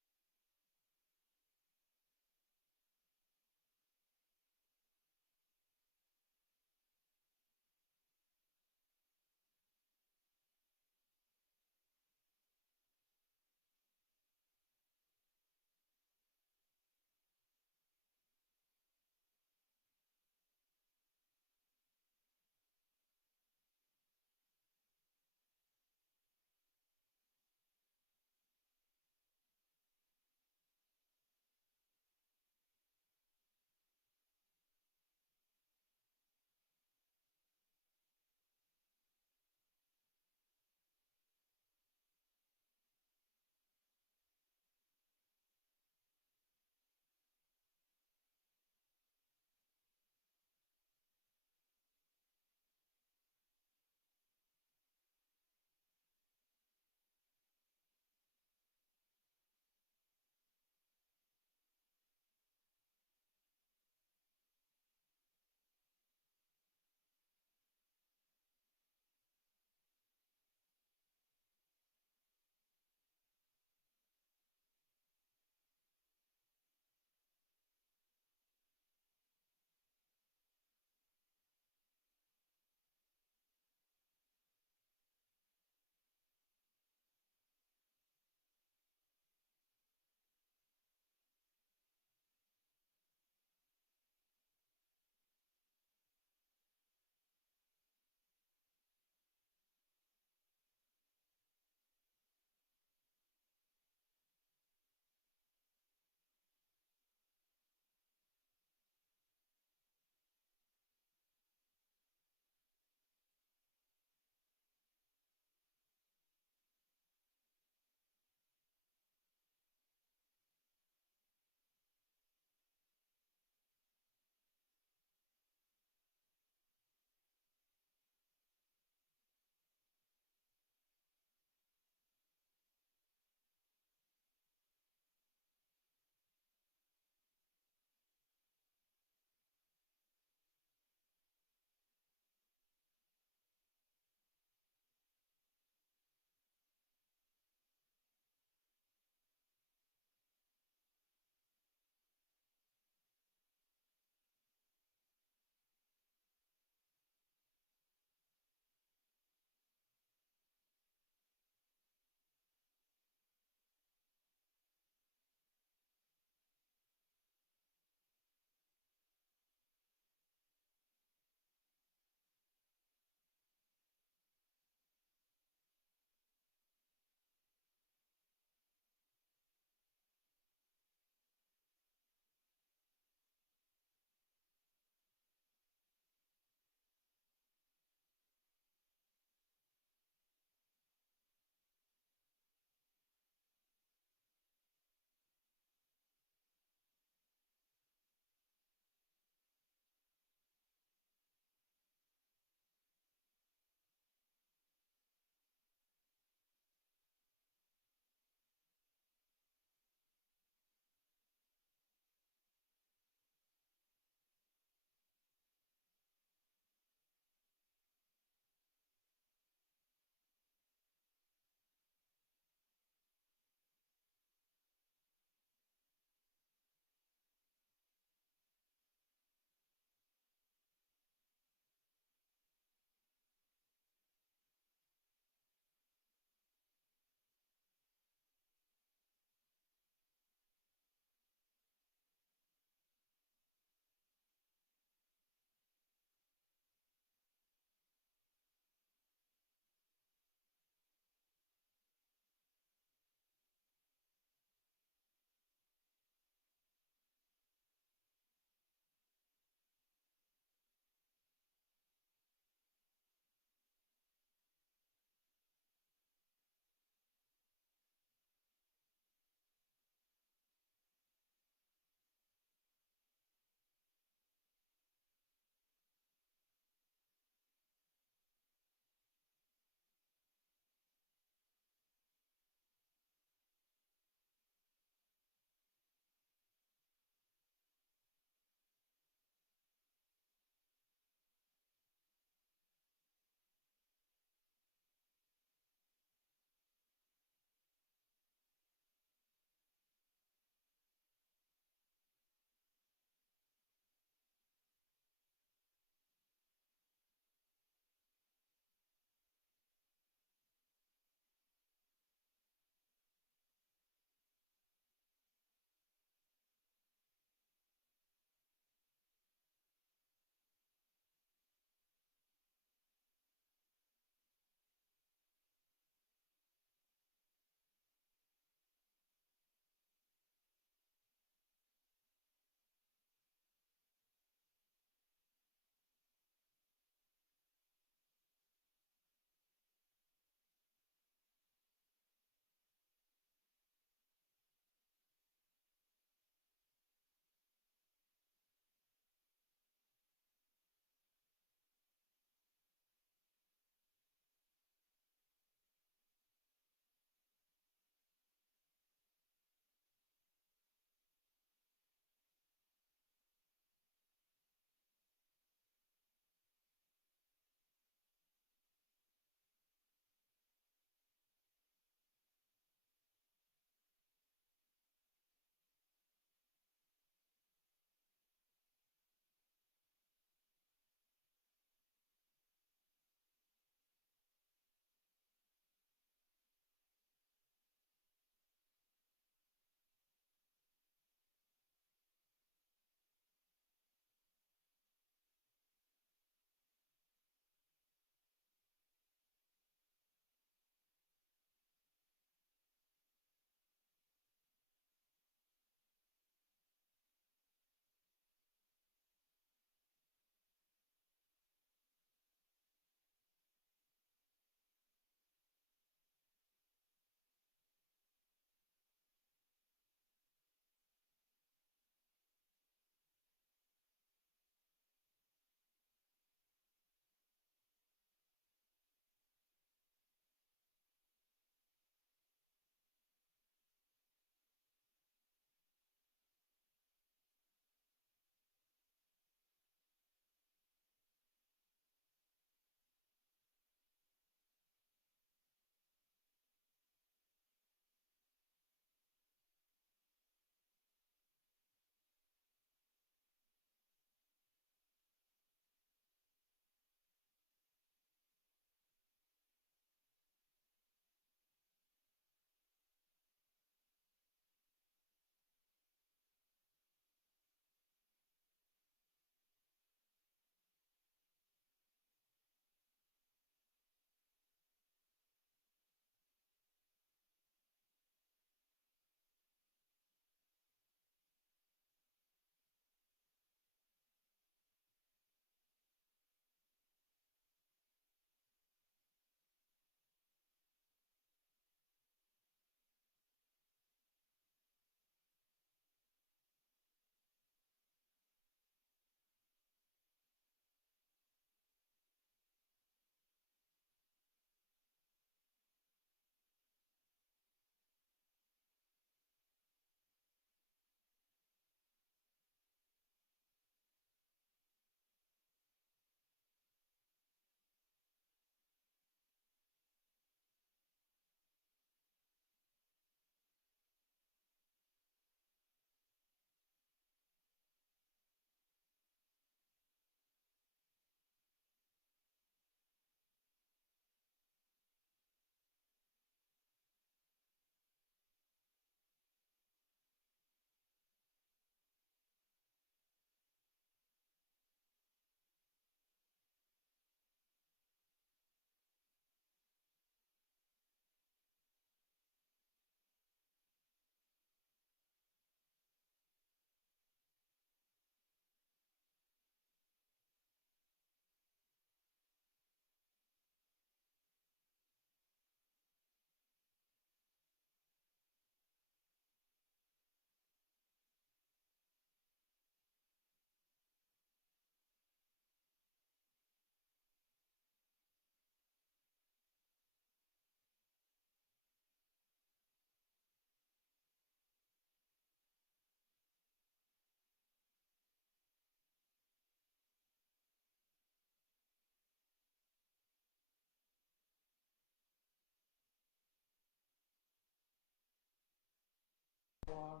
along,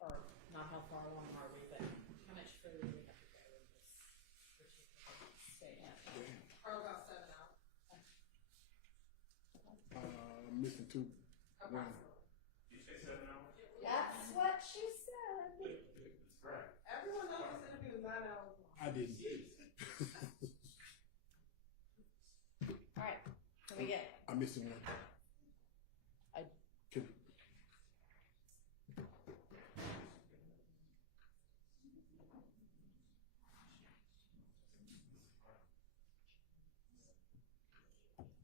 or not how far along are we, but how much further do we have to go in this particular statement? Probably about 7 hours. Missing two. One. You say 7 hours? That's what she said. That's right. Everyone knows this interview is 9 hours long. I didn't. All right, can we get? I missed one. I- Can,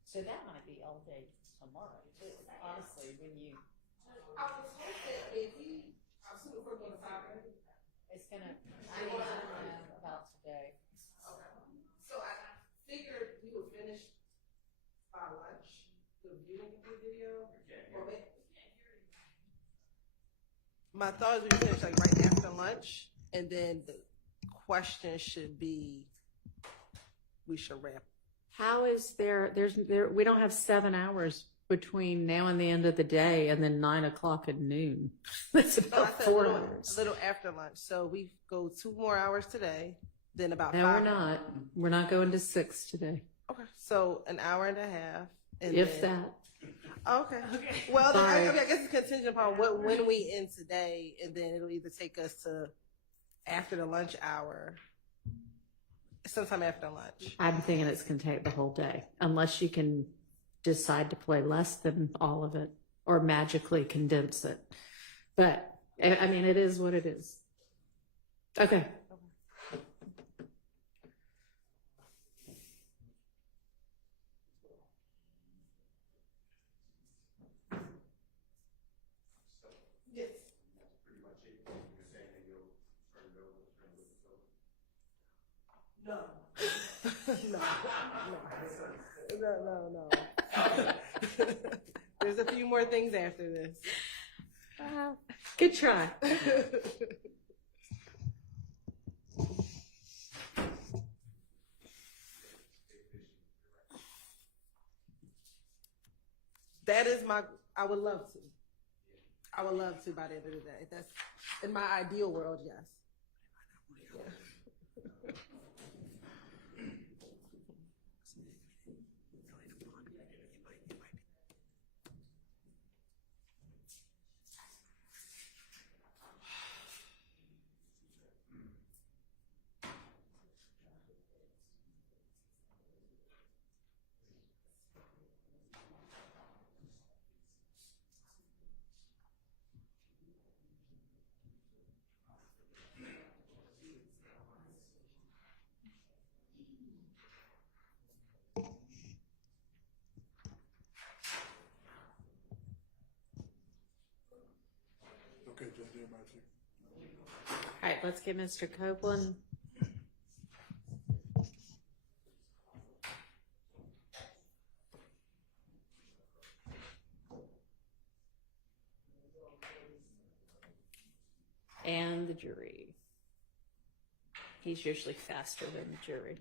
So that might be all day tomorrow, too, honestly, when you, I was hoping maybe, I'm assuming we're going to 5 minutes. it's gonna, I don't know about today. Okay. So I figured we would finish by lunch, the viewing of the video. Or maybe, my thought is we finish like right after lunch, and then the question should be, we should wrap. How is we don't have 7 hours between now and the end of the day and then 9 o'clock at noon. That's No, I about said 4 a hours. little after lunch. So we go 2 more hours today, then about No, 5. we're not. We're not going to 6 today. Okay. So an hour and a half. And If then, that. Okay. Well, then, Sorry. I guess it's contingent upon when we end today, and then it'll either take us to after the lunch hour, sometime after lunch. I'm thinking it's going to take the whole day, unless you can decide to play less than all of it or magically condense it. But, I mean, it is what it is. Okay. Yes. That's pretty much it. You're saying that you'll turn it over, turn it over, No. No. There's a few more things after this. Good try. That is I would love to. I would love to by the end of the day. That's in my ideal world, yes. okay, Judge, everybody see. All right, let's get Mr. Copeland. And the jury. He's usually faster than the jury.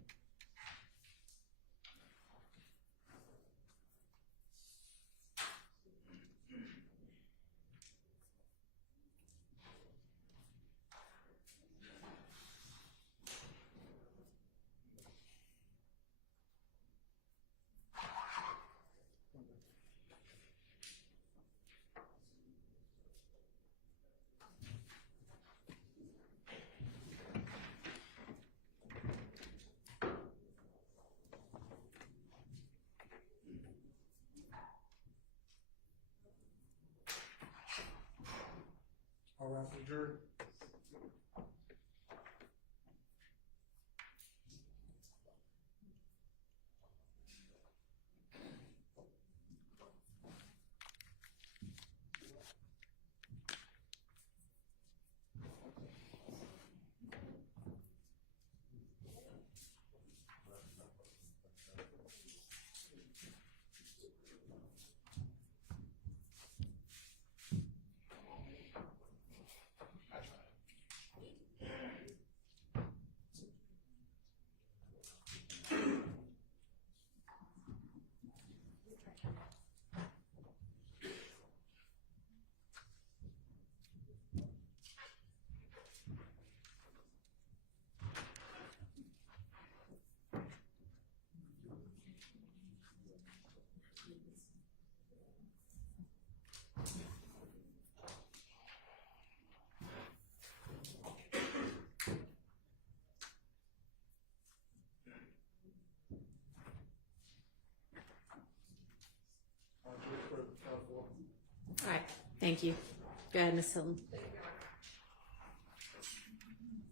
All right, for the jury. Thank you. Go ahead, Ms. Hilton.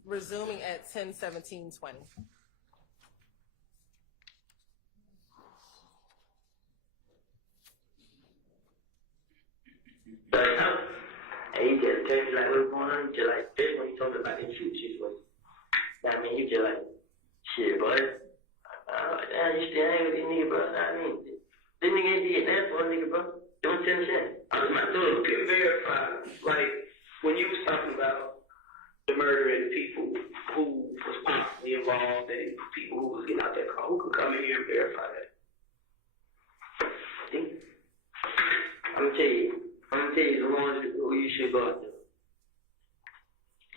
Resuming at 10:17:20. And he just tell me like what's going on. He just like this when he told me about the shoot situation. I mean, he just like, shit, boy. Damn, you still hang with this nigga, bro. I mean, this nigga ain't did that for a nigga, bro. Don't tell me shit. I was my dude. You can verify, like, when you was talking about the murder and the people who was possibly involved and people who was getting out that car, who could come in here and verify that? I'm gonna tell you the ones who you should go after.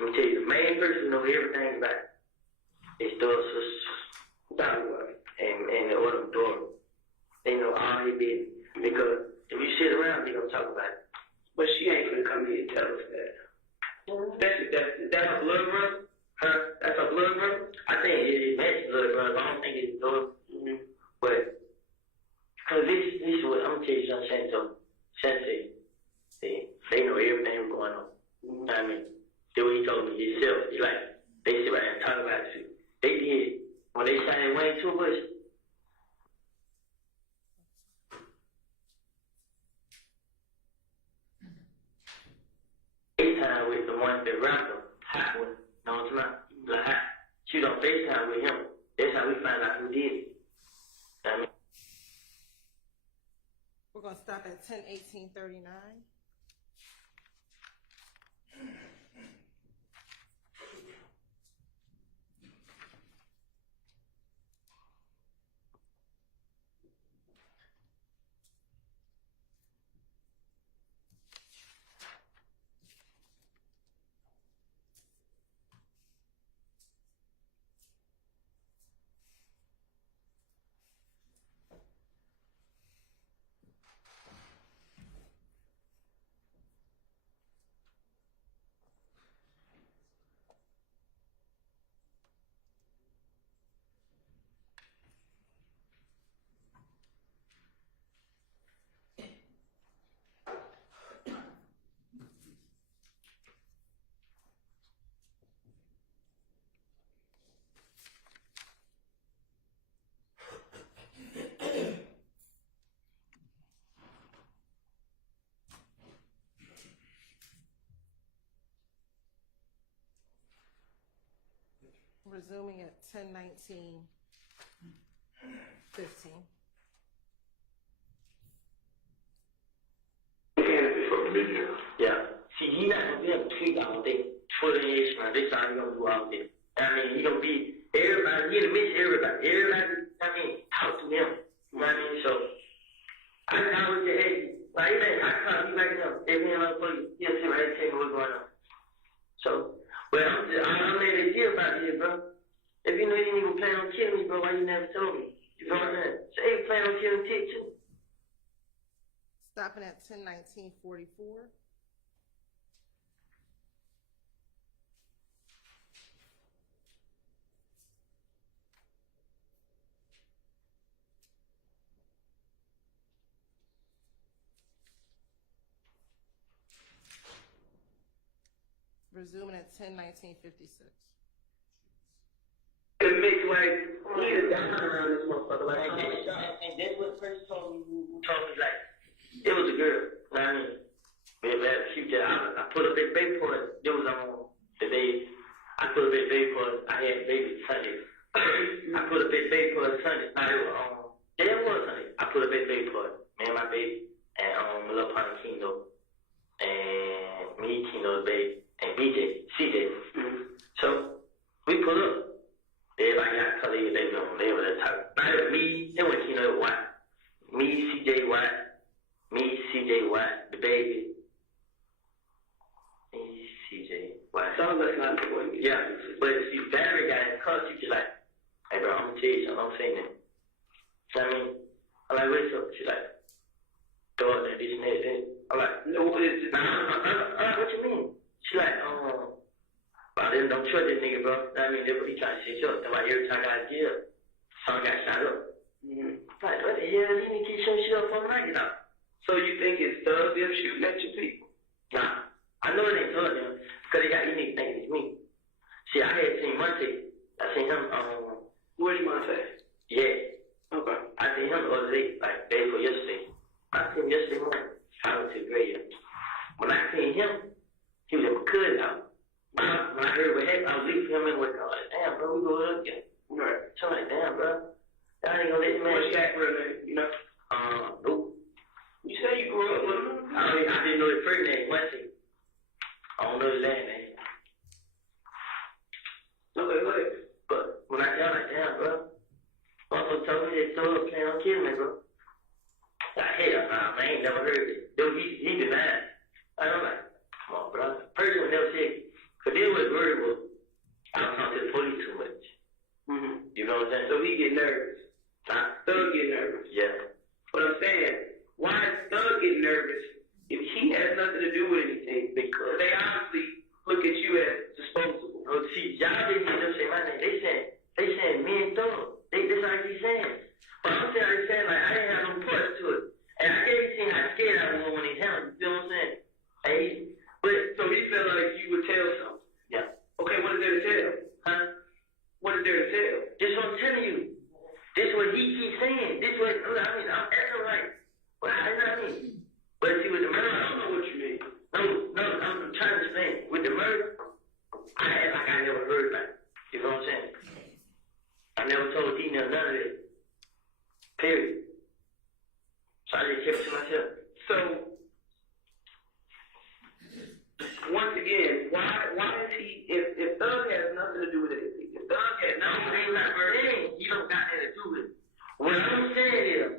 I'm gonna tell you the main person who know everything about it. It's those and the other daughter. They know all his business. Because if you sit around, they gonna talk about it. But she ain't gonna come here and tell us that. That's her blood brother? Huh? That's her blood brother? I think it matches blood brother. I don't think it's daughter. But because this is what I'm gonna tell you something, Sensei. They know everything going on. I mean, that's what he told me himself. He's like, they sit right there and talk about it. They did when they signed Wayne Two Bush. FaceTime with the one that rapper, hot one. No, it's not. Like hot. She don't FaceTime with him. That's how we find out who did it. I mean, We're going to stop at 10:18:39. Resuming at 10:19:15. yeah. See, he not gonna be able to tweet all day. Twitter is man. This time he gonna do all day. I mean, he gonna be everybody. He gonna miss everybody. Everybody. I mean, talk to him. You know what I mean? So I would say, hey, like even I call you right now. If he ain't for you, he'll sit right there and tell me what's going on. So, well, I'm letting it deal about this, bro. If you know you didn't even plan on killing me, bro, why you never told me? You know what I'm saying? Say you plan on killing Tick too. Stopping at 10:19:44. Resuming at 10:19:56. It makes like, he is down around this motherfucker like this. And that's what first told me, who told me, like, it was a girl. You know what I mean? We had a few days. I put up a baby for it. It was on the day I put up a baby for it. I had a baby Sunday. I put up a baby for it Sunday. Now it was on, yeah, it was Sunday. I put up a baby for it. Me and my baby, and my little partner Kino, and me, Kino's baby, and BJ, CJ. So we put up. Everybody got color, they were the top. Now it was me, it was Kino White. Me, CJ White. Me, CJ White, the baby. Me, CJ White. Sounds like not the boy. Yeah, but see, Valerie got in the car, she just like, hey bro, I'm gonna tell you something, I'm saying that. So I mean, I'm like, what's up? She's like, go out there, this and that. I'm like, no, what is it? Nah, what you mean? She's like, I don't trust this nigga, bro. I mean, that's what he trying to set you up. That's why every time I got in jail, son got shot up. Like, what the hell? He need to keep shooting shit up from when I get out. So you think it's thugs them shooting at your people? I know it ain't told them, because they got unique things to me. See, I had seen Monte. I seen him, What do you want to say? yeah. Okay. I seen him the other day, like day before yesterday. I seen him yesterday morning. I went to the graveyard. When I seen him, he was at my cousin's house. When I heard what happened, I was leaving him and went, like, damn, bro, we go up again. Right. So I'm like, damn, bro. I ain't gonna let the man. What's that real name? You know? Nope. You say you grew up with him? I didn't know his first name, Monte. I don't know his last name. Okay, go ahead. But when I got like, damn, bro. Also told me that thug plan on killing me, bro. Like, hell nah, man, I ain't never heard it. Dude, he denied. I'm like, come on, bro. Person would never say, because this was worried was, I was talking to the police too much. Mm-hmm. You know what I'm saying? So he get nervous. Huh? Thug get nervous. Yeah. But I'm saying, why is Thug get nervous if he has nothing to do with anything? Because they obviously look at you as disposable. Oh, see, y'all didn't get them say my name. They saying me and Thug. That's how he's saying. But I'm saying, like, I didn't have no parts to it. And I can't see how scared I was when he held me. You know what I'm saying? But So he felt like you would tell something. yeah. Okay, what is there to tell? Huh? What is there to tell? This what I'm telling you. This what he keeps saying. This what I mean. I'm acting like, well, how does that mean? But see, with the murder, I don't know what you mean. no, I'm trying to explain. With the murder, I act like I never heard about it. You know what I'm saying? I never told Dina none of it. Period. So I just kept it to myself. So, once again, why is he, if Thug has nothing to do with it, if Thug had nothing to do with it, You don't got nothing to do with it. What I'm saying is,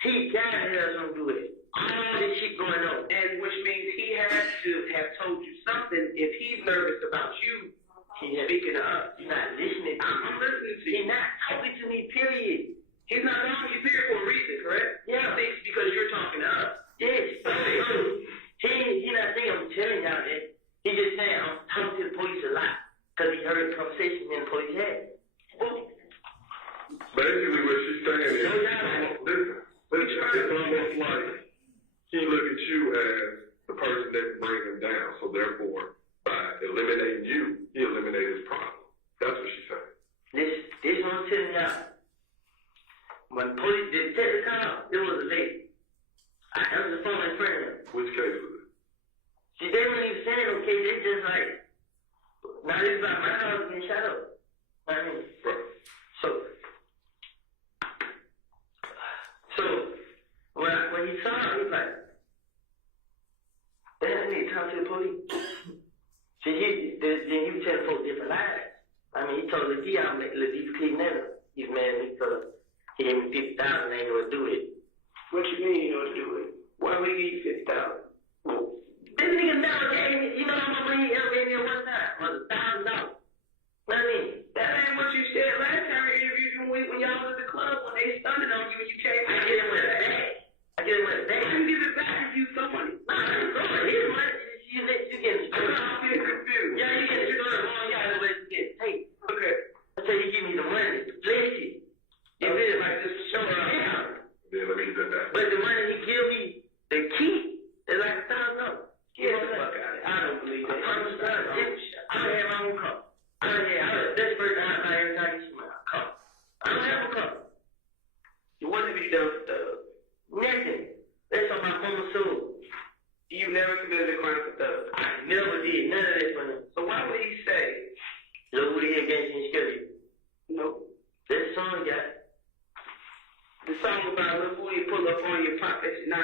he gotta have something to do with it. All this shit going on. and which means he has to have told you something if he's nervous about you speaking to us. You're not listening to me. I'm listening to you. He's not talking to me, period. He's not talking to you here for a reason, correct? Yeah. He thinks because you're talking to us. Yes. He not saying I'm telling y'all that. He just saying I'm talking to the police a lot. Because he heard the conversation and the police had. Basically, what she's saying is, it's almost like he look at you as the person that can bring him down. So therefore, by eliminating you, he eliminated his problem. That's what she's saying. This what I'm telling y'all. When police did take the car, it was a lady. I answered the phone in front of him. Which case was it? See, they weren't even saying no case. They just like, now this is about my house getting shot up. I mean, so when he saw him, he was like, damn, I need to talk to the police. See, then he was telling folks different lies. I mean, he told Ladie I'm making Ladie clean that. He's mad at me because he gave me $50,000 and ain't know what to do with it. What you mean you know what to do with it? Why would he give you $50,000? This nigga never gave me, you know how much money he ever gave me at one time? Was $1,000. What I mean? That ain't what you said last time I interviewed you when y'all was at the club when they stunted on you and you came I out. get him with a bag. I get him with a bag. You give it back if you some money. Nah, I'm going. Here's money. You getting screwed. I'm getting confused. Yeah, you getting screwed. Oh, yeah, the way to get paid. Okay. Until he give me the money to bless you. You feel like just to show her out. Then let me get that back. But the money he give me, the key, is like $1,000. Get the fuck out of here. I don't believe that. I don't have my own car. I was this person out there every time you see my car. I don't have a car. What have you done for Thug? Nothing. That's on my mama's soul. You never committed a crime for Thug. I never did none of that for him. So why would he say, Lil Woody against you scary? no? This song got. The song about Lil Woody pull up on your pop at your 9.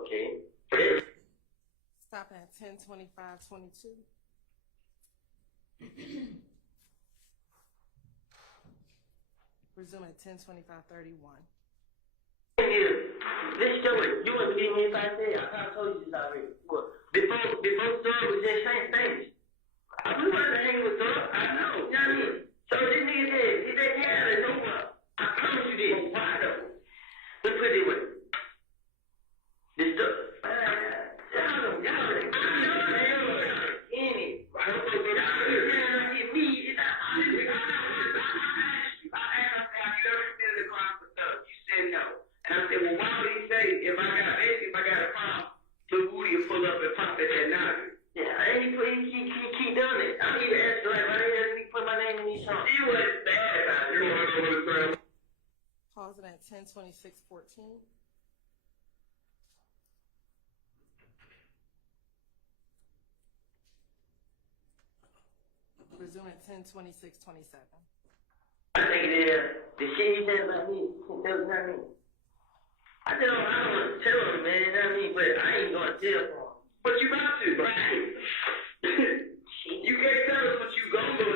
Okay. Stop at 10:25:22. Resume at 10:25:31. This story, you wouldn't believe me if I said, I told you this already. Well, before Thug was just saying things. We wasn't hanging with Thug, I know, you know what I mean? So this nigga said, he didn't have it, no one. I promise you this. Why though? Let's put it this way. This stuff, And I said, well, why would he say if I got a problem, Lil Woody will pull up and pop at that 9? yeah, I 10/26/14. Resume at 10/26/27. I think it is. The shit he said about me, that was not me. I don't want to tell him, man, you know what I mean? But I ain't going to tell him. But you about to, right? You can't tell us what you gonna do.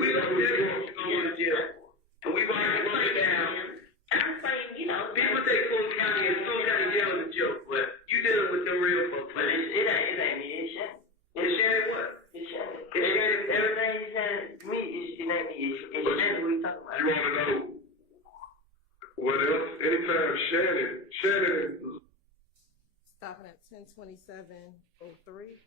We don't tell you what you gonna go to jail for. And we've already broke it down. I'm saying, you know, People think Fulton County and Fulton County jail is a joke, but you dealing with them real folks. But it ain't me, it's Shannon. It's Shannon what? It's Shannon. It's Shannon. Everything he's saying to me, it ain't me. It's Shannon we talking about. You want to know what else? Anytime Shannon. Stopping at 10/27/03.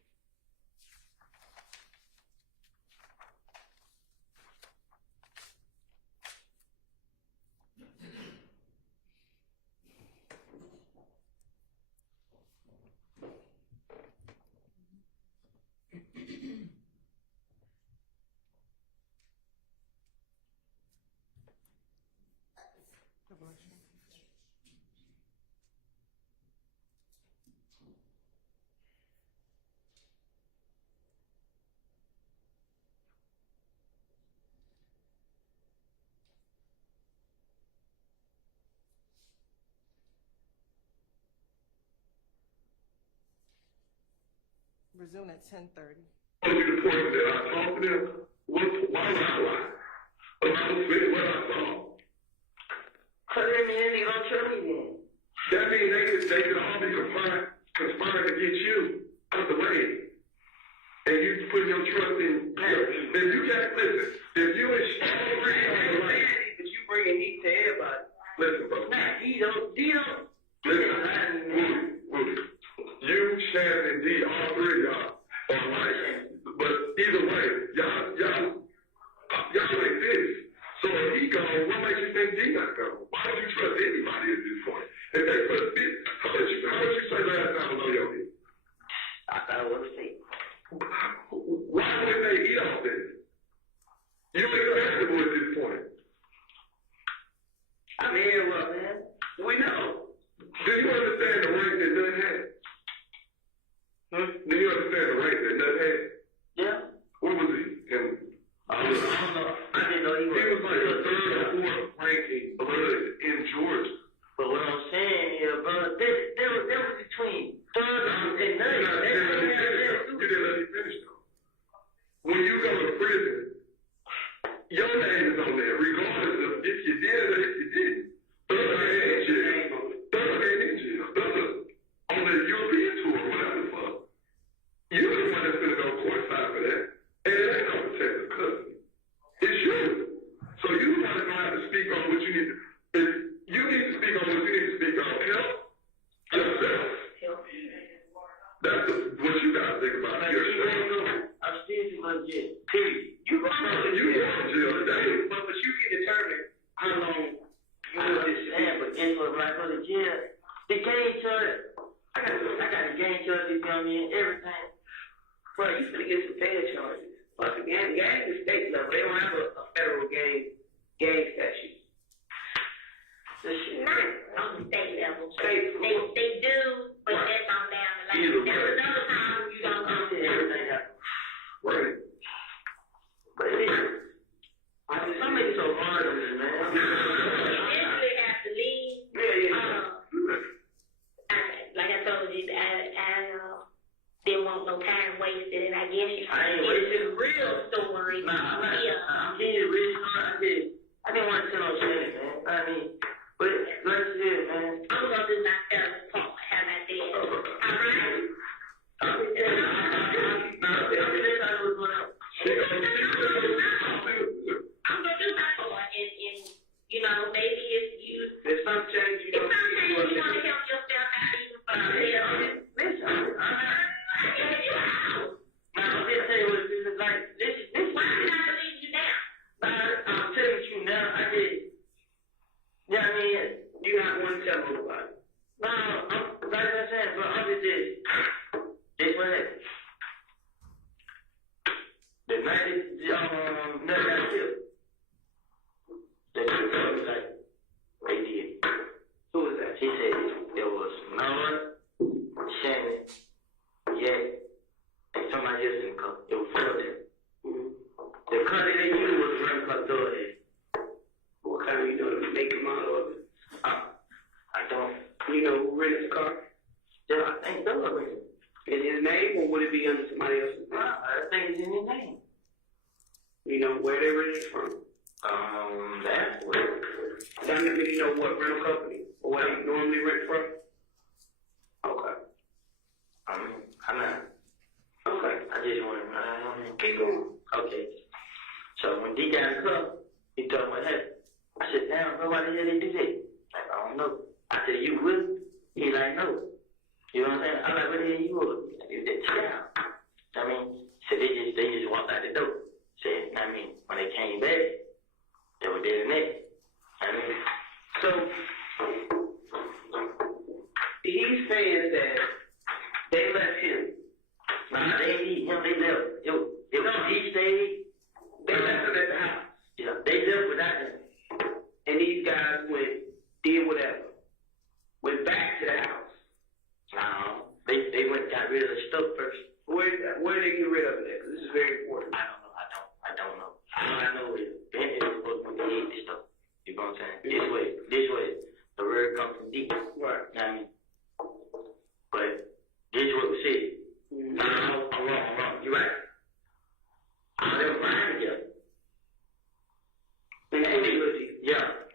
Resume at 10:30. To the point that I talked to them, why would I lie? But I was saying what I saw. So that means they don't trust me then. That means they could all be conspiring to get you out the way. And you put your trust in them. Then you can't listen. If you and Shannon, but you bringing heat to everybody. listen, bro. He don't. Listen, Woody. You, Shannon, and D, all three of y'all are like, but either way, y'all ain't this. So if he gone, what makes you think D not gone? Why would you trust anybody at this point? If they put this, how much you say last time on your head? I thought it was fake. Why would they eat off this? You acceptable at this point. I'm here, well, man. We know. Do you understand the rank that Nut had? Do you understand the rank that Nut had? Yeah. What was he? I don't know. I didn't know he was. He was like a third or fourth ranking blood in Georgia. But what I'm saying is, brother, there was between third and ninth. You didn't let me finish though. When you go to prison, your name is on there, regardless of if you did or if you didn't. Third man in jail. On the European tour, whatever the fuck. You're the one that's gonna go courtside for that. And it ain't no protective custody. It's you. So you gotta know how to speak on what you need to. If you need to speak on what you need to speak on, help yourself. That's what you gotta think about yourself. I'm still going to jail. Period. You go to jail today. But you can determine how long you want this to happen. But guess what? When I go to jail, the gang charge. I got the gang charges on me and everything. Well, you finna get some federal charges. Once again, gang is state level. They don't have a federal gang statute. not on the state level. State. They do, but that's on down the line. There was other times you don't go to everything happen. Right. But some make it so hard on me, man. You eventually have to leave. Like I told you, I didn't want no time wasted, and I guess you ain't wasting the real story. Nah, I'm being rich. I didn't want to tell no shit, man. I mean, but like I said, man. I'm gonna do my fellas part. How about that? All right. I'm gonna do my part, and you know, maybe if you there's some change you want to help yourself out even further. Listen, now I'm just saying what this is like. This why did I believe you now? I'm telling you now. I did. You know what I mean? You got one to tell me about it. No, like I said, bro, I'm just this. This what happened. The night that got killed. They told me like, they did. She said it was Nora, Shannon, and somebody else in the car. It was 4 of them. The car that they used was a rental car thoroughhead. What kind of, you know, the make and model of it? I don't. You know who rented the car? Yeah, I think so. In his name, or would it be under somebody else's name? I think it's in his name. You know where they rented it from? That's what. Doesn't really know what rental company or where they normally rent from? Okay. I'm not. Okay. I just want to. Keep going. Okay. So when D got in the car, he told me, hey, I said, damn, bro, why the hell they do that? Like, I don't know. I said, you would? He like, no. You know what I'm saying? I'm like, what the hell you would? Like, that down. I mean, so they just walked out the door. Said, I mean, when they came back, they were dead in there. I mean, so he's saying that they left him. Nah, they didn't leave him, they left. It was he stayed. They left him at the house. Yeah, they left without him. And these guys did whatever. Went back to the house. No, they went and got rid of the stuff first. Where did they get rid of it at? 'Cause this is very important. I don't know. All I know is Defendant is supposed to be this stuff. You know what I'm saying? This way. The word comes from deep. Right. You know what I mean? But this is what we said. No, I'm wrong. You're right. All them lying together.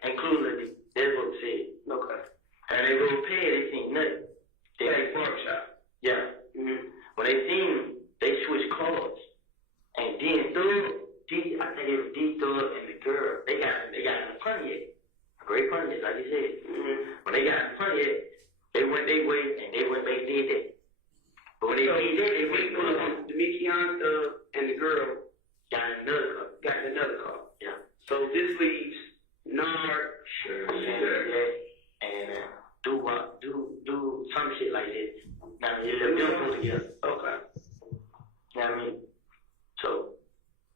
Including Liddy. That's what we said. Okay. And they go pay, they seen nothing. They Hey, barbershop. Yeah. When they seen him, they switched cars. And then I think it was D-Thug and the girl, they got in the Pontiac. A great Pontiac, like you said. When they got in the Pontiac, they went their way and they went back and did that. But when they did that, they went Demekian and the girl got in another car. got in another car. Yeah. So this leaves Nard, And do some shit like that. Now they left them two together. Okay. You know what I mean? So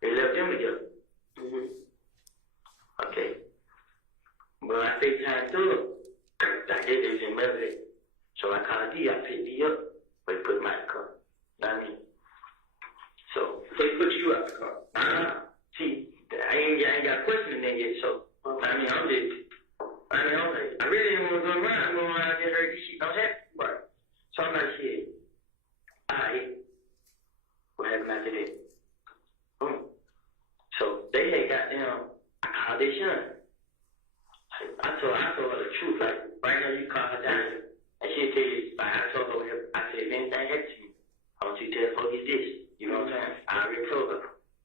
they left them together. Okay. But I FaceTime through. I did this in Melody. So I called D, I picked D up, but he put my car. You know what I mean? So they put you out the car. See, I ain't got a question in there yet, so I mean I really didn't want to go around. I'm going around and get heard this shit don't happen. Right. So I'm like, shit. Alright. What happened after that? Boom. So they had got down. I called their son. I told her the truth. Like, right now you call her down here. And she'll tell you, like, I told her, I said, if anything happens to me, I want you to tell folks this. You know what I'm saying? I already told her.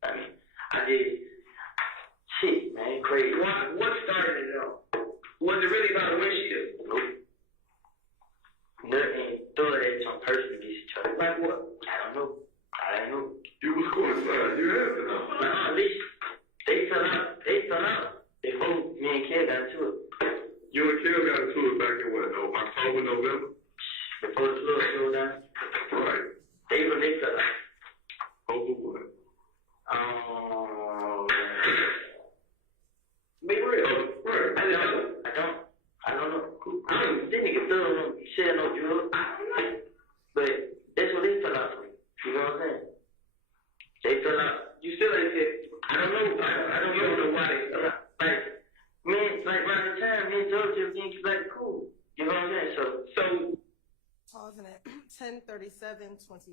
I mean, I did. Shit, man, crazy. What started it though? Was it really about a windshield? Nope. Nothing. Throw it at some person against each other. Like what? I don't know. You was coincide. You had to know. No, at least they fell out. Before me and Kel got into it. You and Kel got into it back in what? October, November? Before the flood slowed down. Right. They fell out. Over what? Be real. Right. I don't know. This nigga still sell no drugs. But that's what they fell out with. You know what I'm saying? They fell out. You still ain't said. I don't know. I don't know why they fell out. Like around the time, me and George everything was like cool. You know what I'm saying? So Pausing at 10:37:25.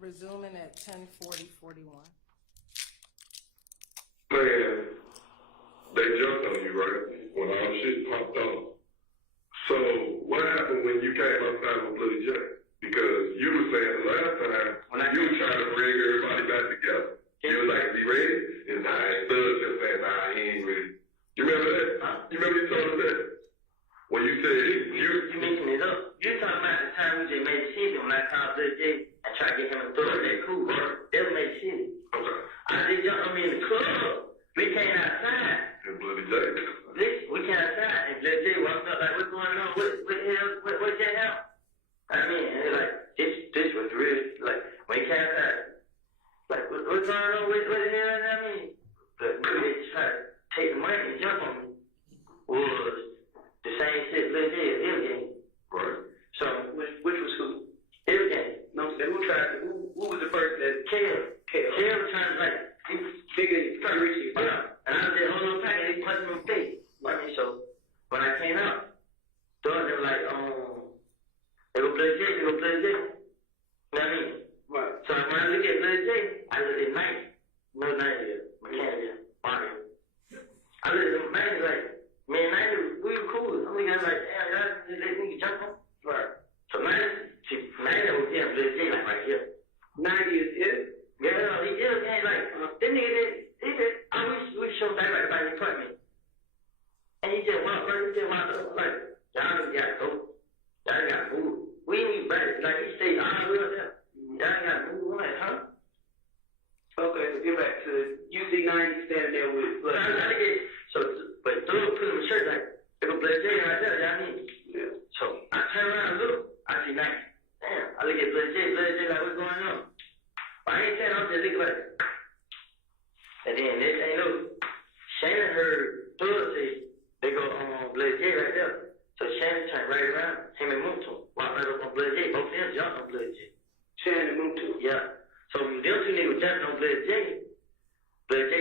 Resuming at 10:40:41. Man, they jumped on you, right? When all shit popped off. So, what happened when you came outside with Bloody J? Because you were saying the last time, you were trying to bring everybody back together. You was like, be ready? And I stood just saying, nah, he ain't ready. You remember that? You remember you told us that? When you said, you mixing it up. You're talking about the time we just made the decision when I called Bloody J and tried to get him to throw it. That cool. That was made the decision. Okay. take the money and jump on me was the same shit Lil J at every game. Right. So which was who? Every game. No, so who was the person that Kel was trying to like figure trying to reach you. And I was there holding on tight and they punched me in the face. I mean, so when I came out, they were like, they go play J, they go play J. You know what I mean? Right. So when I look at Lil J, I look at Night. No Night here. Mechanic. Barney. I look at Night like, man, Night, we were cool. I'm looking at like, damn, y'all just let me jump on. Right. So Night was here, Lil J like right here. Night is here? Yeah, he is, man, like, that nigga did, I wish we showed that right about the apartment. And he just walked up, like, y'all got dope. Y'all got food. We ain't even better. Like, he stayed all the way up there. Y'all got food. I'm like, huh? Okay, so get back to UC90 standing there with blood. But Thug put him in church like, they go Blood J right there, y'all need. Yeah. So I turn around and look, I see 90. Damn, I look at Blood J like, what's going on? But I ain't saying, I'm just looking like, and then this ain't no, Shannon heard Thug say, they go on Blood J right there. So Shannon turned right around, him and Moonton walked right up on Blood J. Both of them jumped on Blood J. Shannon and Moonton? Yeah. So them two niggas jumped on Blood J. Blood J,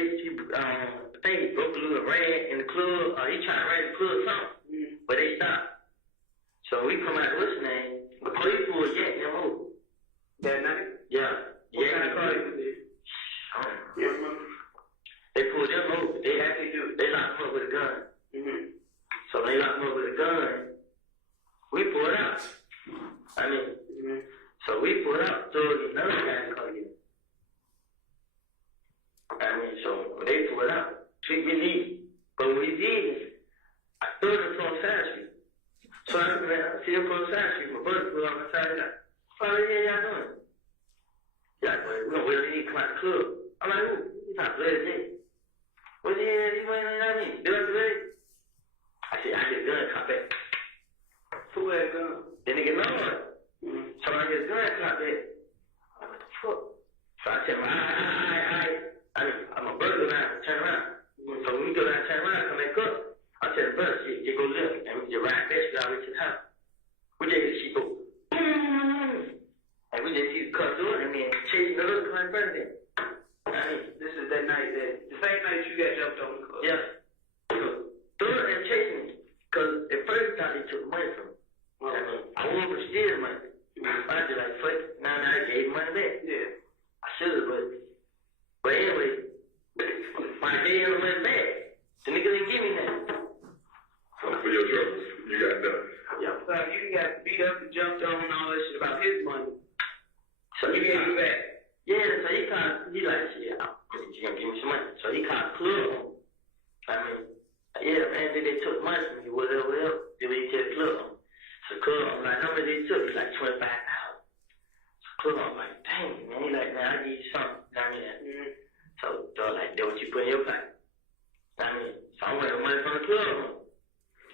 I think he broke a little ran in the club, he tried to run in the club or something, but they stopped. So we come out, what's his name? The police pulled Jack them over. That night? Yeah. What kind of car was it? I don't know. You remember? They pulled them over. They actually do. They locked them up with a gun. Mm-hmm. So they locked them up with a gun. We pulled out. I mean, so we pulled out. So another guy called you. I mean, so when they pulled out, we leave. But when we did, I threw them from Side Street. So I see them from Side Street. My brother pulled on the side of that. What the hell y'all doing? Y'all going, we don't really need to come out the club. I'm like, who? He's not Blood J. What the hell you waiting on me? Do I do it? I said, I get a gun, cop back. Who had a gun? The nigga know it. So I get a gun, cop back. What the fuck? So I tell him, I'm a brother now, turn around. So when we go down, turn around, come back up. I tell the brother, shit, just go left. And we just ride fast, we all reach to the house. We just hear the shit go, boom. And we just see the car door and then chasing the little car in front of them. I mean, this is that night the same night you got jumped on the car. Yeah. So, Thug and chasing me. Because at first time they took the money from me. I mean, I wanted to steal the money. I just like, fuck it. Now I gave money back. Yeah. I should have, but anyway, when I gave him the money back, the nigga didn't give me nothing. For your troubles, you got done. Yeah, so you got beat up and jumped on and all that shit about his money. So he gave you back. Yeah, so he like, shit, you gonna give me some money. So he called the club. I mean, yeah, man, they took money from me, whatever. Then we tell the club. So the club, I'm like, how much they took? It's like $25,000. So the club, I'm like, dang, man. He like, man, I'll give you something. I mean, so they're like, that what you put in your pocket. I mean, so I went the money from the club.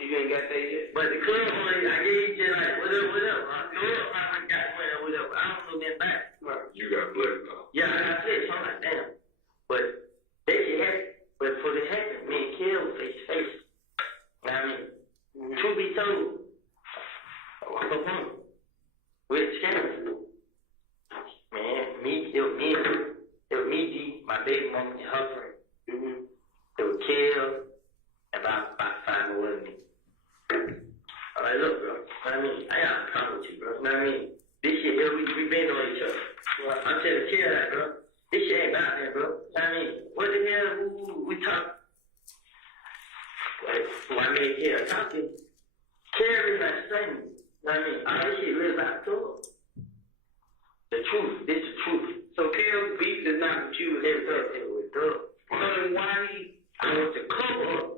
You ain't got that yet? But the club money, I gave you like, whatever. I got money or whatever. I don't know that back. Right. You got blessed though. Yeah, I said, so I'm like, damn. But they shit happened. But for this happened, me and Kel face to face. You know what I mean? Truth be told, I walk up on him with Shannon. Man, it was me, D, my baby mama, and her friend. It was Kel, and about 5 more of me. I'm like, look, bro, you know what I mean? I got a problem with you, bro. You know what I mean? This shit here, we been on each other. I'm telling Kel that, bro. This shit ain't about that, bro. You know what I mean? What the hell, we talk? Like, when I made Kel talking, Kel is not saying, you know what I mean? All this shit really about talk. The truth, this is the truth. So Kel's beef is not with you, it's with Doug. So then why I want to cover up.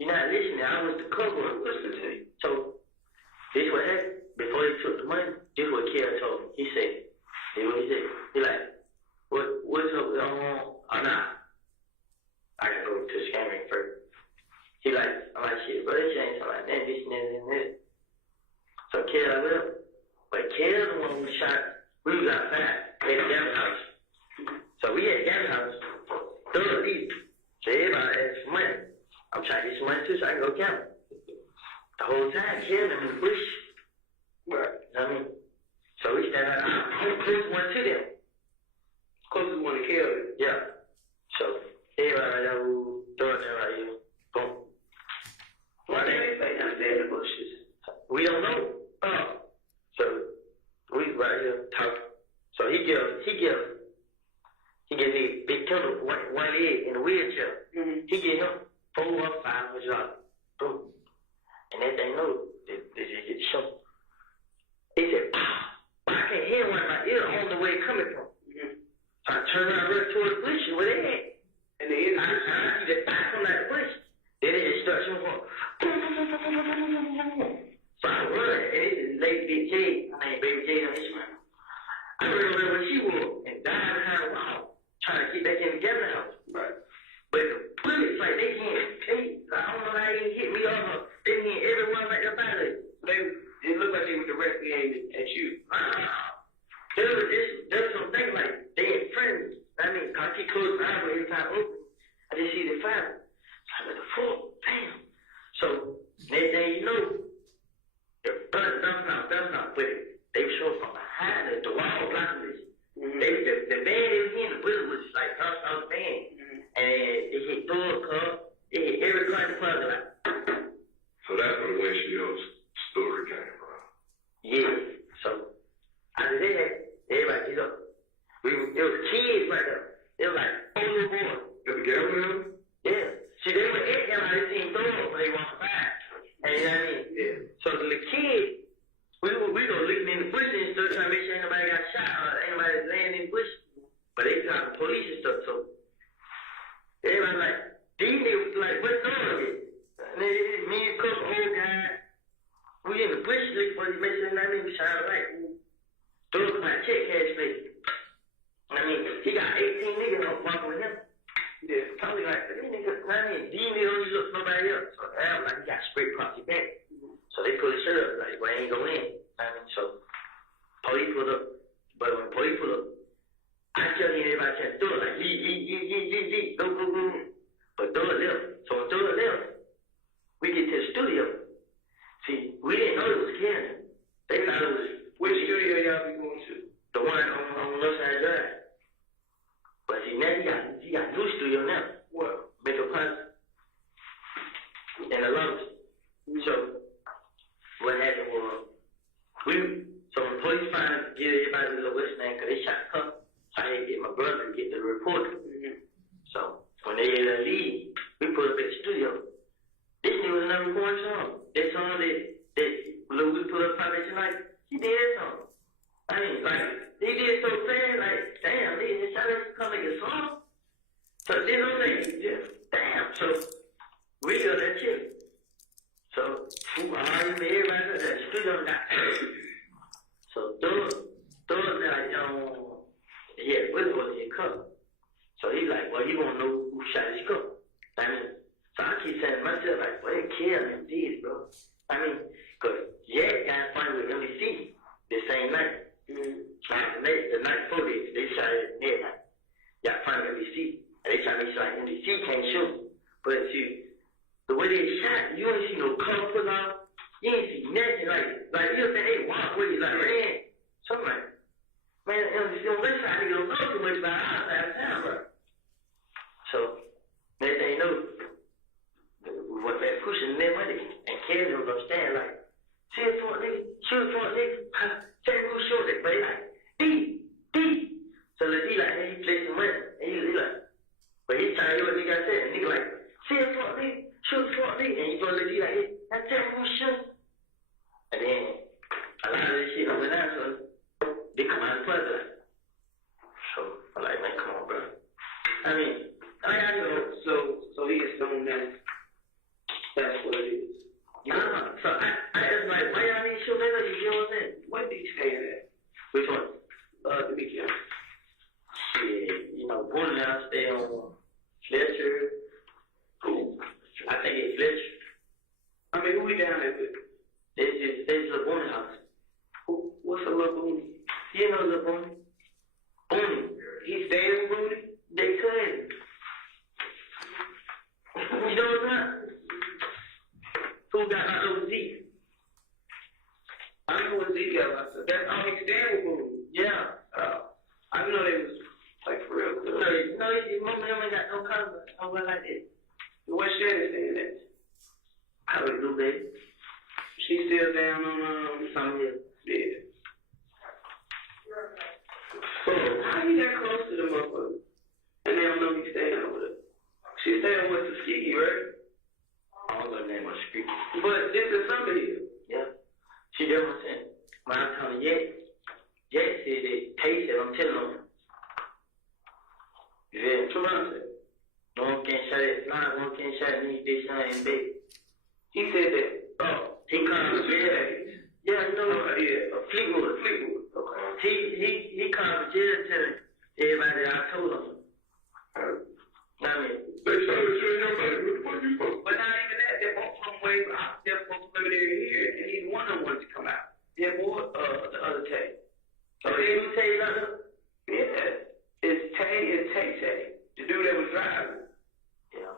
You're not listening. I was the cover. I'm listening to you. So, this what happened. Before he took the money, this what Kel told me. He said, he like, what's up? I'm not. I gotta go to the scammering first. He like, I'm like, shit, bro, this ain't something like that, this and that. So Kel will. But Kel the one who shot, we was outside at the gambling house. So we at the gambling house, Thug leave. So everybody asked for money. I'm trying to get some money too, so I can go gamble. The whole time, killing them in the bush. Right. I mean, so we stand out. I'm the closest one to them. Closest one to kill them. Yeah. So everybody right there who doing that right here, boom. Why they ain't say nothing in the bushes? We don't know. So we right here talking. So he gives me big turtle, one leg in a wheelchair. Mm-hmm. He give him $4 or $500. Boom. And that thing knows this get shot. He said, I can't hear one of my ears on the way coming from. Mm-hmm. So I turn around and run toward the bush where they at. And the end I see that fire come out the bush. Then it just starts going. So I run, and it's this lady Big J. I mean, Baby J on this one. I remember when she was and died behind a wall, trying to get back in the together house. Right. But the bullets, like, they hit, I don't know how they hit me off. They hit everyone right up out of it. It looked like they were directly aimed at you. There's some things like they in front of me. I mean, I keep closing my eyes every time I open. I just see the fire. So I'm like, the fuck, damn. So, next thing you know, the blood dumps out. But they were showing from behind the wall blocking this. Mm-hmm. The band they was in, the bullet was like dumped out the band. Mm-hmm. And it hit door car, it hit every car in the parking lot. So that's where the windshield's story came from. Yeah. So, out of there, everybody get up. It was kids right there. It was like, oh, little boy. Got the gambling in them? Yeah. See, they were at them, I didn't see them throw them when they walked by. And you know what I mean? Yeah. So the little kids, we were looking in the bush and stuff, trying to make sure ain't nobody got shot or anybody laying in the bush. But they called the police and stuff, so everybody like, these niggas like, what's going on here? And then me and a couple old guys, we in the bush looking for these messages, and I mean, we shine a light. Throw up my check cash plate. I mean, he got 18 niggas walking with him. Yeah. Probably like, these niggas don't look for nobody else. So I'm like, he got straight property back. So they pull his shirt up, like, well, I ain't go in. I mean, so police pulled up. But when police pulled up, I tell everybody to do it, like, leave, go. But do it left. So when do it left, we get to the studio. See, we didn't know it was Canada. They thought it was. Which studio y'all be going to? The one on Northside Drive. But see, now he got a new studio now. What? Makeup House. And the lunch. So, what happened was, so when police finally get everybody to the West name, because they shot the cop, so I had to get my brother to get the report. Mm-hmm. So, when they had to leave, we put up at the studio. This nigga was never recording song. That song that Lil Woody put up Friday tonight, he did that song. I mean, like, he did so fast, like, damn, they just shot us to come make a song. So then I'm like, yeah, damn. So we got that shit. So everybody got that studio got so those like yeah, Willie was in cup. So he's like, well, you wanna know who shot his cup. I mean, so I keep saying to myself, like, well, they killed him, did, bro. I mean, cause yeah, got funny with MDC the same night. The night before they shot it midnight. Got funny with MDC. And they try to make sure like MDC can't shoot. But see, the way they shot, you ain't see no color put on. You ain't see nothing. Like you know, they walk with you like, man. So I'm like, man, MDC on this side, they don't know too much about our side of town, bro. So, next thing you know, we went back pushing them money, and Kevin was gonna stand like, see it for a nigga, shoot for a nigga, say who showed it, but he like, D. So the D like, hey, he played some money, and he like, but he trying to hear what nigga said, and nigga like, see it for a nigga, shoot for a nigga, and he told the D like, hey, I tell you who shoot. And then, a lot of this shit went out, so they come out of the like. So, I'm like, man, come on, bro. I mean, so he assumed that that's what it is. Nah, so I asked like, why y'all need to shoot that? You know what I'm saying? What did he stay at? Which one? The BKM. Shit, you know, Boone now stay on Fletcher. Who? I think it's Fletcher. I mean, who we down there with? It's the Boone house. What's a little Boone? You know the Boone? Boone. He's staying with Boone? They couldn't. You know what I'm saying? How we do, baby? She still down on something here. Yeah. So how you that close to the motherfucker? And they don't know you staying over there. She staying with Tuskegee, right? I don't know the name of Tuskegee. But this is somebody. Yeah. She did what I'm saying. When I'm telling Jet said that Tay said I'm telling him. You feel me? That's what I'm saying. No one can shut it. Nah, one can shut me, bitch, I ain't big. He said that, he comes, yeah, you know, Fleetwood. Okay. He comes to jail telling everybody that I told him. I mean, They showed you in your face. What the fuck you supposed to? but not even that. They both from way out there from preliminary here, and neither one of them wanted to come out. Him or the other Tay. Okay, you tell you nothing? Yeah. It's Tay and Tay. The dude that was driving. Yeah.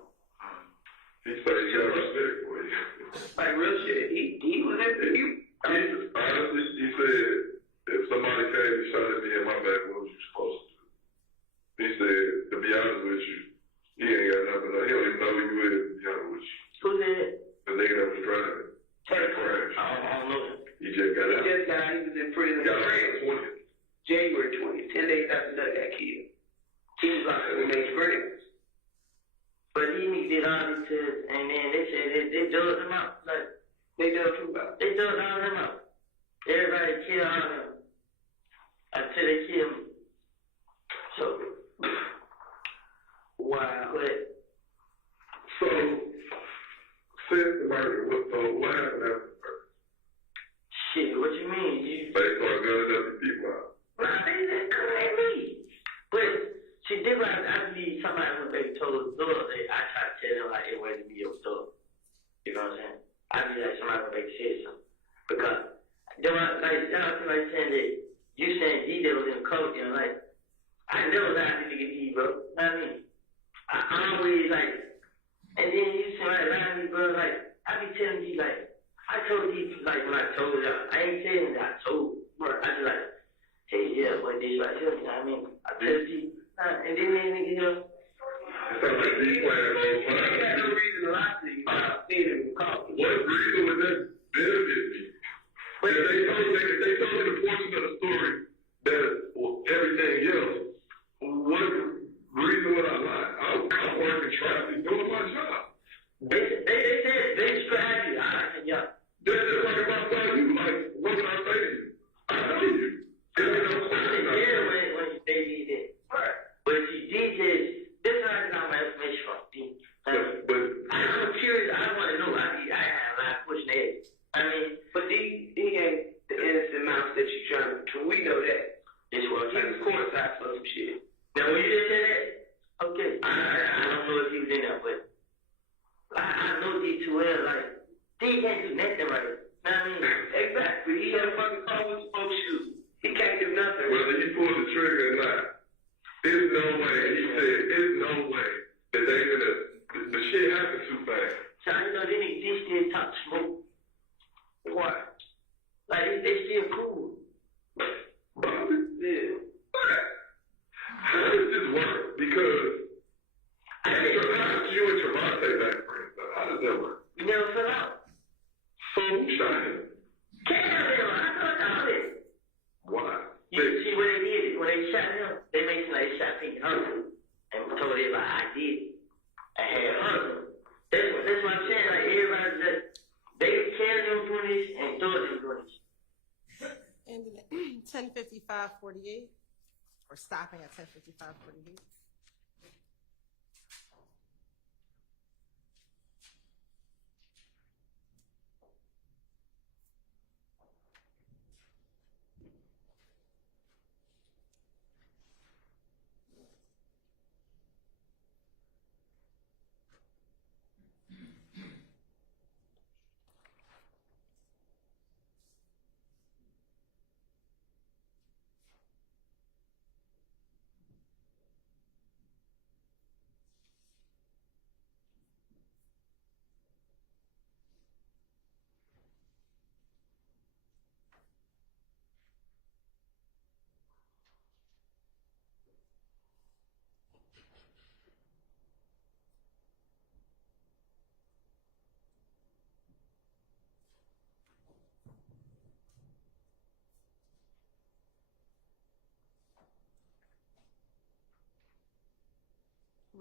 He said he got respect for you. Like real shit. He was at the Honestly, he said, if somebody came and shot at me in my back, what was you supposed to do? He said, to be honest with you, he ain't got nothing. He don't even know who you is, to be honest with you. Who did? The nigga that was driving. Tay. I don't know him. He just got out. He was in prison. Got out on the 20th. January 20th, 10 days after that got killed. He was like, we made friends. But he did all this shit, and then they said they dug him out. Like, they dug him out. They dug all of them out. Everybody killed all of them. Until they killed him. So, wow. But, So, since the murder, what happened after the murder? shit, what you mean? They started gunning up the people out. Nah, they didn't come at me. But, she did what I believe somebody was baby told the daughter that I tried to tell them like it wasn't me or daughter. You know what I'm saying? I believe like somebody was baby said something. Because they were like somebody saying that you saying D that was in the coach and like I never lied to nigga D, bro. You know what I mean? I always like and then you say like lie to me, bro, like I be telling you like I told D like when I told y'all, I ain't saying that I told, bro. I just like, hey yeah, but this right here, you know what I mean? I tell D. And then you know, It sounds like these players don't find you got no reason to lie to you. I seen him call. What reason would that benefit me? They told the portion of the story that everything else. What reason would I lie? I'm working traffic, doing my job. They said they described you. I said, yeah. They're just like if I tell you, like, what can I say to you? I know you. When they did it. But she did this how I got my information from. But I'm curious. I want to know. I have a lot of questions. I mean, but he ain't the innocent mouse that you trying to. We know that. This was he was courtside for some shit. Now when you just said that, okay, I don't know if he was in there, but I know D too well. Like D can't do nothing right. Know what I mean? Exactly. He had a fucking car with folks shoes. He can't do nothing. Whether he pulled the trigger or not, there's no way. He said, there's no way that they're gonna. The shit happened too fast. So you know they still talk smoke. Why? Like they still cool. Bobby? Yeah. How does this work? Because how did you and Javante back friends? How does that work? You never fell out. So who shot him? Can't have him. I thought about it. Why? You see what they did when they shot him? They made somebody shot Pink Hunter and told everybody I did it. I had Hunter. That's what I'm saying. Like everybody just they telling them doing this and doing them doing this. Ending at 10:55:48, or stopping at 10:55:48.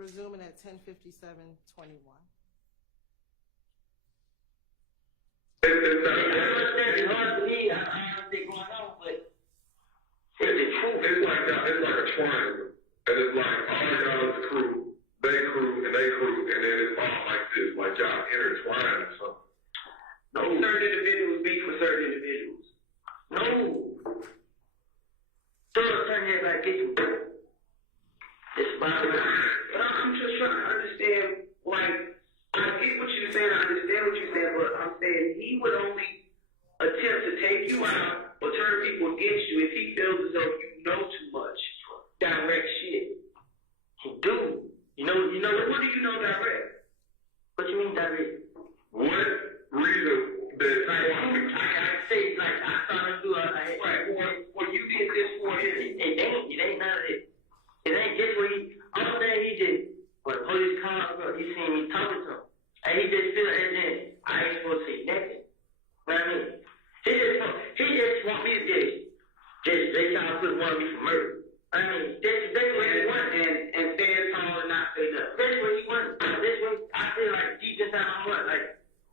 resuming at 10:57:21. It's I understand it's hard for me. I understand going on, but it's the truth. it's like a triangle, and it's like all y'all's crew, they crew, and they crew, and then it's all like this, like y'all intertwined or something. No, certain individuals be for certain individuals. No. Throw turn here back, get you. It's about it. But I'm just trying to understand, like, I get what you're saying, I understand what you're saying, but I'm saying he would only attempt to take you out or turn people against you if he feels as though you know too much direct shit. He do. You know, what do you know direct? What you mean direct? What reason that I say, like, I found to do or you did this for him. It ain't none of it. It ain't just what all day he did. When the police come up, he seen me talking to him. And he just feel, and then I ain't supposed to say nothing. You know what I mean? He just want me to just they trying to want me for murder. I mean, that's what he want, and stand tall and not say nothing. That's what he want. That's what I feel like deep inside my heart. Like,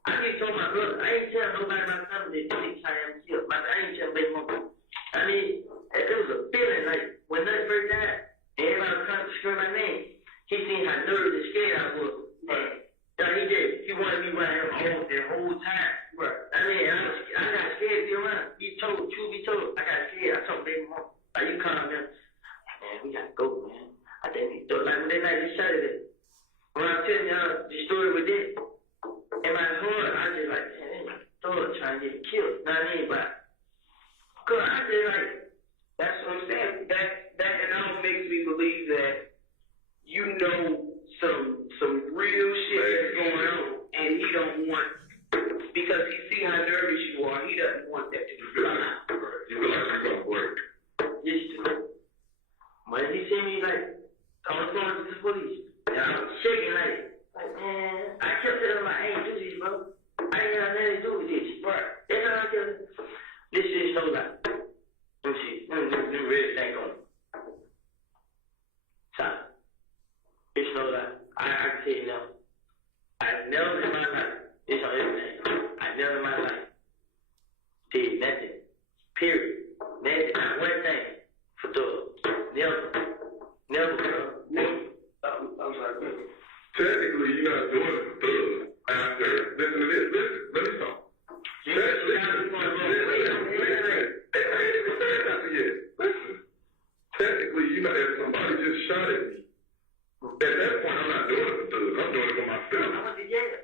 I just told my brother, I ain't tell nobody my family that they try to kill. Like, I ain't tell baby mama. I mean, it was a feeling like when that first died, everybody was trying to scream my name. He seen how nervous and scared I was. He wanted me around him the whole time. Right. I mean, I got scared to be around. Truth be told, I got scared. I told baby mama, like, you calm down. Man, we gotta go, man. I think we do. Like, when they night they shot it. When I'm telling y'all the story with this, in my heart, I just like, man, thought trying to get me killed. You know what I mean? But, cause I just like, that's what I'm saying. That and all makes me believe that you know some real shit that's going on, and he don't want, because he see how nervous you are, he doesn't want that to be done. You feel like you're gonna work. Yes, when he see me, like, I was going to the police, and I was shaking, like, man, I kept telling him, I ain't do this, bro. I ain't got nothing to do with this, bro. That's how I tell him. This shit so loud. Let me see. Let me really think on it. Stop. It's no lie. I can tell you now. I never in my life, it's on everything. I never in my life did nothing. Period. Nothing. Not one thing for drugs. Never, bro. Never. I'm sorry, bro. Technically, you're not doing it for thugs. After, listen to this. Let me talk. Technically, you know, if somebody just shot at me, at that point, I'm not doing it for thugs. I'm doing it for myself. I went to jail.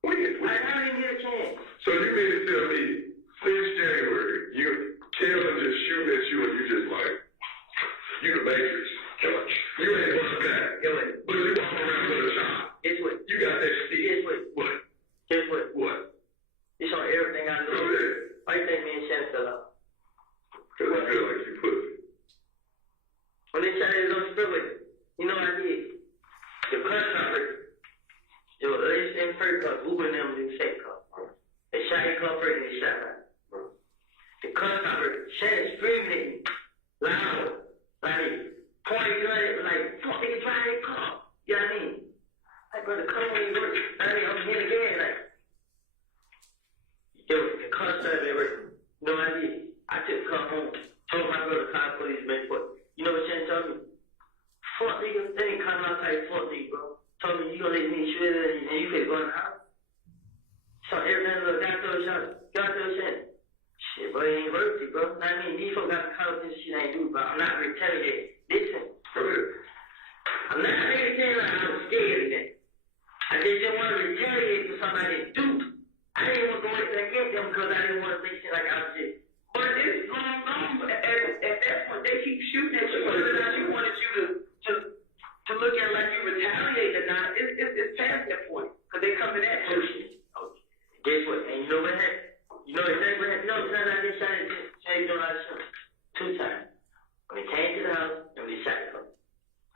When? I didn't get a chance. So you mean to tell me, since January, Kevin just shooting at you and you just like, you the Matrix. You ain't going back. But you walk around with a shot. Guess what? You got that stick. Guess what? What? Guess what? What? It's on everything I do. Go ahead. Why you think me and Shannon fell out? Because I feel like you pussy. When they shot his own spirit, you know what I did? The press conference, it was in first car, Uber and them in the second car. They shot his car first and they shot mine. The press conference, Shannon screaming at me, loud, like, pointing gun at me, like, fuck, nigga, drive that car. You know what I mean? Like, brother, come on, you work. I mean, I'm here again, like, yo, the car started everything. You know what I did? I took the car home, told my brother to call the police, man, but you know what Shannon told me? Fuck, nigga, they ain't coming outside, fuck me, bro. Told me, you gonna let me shoot it and you could go in the house? So everything, look, God told Shannon. Shit, bro, it ain't worth it, bro. I mean, these folks got to call up this shit I ain't do, bro. I'm not retaliating. Listen, I'm not retaliating like I was scared of that. I just didn't want to retaliate for something I didn't do. I didn't want to go back against them because I didn't want to make shit like I was just. But this is going on. At that point, they keep shooting at you. Whether or not you wanted you to look at it like you retaliate or not, it's past that point. Because they come to that person. Okay. Guess what? And you know what happened? You know exactly what happened? No, because I just shot it. You know how to shoot. 2 times. When they came to the house, and they shot them.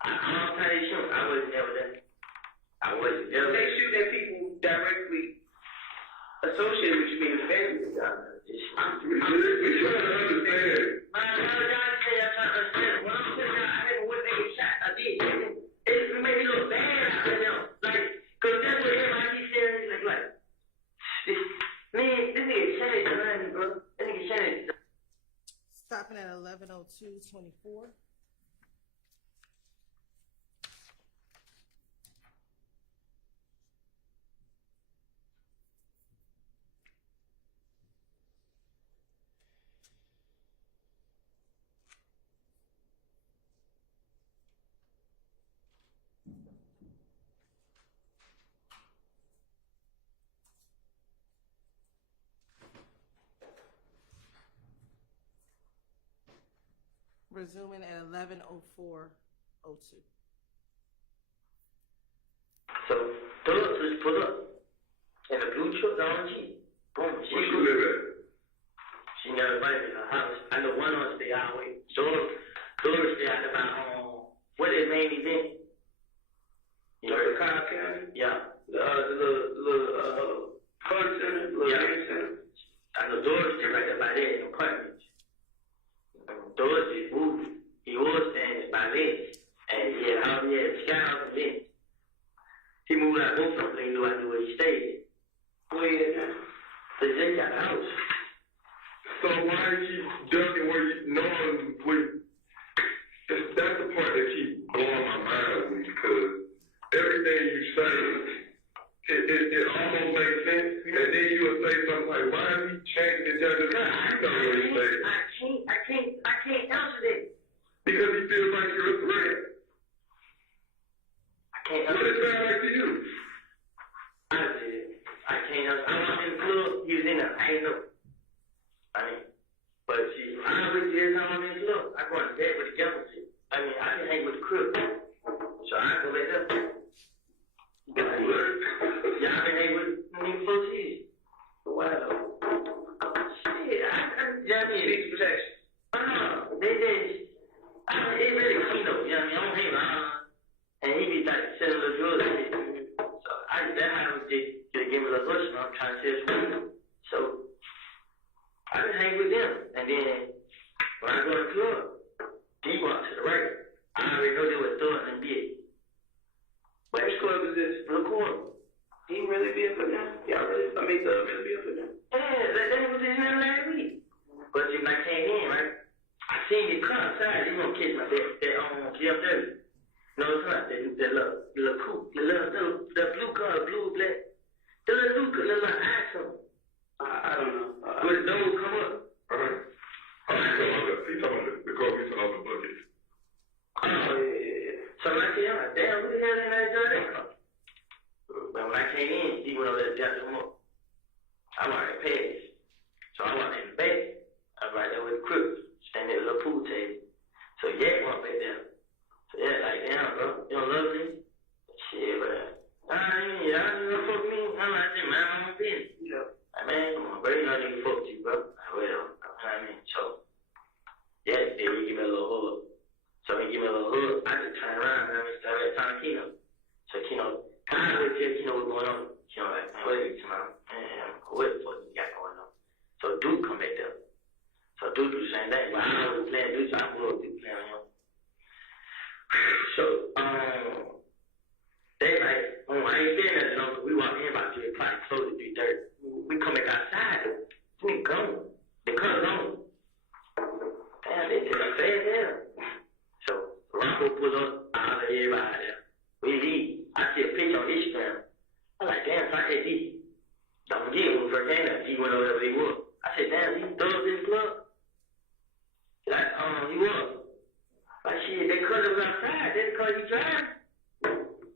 I'm trying to shoot. I wasn't there with that. I wasn't there. They shoot at people directly associated with you being a family. We trying to understand. Man, I'm trying to understand. What I'm saying, I haven't what they shot. I did. It made me look 11:02:24. Resuming at 11:04:02. So, Doris just put up in a blue truck down the Jeep. Boom. Where she live at? She never invited in her house. I know one of them stay out way. Doris stay out about what is main event? You know, the car county? Yeah. The little fun center, little game center. I know Doris stay right there by there in the apartment. Doris is moving. He was standing by Lynch. And he had Scout and Lynch. He moved out both of them. They knew I knew where he stayed. Where is that? They just got the house. So why you keep ducking where you knowing where? That's the part that keeps blowing my mind with, because everything you say, it almost makes sense, and then you will say something like, why is he changing the judge's mind? You know what he's saying. I can't answer that. Because he feels like you're a threat. I can't What answer does it sound like to you? I can't answer. I was in the club, he was in there. I ain't know. But see, I know what it is I'm in the club. I go to bed with the devil shit. I can hang with the crib. So I go back up. Yeah, I can hang with niggas for cheese. Wow. Shit, Big protection. They really clean up, you know what I mean? I don't hang around. And he be like selling little drugs and shit. So that's how I was just give me a little rush, and I'm trying to sell some weed. So I just hang with them. And then when I go to the club, he walks to the right. I already know they were throwing them big. But which club is this? Blue Corner. He really be up for them? Y'all really, really be up for them? Yeah, that was in there last week. But see, when I came in, right, I seen the car outside. You gonna catch my that GFW. No, it's not that little coupe, the blue car, blue black, the little iPhone. I don't know. When the door come up. He talking about the car we saw the bucket. Oh, yeah. So when I came in, like, damn, who the hell in that drive car? But when I came in, he went over there to jack him up. I already passed. So I walked in the back. I was right there with the crook, standing at a little pool table. So Yak walked back there. So yeah, like, damn, bro, you don't love me? Shit, but y'all don't fuck me. I'm like, man, I'm on business. Yeah. Like, man, come on, bro, you know nigga fucked you, bro. Like, well, you know what I mean? So, yeah, then he give me a little hug. So he give me a little hug. I just turn around and I started talking to Keno. So Keno, I always tell Keno what's going on. Keno like, man, what are you talking about? Man, what the fuck you got going on? So Duke come back there. So Duke do the same thing. Well, I was playing Duke, so I grew up Duke playing on him. So, they like, I ain't saying that long. We walk in about 3 o'clock, close at 3:30. We come back outside. We gone. The car gone. Damn, they just fast down. So, Rocco put up all of everybody there. We leave. I see a picture on Instagram. I like, damn, so I said, don't get him for that. He went over there where he was. I said, damn, he throws this club. Like, he was. Like, shit, they cut him outside. That's because he drive.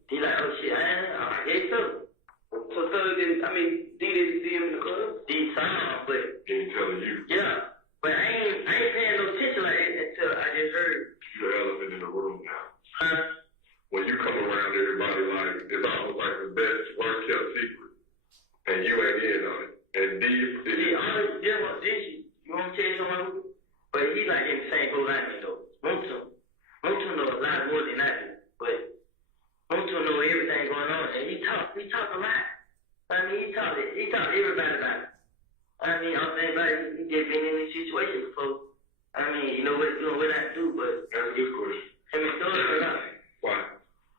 He like, oh shit, I guess so. So did they see him in the club? He saw him, but He ain't telling you. yeah. But I ain't paying no attention like that until I just heard. You the elephant in the room now. Huh? When you come around everybody, like, it's almost like the best, worst kept secret. And you ain't in on it. And See, all this was this. You want to tell you someone? But he like in the same boat like me though. Montu know a lot more than I do. But Montu know everything going on, and he talk a lot. I mean, he talk to everybody about it. I mean, I'm saying about it, he just been in this situation before. I mean, you know what I do, but That's a good question. him and Thor are up. Why?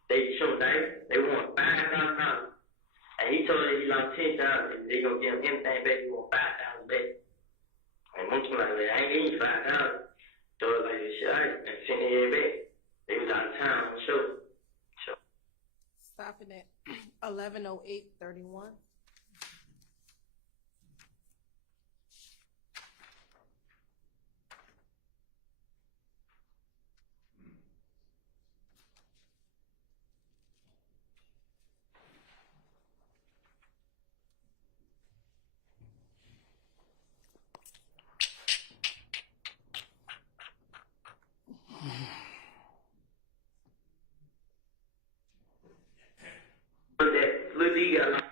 They showed they want $5,000. And he told her he lost $10,000. They gonna give him anything back. He want $5,000 back. And Montu like, well, I ain't getting you $5,000. throw it like this shit. I sent it back. They was out of town on the show. Stopping at 11:08:31. But that Lil D got like,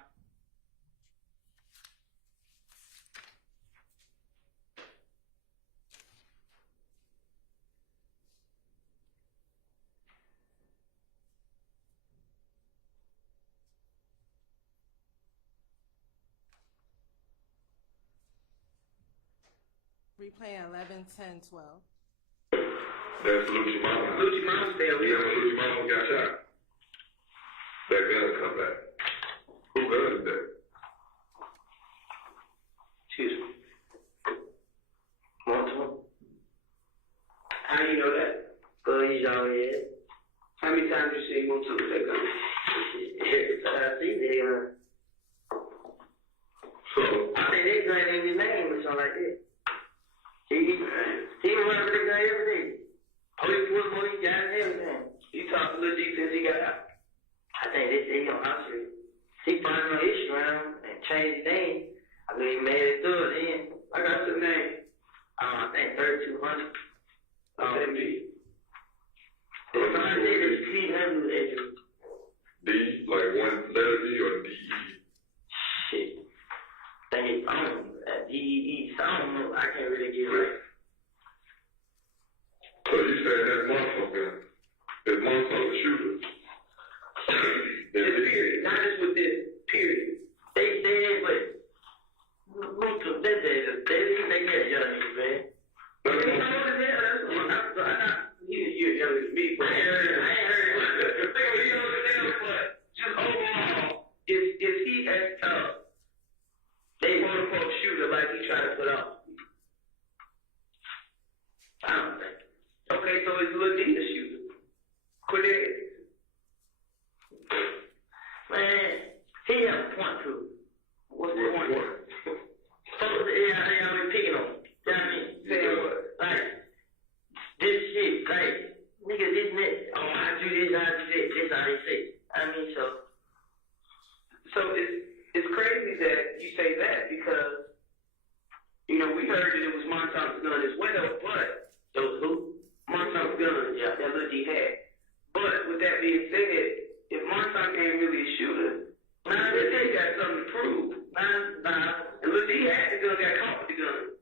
Replay at 11:10:12. That's Lucci Mama. Lucci Mama still Yeah, here. when Lucci Mama got shot. That gun come back. Who gun is that? Excuse me. Multiple. How do you know that? Because he's all here. How many times you see multiple with that gun? Every time I see they So, I think they gun in his name or something like that. He run with the gun every day. Oh, he put money, he got everything. He talked to Lil D since he got out. I think they say he on house arrest. He found no issue around and changed his name. I mean, he made it through it then. I got the name. I think 3200. What's that mean? It's not that it's T-W-H. D, like one letter D or D-E? Shit. I think it's D-E-E. So I don't know. I can't really get it right. So you said that motherfucker is motherfucker shooter. Period. Not just with this. Period. They said, but most of that they get young niggas, man. You know what it is? I'm not you're younger than me, but I ain't heard the thing you know what it is, but just overall, is he as tough? They quote unquote shooter like he tried to put out. I don't think. Okay, so it's Lil D the shooter. Quit it. Man, he have a point too. What's the point? So I been picking on him. You know what I mean? Saying what? Like, this shit, like, nigga, this and that. Oh, I do this, I do that. This how they say. I mean, so it's crazy that you say that because, you know, we heard that it was Montauk's gun as well, but those who? Montauk's gun, yeah, that Lil D had. But with that being said, if Montauk ain't really a shooter, now they got something to prove. Nah, and Lil D had the gun, got caught with the gun.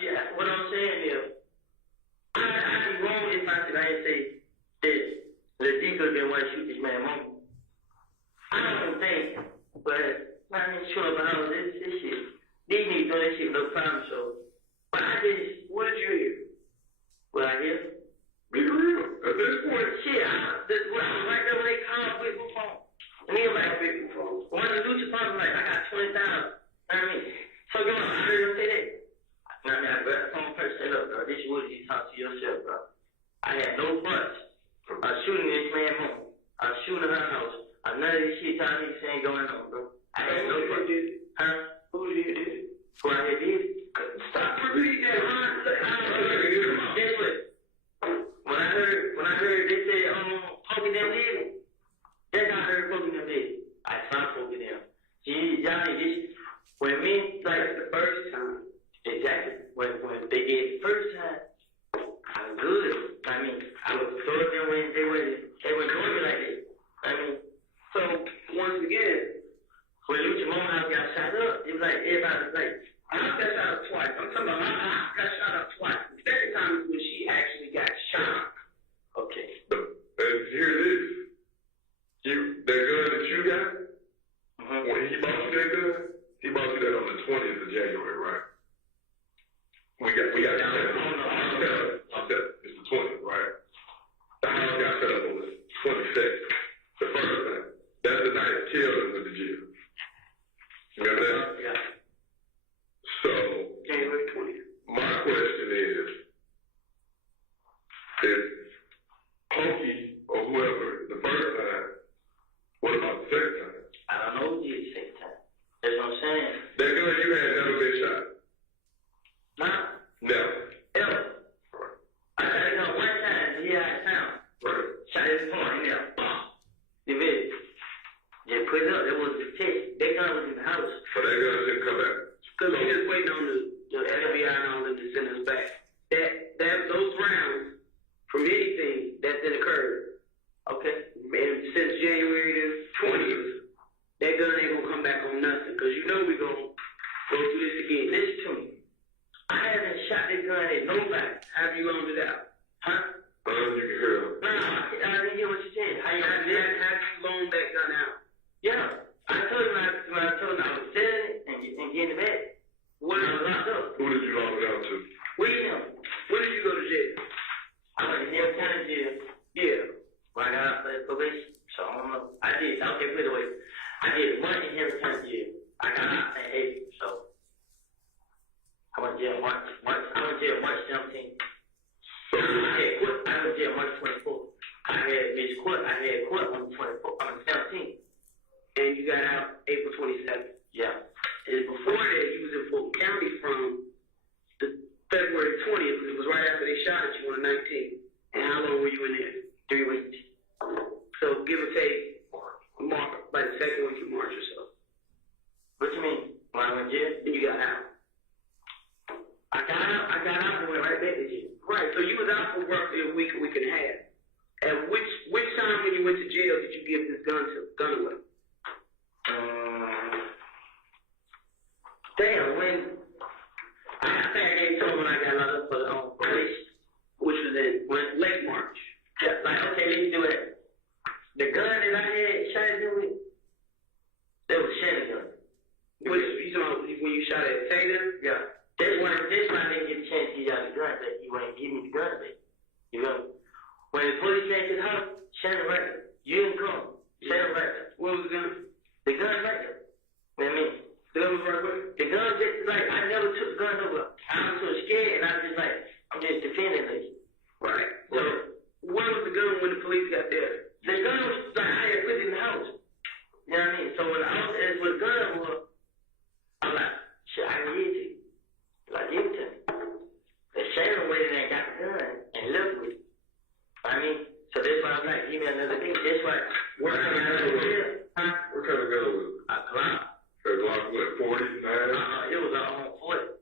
Yeah, what I'm saying is, I'd be wrong if I ain't say that Lil D could have been one to shoot this man mom. I don't think, but I mean, sure about this shit. These niggas doing that shit no problem, so. But what did you hear? What I hear? Be real. At this point, shit, I was right there when they called with my phone. And he was like, one of the Lucha Pumps, like, I got 20,000. I mean, so go on, I heard him say that. I mean, I grabbed the phone first, said, look, bro, this is Woody, you talk to yourself, bro. I had no fuss. I was shooting this man home. I was shooting her house. None of this shit y'all niggas saying going on, bro. I had no fuss. Huh? Who did it? Who I had did? Stop repeating that, huh? Guess what? When I heard they said, poking them did it, that's how I heard poking them did it. I stopped poking them. See, y'all niggas, when me, like the first time, exactly, when they did the first time, I was good. I mean, I was throwing them when they were doing me like this. I mean, so once again, when Lucha Mama House got shot up, it was like everybody was like, I got shot up twice. I'm talking about my house got shot up twice. The second time was when she actually got shot. Okay. and here it is. That gun that you got, when he bought you that gun, he bought you that on the 20th of January, right? We got I'm set. It's the 20th, right? The house got set up on the 22nd. The first time. That's the night Kelvin went to jail. You remember that? Yeah. So, January 20th. my question is, That's what I'm saying. That gun you had never been shot. Nah. Never. Ever. I shot it gun one time, here out of town. Right. Shot his point in there. You feel it? Just put it up. It was the test. That gun was in the house. So that gun didn't come back. Because we just waiting on the FBI and all them to send us back. Those rounds from anything that occurred, okay, and since January the 20th, that gun ain't gonna come back on nothing. Because you know we gonna go through this again. Listen to me. I haven't shot this gun at nobody. Have you loaned it out? Huh? You can hear him. No, I didn't hear what you said. How you Have you loaned that gun out? Yeah. I told him when I told him I was selling it and getting it back. When I was locked up. Who did you loan it out to? William. When did you go to jail? I went to Harris County jail. Yeah. When I got out for probation. So I don't know. I did. Okay, put it away. I did 1 in Harris County jail. I got out in April. So I went to jail March 17th. I went to jail March 24th. I had court on the 24th, on the 17th. And you got out April 27th. Yeah. And before that, you was in Fulton County from the February 20th, because it was right after they shot at you on the 19th. And how long were you in there? 3 weeks. So give or take, like the second week of March or so. What you mean? When I went to jail? Then you got out. I got out and went right back to jail. Right, so you was out for roughly a week and a half. At which time when you went to jail did you give this gun away? Damn, when I think I gave to him when I got locked up for probation, Which was in late March. yeah, like, okay, let's do it. The gun that I had shot at him with, that was Shannon gun. Which you talking about when you shot at Taylor? Yeah. That's why I didn't get a chance to get out the gun back. He wouldn't give me the gun back. You know? When the police came to the house, Shannon right there. You didn't come. Shannon right there. What was the gun? The gun right there. You know what I mean? The gun was right there? The gun just like I never took the gun over. I was so scared and I was just like, I'm just defending it. Right. So where was the gun when the police got there? The gun was like I had put it in the house. You know what I mean? So when I was asked what the gun was, I'm like, shit, I can give it to you. Like, give it to me. The Shannon went in there and got the gun and left with it. I mean, so that's why I'm like, give me another thing. That's why What kind of gun was it? Huh? What kind of gun was it? A Glock. A Glock, what, 40, 9? It was on 40.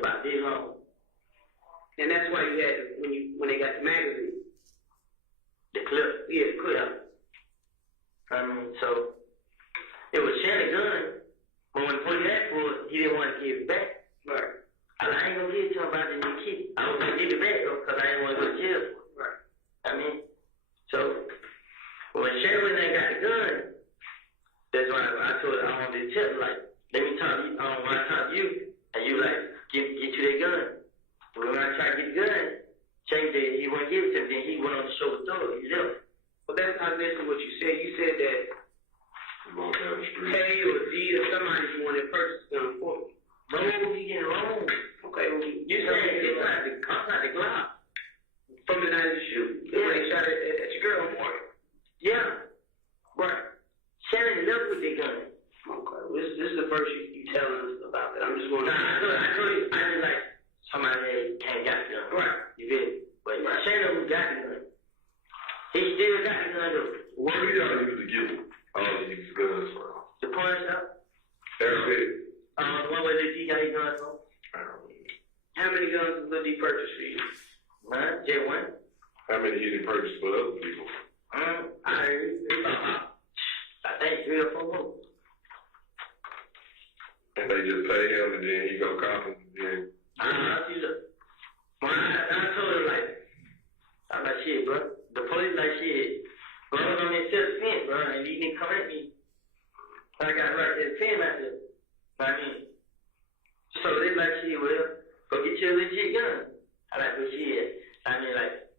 About this long. And that's why you had when they got the magazine. The clip. Yeah, the clip. So it was Shannon gun, but when the police asked for it, he didn't want to give it back. Right. I ain't gonna give it to him, but I didn't keep it. I was gonna give it back though, because I didn't want to go to jail. Right. I mean, so when Shannon went there and got the gun, that's why I told her I wanted to tell him, like, let me talk to you. I want to talk to you, and you like get you that gun. But when I tried to get the gun, Shane said he wouldn't give it to me. Then he went on the show with Thor. He left. Well, that's not necessarily what you said. You said that Walk down the street. K or D or somebody you wanted to purchase the gun for. Wrong, you getting wrong. Okay, well, You saying it's not the Glock. from the night of the shoot. Yeah. They shot at your girl morning. Yeah. Right. Shannon left with the gun. Okay, well, this is the first you telling us about that. I'm just going Nah, I know you. I just like somebody that can't got the gun. Right. You feel me? But Shannon who got the gun. He still got the gun though. What do y'all use to get all these guns from? The pawn shop. Everything. The one where he got his guns from. How many guns did Lil D purchase for you? None. Just one. How many he didn't purchase for other people? I think 3 or 4 more. And they just pay him and then he go cop them and then. I told him like, I'm like, shit, bro. The police like, shit. Bro, I was on that self-defense, bro, and he didn't come at me. I got right there, pen out there. I mean, so they like, shit, well, go get your legit gun. I like, well, shit. I mean, like,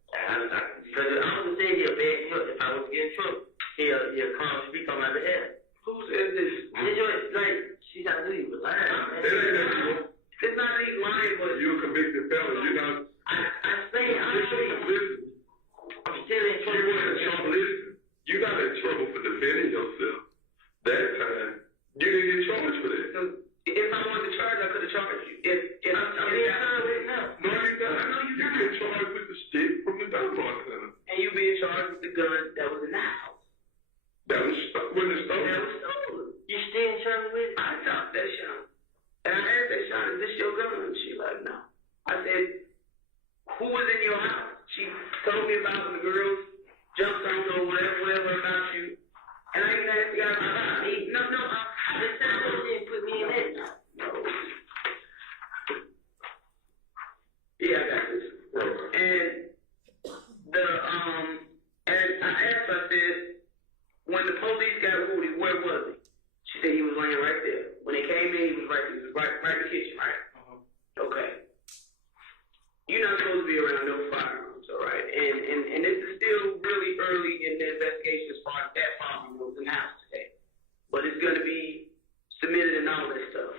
because I was say he'll back me up if I was to get in trouble. He'll come and speak on my behalf. Who says this? Like, she's not doing it, but lying. It's not that he's lying, but You're a convicted felon. You're not. I'm saying, Listen. I'm still in trouble. Listen. You got in trouble for defending yourself. That time, you Sean with it? I talked to Sean. And I asked that Sean, is this your gun? She like, no. I said, who was in your house? She told me about when the girls jumped on or whatever about you. And I even asked the guy about me. No, I just said, I didn't put me in it. No. Yeah, I got this. And and I asked her, I said, when the police got Woody, where was he? She said he was laying right there. When they came in, he was right in the kitchen, right? Okay. You're not supposed to be around no firearms, all right? And this is still really early in the investigation as far as that firearm was in the house today. But it's going to be submitted and all that stuff.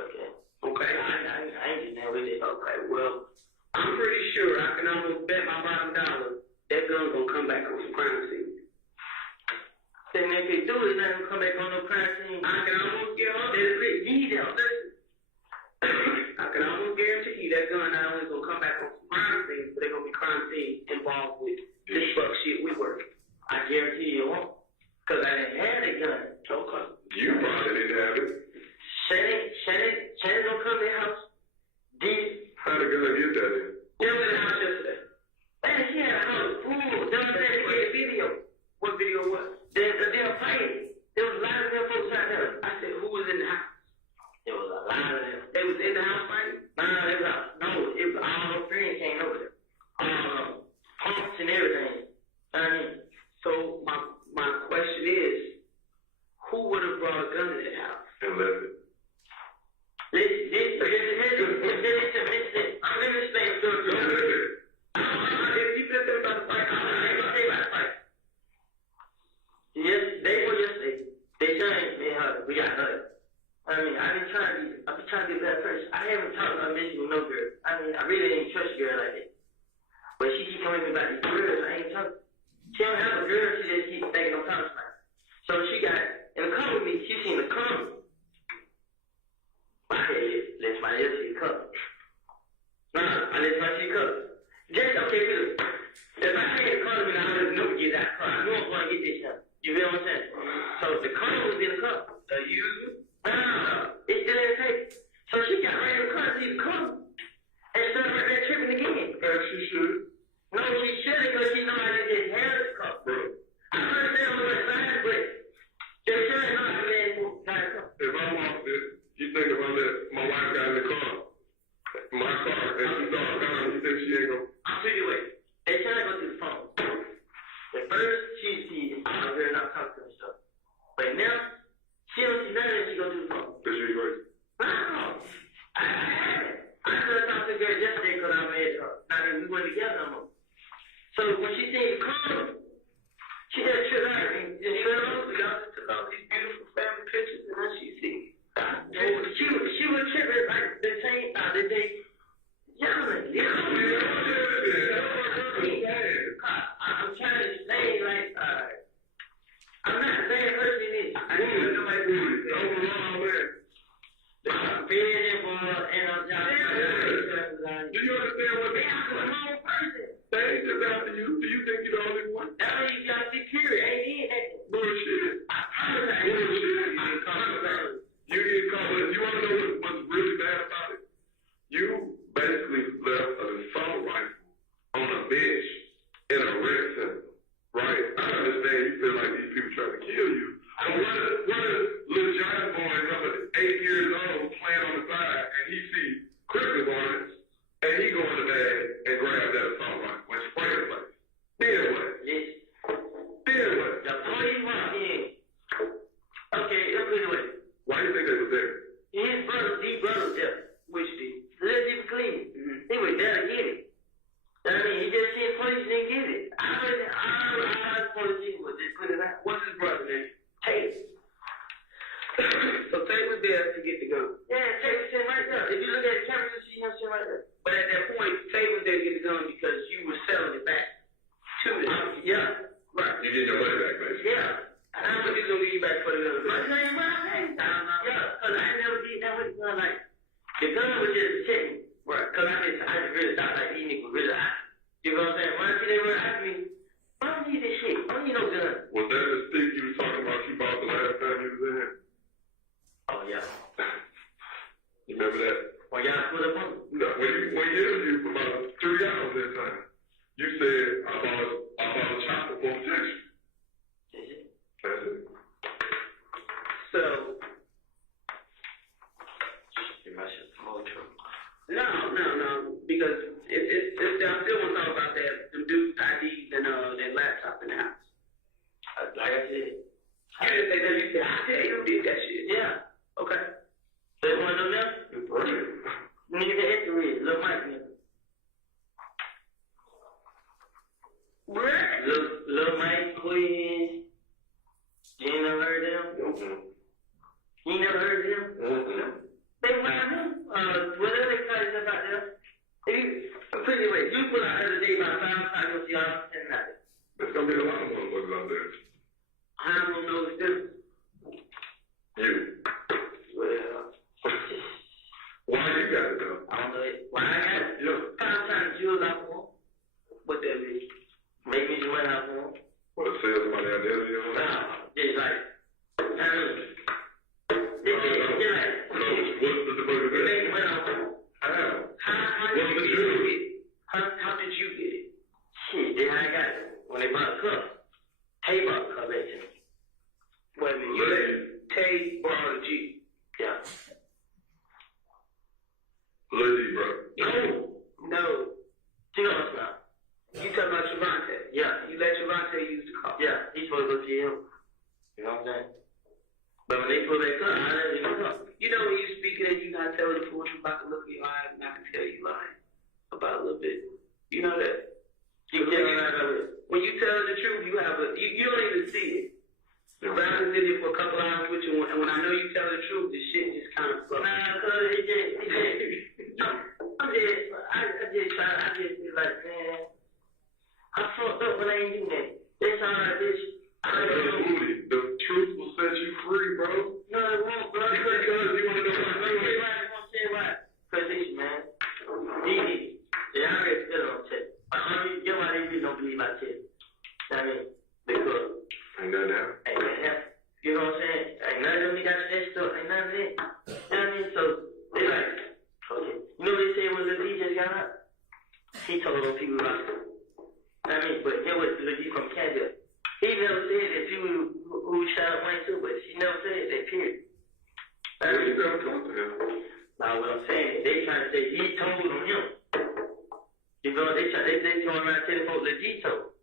Okay. Okay? I ain't getting that with it. Okay, well, I'm pretty sure I can almost bet my bottom dollar that gun's going to come back on some crime scene. Then if they do it, let him come back on no crime scene. I can almost get on there. I can almost guarantee you that gun not only gonna come back on some crime scenes, but they're gonna be crime scenes involved with this fuck shit we work. I guarantee you won't. Cause I didn't have a gun. Okay. You probably didn't have it. Shannon don't come to the house. How the gun get that in? They were in the house yesterday. Man, she had a house full. They were there to get a video. What video was? They were playing. There was a lot of them folks out there. I said, who was in the house? There was a lot of them. They was in the house fighting? It was all those friends came over there. Punks and everything. So my question is, who would have brought a gun to the house? And left it. Listen. I'm going to explain to you. If people are thinking about the fight, I'm going to say about the fight. Yes, they were yesterday. They trying to hurt. We got hurt. I've been trying to be a better person. I haven't talked about messing with no girl. I really ain't trust a girl like that. But she keep coming to me about these girls. I ain't talking. She don't have a girl. She just keep thinking I'm talking about. So she got in the car with me. She seen the car. I let my else see the car. I let my see the car. Just okay, good. If I had a car with me, I would know to get that car. I knew I was going to get this shit. You feel what I'm saying? So the car was in the car. It didn't take. So she got right in the car, see the car, and started right there tripping again. She should. No, she shouldn't, because she know I didn't get hair in the car. I understand on the side, but they shouldn't know I didn't move the car. If I walked it, you think if I let my wife got in the car, my car, and she saw a gun, you think she ain't gonna? I'll figure it away. They trying to go through the phone. At first, she sees I heard not talk to her stuff. But now, she don't see nothing, she go through the phone. Is she right? No, I haven't. I could have talked to the girl yesterday because I made her. We weren't together no more. So when she seen the car, she just tripped out and showed up. We all just took all these beautiful family pictures, and then she see. She was tripping like the same the day. Yelling. I'm trying to explain, like, I'm not the same person in this. I don't know nobody who is overall where I'm being and I'm just. Do you understand what they are? I'm a whole person. They ain't just after you. Do you think you're the only one? Now you got security. Ain't it? Bullshit. I promise. Bullshit. You didn't call it. You want to know what's really bad about it? You basically left an assault rifle on a bench in a rec center, right? I understand you feel like these people trying to kill you. But what if little giant boy number 8 years old playing on the side and he sees Christmas ornaments and he go in the bag and grab that assault rifle and spray the place? Then what? Yes. Then what? The police walked in. Okay, let's put it away. Why do you think they were there? His brother, was there, which let's keep it clean. He was there to get it. He just seen police didn't get it. I police was just put it out. What's his brother name? Tate. So Tate was there to get the gun. Yeah, Tate was sitting right there. If you look at the camera, you see him sitting right there. But at that point, Tate was there to get the gun because you were selling it back to them. Yeah, right. You get your money back, basically. Yeah. And how much is going to give you back for the gun? My name, yeah, because I never did that with the gun. Like, the gun was just a check. Right. Because I just really thought like these niggas really hot. You know what I'm saying? When I see they were asking me, I don't need this shit. I don't need no gun. Was that the stick you was talking about you bought the last time you was in here? yeah. You remember that? When y'all split up on it? No, when you interviewed for about 3 hours that time, you said I bought a chopper for protection. Is it? That's it. So, you must have told the truth. No, because I still want to talk about that, them dudes' IDs and that laptop in the house. Like I said, you didn't say that. You said I tell you who did that shit. Yeah. Okay. So you want to know them? Nigga, the answer is Lil Mike. Lil Mike, Queen. You ain't never heard of them? Mm-hmm. You ain't never heard of them? Mm-hmm. They want them. Whatever they tell you about them. Pretty way, you put out the other day about 5 times y'all and nothing. There's gonna be a lot of motherfuckers out there. I don't know the difference. You. Well, Why you got it though? I don't know it. Why I got it? Yeah. I'm trying to jewel out for them. What that means? Make me join out for them. What, to sell somebody identity or something? Nah, it's like, What's the fuck is that? What's the jewelry? How did you get it? Shit, then I got it. When they bought a cup. Tay bought a cup, actually. Wait a minute, you let Tay borrow the G. Yeah. Lil D, bro. No. You know what's not. You talking about Trevante. Yeah. You let Trevante use the car. Yeah. He's supposed to go see him. You know what I'm saying? But when they pull that car, I let him go. You know when you speaking and you not telling the full truth, I can look in your eyes and I can tell you lying about a little bit. You know that? When you tell the truth, you have a, you don't even see it. But I can sit here for a couple hours with you, and when I know you tell the truth, the shit just kind of flows. Nah, cause I just be like, man, I fucked up when I ain't do that. That's all I did. Lil Woody, the truth will set you free, bro. No, it won't, bro. Because you want to know what I'm saying. Why? Cause this, man. Yeah, I already feel on tip. You know why they really don't believe my tip? I mean, because Ain't nothing now. ain't nothing else. You know what I'm saying? Ain't none of them got stretched up. Ain't none of it. You know what I mean? So they like, okay. You know what they say when the DJ got up? He told them people about it. I mean, but it was the lady from Canada. He never said that people who shot money too, but she never said that, period. You never talked to him. Now what I'm saying, they trying to say he told on him. You know, they going around telling folks that he told.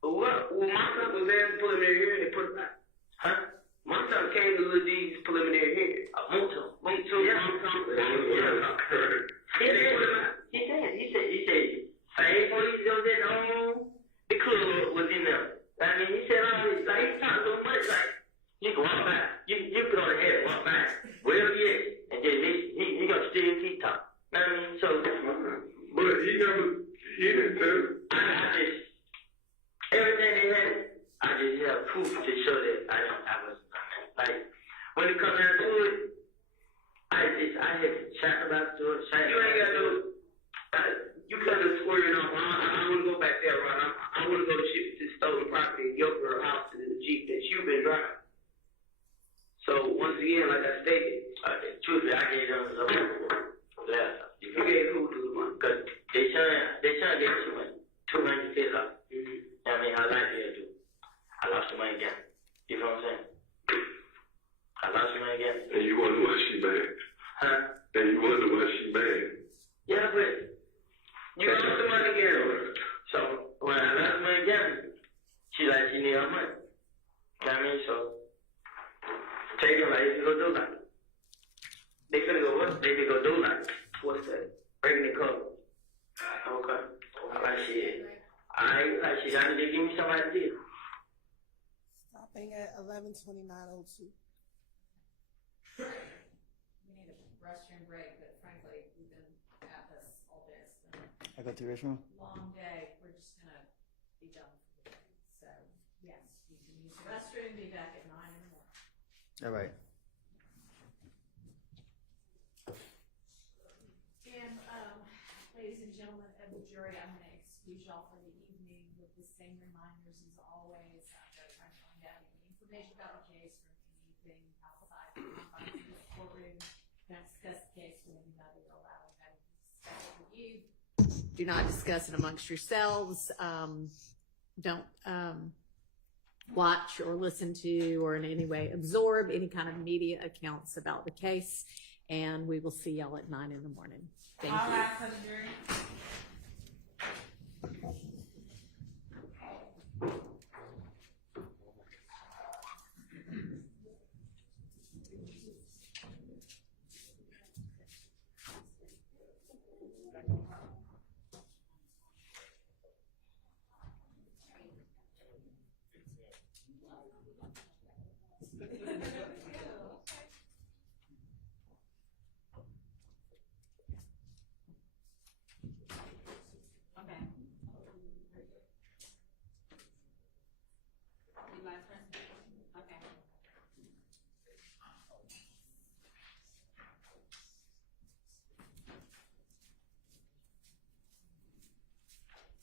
But what? Well, my son was there to preliminary hearing and put it back. Huh? My son came to Lil D's preliminary hearing. Yeah. He said, same police that own the club was in there. I mean, he said, like, he talked so much, like, you can walk by. You put on the head and walk by. Wherever he is. And then he gonna still keep talking. I mean, so. But he didn't tell you. Everything they had, I just have proof to show that I wasn't done that. Like, when it comes down to it, I had to chat about it. You ain't got no, you kind of swearing off. I want to go back there, right? I want to go to ship to stolen property in your girl house in the Jeep that you've been driving. So, once again, like I stated, truthfully, I gave them some laptop. You gave who the money? Because they trying to get too much. $250. I mean, how likely I do? I lost the money again. You know what I'm saying? I lost the money again. And you wonder why she mad. Huh? And you wonder why she mad. Yeah, but you lost the money again. So, when I lost the money again, she like, she need her money. You know what I mean? So, take it like, you go do that. They finna go what? They finna go do that. What's that? Breaking the code. Okay. Alright, shit. Alright, shit. I need to give me some idea. Stopping at 11:29:02. We need a restroom break, but frankly, we've been at this all day. It's been I go to the restroom. a long day. We're just gonna be done for the day. So, yes, you can use the restroom, be back at 9 in the morning. All right. And, ladies and gentlemen of the jury, I'm gonna excuse y'all for the evening with the same reminders as always. I'm trying to find out any information about the case from anything outside the confines Don't discuss the case with anybody or allow anybody to discuss it with you. Do not discuss it amongst yourselves. Don't watch or listen to or in any way absorb any kind of media accounts about the case. And we will see y'all at 9 in the morning. Thank you.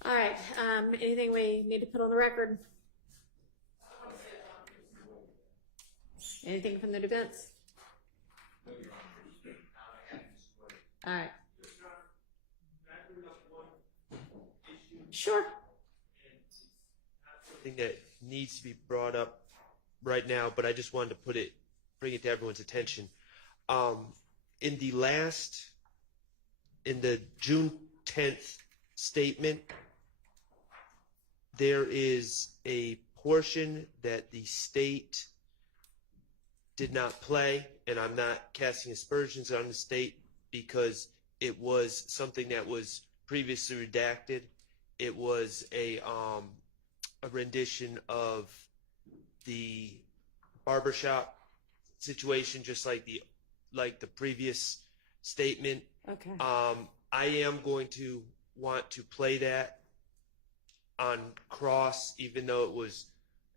All right, anything we need to put on the record? Anything from the defense? All right. Sure. Something that needs to be brought up right now, but I just wanted to bring it to everyone's attention. In the June 10th statement, there is a portion that the state did not play, and I'm not casting aspersions on the state because it was something that was previously redacted. It was a rendition of the barbershop situation, just like the previous statement. Okay. I am going to want to play that on cross, even though it was,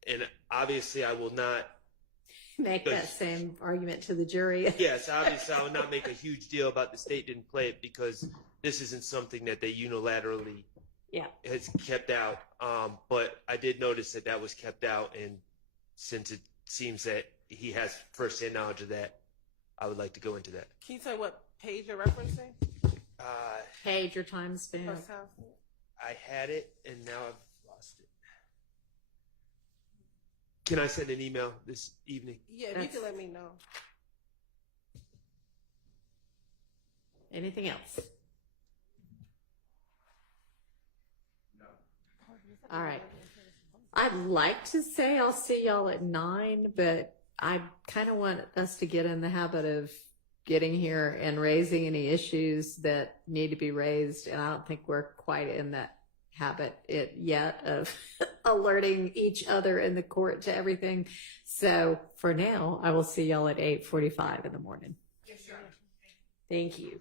and obviously I will not make that same argument to the jury. Yes, obviously I will not make a huge deal about the state didn't play it because this isn't something that they unilaterally has kept out. But I did notice that was kept out, and since it seems that he has first-hand knowledge of that, I would like to go into that. Can you tell what page you're referencing? Page or time span? First half. I had it, and now I've lost it. Can I send an email this evening? Yeah, if you can let me know. Anything else? No. All right. I'd like to say I'll see y'all at 9, but I kind of want us to get in the habit of getting here and raising any issues that need to be raised. And I don't think we're quite in that habit yet of alerting each other in the court to everything. So for now, I will see y'all at 8:45 in the morning. Yes, sir. Thank you.